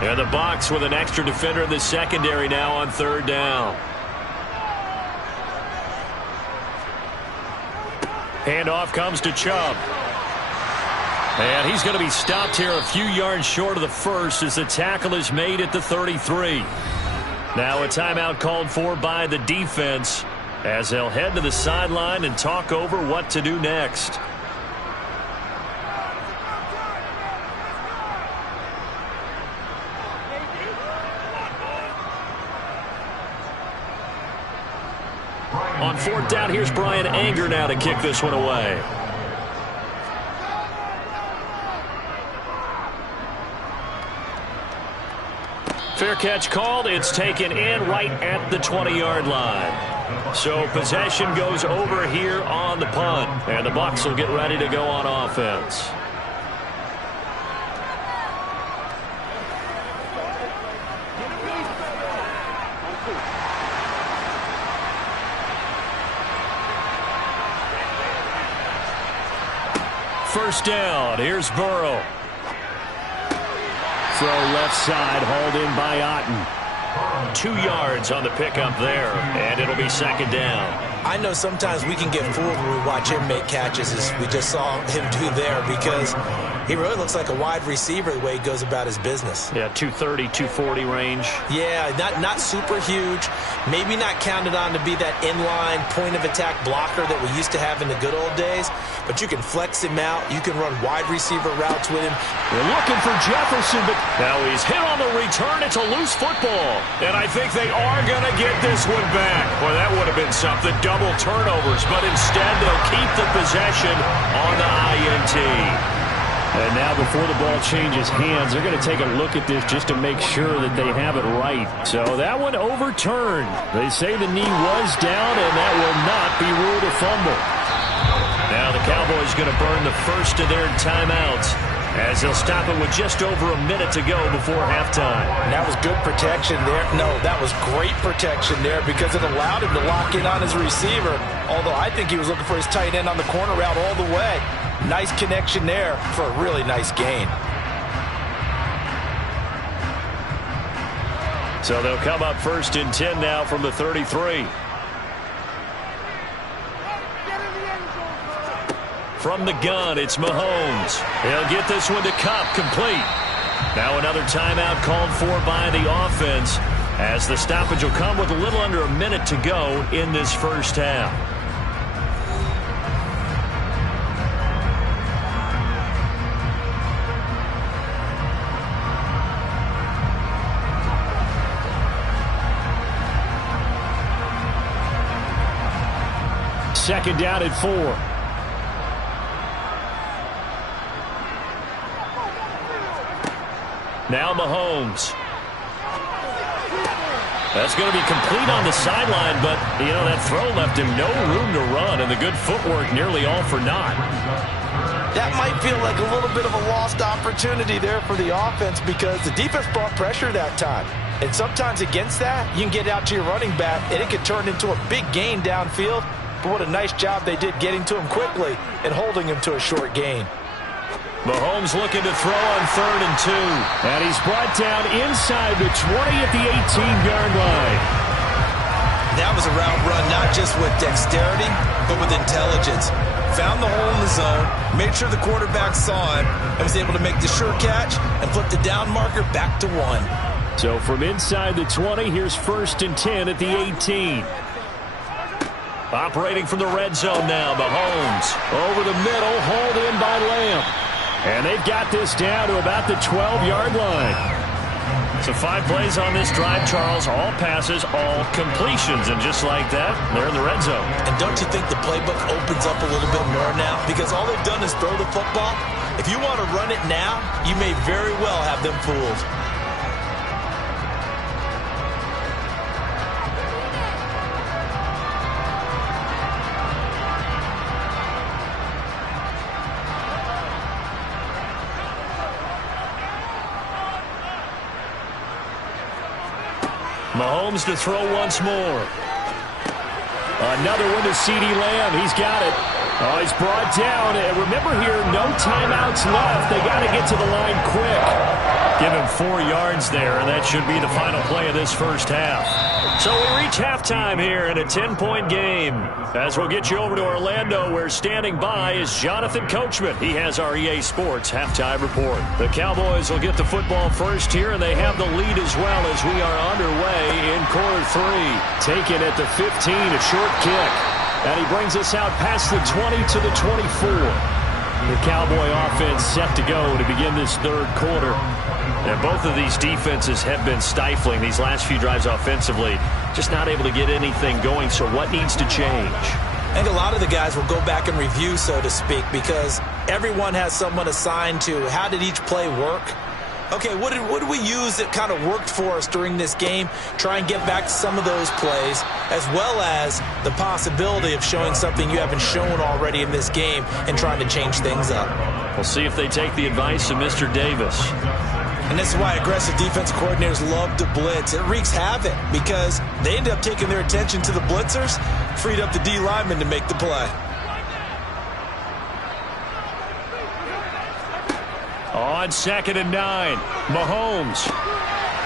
And the box with an extra defender in the secondary now on 3rd down. Handoff comes to Chubb. And he's going to be stopped here a few yards short of the first as the tackle is made at the 33. Now a timeout called for by the defense as they'll head to the sideline and talk over what to do next. On 4th down, here's Brian Anger now to kick this one away. Fair catch called. It's taken in right at the 20-yard line. So possession goes over here on the punt. And the Bucs will get ready to go on offense. First down. Here's Burrow. Throw left side, hauled in by Otten. 2 yards on the pickup there, and it'll be second down. I know sometimes we can get fooled when we watch him make catches, as we just saw him do there, because he really looks like a wide receiver the way he goes about his business. Yeah, 230, 240 range. Yeah, not super huge. Maybe not counted on to be that inline point-of-attack blocker that we used to have in the good old days, but you can flex him out. You can run wide receiver routes with him. They're looking for Jefferson, but now he's hit on the return. It's a loose football, and I think they are going to get this one back. Well, that would have been something. Double turnovers, but instead they'll keep the possession on the INT. And now before the ball changes hands, they're going to take a look at this just to make sure that they have it right. So that one overturned. They say the knee was down, and that will not be ruled a fumble. Now the Cowboys going to burn the first of their timeouts, as they'll stop it with just over a minute to go before halftime. And that was good protection there. No, that was great protection there because it allowed him to lock in on his receiver, although I think he was looking for his tight end on the corner route all the way. Nice connection there for a really nice gain. So they'll come up first and 10 now from the 33. From the gun, it's Mahomes. He'll get this one to Kupp, complete. Now another timeout called for by the offense, as the stoppage will come with a little under a minute to go in this first half. Second down at 4. Now Mahomes. That's going to be complete on the sideline, but, you know, that throw left him no room to run, and the good footwork nearly all for naught. That might feel like a little bit of a lost opportunity there for the offense because the defense brought pressure that time. And sometimes against that, you can get out to your running back, and it can turn into a big gain downfield. But what a nice job they did getting to him quickly and holding him to a short gain. Mahomes looking to throw on 3rd and 2. And he's brought down inside the 20 at the 18-yard line. That was a route run not just with dexterity, but with intelligence. Found the hole in the zone, made sure the quarterback saw him, and was able to make the sure catch and flip the down marker back to 1. So from inside the 20, here's 1st and 10 at the 18. Operating from the red zone now, Mahomes. Over the middle, hauled in by Lamb. And they've got this down to about the 12-yard line. So 5 plays on this drive, Charles. All passes, all completions. And just like that, they're in the red zone. And don't you think the playbook opens up a little bit more now? Because all they've done is throw the football. If you want to run it now, you may very well have them fooled. Mahomes to throw once more. Another one to CeeDee Lamb. He's got it. Oh, he's brought down. And remember here, no timeouts left. They got to get to the line quick. Give him 4 yards there, and that should be the final play of this first half. So we reach halftime here in a 10-point game. As we'll get you over to Orlando, where standing by is Jonathan Coachman. He has our EA Sports halftime report. The Cowboys will get the football first here, and they have the lead as well as we are underway in quarter 3. Taken at the 15, a short kick. And he brings us out past the 20 to the 24. The Cowboy offense set to go to begin this third quarter. And both of these defenses have been stifling these last few drives offensively. Just not able to get anything going, so what needs to change? I think a lot of the guys will go back and review, so to speak, because everyone has someone assigned to how did each play work. Okay, what did we use that kind of worked for us during this game? Try and get back to some of those plays, as well as the possibility of showing something you haven't shown already in this game and trying to change things up. We'll see if they take the advice of Mr. Davis. And this is why aggressive defense coordinators love to blitz. It wreaks havoc because they end up taking their attention to the blitzers, freed up the D lineman to make the play. On 2nd and 9, Mahomes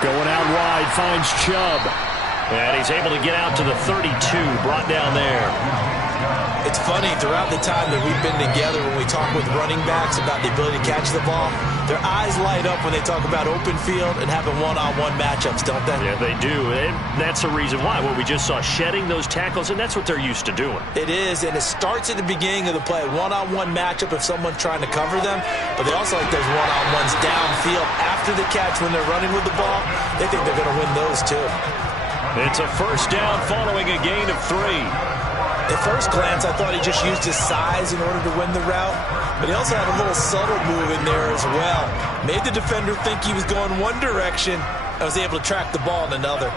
going out wide, finds Chubb. And he's able to get out to the 32, brought down there. It's funny, throughout the time that we've been together, when we talk with running backs about the ability to catch the ball, their eyes light up when they talk about open field and having one-on-one matchups, don't they? Yeah, they do. And that's the reason why. Well, we just saw shedding those tackles, and that's what they're used to doing. It is, and it starts at the beginning of the play. One-on-one matchup if someone's trying to cover them, but they also like those one-on-ones downfield after the catch when they're running with the ball. They think they're going to win those, too. It's a first down following a gain of 3. At first glance, I thought he just used his size in order to win the route, but he also had a little subtle move in there as well. Made the defender think he was going one direction and was able to track the ball in another.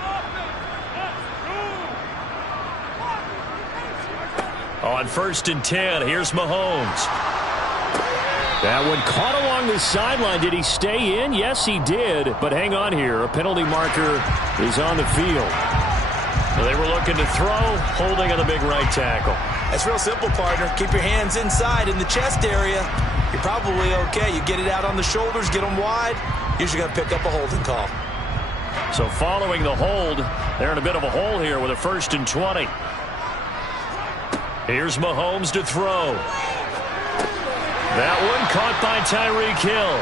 On 1st and 10, here's Mahomes. That one caught along the sideline. Did he stay in? Yes, he did. But hang on here. A penalty marker is on the field. They were looking to throw, holding on the big right tackle. That's real simple, partner. Keep your hands inside in the chest area. You're probably okay. You get it out on the shoulders, get them wide. Usually going to pick up a holding call. So following the hold, they're in a bit of a hole here with a 1st and 20. Here's Mahomes to throw. That one caught by Tyreek Hill.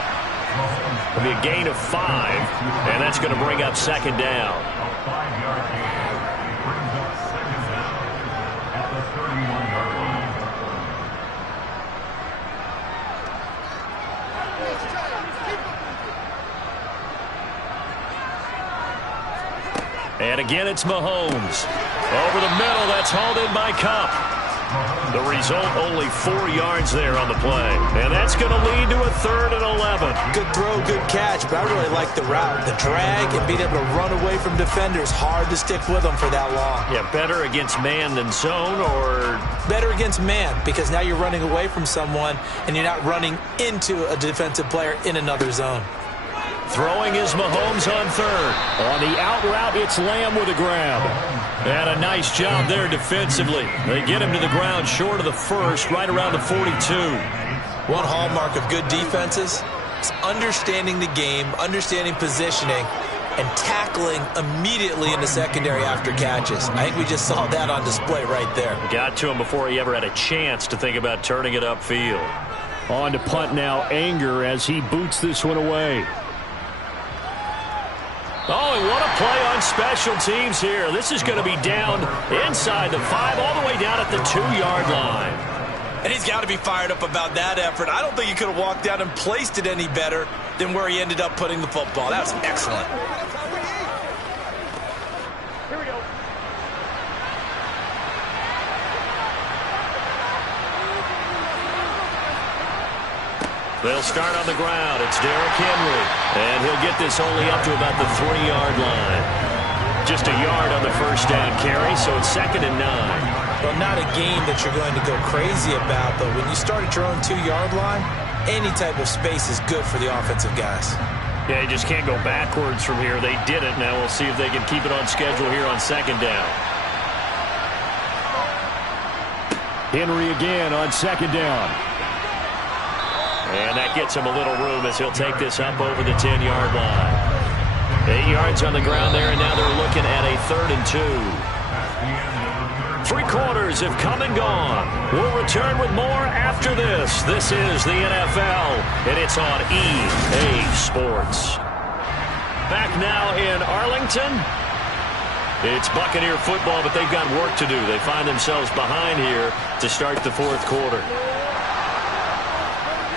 It'll be a gain of 5, and that's going to bring up 2nd down. A 5-yard gain brings up 2nd down at the 31-yard line. And again, it's Mahomes. Over the middle, that's hauled in by Kupp. The result, only 4 yards there on the play. And that's going to lead to a 3rd and 11. Good throw, good catch, but I really like the route. The drag and being able to run away from defenders. Hard to stick with them for that long. Yeah, better against man than zone, or? Better against man, because now you're running away from someone and you're not running into a defensive player in another zone. Throwing is Mahomes on 3rd. On the out route, it's Lamb with a grab. And a nice job there defensively. They get him to the ground short of the 1st, right around the 42. One hallmark of good defenses is understanding the game, understanding positioning, and tackling immediately in the secondary after catches. I think we just saw that on display right there. Got to him before he ever had a chance to think about turning it upfield. On to punt now, Anger, as he boots this one away. Oh, and what a play on special teams here. This is going to be down inside the 5, all the way down at the 2-yard line. And he's got to be fired up about that effort. I don't think he could have walked down and placed it any better than where he ended up putting the football. That was excellent. Here we go. They'll start on the ground. It's Derrick Henry. And he'll get this only up to about the 3-yard line. Just a yard on the 1st down carry, so it's 2nd and 9. Well, not a game that you're going to go crazy about, but when you start at your own 2-yard line, any type of space is good for the offensive guys. Yeah, you just can't go backwards from here. They did it. Now we'll see if they can keep it on schedule here on 2nd down. Henry again on 2nd down. And that gets him a little room as he'll take this up over the 10-yard line. 8 yards on the ground there, and now they're looking at a 3rd and 2. 3 quarters have come and gone. We'll return with more after this. This is the NFL, and it's on EA Sports. Back now in Arlington. It's Buccaneer football, but they've got work to do. They find themselves behind here to start the 4th quarter.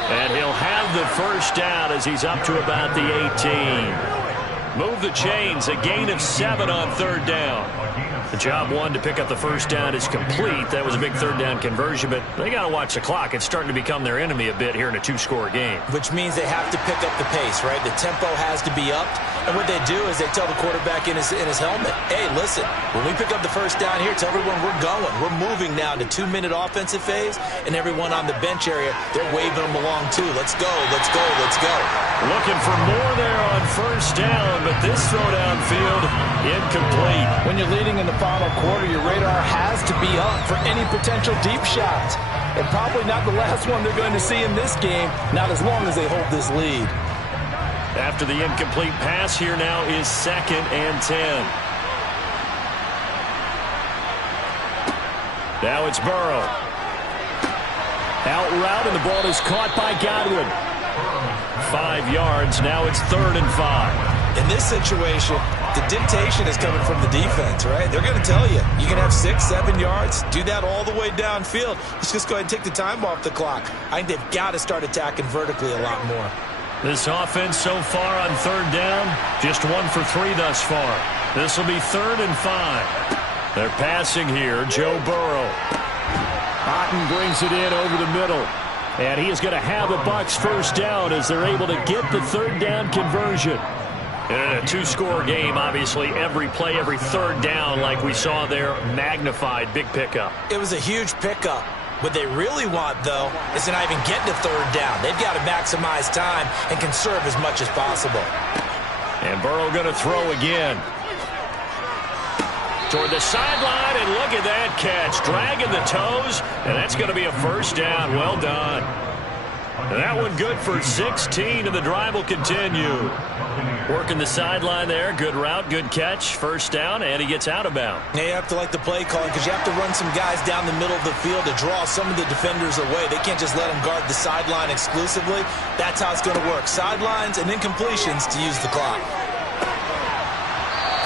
And he'll have the 1st down as he's up to about the 18. Move the chains. A gain of 7 on 3rd down. The job one to pick up the first down is complete. That was a big 3rd down conversion, but they got to watch the clock. It's starting to become their enemy a bit here in a 2-score game. Which means they have to pick up the pace, right? The tempo has to be upped. And what they do is they tell the quarterback in his helmet, hey, listen, when we pick up the first down here, tell everyone we're going. We're moving now to 2-minute offensive phase, and everyone on the bench area, they're waving them along too. Let's go, let's go, let's go. Looking for more there on first down, but this throw downfield incomplete. When you're leading in the final quarter, your radar has to be up for any potential deep shots. And probably not the last one they're going to see in this game, not as long as they hold this lead. After the incomplete pass, here now is 2nd and 10. Now it's Burrow. Out route, and the ball is caught by Godwin. 5 yards. Now it's 3rd and 5. In this situation, the dictation is coming from the defense, right? They're going to tell you, you can have 6, 7 yards, do that all the way downfield. Let's just go ahead and take the time off the clock. I think they've got to start attacking vertically a lot more. This offense so far on 3rd down, just 1 for 3 thus far. This will be 3rd and 5. They're passing here, Joe Burrow. Otten brings it in over the middle. And he is going to have the Bucs first down as they're able to get the 3rd down conversion. And in a 2-score game, obviously, every play, every 3rd down, like we saw there, magnified, big pickup. It was a huge pickup. What they really want, though, is to not even get to 3rd down. They've got to maximize time and conserve as much as possible. And Burrow going to throw again. Toward the sideline, and look at that catch. Dragging the toes, and that's going to be a first down. Well done. And that one good for 16, and the drive will continue. Working the sideline there. Good route, good catch. First down, and he gets out of bounds. Yeah, you have to like the play calling because you have to run some guys down the middle of the field to draw some of the defenders away. They can't just let them guard the sideline exclusively. That's how it's going to work. Sidelines and incompletions to use the clock.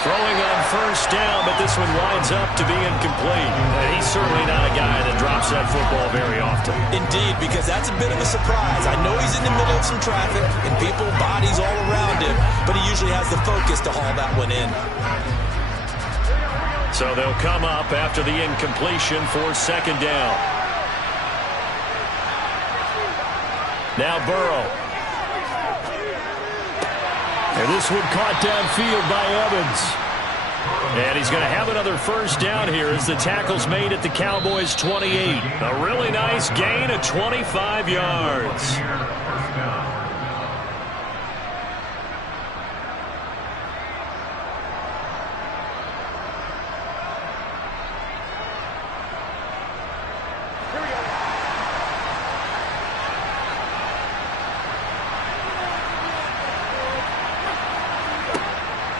Throwing on first down, but this one winds up to be incomplete. And he's certainly not a guy that drops that football very often. Indeed, because that's a bit of a surprise. I know he's in the middle of some traffic and people, bodies all around him, but he usually has the focus to haul that one in. So they'll come up after the incompletion for 2nd down. Now Burrow. And this one caught downfield by Evans. And he's going to have another first down here as the tackle's made at the Cowboys' 28. A really nice gain of 25 yards.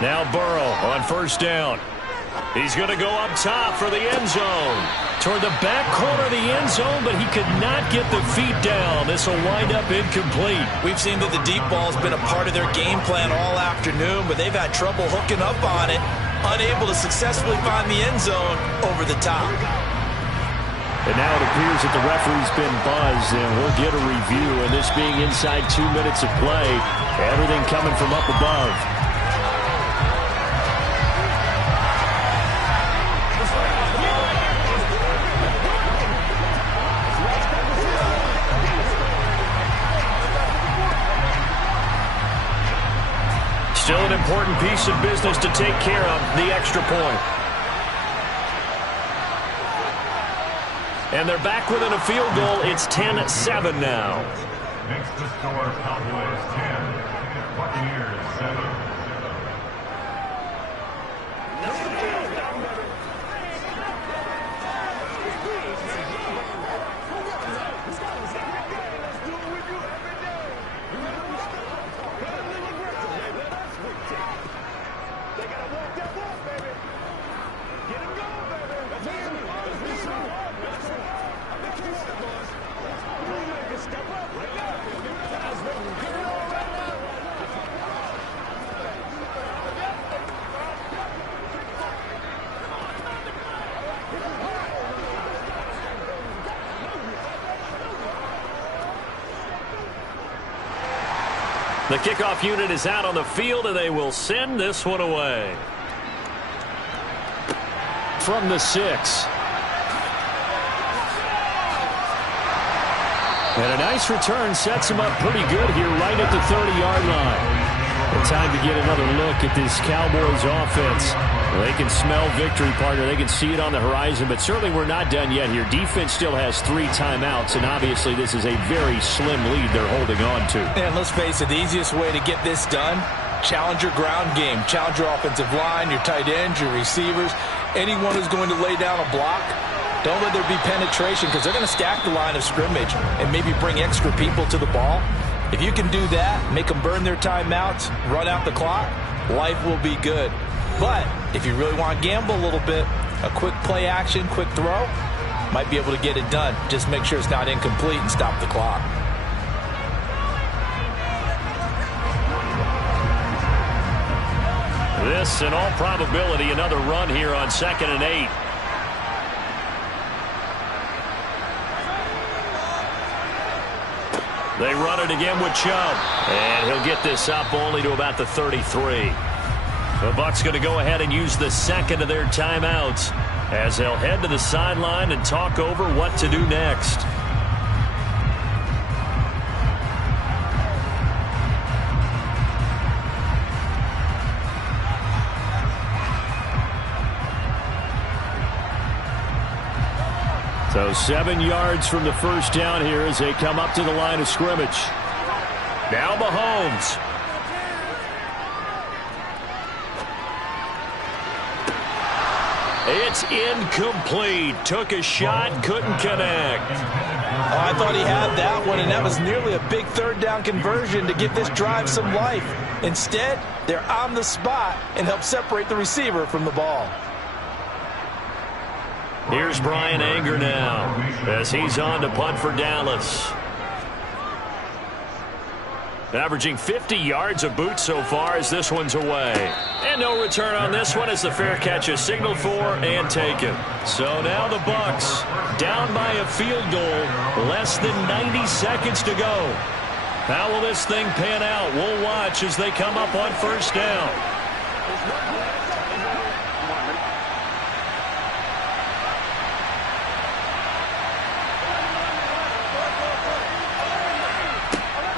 Now Burrow on first down. He's going to go up top for the end zone. Toward the back corner of the end zone, but he could not get the feet down. This will wind up incomplete. We've seen that the deep ball's been a part of their game plan all afternoon, but they've had trouble hooking up on it, unable to successfully find the end zone over the top. And now it appears that the referee's been buzzed, and we'll get a review. And this being inside 2 minutes of play, everything coming from up above. Still an important piece of business to take care of, the extra point. And they're back within a field goal. It's 10-7 now. Makes the score Cowboys 10, Buccaneers 7. The kickoff unit is out on the field, and they will send this one away. From the 6. And a nice return sets him up pretty good here right at the 30-yard line. And time to get another look at this Cowboys offense. They can smell victory, partner. They can see it on the horizon, but certainly we're not done yet here. Defense still has 3 timeouts, and obviously this is a very slim lead they're holding on to. And let's face it, the easiest way to get this done, challenge your ground game. Challenge your offensive line, your tight ends, your receivers, anyone who's going to lay down a block. Don't let there be penetration because they're going to stack the line of scrimmage and maybe bring extra people to the ball. If you can do that, make them burn their timeouts, run out the clock, life will be good. But if you really want to gamble a little bit, a quick play action, quick throw, might be able to get it done. Just make sure it's not incomplete and stop the clock. This, in all probability, another run here on 2nd and 8. They run it again with Chubb. And he'll get this up only to about the 33. The Bucs going to go ahead and use the second of their timeouts as they'll head to the sideline and talk over what to do next. So 7 yards from the first down here as they come up to the line of scrimmage. Now Mahomes. It's incomplete. Took a shot, couldn't connect. Oh, I thought he had that one, and that was nearly a big 3rd down conversion to give this drive some life. Instead, they're on the spot and help separate the receiver from the ball. Here's Brian Anger now as he's on to punt for Dallas. Averaging 50 yards a boot so far as this one's away. And no return on this one as the fair catch is signaled for and taken. So now the Bucs down by a field goal, less than 90 seconds to go. How will this thing pan out? We'll watch as they come up on first down.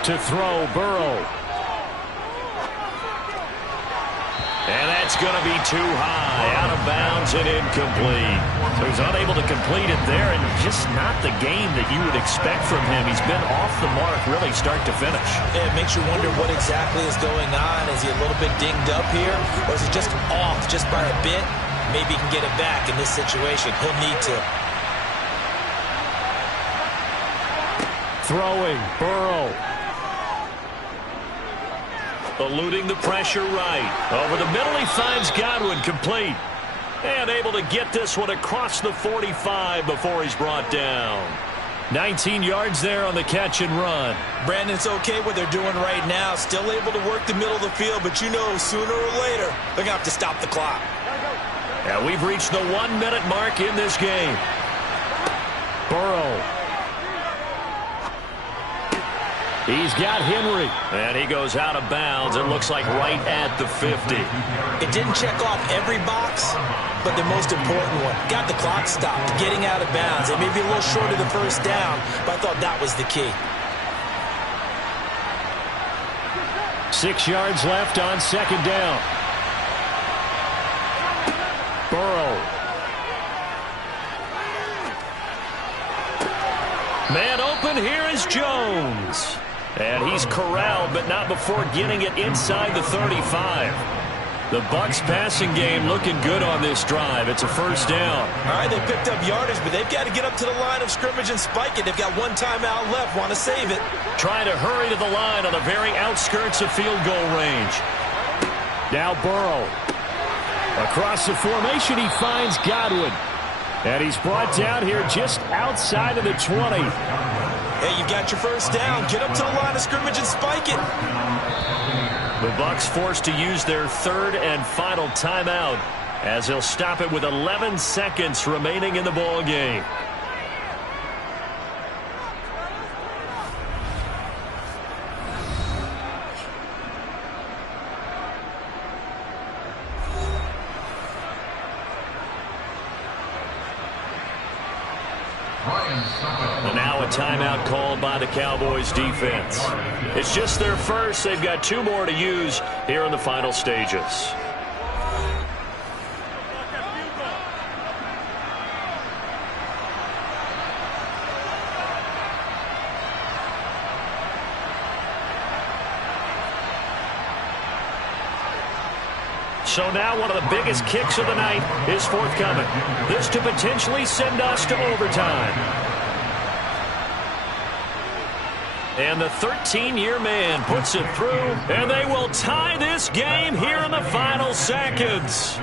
To throw, Burrow. And that's going to be too high, out of bounds and incomplete. So he's unable to complete it there, and just not the game that you would expect from him. He's been off the mark really start to finish. Yeah, it makes you wonder what exactly is going on. Is he a little bit dinged up here, or is he just off just by a bit? Maybe he can get it back in this situation. He'll need to. Throwing, Burrow. Eluding the pressure right. Over the middle, he finds Godwin, complete. And able to get this one across the 45 before he's brought down. 19 yards there on the catch and run. Brandon, it's okay what they're doing right now. Still able to work the middle of the field, but you know sooner or later they're going to have to stop the clock. And we've reached the 1-minute mark in this game. Burrow. He's got Henry. And he goes out of bounds. It looks like right at the 50. It didn't check off every box, but the most important one. Got the clock stopped, getting out of bounds. It may be a little short of the first down, but I thought that was the key. 6 yards left on 2nd down. Burrow. Man open, here is Jones. And he's corralled, but not before getting it inside the 35. The Bucs passing game looking good on this drive. It's a first down. All right, they picked up yardage, but they've got to get up to the line of scrimmage and spike it. They've got one timeout left, want to save it. Trying to hurry to the line on the very outskirts of field goal range. Now Burrow. Across the formation, he finds Godwin. And he's brought down here just outside of the 20. Hey, you got your first down. Get up to the line of scrimmage and spike it. The Bucs forced to use their third and final timeout as they'll stop it with 11 seconds remaining in the ball game. And now a timeout called by the Cowboys defense. It's just their first. They've got 2 more to use here in the final stages. So now one of the biggest kicks of the night is forthcoming. This to potentially send us to overtime. And the 13-year man puts it through, and they will tie this game here in the final seconds.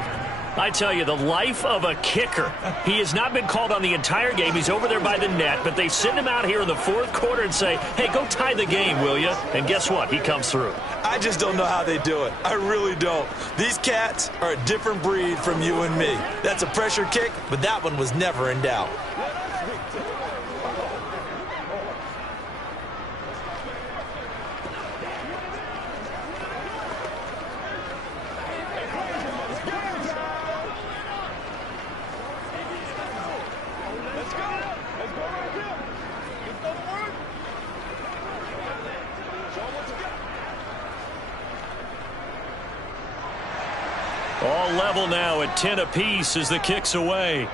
I tell you, the life of a kicker. He has not been called on the entire game. He's over there by the net, but they send him out here in the 4th quarter and say, hey, go tie the game, will you? And guess what? He comes through. I just don't know how they do it. I really don't. These cats are a different breed from you and me. That's a pressure kick, but that one was never in doubt. All level now at 10 apiece as the kick's away.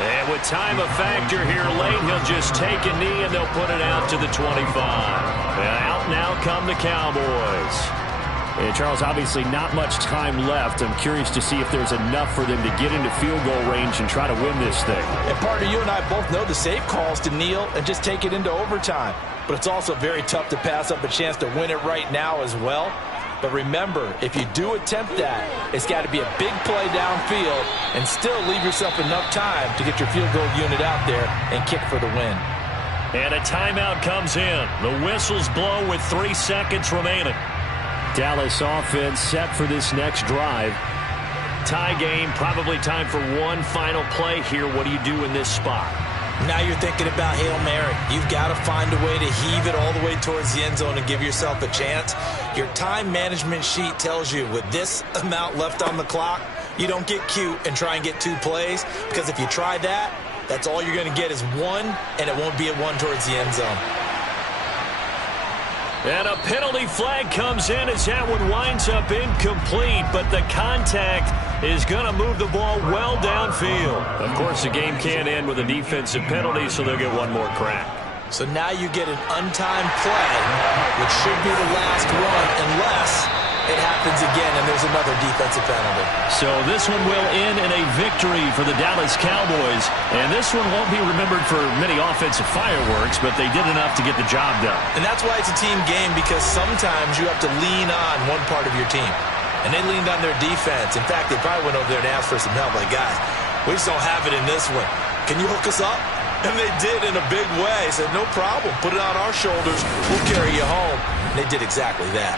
And with time a factor here late, he'll just take a knee and they'll put it out to the 25. And out now come the Cowboys. And Charles, obviously not much time left. I'm curious to see if there's enough for them to get into field goal range and try to win this thing. And partner, you and I both know the safe calls to kneel and just take it into overtime. But it's also very tough to pass up a chance to win it right now as well. But remember, if you do attempt that, it's got to be a big play downfield and still leave yourself enough time to get your field goal unit out there and kick for the win. And a timeout comes in. The whistles blow with 3 seconds remaining. Dallas offense set for this next drive. Tie game, probably time for one final play here. What do you do in this spot? Now you're thinking about Hail Mary. You've got to find a way to heave it all the way towards the end zone and give yourself a chance. Your time management sheet tells you with this amount left on the clock, you don't get cute and try and get 2 plays, because if you try that, that's all you're going to get is 1, and it won't be a 1 towards the end zone. And a penalty flag comes in as that one winds up incomplete, but the contact is going to move the ball well downfield. Of course, the game can't end with a defensive penalty, so they'll get one more crack. So now you get an untimed play, which should be the last one, unless it happens again and there's another defensive penalty. So this one will end in a victory for the Dallas Cowboys. And this one won't be remembered for many offensive fireworks, but they did enough to get the job done. And that's why it's a team game, because sometimes you have to lean on one part of your team. And they leaned on their defense. In fact, they probably went over there and asked for some help. Like, guys, we just don't have it in this one. Can you hook us up? And they did in a big way. Said, no problem. Put it on our shoulders. We'll carry you home. And they did exactly that.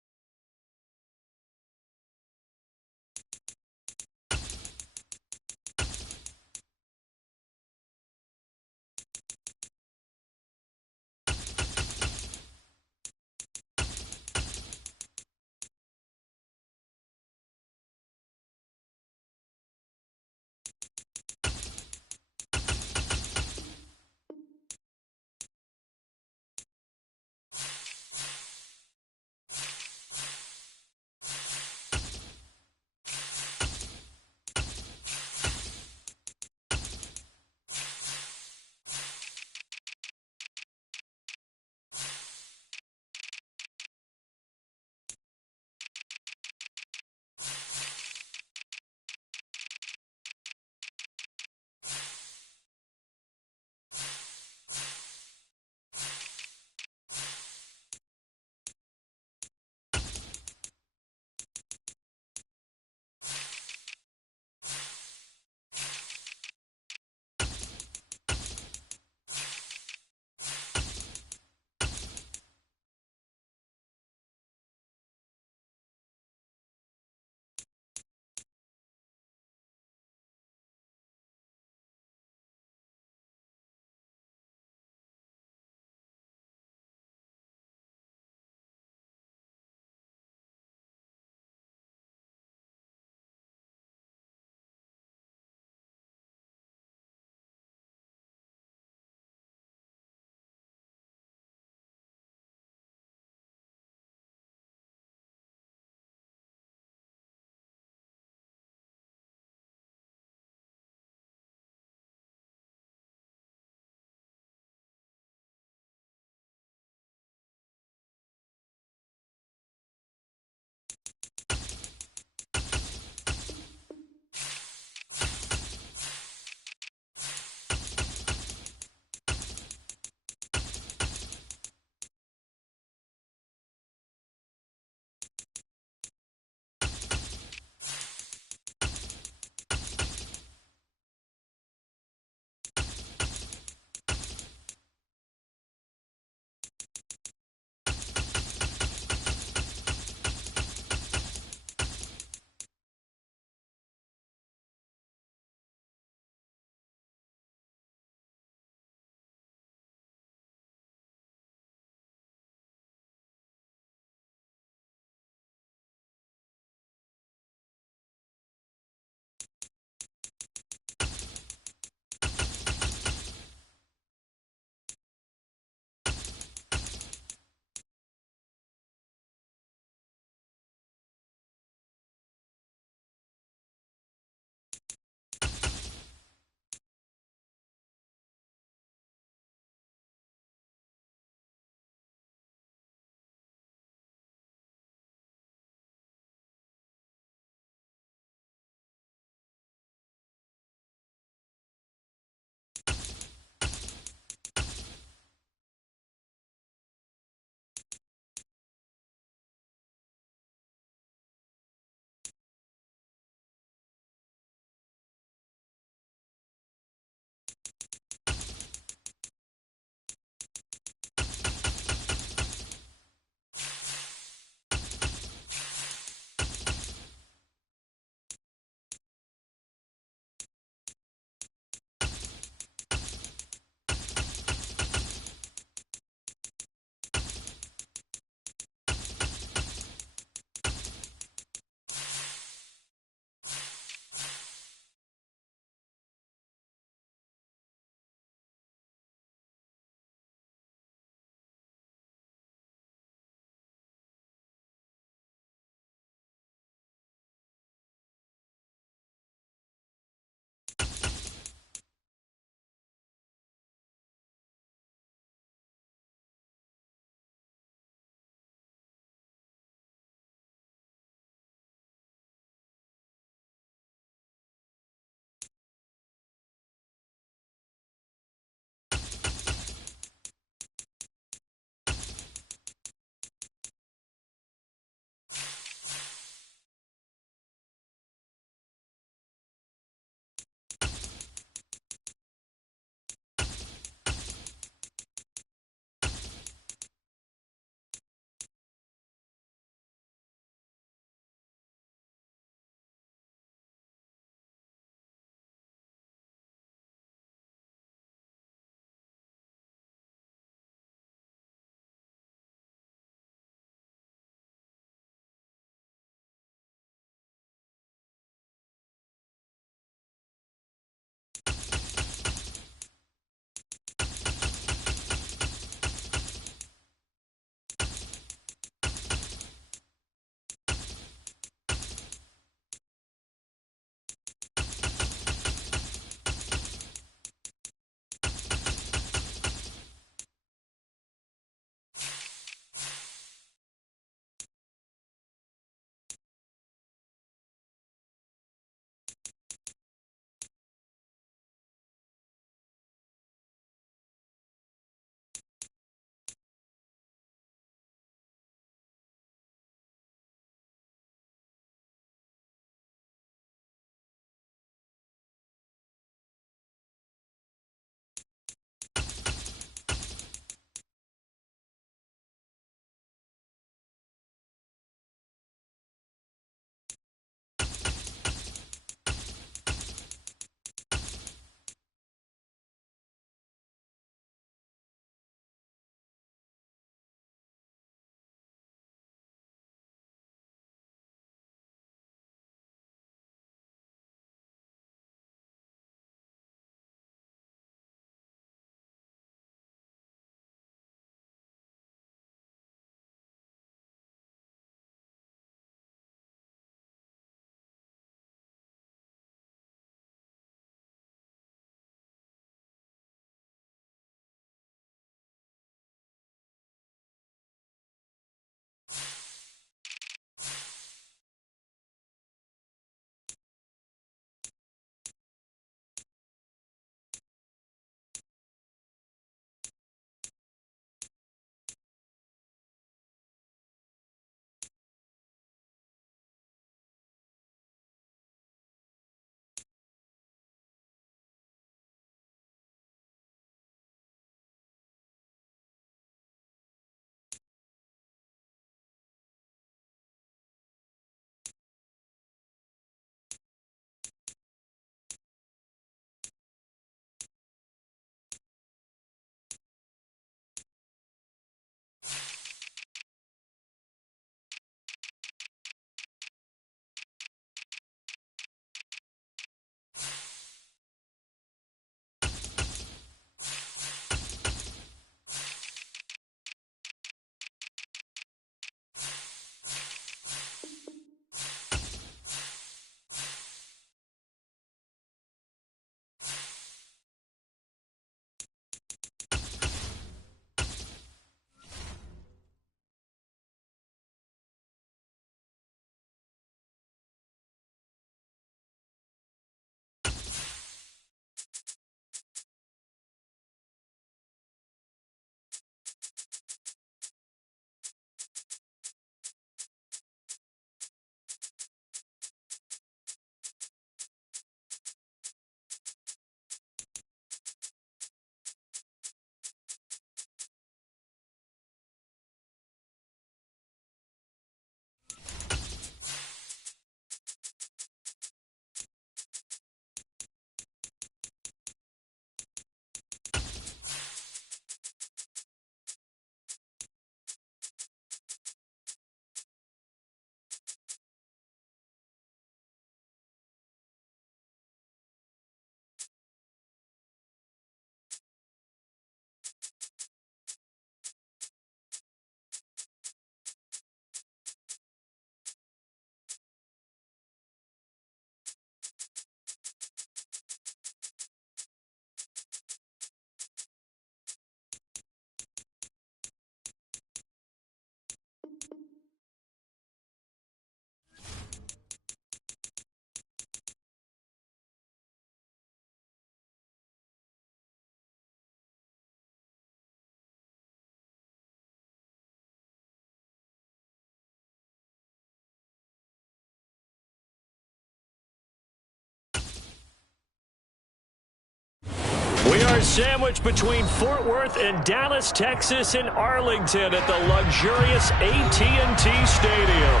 We are sandwiched between Fort Worth and Dallas, Texas, and Arlington at the luxurious AT&T Stadium.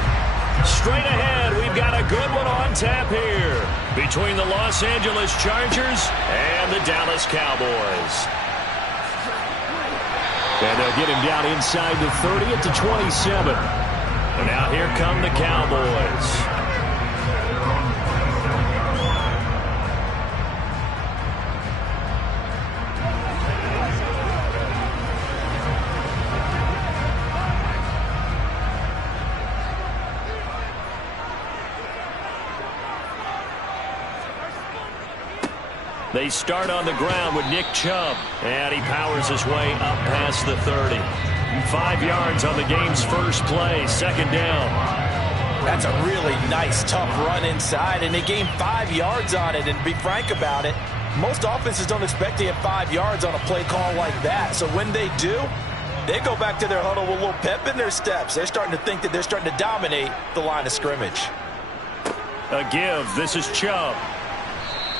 Straight ahead, we've got a good one on tap here between the Los Angeles Chargers and the Dallas Cowboys. And they'll get him down inside the 30 at the 27. And now here come the Cowboys. They start on the ground with Nick Chubb, and he powers his way up past the 30. 5 yards on the game's first play, second down. That's a really nice, tough run inside, and they gained 5 yards on it. And to be frank about it, most offenses don't expect to get 5 yards on a play call like that. So when they do, they go back to their huddle with a little pep in their steps. They're starting to think that they're starting to dominate the line of scrimmage. A give. This is Chubb.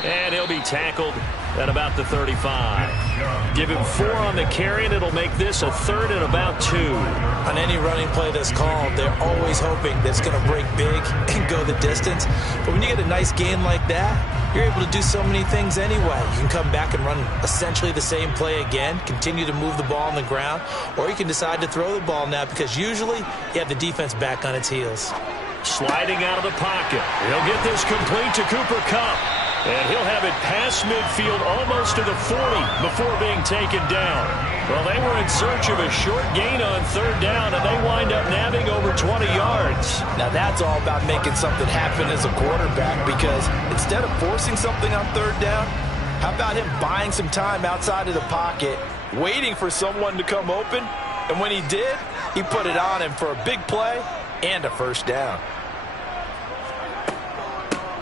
And he'll be tackled at about the 35. Give him 4 on the carry, and it'll make this a 3rd and about 2. On any running play that's called, they're always hoping that it's going to break big and go the distance. But when you get a nice gain like that, you're able to do so many things anyway. You can come back and run essentially the same play again, continue to move the ball on the ground, or you can decide to throw the ball now because usually you have the defense back on its heels. Sliding out of the pocket. He'll get this complete to Cooper Kupp. And he'll have it past midfield almost to the 40 before being taken down. Well, they were in search of a short gain on 3rd down, and they wind up nabbing over 20 yards. Now, that's all about making something happen as a quarterback, because instead of forcing something on 3rd down, how about him buying some time outside of the pocket, waiting for someone to come open, and when he did, he put it on him for a big play and a first down.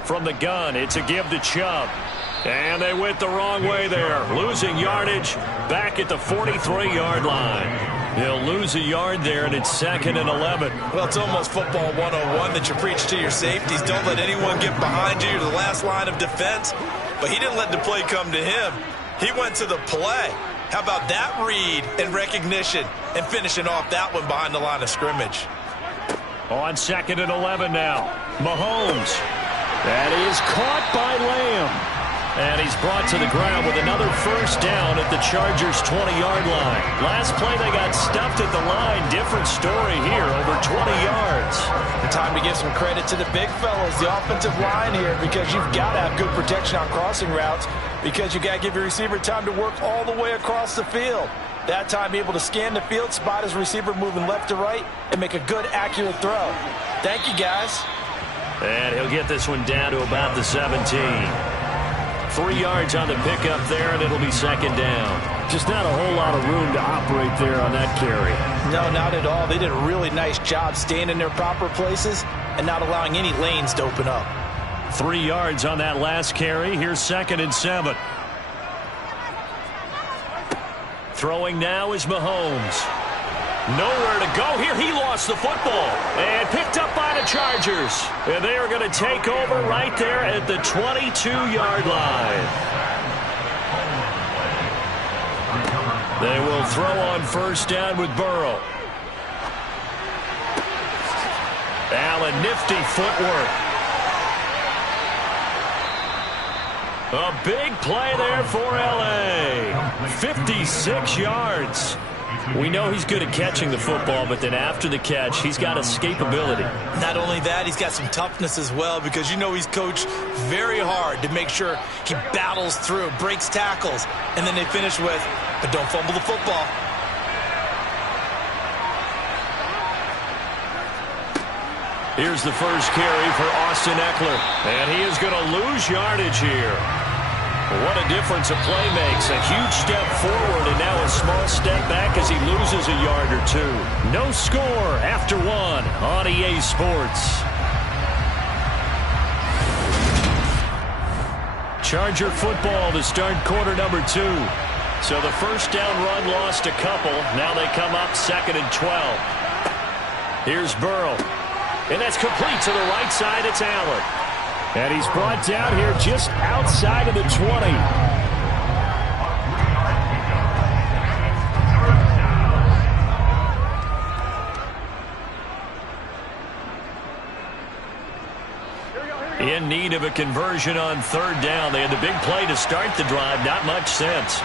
From the gun, it's a give to Chubb. And they went the wrong way there, losing yardage back at the 43-yard line. They'll lose a yard there, and it's 2nd and 11. Well, it's almost football 101 that you preach to your safeties. Don't let anyone get behind you to the last line of defense. But he didn't let the play come to him. He went to the play. How about that read and recognition and finishing off that one behind the line of scrimmage? On 2nd and 11 now, Mahomes. And he is caught by Lamb. And he's brought to the ground with another first down at the Chargers' 20-yard line. Last play, they got stuffed at the line. Different story here, over 20 yards. The time to give some credit to the big fellas, the offensive line here, because you've got to have good protection on crossing routes, because you got to give your receiver time to work all the way across the field. That time, able to scan the field, spot his receiver moving left to right, and make a good, accurate throw. Thank you, guys. And he'll get this one down to about the 17. 3 yards on the pickup there, and it'll be 2nd down. Just not a whole lot of room to operate there on that carry. No, not at all. They did a really nice job staying in their proper places and not allowing any lanes to open up. 3 yards on that last carry. Here's 2nd and 7. Throwing now is Mahomes. Nowhere to go here. He lost the football and picked up by the Chargers. And they are going to take over right there at the 22-yard line. They will throw on first down with Burrow. Allen, nifty footwork. A big play there for L.A. 56 yards. We know he's good at catching the football, but then after the catch, he's got escapability. Not only that, he's got some toughness as well, because you know he's coached very hard to make sure he battles through, breaks tackles, and then they finish with, but don't fumble the football. Here's the first carry for Austin Eckler, and he is going to lose yardage here. What a difference a play makes. A huge step forward and now a small step back as he loses a yard or 2. No score after 1 on EA Sports. Charger football to start quarter number 2. So the first down run lost a couple. Now they come up 2nd and 12. Here's Burrow. And that's complete to the right side. It's Allen. And he's brought down here just outside of the 20. in need of a conversion on third down. They had the big play to start the drive. Not much sense.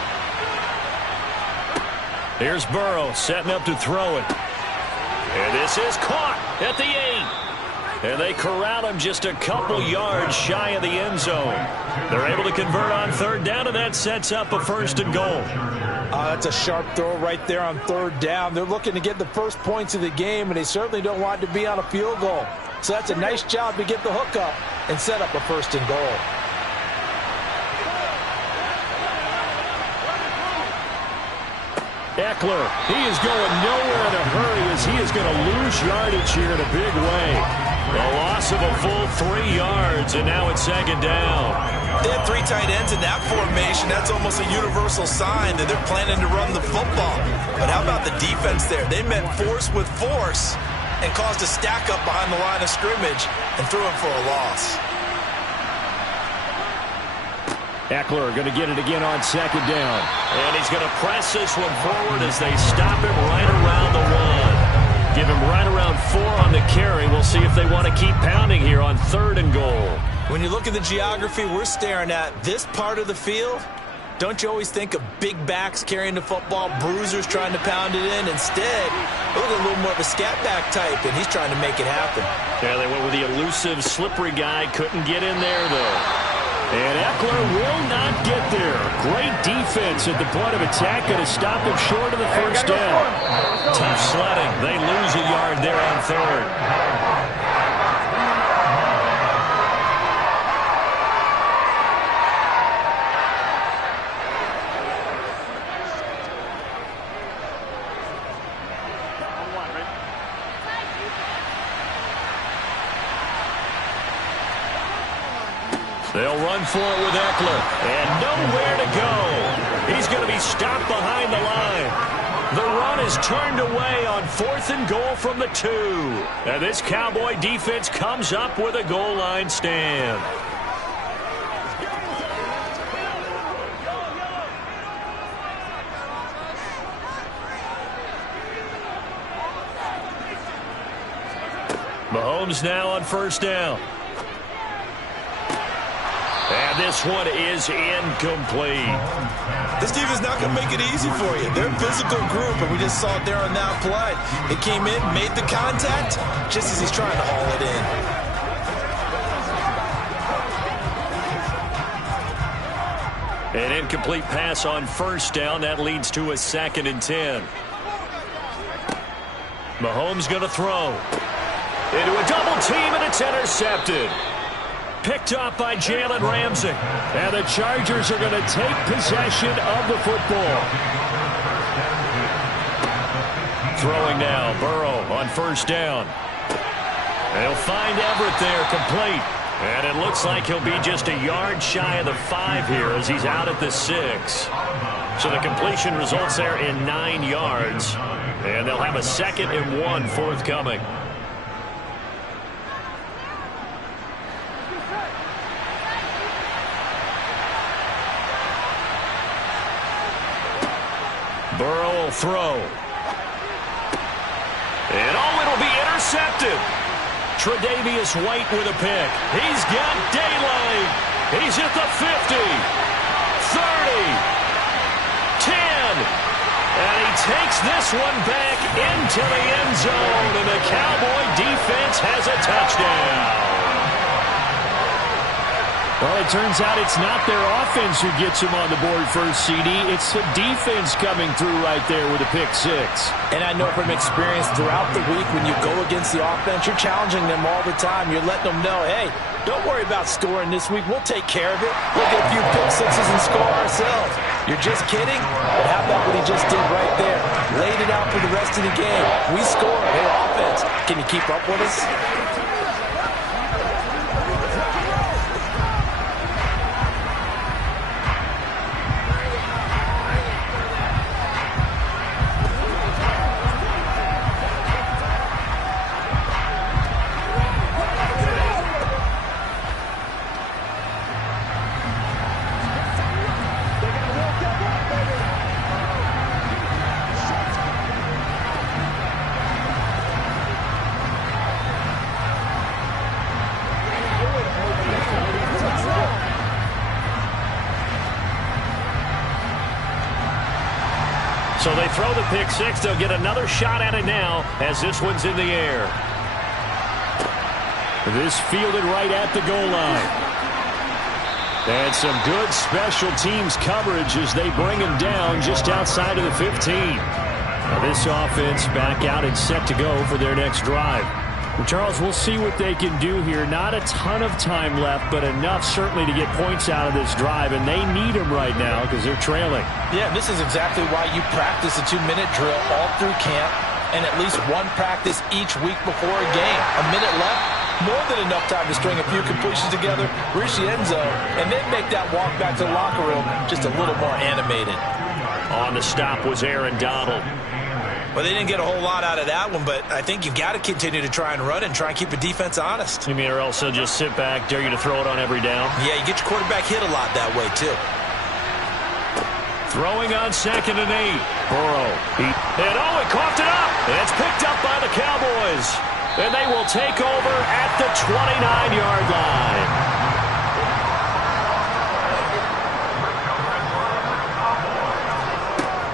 Here's Burrow setting up to throw it. And this is caught at the 8. And they corral him just a couple yards shy of the end zone. They're able to convert on third down, and that sets up a first and goal. That's a sharp throw right there on third down. They're looking to get the first points of the game, and they certainly don't want to be on a field goal. So that's a nice job to get the hook up and set up a first and goal. Eckler, he is going nowhere in a hurry as he is going to lose yardage here in a big way. A loss of a full 3 yards, and now it's second down. They had 3 tight ends in that formation. That's almost a universal sign that they're planning to run the football. But how about the defense there? They met force with force and caused a stack up behind the line of scrimmage and threw him for a loss. Eckler going to get it again on second down. And he's going to press this one forward as they stop him right around the 1. Give him right around 4 on the carry. We'll see if they want to keep pounding here on third and goal. When you look at the geography we're staring at, this part of the field, don't you always think of big backs carrying the football, bruisers trying to pound it in? Instead, look at a little more of a scat back type, and he's trying to make it happen. Yeah, they went with the elusive, slippery guy. Couldn't get in there, though. And Eckler will not get there. Great defense at the point of attack. Going to stop him short of the first down. Tough sledding. They lose a yard there on third. They'll run for it with Eckler. And nowhere to go. He's going to be stopped behind the line. The run is turned away on 4th and goal from the 2. And this Cowboy defense comes up with a goal line stand. Mahomes now on first down. And this one is incomplete. This team is not going to make it easy for you. They're a physical group, and we just saw it there on that play. It came in, made the contact, just as he's trying to haul it in. An incomplete pass on first down. That leads to a 2nd and 10. Mahomes going to throw. Into a double team, and it's intercepted. Picked up by Jalen Ramsey. And the Chargers are going to take possession of the football. Throwing now, Burrow on first down. They'll find Everett there, complete. And it looks like he'll be just a yard shy of the 5 here as he's out at the 6. So the completion results there in 9 yards. And they'll have a 2nd and 1 forthcoming. Burrow will throw. And it'll be intercepted. Tre'Davious White with a pick. He's got daylight. He's at the 50, 30, 10. And he takes this one back into the end zone. And the Cowboy defense has a touchdown. Well, it turns out it's not their offense who gets him on the board first, CD. It's the defense coming through right there with a pick 6. And I know from experience throughout the week when you go against the offense, you're challenging them all the time. You're letting them know, hey, don't worry about scoring this week. We'll take care of it. We'll get a few pick 6s and score ourselves. You're just kidding? But how about what he just did right there? Laid it out for the rest of the game. We scored. Hey, offense, can you keep up with us? So they throw the pick six. They'll get another shot at it now as this one's in the air. This fielded right at the goal line. And some good special teams coverage as they bring him down just outside of the 15. Now this offense back out and set to go for their next drive. Well, Charles, we'll see what they can do here. Not a ton of time left, but enough certainly to get points out of this drive, and they need them right now because they're trailing. Yeah, this is exactly why you practice a 2-minute drill all through camp and at least one practice each week before a game. A minute left, more than enough time to string a few completions together, reach the end zone, and then make that walk back to the locker room just a little more animated. On the stop was Aaron Donald. Well, they didn't get a whole lot out of that one, but I think you've got to continue to try and run and try and keep the defense honest. You mean or else they'll just sit back, dare you to throw it on every down? Yeah, you get your quarterback hit a lot that way, too. Throwing on 2nd and 8. Burrow. He coughed it up. It's picked up by the Cowboys. And they will take over at the 29-yard line.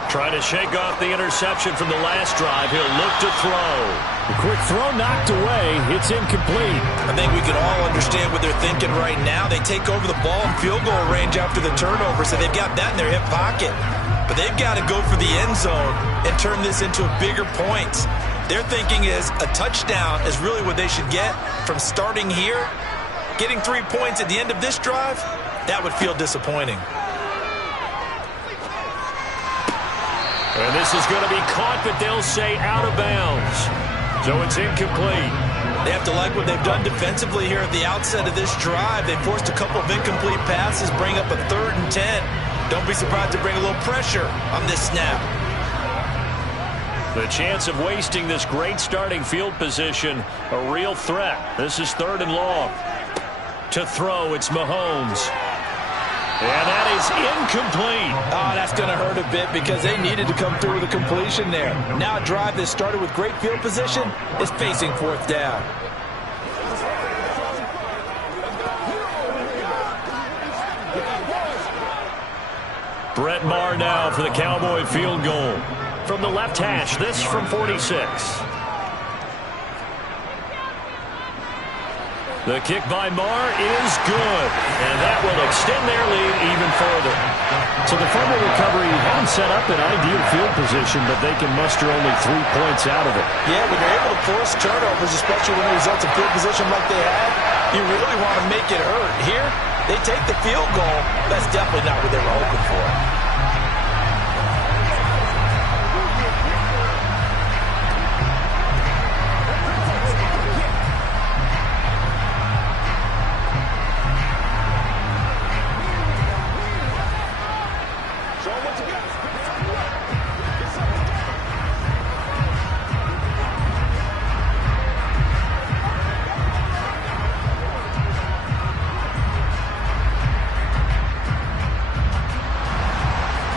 Trying to shake off the interception from the last drive. He'll look to throw. The quick throw knocked away. It's incomplete. I think we can all understand what they're thinking right now. They take over the ball in field goal range after the turnover, so they've got that in their hip pocket. But they've got to go for the end zone and turn this into bigger points. Their thinking is a touchdown is really what they should get from starting here. Getting 3 points at the end of this drive, that would feel disappointing. And this is going to be caught, but they'll say out of bounds. So it's incomplete. They have to like what they've done defensively here at the outset of this drive. They forced a couple of incomplete passes, bring up a 3rd and 10. Don't be surprised to bring a little pressure on this snap. The chance of wasting this great starting field position, a real threat. This is 3rd and long. To throw, it's Mahomes. And that is incomplete. Oh, that's going to hurt a bit because they needed to come through with a completion there. Now a drive that started with great field position is facing 4th down. Brett Maher now for the Cowboy field goal. From the left hash, this from 46. The kick by Maher is good, and that will extend their lead even further. So the fumble recovery hadn't set up an ideal field position, but they can muster only 3 points out of it. Yeah, when you're able to force turnovers, especially when it results in field position like they had, you really want to make it hurt. Here, they take the field goal. That's definitely not what they were hoping for.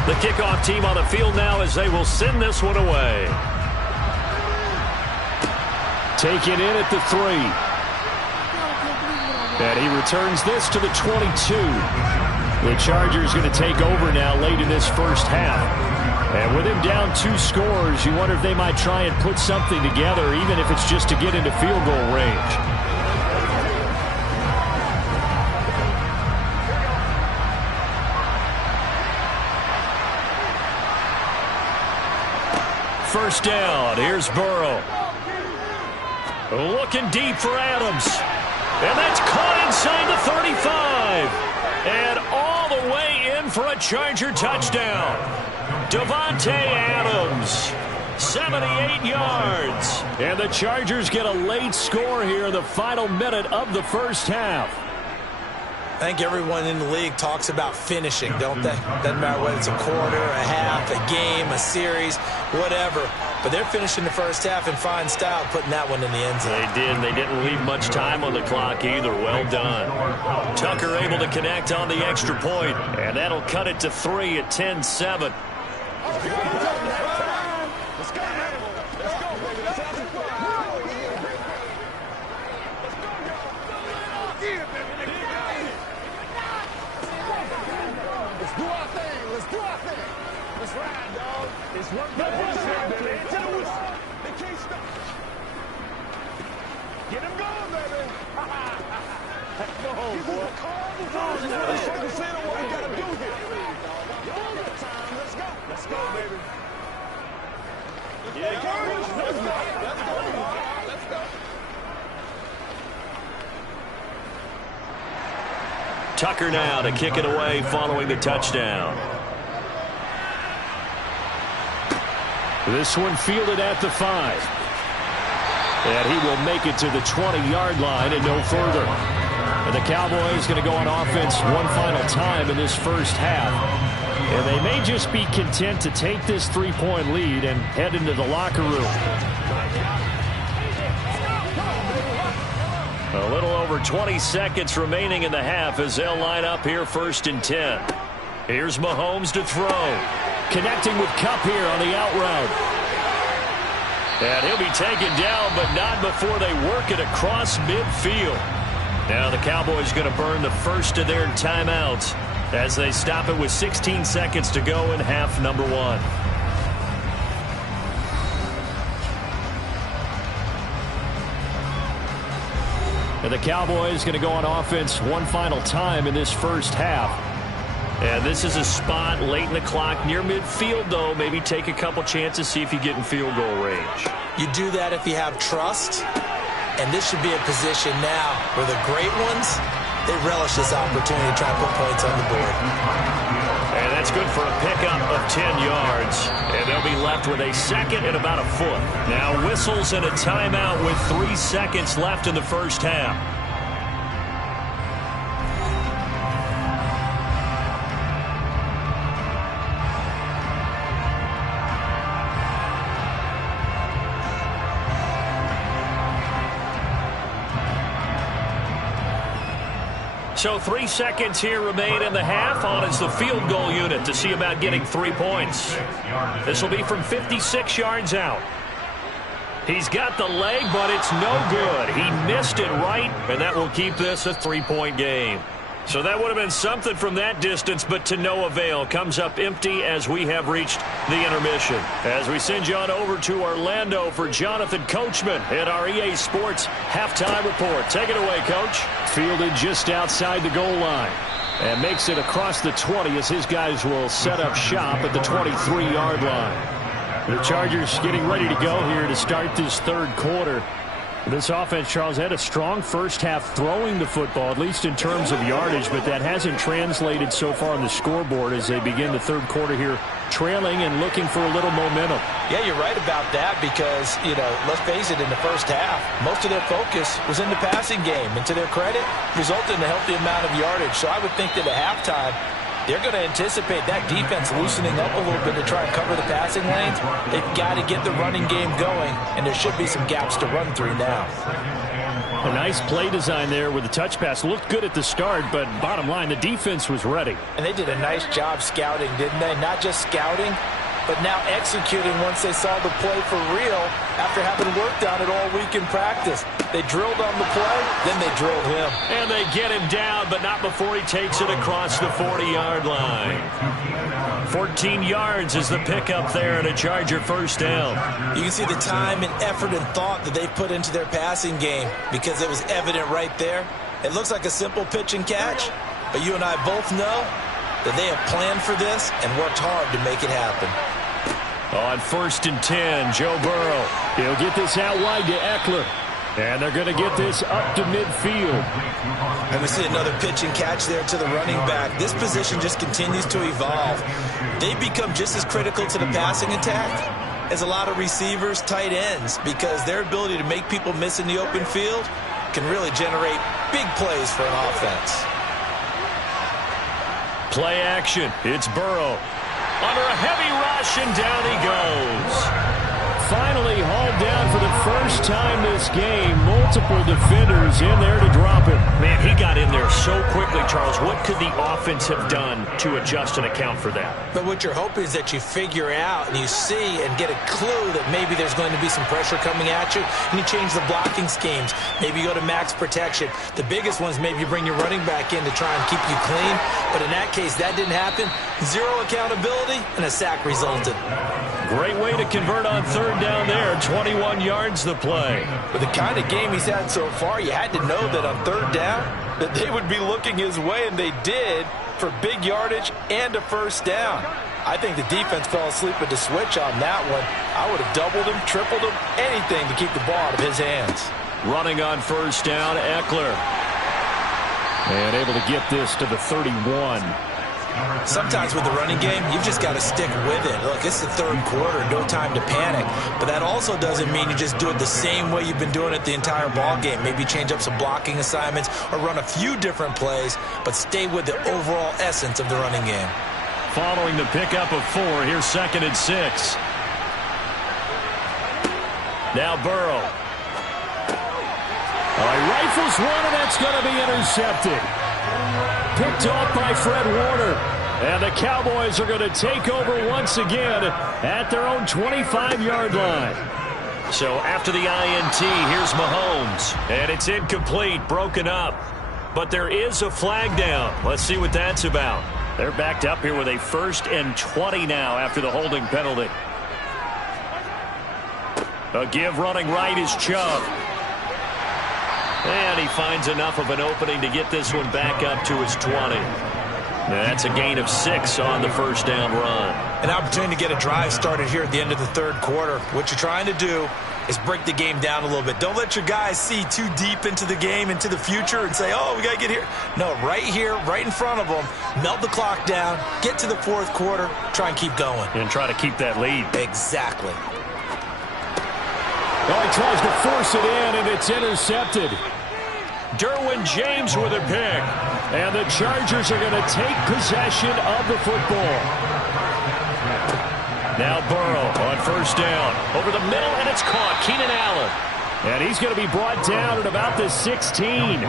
The kickoff team on the field now as they will send this one away. Take it in at the 3. And he returns this to the 22. The Chargers going to take over now late in this first half. And with him down 2 scores, you wonder if they might try and put something together, even if it's just to get into field goal range. First down. Here's Burrow. Looking deep for Adams. And that's caught inside the 35. And all the way in for a Charger touchdown. Davante Adams. 78 yards. And the Chargers get a late score here in the final minute of the first half. I think everyone in the league talks about finishing, don't they? Doesn't matter whether it's a quarter, a half, a game, a series, whatever. But they're finishing the first half in fine style, putting that one in the end zone. They did, and they didn't leave much time on the clock either. Well done. Tucker able to connect on the extra point, and that'll cut it to 3 at 10-7. Let's ride, dog. It's work. They can't stop. Get him going, baby. Go home, boy. Let's focus in on what we got to do here. Let's go. Let's go, baby. Yeah, let's go. Let's go. Tucker now to kick it away following the touchdown. This one fielded at the 5. And he will make it to the 20-yard line and no further. And the Cowboys going to go on offense one final time in this first half. And they may just be content to take this 3-point lead and head into the locker room. A little over 20 seconds remaining in the half as they'll line up here 1st and 10. Here's Mahomes to throw. Connecting with Kupp here on the out route. And he'll be taken down, but not before they work it across midfield. Now the Cowboys going to burn the first of their timeouts as they stop it with 16 seconds to go in half number 1. And the Cowboys going to go on offense one final time in this first half. And this is a spot late in the clock near midfield, though. Maybe take a couple chances, see if you get in field goal range. You do that if you have trust. And this should be a position now where the great ones, they relish this opportunity to try and put points on the board. And that's good for a pickup of 10 yards. And they'll be left with a second and about a foot. Now whistles and a timeout with 3 seconds left in the first half. So 3 seconds here remain in the half. On is the field goal unit to see about getting 3 points. This will be from 56 yards out. He's got the leg, but it's no good. He missed it right, and that will keep this a 3-point game. So that would have been something from that distance, but to no avail. Comes up empty as we have reached the intermission. As we send you on over to Orlando for Jonathan Coachman at our EA Sports Halftime Report. Take it away, Coach. Fielded just outside the goal line. And makes it across the 20 as his guys will set up shop at the 23-yard line. The Chargers getting ready to go here to start this third quarter. This offense, Charles, had a strong first half throwing the football, at least in terms of yardage, but that hasn't translated so far on the scoreboard as they begin the third quarter here, trailing and looking for a little momentum. Yeah, you're right about that because, let's face it, in the first half, most of their focus was in the passing game. And to their credit, resulted in a healthy amount of yardage. So I would think that at halftime, they're going to anticipate that defense loosening up a little bit to try and cover the passing lanes. They've got to get the running game going, and there should be some gaps to run through now. A nice play design there with the touch pass. Looked good at the start, but bottom line, the defense was ready. And they did a nice job scouting, didn't they? Not just scouting, but now executing once they saw the play for real after having worked on it all week in practice. They drilled on the play, then they drilled him. And they get him down, but not before he takes it across the 40-yard line. 14 yards is the pickup there and a Charger first down. You can see the time and effort and thought that they've put into their passing game because it was evident right there. It looks like a simple pitch and catch, but you and I both know that they have planned for this and worked hard to make it happen. On 1st and 10, Joe Burrow. He'll get this out wide to Eckler. And they're going to get this up to midfield. And we see another pitch and catch there to the running back. This position just continues to evolve. They've become just as critical to the passing attack as a lot of receivers, tight ends, because their ability to make people miss in the open field can really generate big plays for an offense. Play action. It's Burrow. Under a heavy rush, and down he goes. finally hauled down for the first time this game. Multiple defenders in there to drop him. Man, he got in there so quickly, Charles. What could the offense have done to adjust and account for that? But what you're hoping is that you figure out and you see and get a clue that maybe there's going to be some pressure coming at you, and you change the blocking schemes. Maybe you go to max protection. The biggest ones, maybe you bring your running back in to try and keep you clean. But in that case, that didn't happen. Zero accountability, and a sack resulted. Great way to convert on third down there. 21 yards the play. With the kind of game he's had so far, you had to know that on third down that they would be looking his way, and they did, for big yardage and a first down. I think the defense fell asleep with the switch on that one. I would have doubled him, tripled him, anything to keep the ball out of his hands. Running on first down, Eckler. And able to get this to the 31. Sometimes with the running game, you've just got to stick with it. Look, it's the third quarter, no time to panic. But that also doesn't mean you just do it the same way you've been doing it the entire ball game. Maybe change up some blocking assignments or run a few different plays, but stay with the overall essence of the running game. Following the pickup of 4, here's 2nd and 6. Now Burrow. He rifles one, and that's going to be intercepted. Picked off by Fred Warner. And the Cowboys are going to take over once again at their own 25-yard line. So after the INT, here's Mahomes. And it's incomplete, broken up. But there is a flag down. Let's see what that's about. They're backed up here with a 1st and 20 now after the holding penalty. A give running right is Chubb. And he finds enough of an opening to get this one back up to his 20. That's a gain of 6 on the first down run. An opportunity to get a drive started here at the end of the third quarter. What you're trying to do is break the game down a little bit. Don't let your guys see too deep into the game, into the future, and say, oh, we got to get here. No, right here, right in front of them, melt the clock down, get to the fourth quarter, try and keep going. And try to keep that lead. Exactly. Well, he tries to force it in, and it's intercepted. Derwin James with a pick. And the Chargers are going to take possession of the football. Now Burrow on first down. Over the middle, and it's caught. Keenan Allen. And he's going to be brought down at about the 16. Brings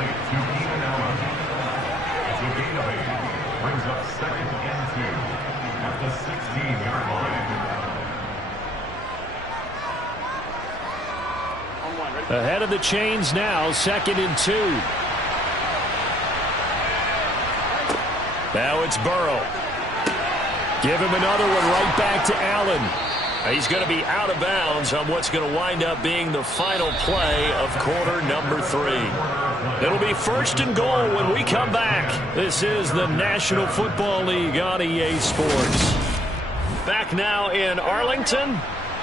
up 2nd and 2 at the 16-yard line. Ahead of the chains now, 2nd and 2. Now it's Burrow. Give him another one right back to Allen. He's going to be out of bounds on what's going to wind up being the final play of quarter number 3. It'll be 1st and goal when we come back. This is the National Football League on EA Sports. Back now in Arlington.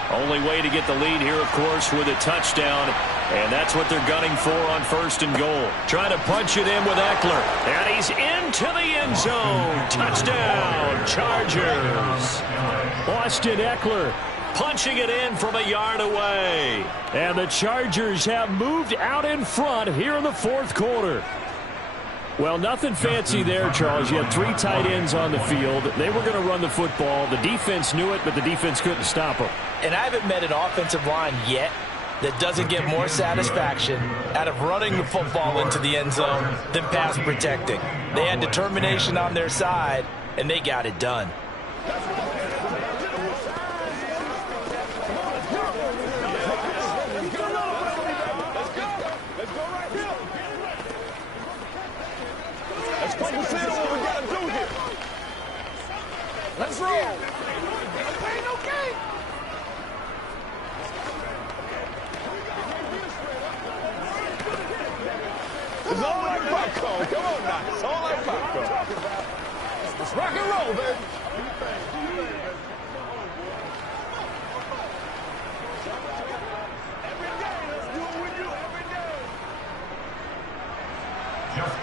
Only way to get the lead here, of course, with a touchdown. And that's what they're gunning for on 1st and goal. Trying to punch it in with Eckler. And he's into the end zone. Touchdown, Chargers. Austin Eckler punching it in from a yard away. And the Chargers have moved out in front here in the fourth quarter. Well, nothing fancy there, Charles. You had 3 tight ends on the field. They were going to run the football. The defense knew it, but the defense couldn't stop them. And I haven't met an offensive line yet that doesn't get more satisfaction out of running the football into the end zone than pass protecting. They had determination on their side, and they got it done. Let's roll. It's all like popcorn. Come on now. It's all like popcorn. Let's rock and roll, baby.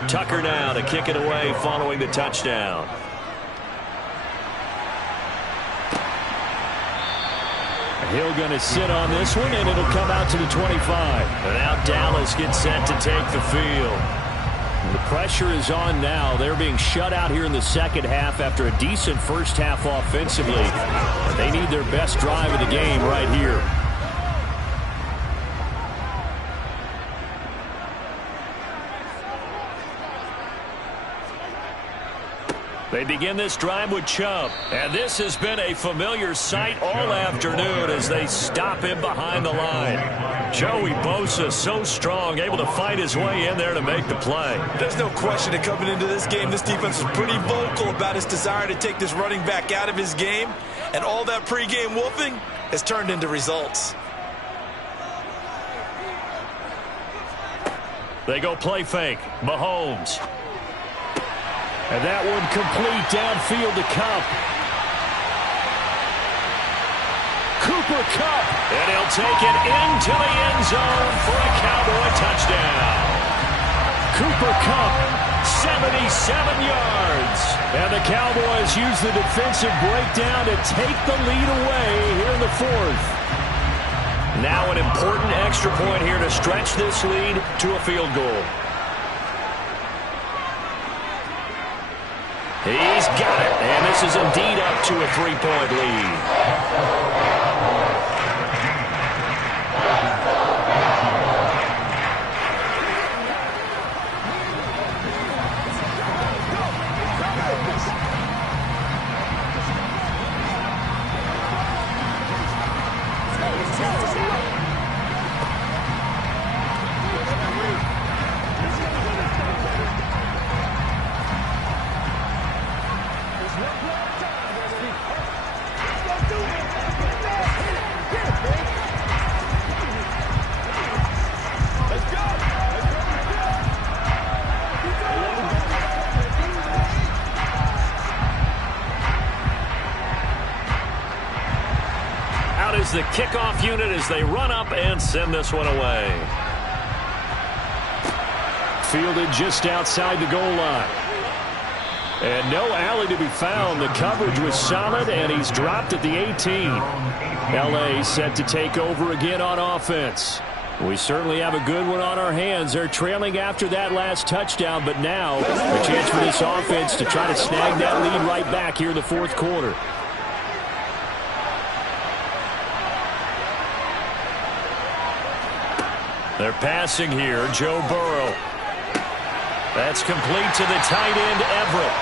Tucker now to kick it away following the touchdown. Hill going to sit on this one, and it'll come out to the 25. And now Dallas gets set to take the field. The pressure is on now. They're being shut out here in the second half after a decent first half offensively. They need their best drive of the game right here. They begin this drive with Chubb. And this has been a familiar sight all afternoon as they stop him behind the line. Joey Bosa, so strong, able to fight his way in there to make the play. There's no question that coming into this game, this defense was pretty vocal about his desire to take this running back out of his game. And all that pregame wolfing has turned into results. They go play fake. Mahomes. And that one complete downfield to Kupp. Cooper Kupp. And he'll take it into the end zone for a Cowboy touchdown. Cooper Kupp, 77 yards. And the Cowboys use the defensive breakdown to take the lead away here in the fourth. Now an important extra point here to stretch this lead to a field goal. He's got it, and this is indeed up to a 3-point lead. The kickoff unit as they run up and send this one away. Fielded just outside the goal line. And no alley to be found. The coverage was solid, and he's dropped at the 18. L.A. set to take over again on offense. We certainly have a good one on our hands. They're trailing after that last touchdown, but now a chance for this offense to try to snag that lead right back here in the fourth quarter. They're passing here. Joe Burrow. That's complete to the tight end, Everett.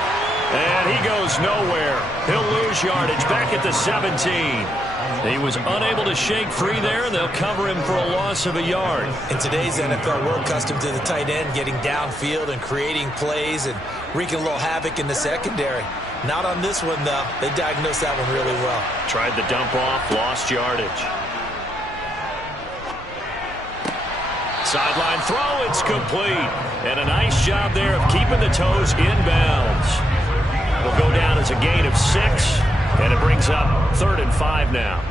And he goes nowhere. He'll lose yardage back at the 17. He was unable to shake free there, and they'll cover him for a loss of a yard. In today's NFL, we're accustomed to the tight end getting downfield and creating plays and wreaking a little havoc in the secondary. Not on this one, though. They diagnosed that one really well. Tried the dump off, lost yardage. Sideline throw, it's complete. And a nice job there of keeping the toes inbounds. Will go down as a gain of 6, and it brings up 3rd and 5 now.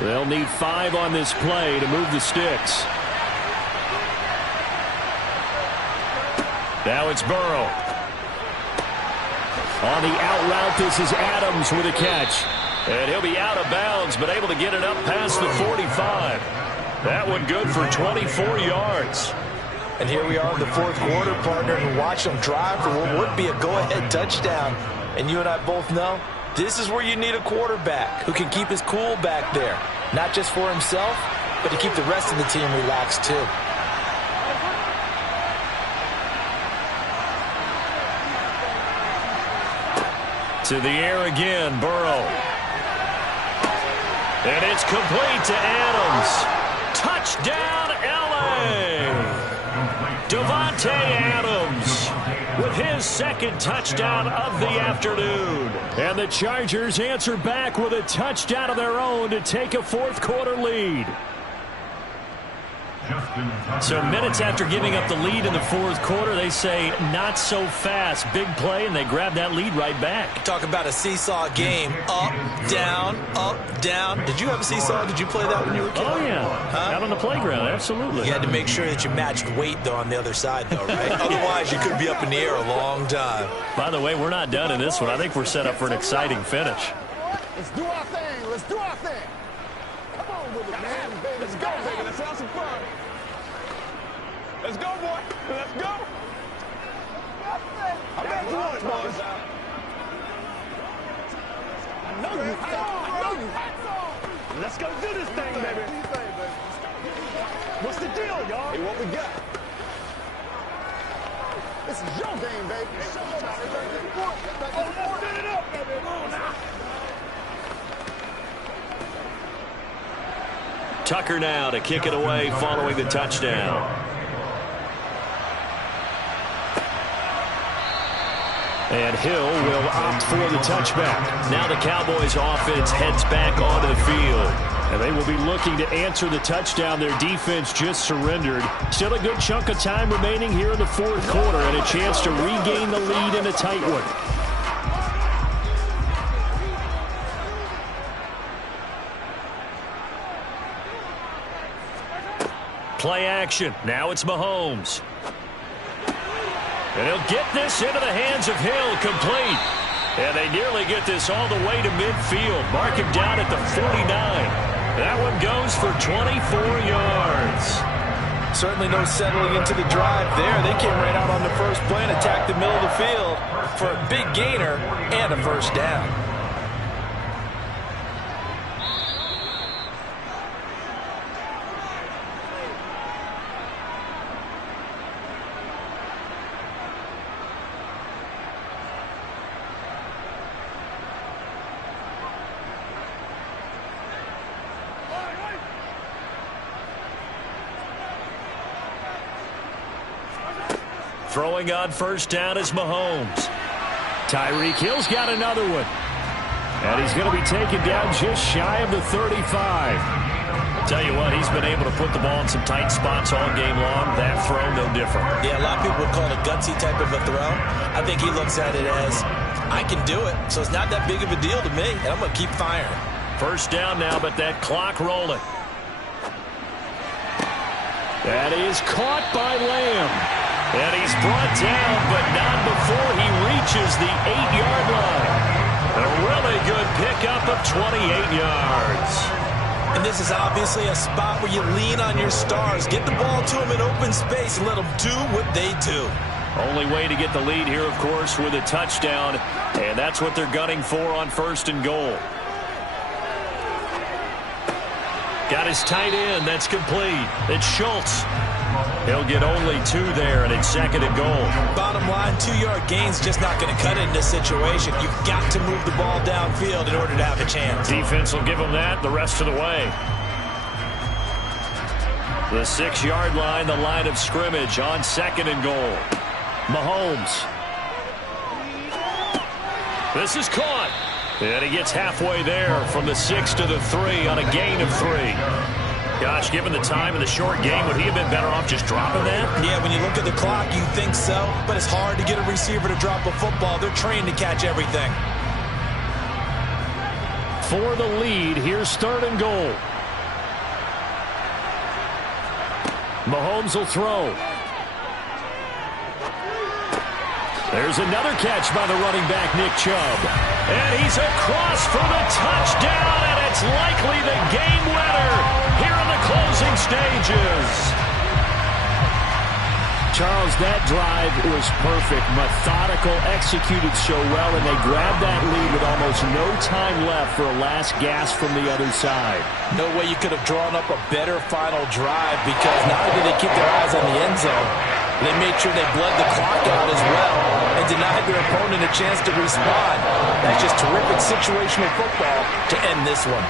They'll need 5 on this play to move the sticks. Now it's Burrow. On the out route, this is Adams with a catch. And he'll be out of bounds, but able to get it up past the 45. That one good for 24 yards. And here we are in the fourth quarter, partner, and watch them drive for what would be a go-ahead touchdown. And you and I both know this is where you need a quarterback who can keep his cool back there. Not just for himself, but to keep the rest of the team relaxed too. To the air again, Burrow. And it's complete to Adams. Touchdown, L.A. Davante Adams with his second touchdown of the afternoon. And the Chargers answer back with a touchdown of their own to take a fourth quarter lead. So minutes after giving up the lead in the fourth quarter, they say not so fast. Big play, and they grab that lead right back. Talk about a seesaw game. Up, down, up, down. Did you have a seesaw? Did you play that when you were a kid? Oh, yeah. Out on the playground, absolutely. You had to make sure that you matched weight, though, on the other side, though, right? Otherwise, you could be up in the air a long time. By the way, we're not done in this one. I think we're set up for an exciting finish. Let's do our thing. Let's do our thing. Come on with it, man. Let's go, baby. Let's have some fun. Let's go, boy. Let's go. I'm back to work, boys. I know you hot. I know you hot. Let's go do this thing, baby. What's the deal, y'all? what we got. This is your game, baby. Tucker now to kick it away following the touchdown. And Hill will opt for the touchback. Now the Cowboys offense heads back onto the field. And they will be looking to answer the touchdown their defense just surrendered. Still a good chunk of time remaining here in the fourth quarter and a chance to regain the lead in a tight one. Play action. Now it's Mahomes. And he'll get this into the hands of Hill, complete. And they nearly get this all the way to midfield. Mark him down at the 49. That one goes for 24 yards. Certainly no settling into the drive there. They came right out on the first play and attacked the middle of the field for a big gainer and a first down. Throwing on first down is Mahomes. Tyreek Hill's got another one. And he's going to be taken down just shy of the 35. Tell you what, he's been able to put the ball in some tight spots all game long. That throw, no different. Yeah, a lot of people would call it a gutsy type of a throw. I think he looks at it as, I can do it, so it's not that big of a deal to me, and I'm going to keep firing. First down now, but that clock rolling. That is caught by Lamb. And he's brought down, but not before he reaches the 8-yard line. A really good pickup of 28 yards. And this is obviously a spot where you lean on your stars. Get the ball to them in open space and let them do what they do. Only way to get the lead here, of course, with a touchdown. And that's what they're gunning for on first and goal. Got his tight end. That's complete. It's Schultz. He'll get only 2 there, and it's second and goal. Bottom line, 2-yard gain's just not going to cut it in this situation. You've got to move the ball downfield in order to have a chance. Defense will give him that the rest of the way. The 6-yard line, the line of scrimmage on second and goal. Mahomes. This is caught. And he gets halfway there from the 6 to the 3 on a gain of 3. Gosh, given the time in the short game, would he have been better off just dropping that? Yeah, when you look at the clock, you think so. But it's hard to get a receiver to drop a football. They're trained to catch everything. For the lead, here's third and goal. Mahomes will throw. There's another catch by the running back, Nick Chubb. And he's across for the touchdown, and it's likely the game winner here in the closing stages. Charles, that drive was perfect, methodical, executed so well, and they grabbed that lead with almost no time left for a last gasp from the other side. No way you could have drawn up a better final drive, because not only did they keep their eyes on the end zone, they made sure they bled the clock out as well and denied their opponent a chance to respond. That's just terrific situational football to end this one.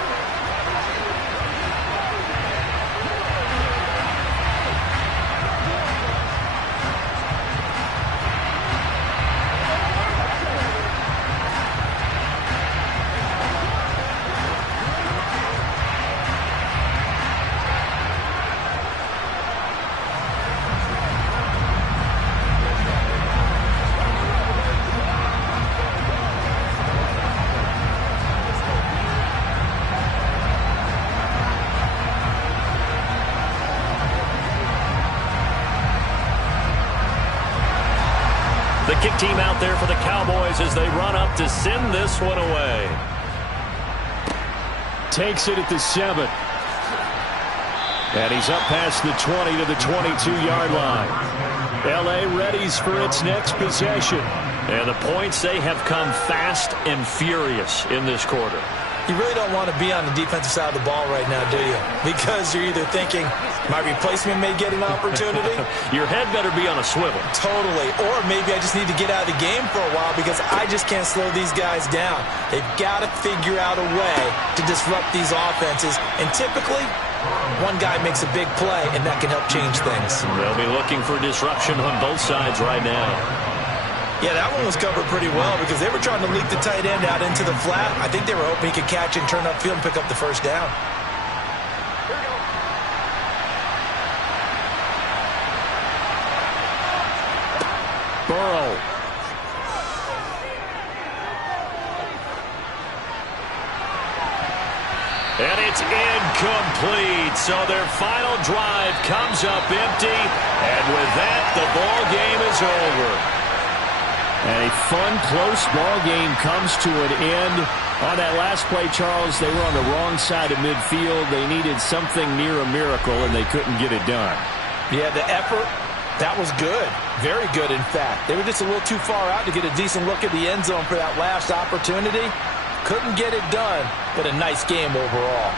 The kick team out there for the Cowboys as they run up to send this one away. Takes it at the 7. And he's up past the 20 to the 22-yard line. L.A. readies for its next possession. And the points, they have come fast and furious in this quarter. You really don't want to be on the defensive side of the ball right now, do you? Because you're either thinking, my replacement may get an opportunity. Your head better be on a swivel. Totally. Or maybe I just need to get out of the game for a while because I just can't slow these guys down. They've got to figure out a way to disrupt these offenses. And typically, one guy makes a big play, and that can help change things. They'll be looking for disruption on both sides right now. Yeah, that one was covered pretty well because they were trying to leak the tight end out into the flat. I think they were hoping he could catch and turn upfield and pick up the first down. Burrow. And it's incomplete. So their final drive comes up empty. And with that, the ball game is over. A fun, close ball game comes to an end. On that last play, Charles, they were on the wrong side of midfield. They needed something near a miracle, and they couldn't get it done. Yeah, the effort, that was good. Very good, in fact. They were just a little too far out to get a decent look at the end zone for that last opportunity. Couldn't get it done, but a nice game overall.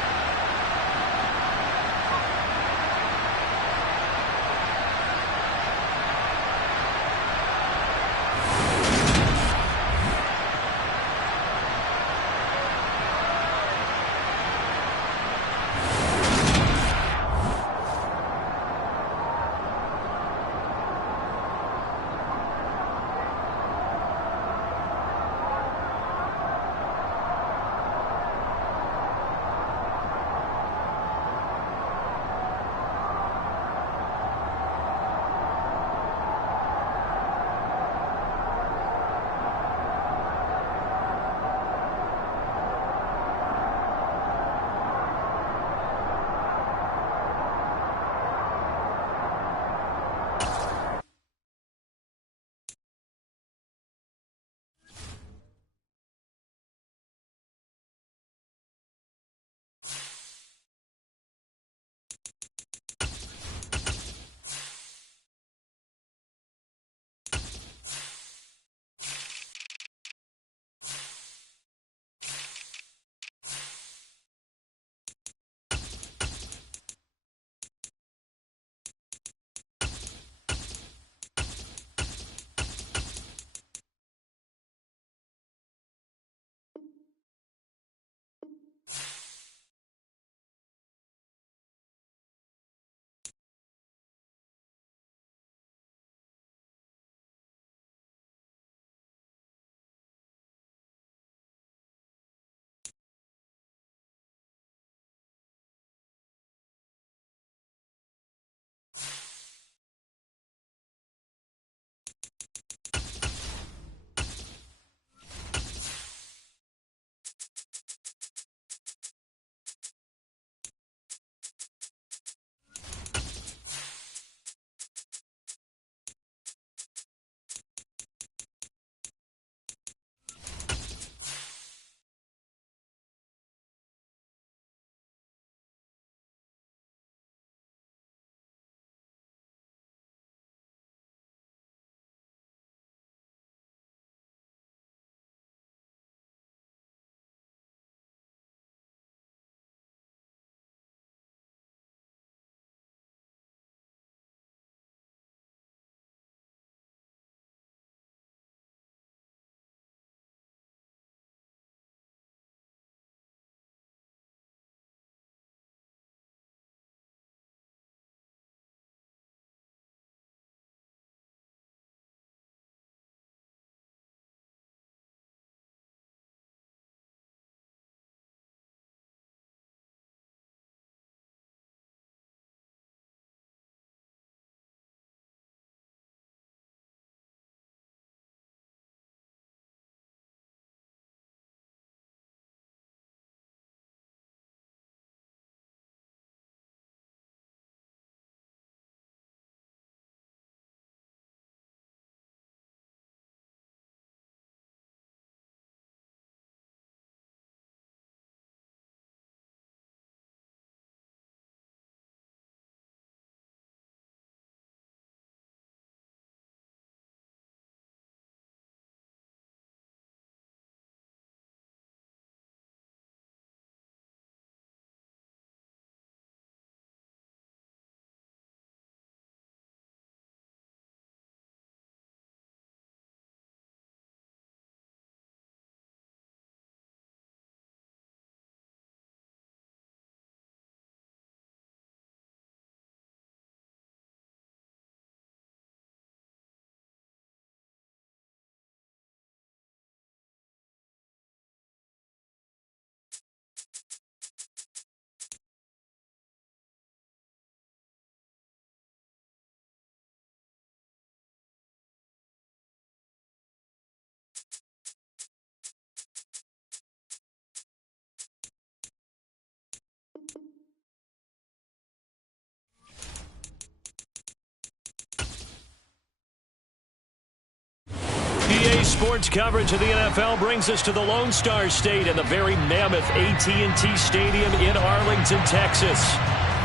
Today's sports coverage of the NFL brings us to the Lone Star State and the very mammoth AT&T Stadium in Arlington, Texas.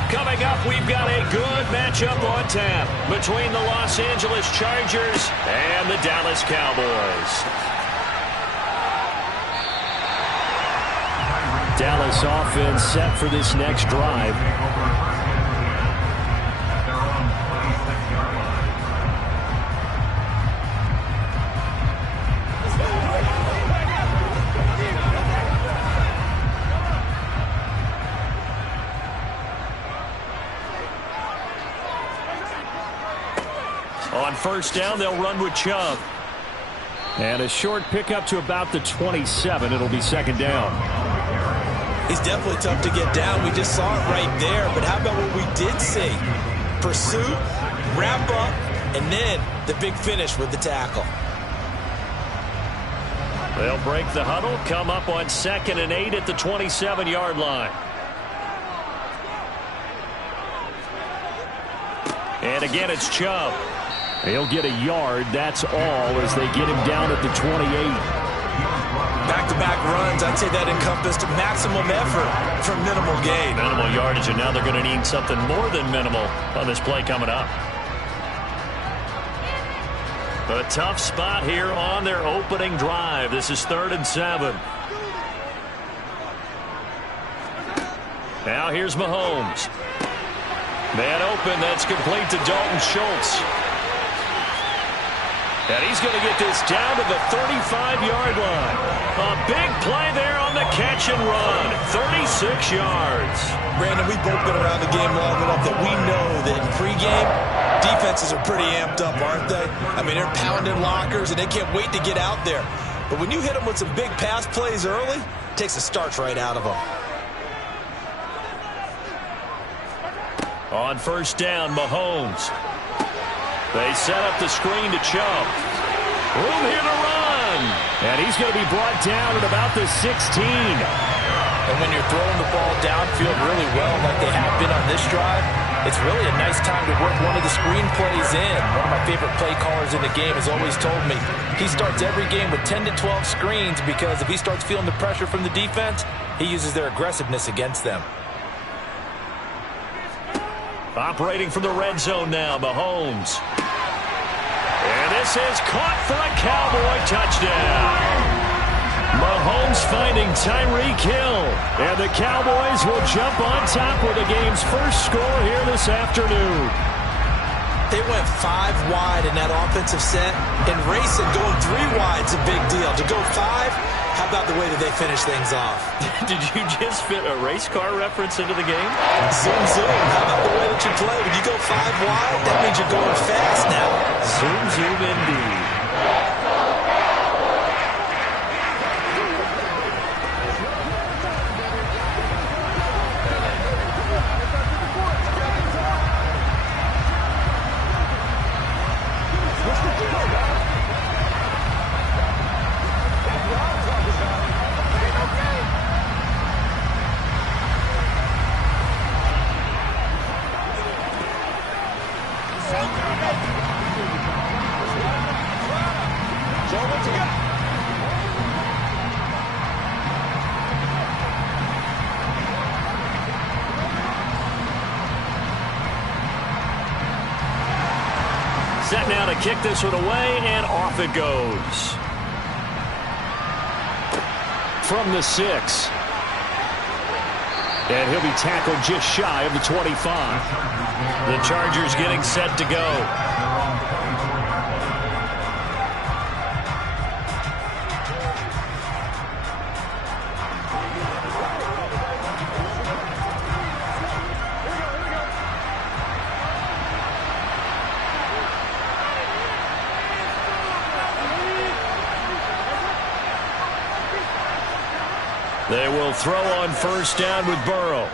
Coming up, we've got a good matchup on tap between the Los Angeles Chargers and the Dallas Cowboys. Dallas offense set for this next drive. On first down, they'll run with Chubb. And a short pickup to about the 27. It'll be second down. He's definitely tough to get down. We just saw it right there. But how about what we did see? Pursuit, wrap up, and then the big finish with the tackle. They'll break the huddle, come up on 2nd and 8 at the 27-yard line. And again, it's Chubb. He'll get a yard, that's all, as they get him down at the 28. Back-to-back runs, I'd say that encompassed maximum effort for minimal gain. Minimal yardage, and now they're going to need something more than minimal on this play coming up. A tough spot here on their opening drive. This is 3rd and 7. Now here's Mahomes. Man open, that's complete to Dalton Schultz. And he's going to get this down to the 35-yard line. A big play there on the catch and run. 36 yards. Brandon, we've both been around the game long enough that we know that in pregame, defenses are pretty amped up, aren't they? I mean, they're pounding lockers, and they can't wait to get out there. But when you hit them with some big pass plays early, it takes the starch right out of them. On first down, Mahomes. They set up the screen to Chubb. Room here to run. And he's going to be brought down at about the 16. And when you're throwing the ball downfield really well like they have been on this drive, it's really a nice time to work one of the screen plays in. One of my favorite play callers in the game has always told me he starts every game with 10 to 12 screens because if he starts feeling the pressure from the defense, he uses their aggressiveness against them. Operating from the red zone now, Mahomes. And this is caught for a Cowboy touchdown. Mahomes finding Tyreek Hill. And the Cowboys will jump on top with the game's first score here this afternoon. They went 5 wide in that offensive set, and racing going 3 wide's a big deal. To go 5, how about the way that they finish things off? Did you just fit a race car reference into the game? Zoom, zoom. How about the way that you play? When you go 5 wide, that means you're going fast now. Zoom, zoom indeed. Set now to kick this one away, and off it goes. From the 6. And he'll be tackled just shy of the 25. The Chargers getting set to go. They will throw on first down with Burrow.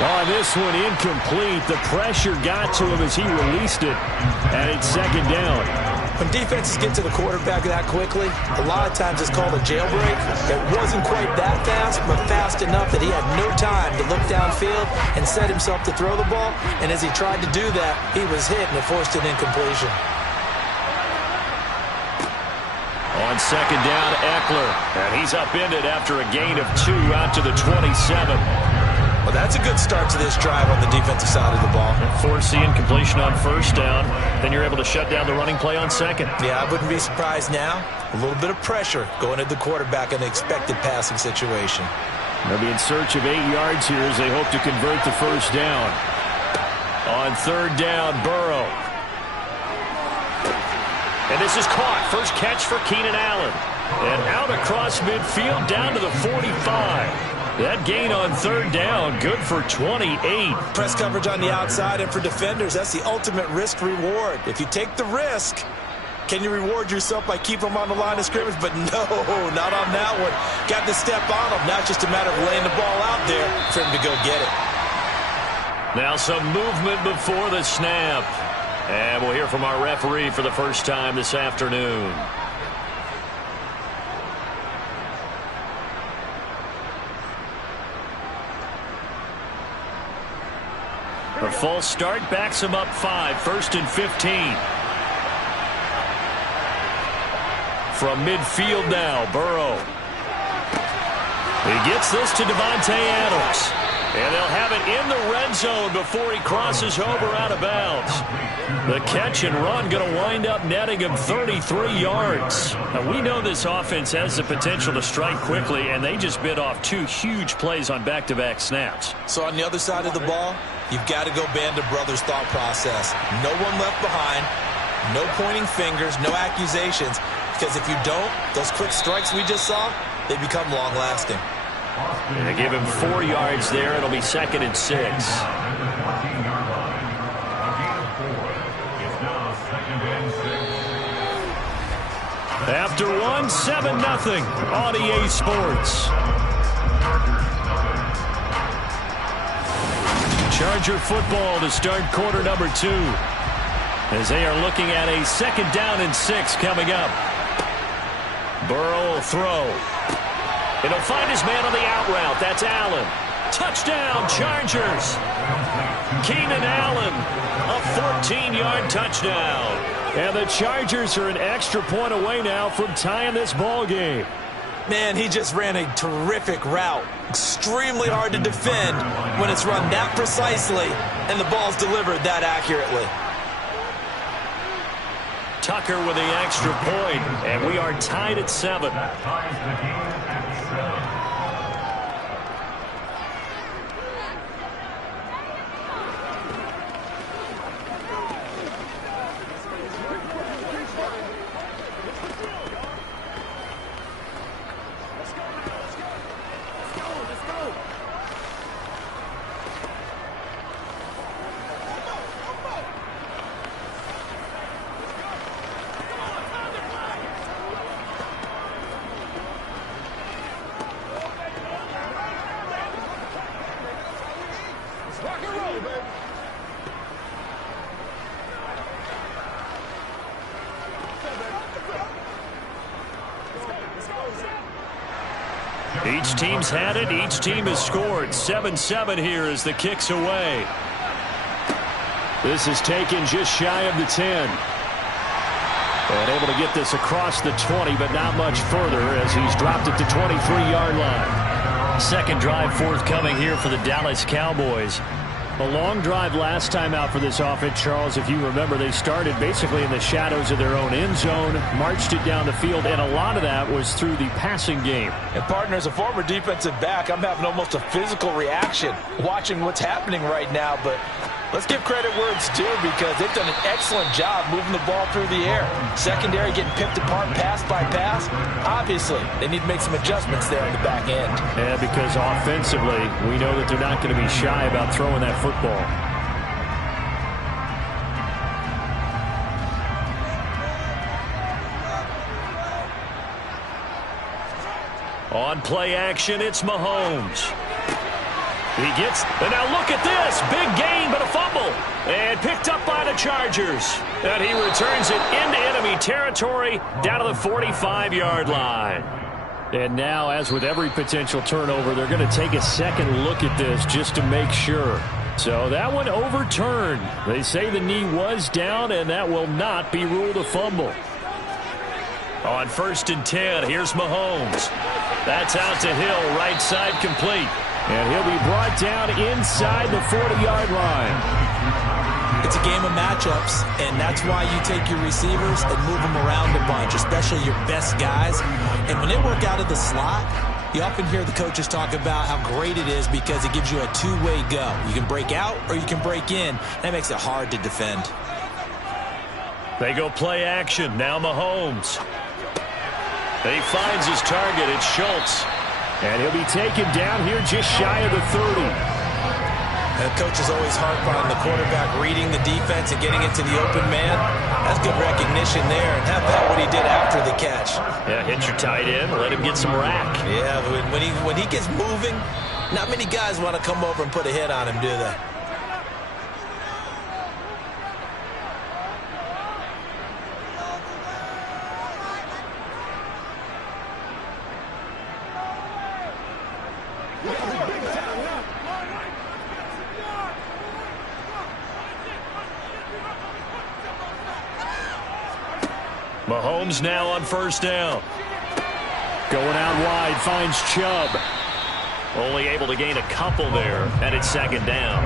On this one, incomplete. The pressure got to him as he released it. And it's second down. When defenses get to the quarterback that quickly, a lot of times it's called a jailbreak. It wasn't quite that fast, but fast enough that he had no time to look downfield and set himself to throw the ball. And as he tried to do that, he was hit and it forced an incompletion. On second down, Eckler. And he's upended after a gain of 2 out to the 27. Well, that's a good start to this drive on the defensive side of the ball. Forcing completion on first down. Then you're able to shut down the running play on second. Yeah, I wouldn't be surprised now. A little bit of pressure going at the quarterback in an expected passing situation. They'll be in search of 8 yards here as they hope to convert the first down. On third down, Burrow. And this is caught. First catch for Keenan Allen. And out across midfield down to the 45. That gain on third down, good for 28. Press coverage on the outside, and for defenders, that's the ultimate risk-reward. If you take the risk, can you reward yourself by keeping them on the line of scrimmage? But no, not on that one. Got to step on them. Now it's just a matter of laying the ball out there for him to go get it. Now some movement before the snap. And we'll hear from our referee for the first time this afternoon. A false start backs him up 5, 1st and 15. From midfield now, Burrow. He gets this to Davante Adams. And they'll have it in the red zone before he crosses over out of bounds. The catch and run going to wind up netting him 33 yards. Now, we know this offense has the potential to strike quickly, and they just bit off 2 huge plays on back-to-back snaps. So on the other side of the ball, you've got to go band of brothers thought process. No one left behind, no pointing fingers, no accusations, because if you don't, those quick strikes we just saw, they become long-lasting. And they give him 4 yards there. It'll be 2nd and 6. After 1, 7-0 on EA Sports. Charger football to start quarter number 2. As they are looking at a 2nd down and 6 coming up. Burrow will throw. It'll find his man on the out route. That's Allen. Touchdown, Chargers. Keenan Allen, a 14-yard touchdown. And the Chargers are an extra point away now from tying this ball game. Man, he just ran a terrific route. Extremely hard to defend when it's run that precisely and the ball's delivered that accurately. Tucker with the extra point, and we are tied at 7. Each team's had it. Each team has scored. 7-7 here as the kick's away. This is taken just shy of the 10. And able to get this across the 20, but not much further as he's dropped it to 23-yard line. Second drive forthcoming here for the Dallas Cowboys. A long drive last time out for this offense, Charles. If you remember, they started basically in the shadows of their own end zone, marched it down the field, and a lot of that was through the passing game. And partner, as a former defensive back, I'm having almost a physical reaction watching what's happening right now. But let's give credit where it's due because they've done an excellent job moving the ball through the air. Secondary getting picked apart pass by pass. Obviously, they need to make some adjustments there on the back end. Yeah, because offensively, we know that they're not going to be shy about throwing that football. On play action, it's Mahomes. He gets, and now look at this. Big gain, but a fumble. And picked up by the Chargers. And he returns it into enemy territory down to the 45-yard line. And now, as with every potential turnover, they're going to take a second look at this just to make sure. So that one overturned. They say the knee was down, and that will not be ruled a fumble. On 1st and 10, here's Mahomes. That's out to Hill, right side complete. And he'll be brought down inside the 40-yard line. It's a game of matchups, and that's why you take your receivers and move them around a bunch, especially your best guys. And when they work out of the slot, you often hear the coaches talk about how great it is because it gives you a two-way go. You can break out or you can break in. That makes it hard to defend. They go play action. Now Mahomes. He finds his target. It's Schultz. And he'll be taken down here just shy of the 30. And the coaches always harp on the quarterback reading the defense and getting into the open man. That's good recognition there. And how about what he did after the catch? Yeah, hit your tight end. Let him get some rack. Yeah, when he gets moving, not many guys want to come over and put a hit on him, do they? Mahomes now on 1st down. Going out wide, finds Chubb. Only able to gain a couple there, and it's 2nd down.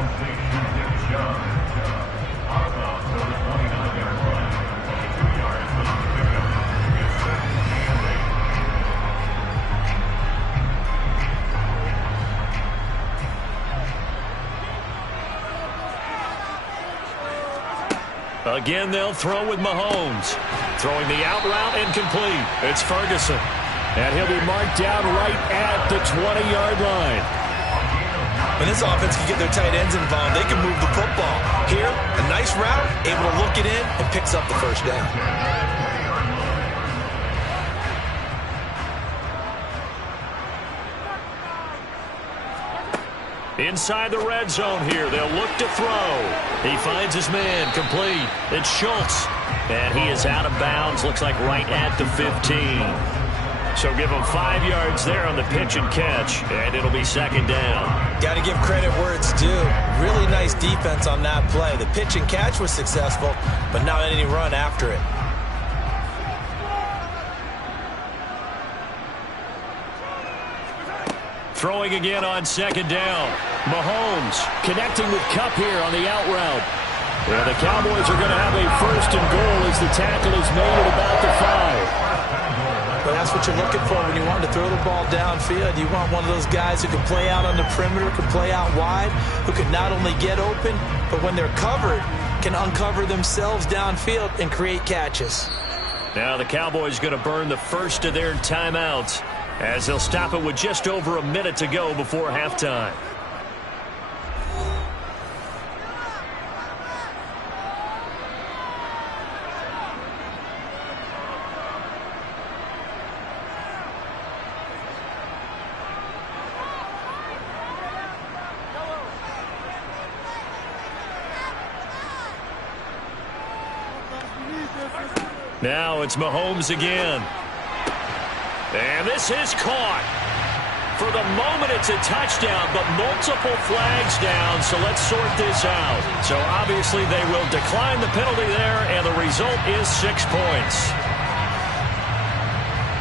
Again, they'll throw with Mahomes. Throwing the out route incomplete. It's Ferguson. And he'll be marked down right at the 20-yard line. When this offense can get their tight ends involved, they can move the football. Here, a nice route, able to look it in, and picks up the 1st down. Inside the red zone here, they'll look to throw. He finds his man, complete. It's Schultz. And he is out of bounds, looks like right at the 15. So give him 5 yards there on the pitch and catch, and it'll be 2nd down. Got to give credit where it's due. Really nice defense on that play. The pitch and catch was successful, but not any run after it. Throwing again on 2nd down. Mahomes connecting with Kupp here on the out route. Well, the Cowboys are going to have a 1st and goal as the tackle is made at about the 5. But that's what you're looking for when you want to throw the ball downfield. You want one of those guys who can play out on the perimeter, can play out wide, who can not only get open, but when they're covered, can uncover themselves downfield and create catches. Now the Cowboys going to burn the first of their timeouts as they'll stop it with just over a minute to go before halftime. Now it's Mahomes again. And this is caught. For the moment, it's a touchdown, but multiple flags down, so let's sort this out. So obviously they will decline the penalty there, and the result is 6 points.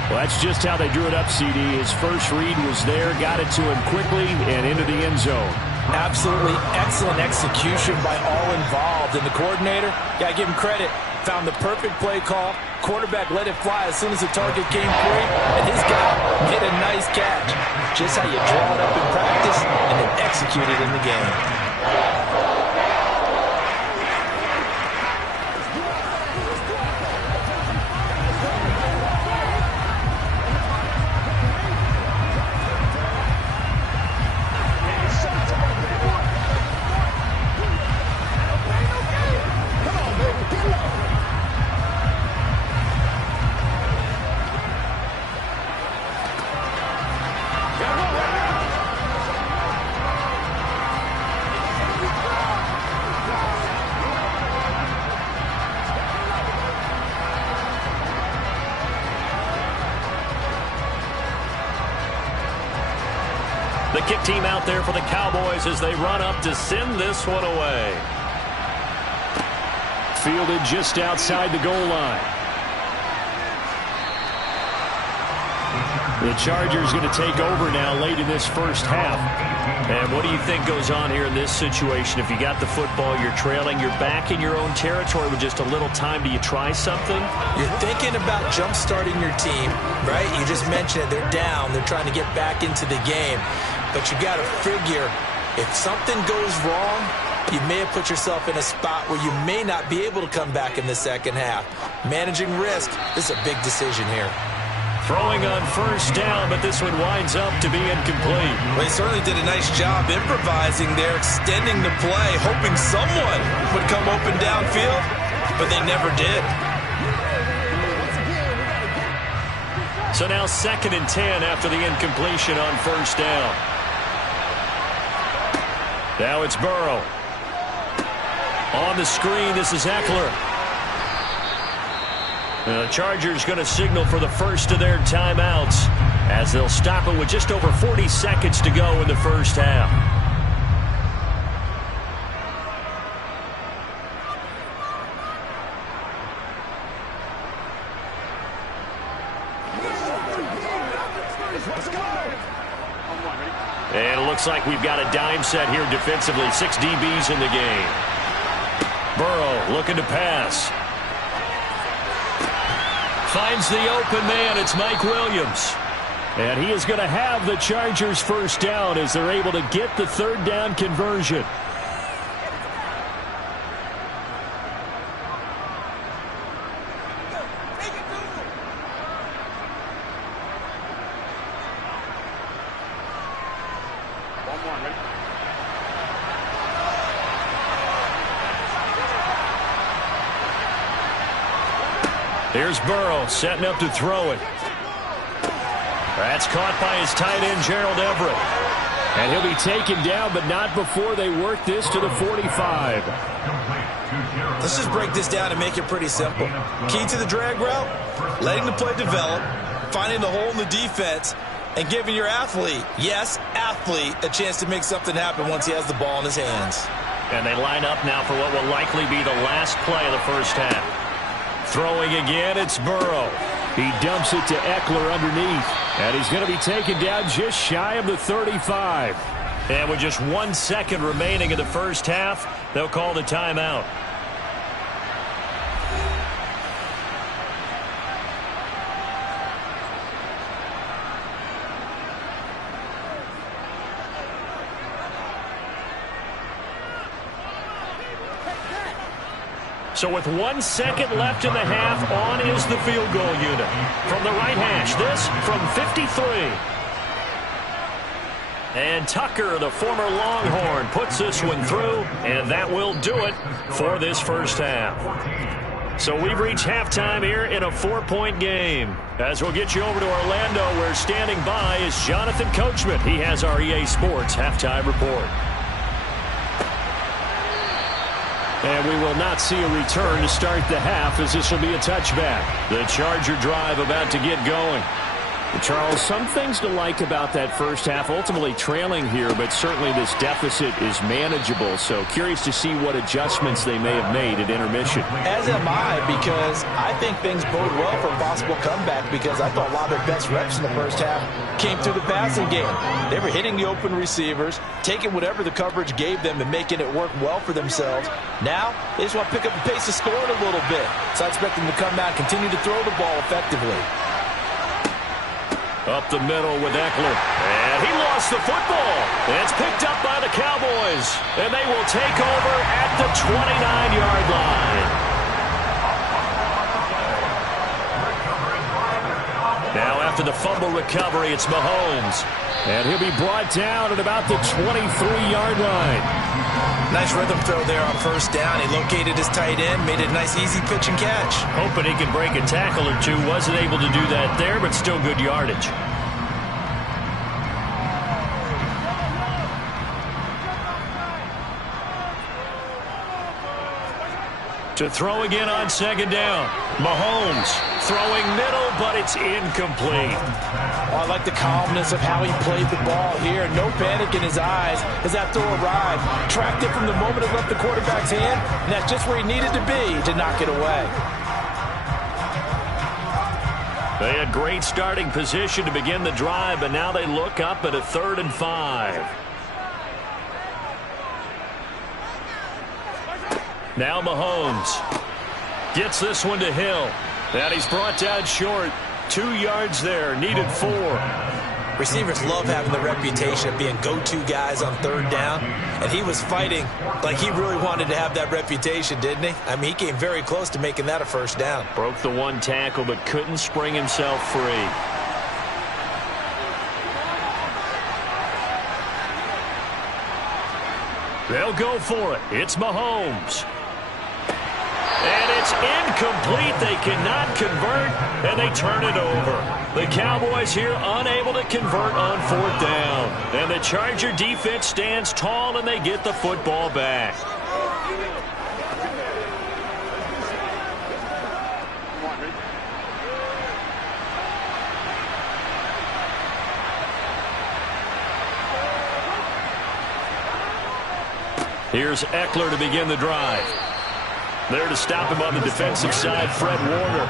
Well, that's just how they drew it up, CD. His first read was there, got it to him quickly, and into the end zone. Absolutely excellent execution by all involved. And the coordinator, got to give him credit, found the perfect play call. Quarterback let it fly as soon as the target came free, and his guy made a nice catch. Just how you draw it up in practice and then execute it in the game. The kick team out there for the Cowboys as they run up to send this one away. Fielded just outside the goal line. The Chargers going to take over now late in this first half. And what do you think goes on here in this situation? If you got the football, you're trailing, you're back in your own territory with just a little time. Do you try something? You're thinking about jump-starting your team, right? You just mentioned it. They're down. They're trying to get back into the game. But you got to figure, if something goes wrong, you may have put yourself in a spot where you may not be able to come back in the second half. Managing risk, this is a big decision here. Throwing on first down, but this one winds up to be incomplete. Well, he certainly did a nice job improvising there, extending the play, hoping someone would come open downfield, but they never did. So now 2nd and 10 after the incompletion on first down. Now it's Burrow. On the screen, this is Eckler. The Chargers going to signal for the first of their timeouts as they'll stop it with just over 40 seconds to go in the first half. And it looks like we've got a dime set here defensively. 6 DBs in the game. Burrow looking to pass. Finds the open man. It's Mike Williams. And he is going to have the Chargers first down as they're able to get the 3rd down conversion. Here's Burrow setting up to throw it. That's caught by his tight end, Gerald Everett. And he'll be taken down, but not before they work this to the 45. Let's just break this down and make it pretty simple. Key to the drag route, letting the play develop, finding the hole in the defense, and giving your athlete, yes, athlete, a chance to make something happen once he has the ball in his hands. And they line up now for what will likely be the last play of the first half. Throwing again, it's Burrow. He dumps it to Eckler underneath. And he's going to be taken down just shy of the 35. And with just 1 second remaining in the first half, they'll call the timeout. So with 1 second left in the half, on is the field goal unit. From the right hash, this from 53. And Tucker, the former Longhorn, puts this one through, and that will do it for this first half. So we've reached halftime here in a 4-point game. As we'll get you over to Orlando, where standing by is Jonathan Coachman. He has our EA Sports halftime report. And we will not see a return to start the half, as this will be a touchback. The Charger drive about to get going. Charles, some things to like about that first half. Ultimately trailing here, but certainly this deficit is manageable. So curious to see what adjustments they may have made at intermission. As am I, because I think things bode well for a possible comeback, because I thought a lot of their best reps in the first half came through the passing game. They were hitting the open receivers, taking whatever the coverage gave them and making it work well for themselves. Now, they just want to pick up the pace of scoring a little bit. So I expect them to come out and continue to throw the ball effectively. Up the middle with Eckler. And he lost the football. It's picked up by the Cowboys. And they will take over at the 29-yard line. Now after the fumble recovery, it's Mahomes. And he'll be brought down at about the 23-yard line. Nice rhythm throw there on first down. He located his tight end, made it a nice easy pitch and catch. Hoping he could break a tackle or two. Wasn't able to do that there, but still good yardage. To throw again on second down. Mahomes throwing middle, but it's incomplete. Oh, I like the calmness of how he played the ball here. No panic in his eyes as that throw arrived. Tracked it from the moment it left the quarterback's hand, and that's just where he needed to be to knock it away. They had great starting position to begin the drive, but now they look up at a 3rd and 5. Now Mahomes gets this one to Hill. And he's brought down short. 2 yards there, needed 4. Receivers love having the reputation of being go-to guys on 3rd down, and he was fighting like he really wanted to have that reputation, didn't he? I mean, he came very close to making that a 1st down. Broke the 1 tackle, but couldn't spring himself free. They'll go for it. It's Mahomes. And it's incomplete. They cannot convert, and they turn it over. The Cowboys here unable to convert on 4th down. And the Charger defense stands tall, and they get the football back. Here's Eckler to begin the drive. There to stop him on the defensive side, Fred Warner.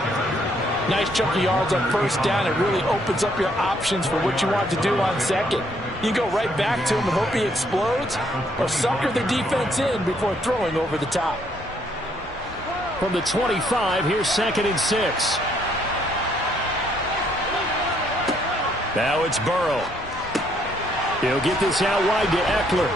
Nice chunk of yards on 1st down. It really opens up your options for what you want to do on 2nd. You go right back to him and hope he explodes, or sucker the defense in before throwing over the top. From the 25, here's 2nd and 6. Now it's Burrow. He'll get this out wide to Eckler.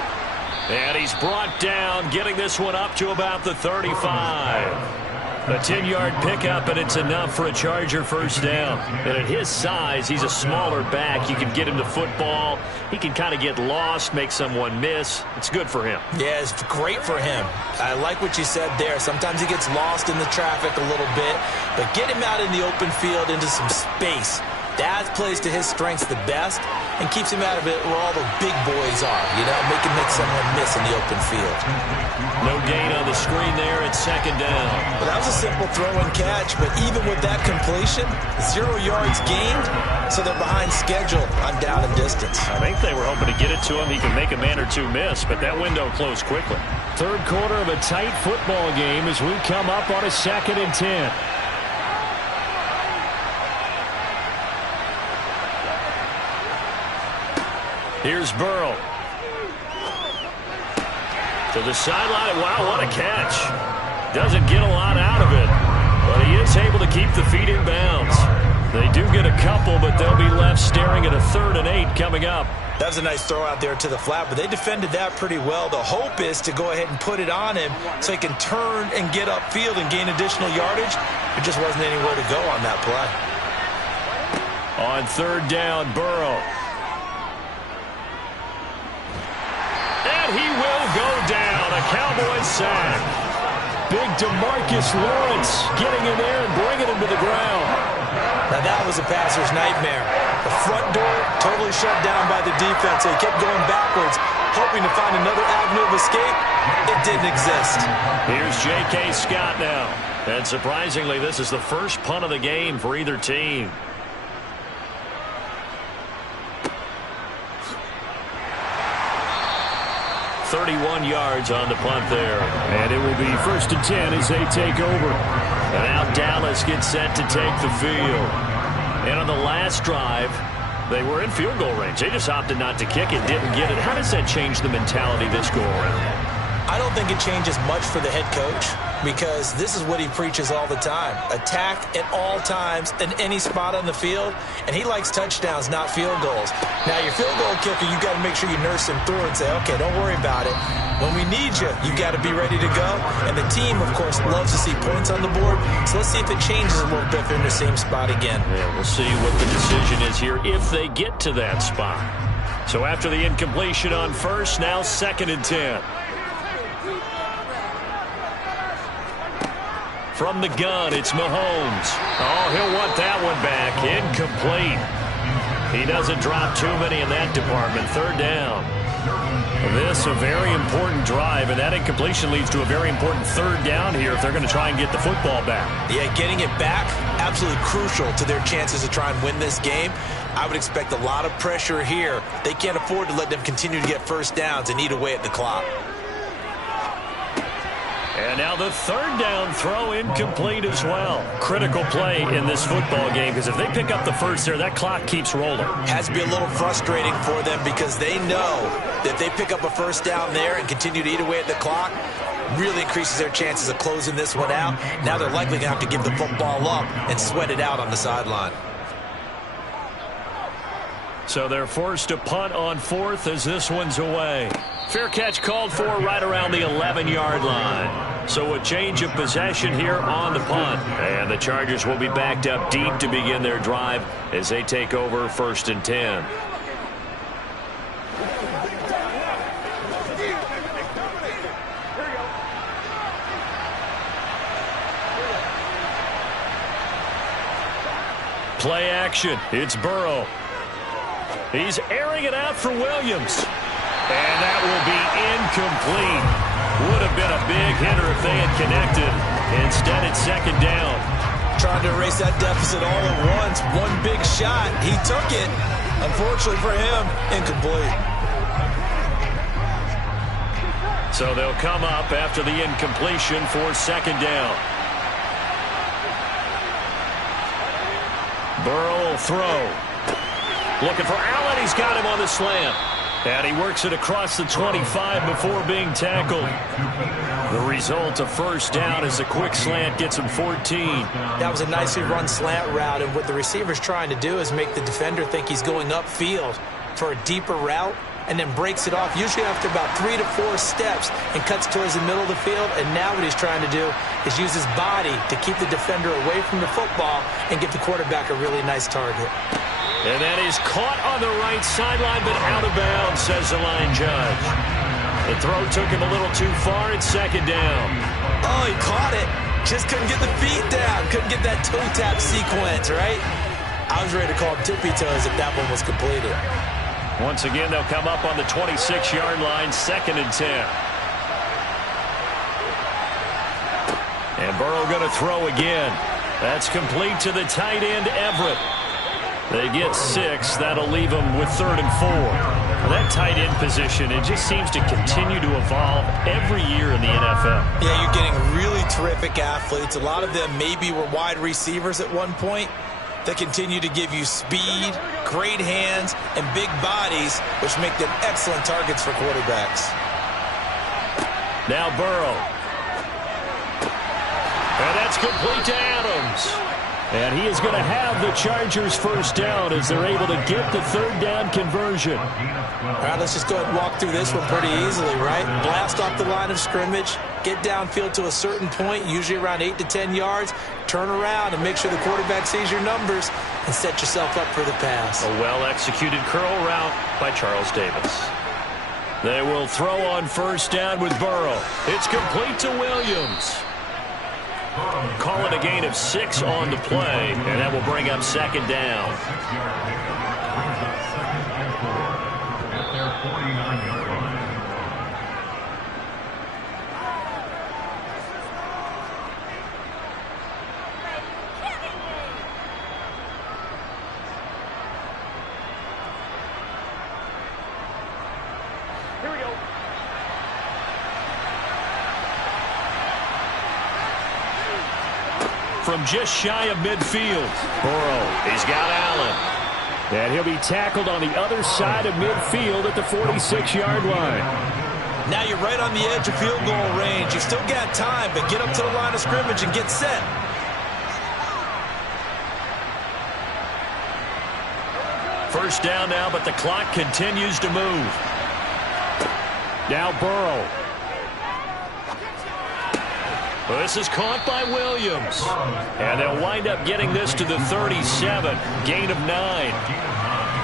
And he's brought down, getting this one up to about the 35. A 10-yard pickup, and it's enough for a Charger 1st down. And at his size, he's a smaller back. You can get him to football. He can kind of get lost, make someone miss. It's good for him. Yeah, it's great for him. I like what you said there. Sometimes he gets lost in the traffic a little bit, but get him out in the open field into some space. That plays to his strengths the best and keeps him out of it where all the big boys are, you know, make someone miss in the open field. No gain on the screen there at 2nd down. Well, that was a simple throw and catch, but even with that completion, 0 yards gained, so they're behind schedule on down and distance. I think they were hoping to get it to him. He can make a man or 2 miss, but that window closed quickly. 3rd quarter of a tight football game as we come up on a 2nd and 10. Here's Burrow. To the sideline. Wow, what a catch. Doesn't get a lot out of it, but he is able to keep the feet in bounds. They do get a couple, but they'll be left staring at a 3rd and 8 coming up. That was a nice throw out there to the flat, but they defended that pretty well. The hope is to go ahead and put it on him so he can turn and get upfield and gain additional yardage. There just wasn't anywhere to go on that play. On 3rd down, Burrow. And he will go down. A Cowboys sack. Big DeMarcus Lawrence getting in there and bringing him to the ground. Now that was a passer's nightmare. The front door totally shut down by the defense. They kept going backwards, hoping to find another avenue of escape. It didn't exist. Here's J.K. Scott now. And surprisingly, this is the first punt of the game for either team. .31 yards on the punt there. And it will be 1st and 10 as they take over. And now Dallas gets set to take the field. And on the last drive, they were in field goal range. They just opted not to kick it, didn't get it. How does that change the mentality this go around? I don't think it changes much for the head coach because this is what he preaches all the time. Attack at all times in any spot on the field, and he likes touchdowns, not field goals. Now, your field goal kicker, you got to make sure you nurse him through and say, okay, don't worry about it. When we need you, you got to be ready to go. And the team, of course, loves to see points on the board. So let's see if it changes a little bit if they're in the same spot again. Yeah, we'll see what the decision is here if they get to that spot. So after the incompletion on 1st, now 2nd and 10. From the gun, it's Mahomes. Oh, he'll want that one back. Incomplete. He doesn't drop too many in that department. 3rd down. This a very important drive, and that incompletion leads to a very important 3rd down here if they're going to try and get the football back. Yeah, getting it back, absolutely crucial to their chances to try and win this game. I would expect a lot of pressure here. They can't afford to let them continue to get 1st downs and eat away at the clock. And now the third down throw incomplete as well. Critical play in this football game because if they pick up the first there, that clock keeps rolling. Has to be a little frustrating for them because they know that if they pick up a first down there and continue to eat away at the clock, really increases their chances of closing this one out. Now they're likely going to have to give the football up and sweat it out on the sideline. So they're forced to punt on fourth as this one's away. Fair catch called for right around the 11-yard line. So a change of possession here on the punt. And the Chargers will be backed up deep to begin their drive as they take over 1st and 10. Play action. It's Burrow. He's airing it out for Williams. And that will be incomplete. Would have been a big hitter if they had connected. Instead, it's 2nd down. Trying to erase that deficit all at once. One big shot. He took it. Unfortunately for him, incomplete. So they'll come up after the incompletion for 2nd down. Burrow will throw. Looking for Allen. He's got him on the slant. And he works it across the 25 before being tackled. The result, a 1st down as a quick slant gets him 14. That was a nicely run slant route, and what the receiver's trying to do is make the defender think he's going upfield for a deeper route and then breaks it off, usually after about 3 to 4 steps, and cuts towards the middle of the field. And now what he's trying to do is use his body to keep the defender away from the football and give the quarterback a really nice target. And that is caught on the right sideline, but out of bounds, says the line judge. The throw took him a little too far. It's 2nd down. Oh, he caught it. Just couldn't get the feet down. Couldn't get that toe tap sequence, right? I was ready to call him tippy toes if that one was completed. Once again, they'll come up on the 26-yard line, 2nd and 10. And Burrow going to throw again. That's complete to the tight end, Everett. They get 6. That'll leave them with 3rd and 4. That tight end position, it just seems to continue to evolve every year in the NFL. Yeah, you're getting really terrific athletes. A lot of them maybe were wide receivers at one point that continue to give you speed, great hands, and big bodies, which make them excellent targets for quarterbacks. Now Burrow. And that's complete to Adams. And he is going to have the Chargers 1st down as they're able to get the 3rd down conversion. All right, let's just go ahead and walk through this one pretty easily, right? Blast off the line of scrimmage, get downfield to a certain point, usually around 8 to 10 yards, turn around and make sure the quarterback sees your numbers and set yourself up for the pass. A well-executed curl route by Charles Davis. They will throw on 1st down with Burrow. It's complete to Williams. Call it a gain of 6 on the play, and that will bring up 2nd down. At their 49-yard line. Here we go. From just shy of midfield, Burrow, he's got Allen. And he'll be tackled on the other side of midfield at the 46-yard line. Now you're right on the edge of field goal range. You've still got time, but get up to the line of scrimmage and get set. First down now, but the clock continues to move. Now Burrow. This is caught by Williams. And they'll wind up getting this to the 37. Gain of 9.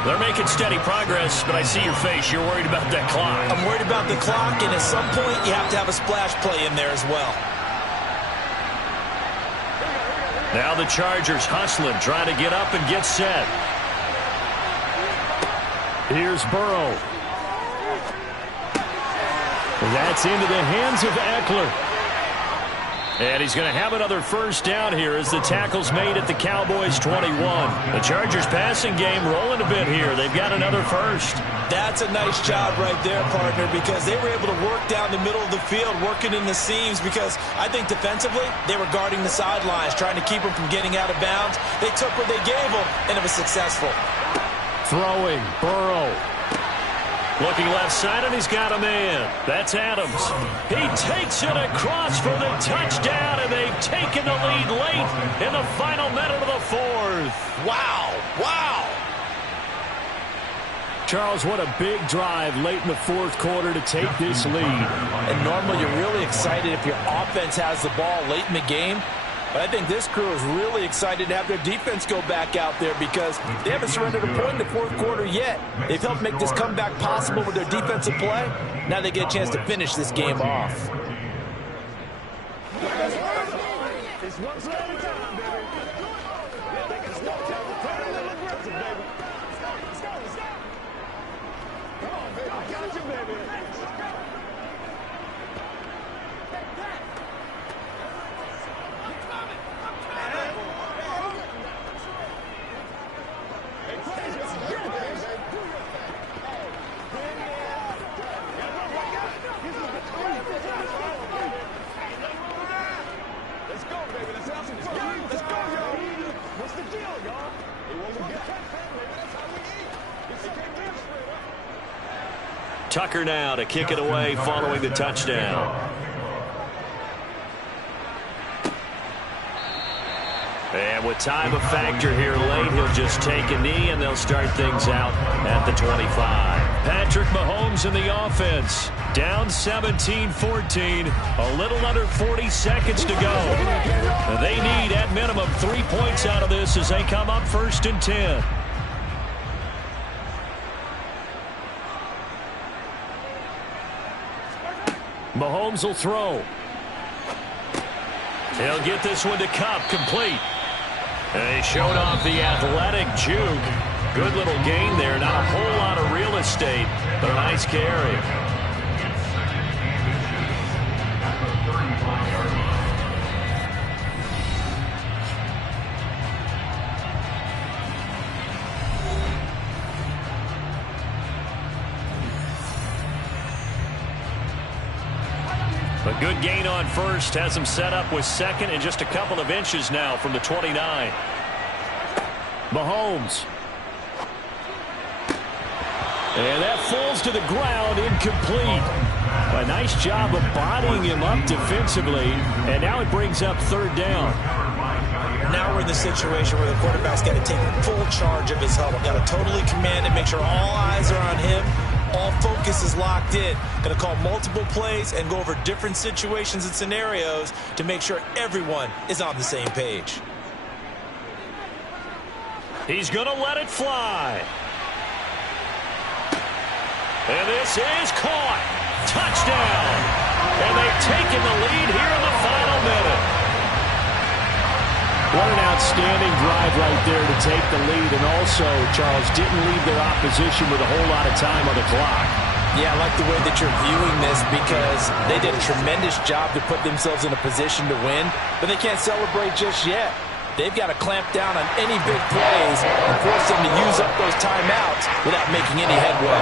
They're making steady progress, but I see your face. You're worried about that clock. I'm worried about the clock, and at some point you have to have a splash play in there as well. Now the Chargers hustling, trying to get up and get set. Here's Burrow. That's into the hands of Eckler. And he's going to have another first down here as the tackle's made at the Cowboys' 21. The Chargers passing game rolling a bit here. They've got another first. That's a nice job right there, partner, because they were able to work down the middle of the field, working in the seams, because I think defensively they were guarding the sidelines, trying to keep them from getting out of bounds. They took what they gave them, and it was successful. Throwing, Burrow. Looking left side, and he's got a man. That's Adams. He takes it across for the touchdown, and they've taken the lead late in the final minute of the fourth. Wow, wow. Charles, what a big drive late in the fourth quarter to take this lead. And normally you're really excited if your offense has the ball late in the game. But I think this crew is really excited to have their defense go back out there because they haven't surrendered a point in the fourth quarter yet. They've helped make this comeback possible with their defensive play. Now they get a chance to finish this game off. It's one play at a time, baby. They can stop turn a little aggressive, baby. Let's go. Come on, baby. I got you, baby. Tucker now to kick it away following the touchdown. And with time a factor here late, he'll just take a knee and they'll start things out at the 25. Patrick Mahomes in the offense. Down 17-14. A little under 40 seconds to go. They need at minimum 3 points out of this as they come up 1st and 10. Mahomes will throw. He'll get this one to Kupp, complete. And he showed off the athletic juke. Good little gain there. Not a whole lot of real estate, but a nice carry. A good gain on first, has him set up with second and just a couple of inches now from the 29. Mahomes. And that falls to the ground, incomplete. A nice job of bodying him up defensively, and now it brings up 3rd down. Now we're in the situation where the quarterback's got to take full charge of his huddle. Got to totally command it, make sure all eyes are on him. All focus is locked in. Going to call multiple plays and go over different situations and scenarios to make sure everyone is on the same page. He's going to let it fly. And this is caught. Touchdown. And they've taken the lead here in the final minute. What an outstanding drive right there to take the lead. And also, Charles, didn't leave their opposition with a whole lot of time on the clock. Yeah, I like the way that you're viewing this because they did a tremendous job to put themselves in a position to win, but they can't celebrate just yet. They've got to clamp down on any big plays and force them to use up those timeouts without making any headway.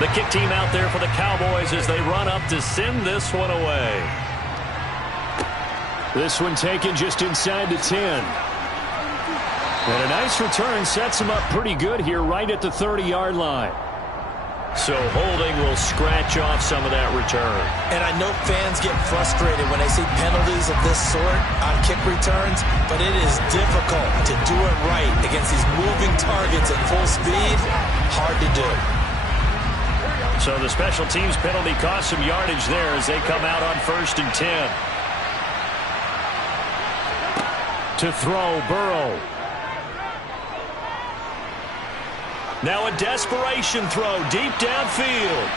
The kick team out there for the Cowboys as they run up to send this one away. This one taken just inside the 10. And a nice return sets him up pretty good here right at the 30-yard line. So holding will scratch off some of that return. And I know fans get frustrated when they see penalties of this sort on kick returns, but it is difficult to do it right against these moving targets at full speed. Hard to do. So the special teams penalty cost some yardage there as they come out on 1st and 10. To throw, Burrow. Now a desperation throw deep downfield.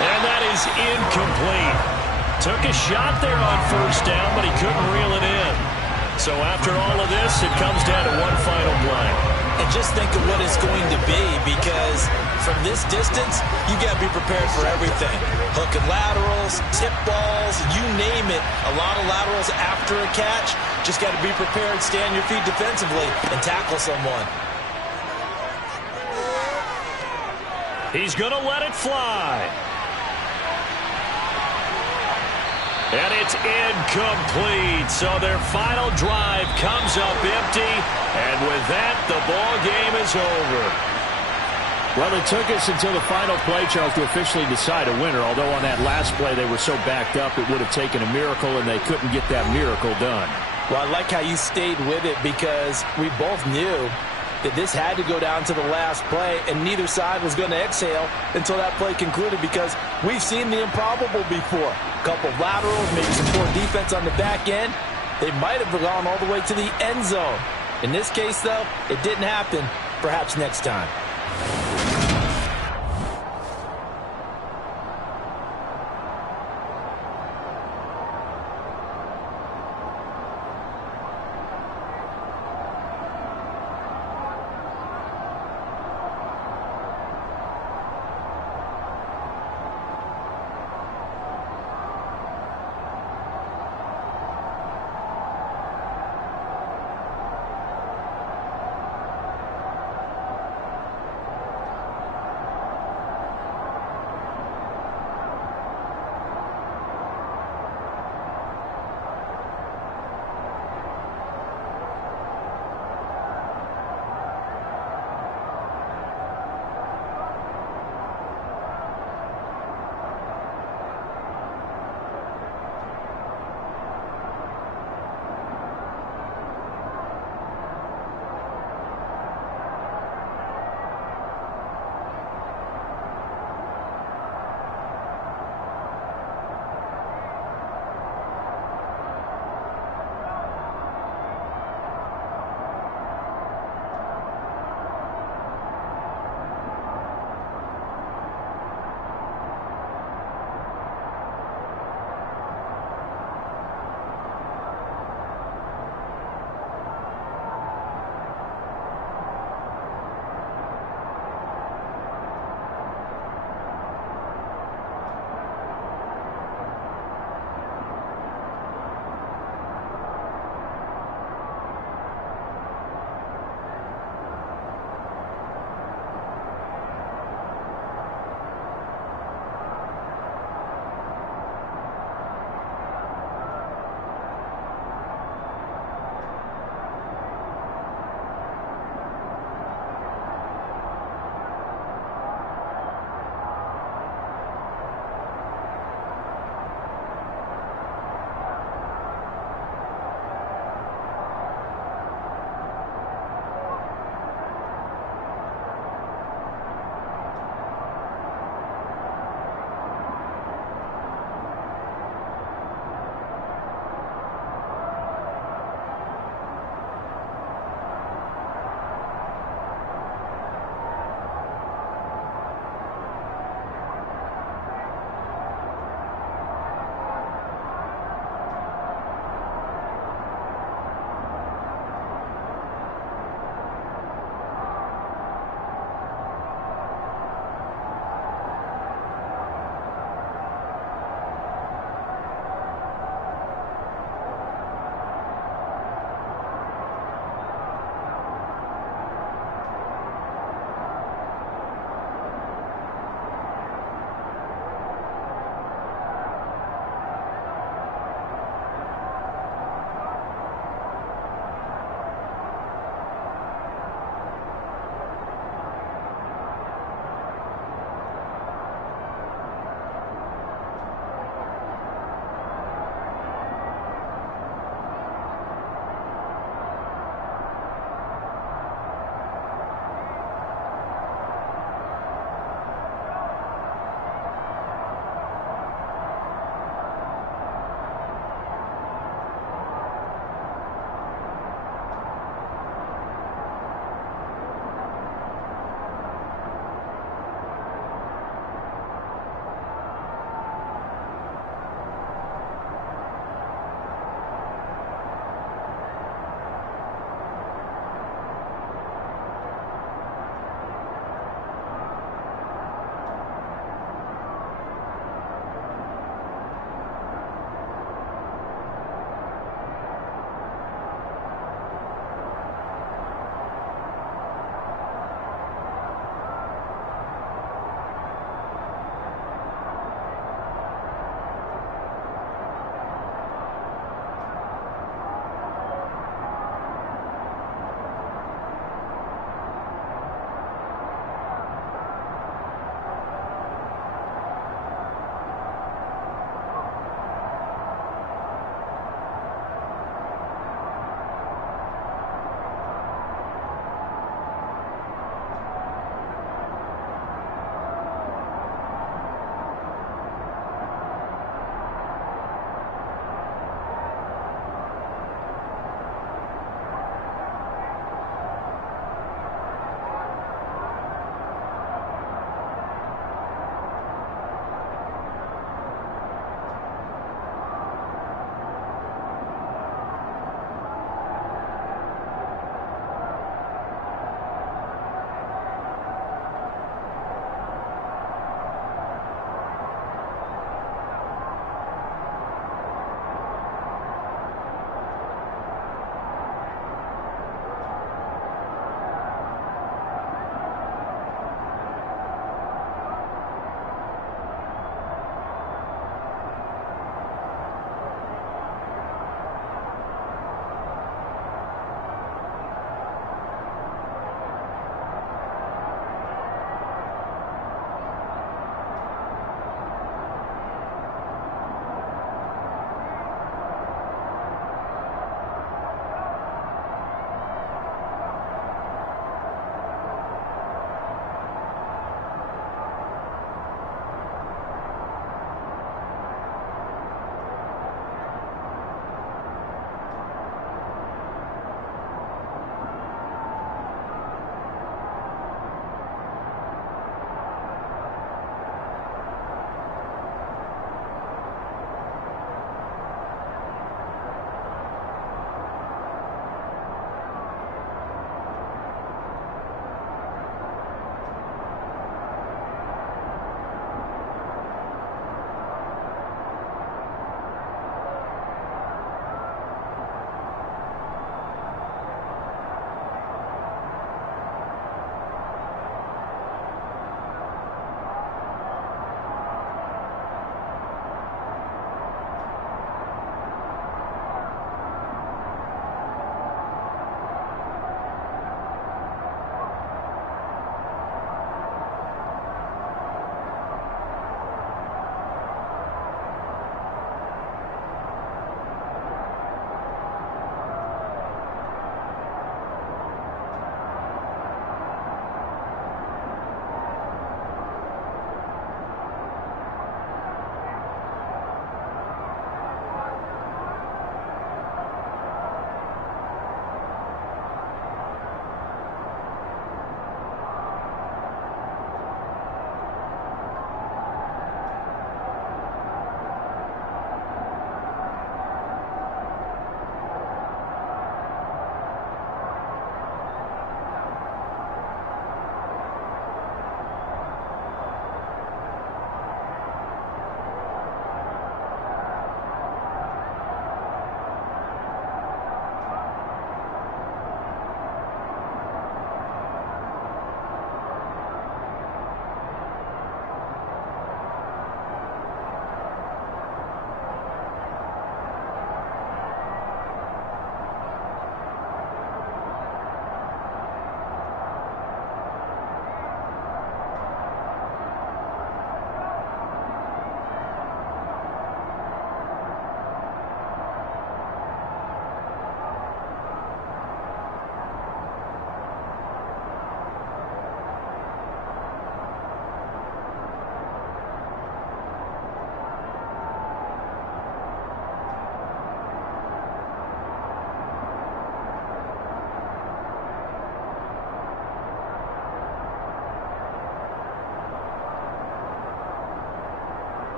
And that is incomplete. Took a shot there on 1st down, but he couldn't reel it in. So after all of this, it comes down to one final play. And just think of what it's going to be, because from this distance, you got to be prepared for everything. Hook and laterals, tip balls, you name it. A lot of laterals after a catch. Just got to be prepared, stand your feet defensively, and tackle someone. He's going to let it fly. And it's incomplete. So their final drive comes up empty. And with that, the ball game is over. Well, it took us until the final play, Charles, to officially decide a winner. Although on that last play they were so backed up, it would have taken a miracle, and they couldn't get that miracle done. Well, I like how you stayed with it, because we both knew that this had to go down to the last play, and neither side was going to exhale until that play concluded, because we've seen the improbable before. A couple of laterals, maybe some poor defense on the back end. They might have gone all the way to the end zone. In this case, though, it didn't happen. Perhaps next time.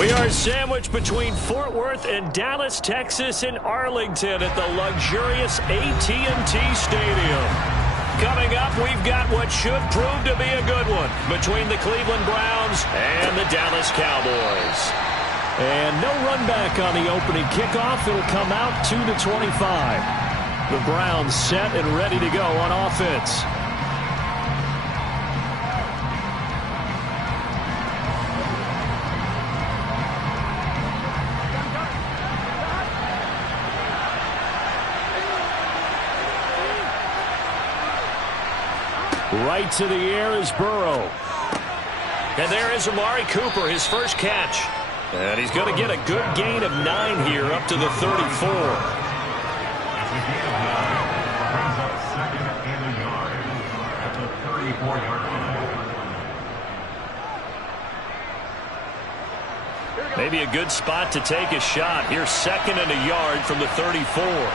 We are sandwiched between Fort Worth and Dallas, Texas, and Arlington at the luxurious AT&T Stadium. Coming up, we've got what should prove to be a good one between the Cleveland Browns and the Dallas Cowboys. And no run back on the opening kickoff. It'll come out 2-25. The Browns set and ready to go on offense. Right to the air is Burrow. And there is Amari Cooper, his first catch. And he's going to get a good gain of 9 here up to the 34. It's a gain of 9. Brings up second and a yard at the 34-yard line. Maybe a good spot to take a shot. Here's second and a yard from the 34.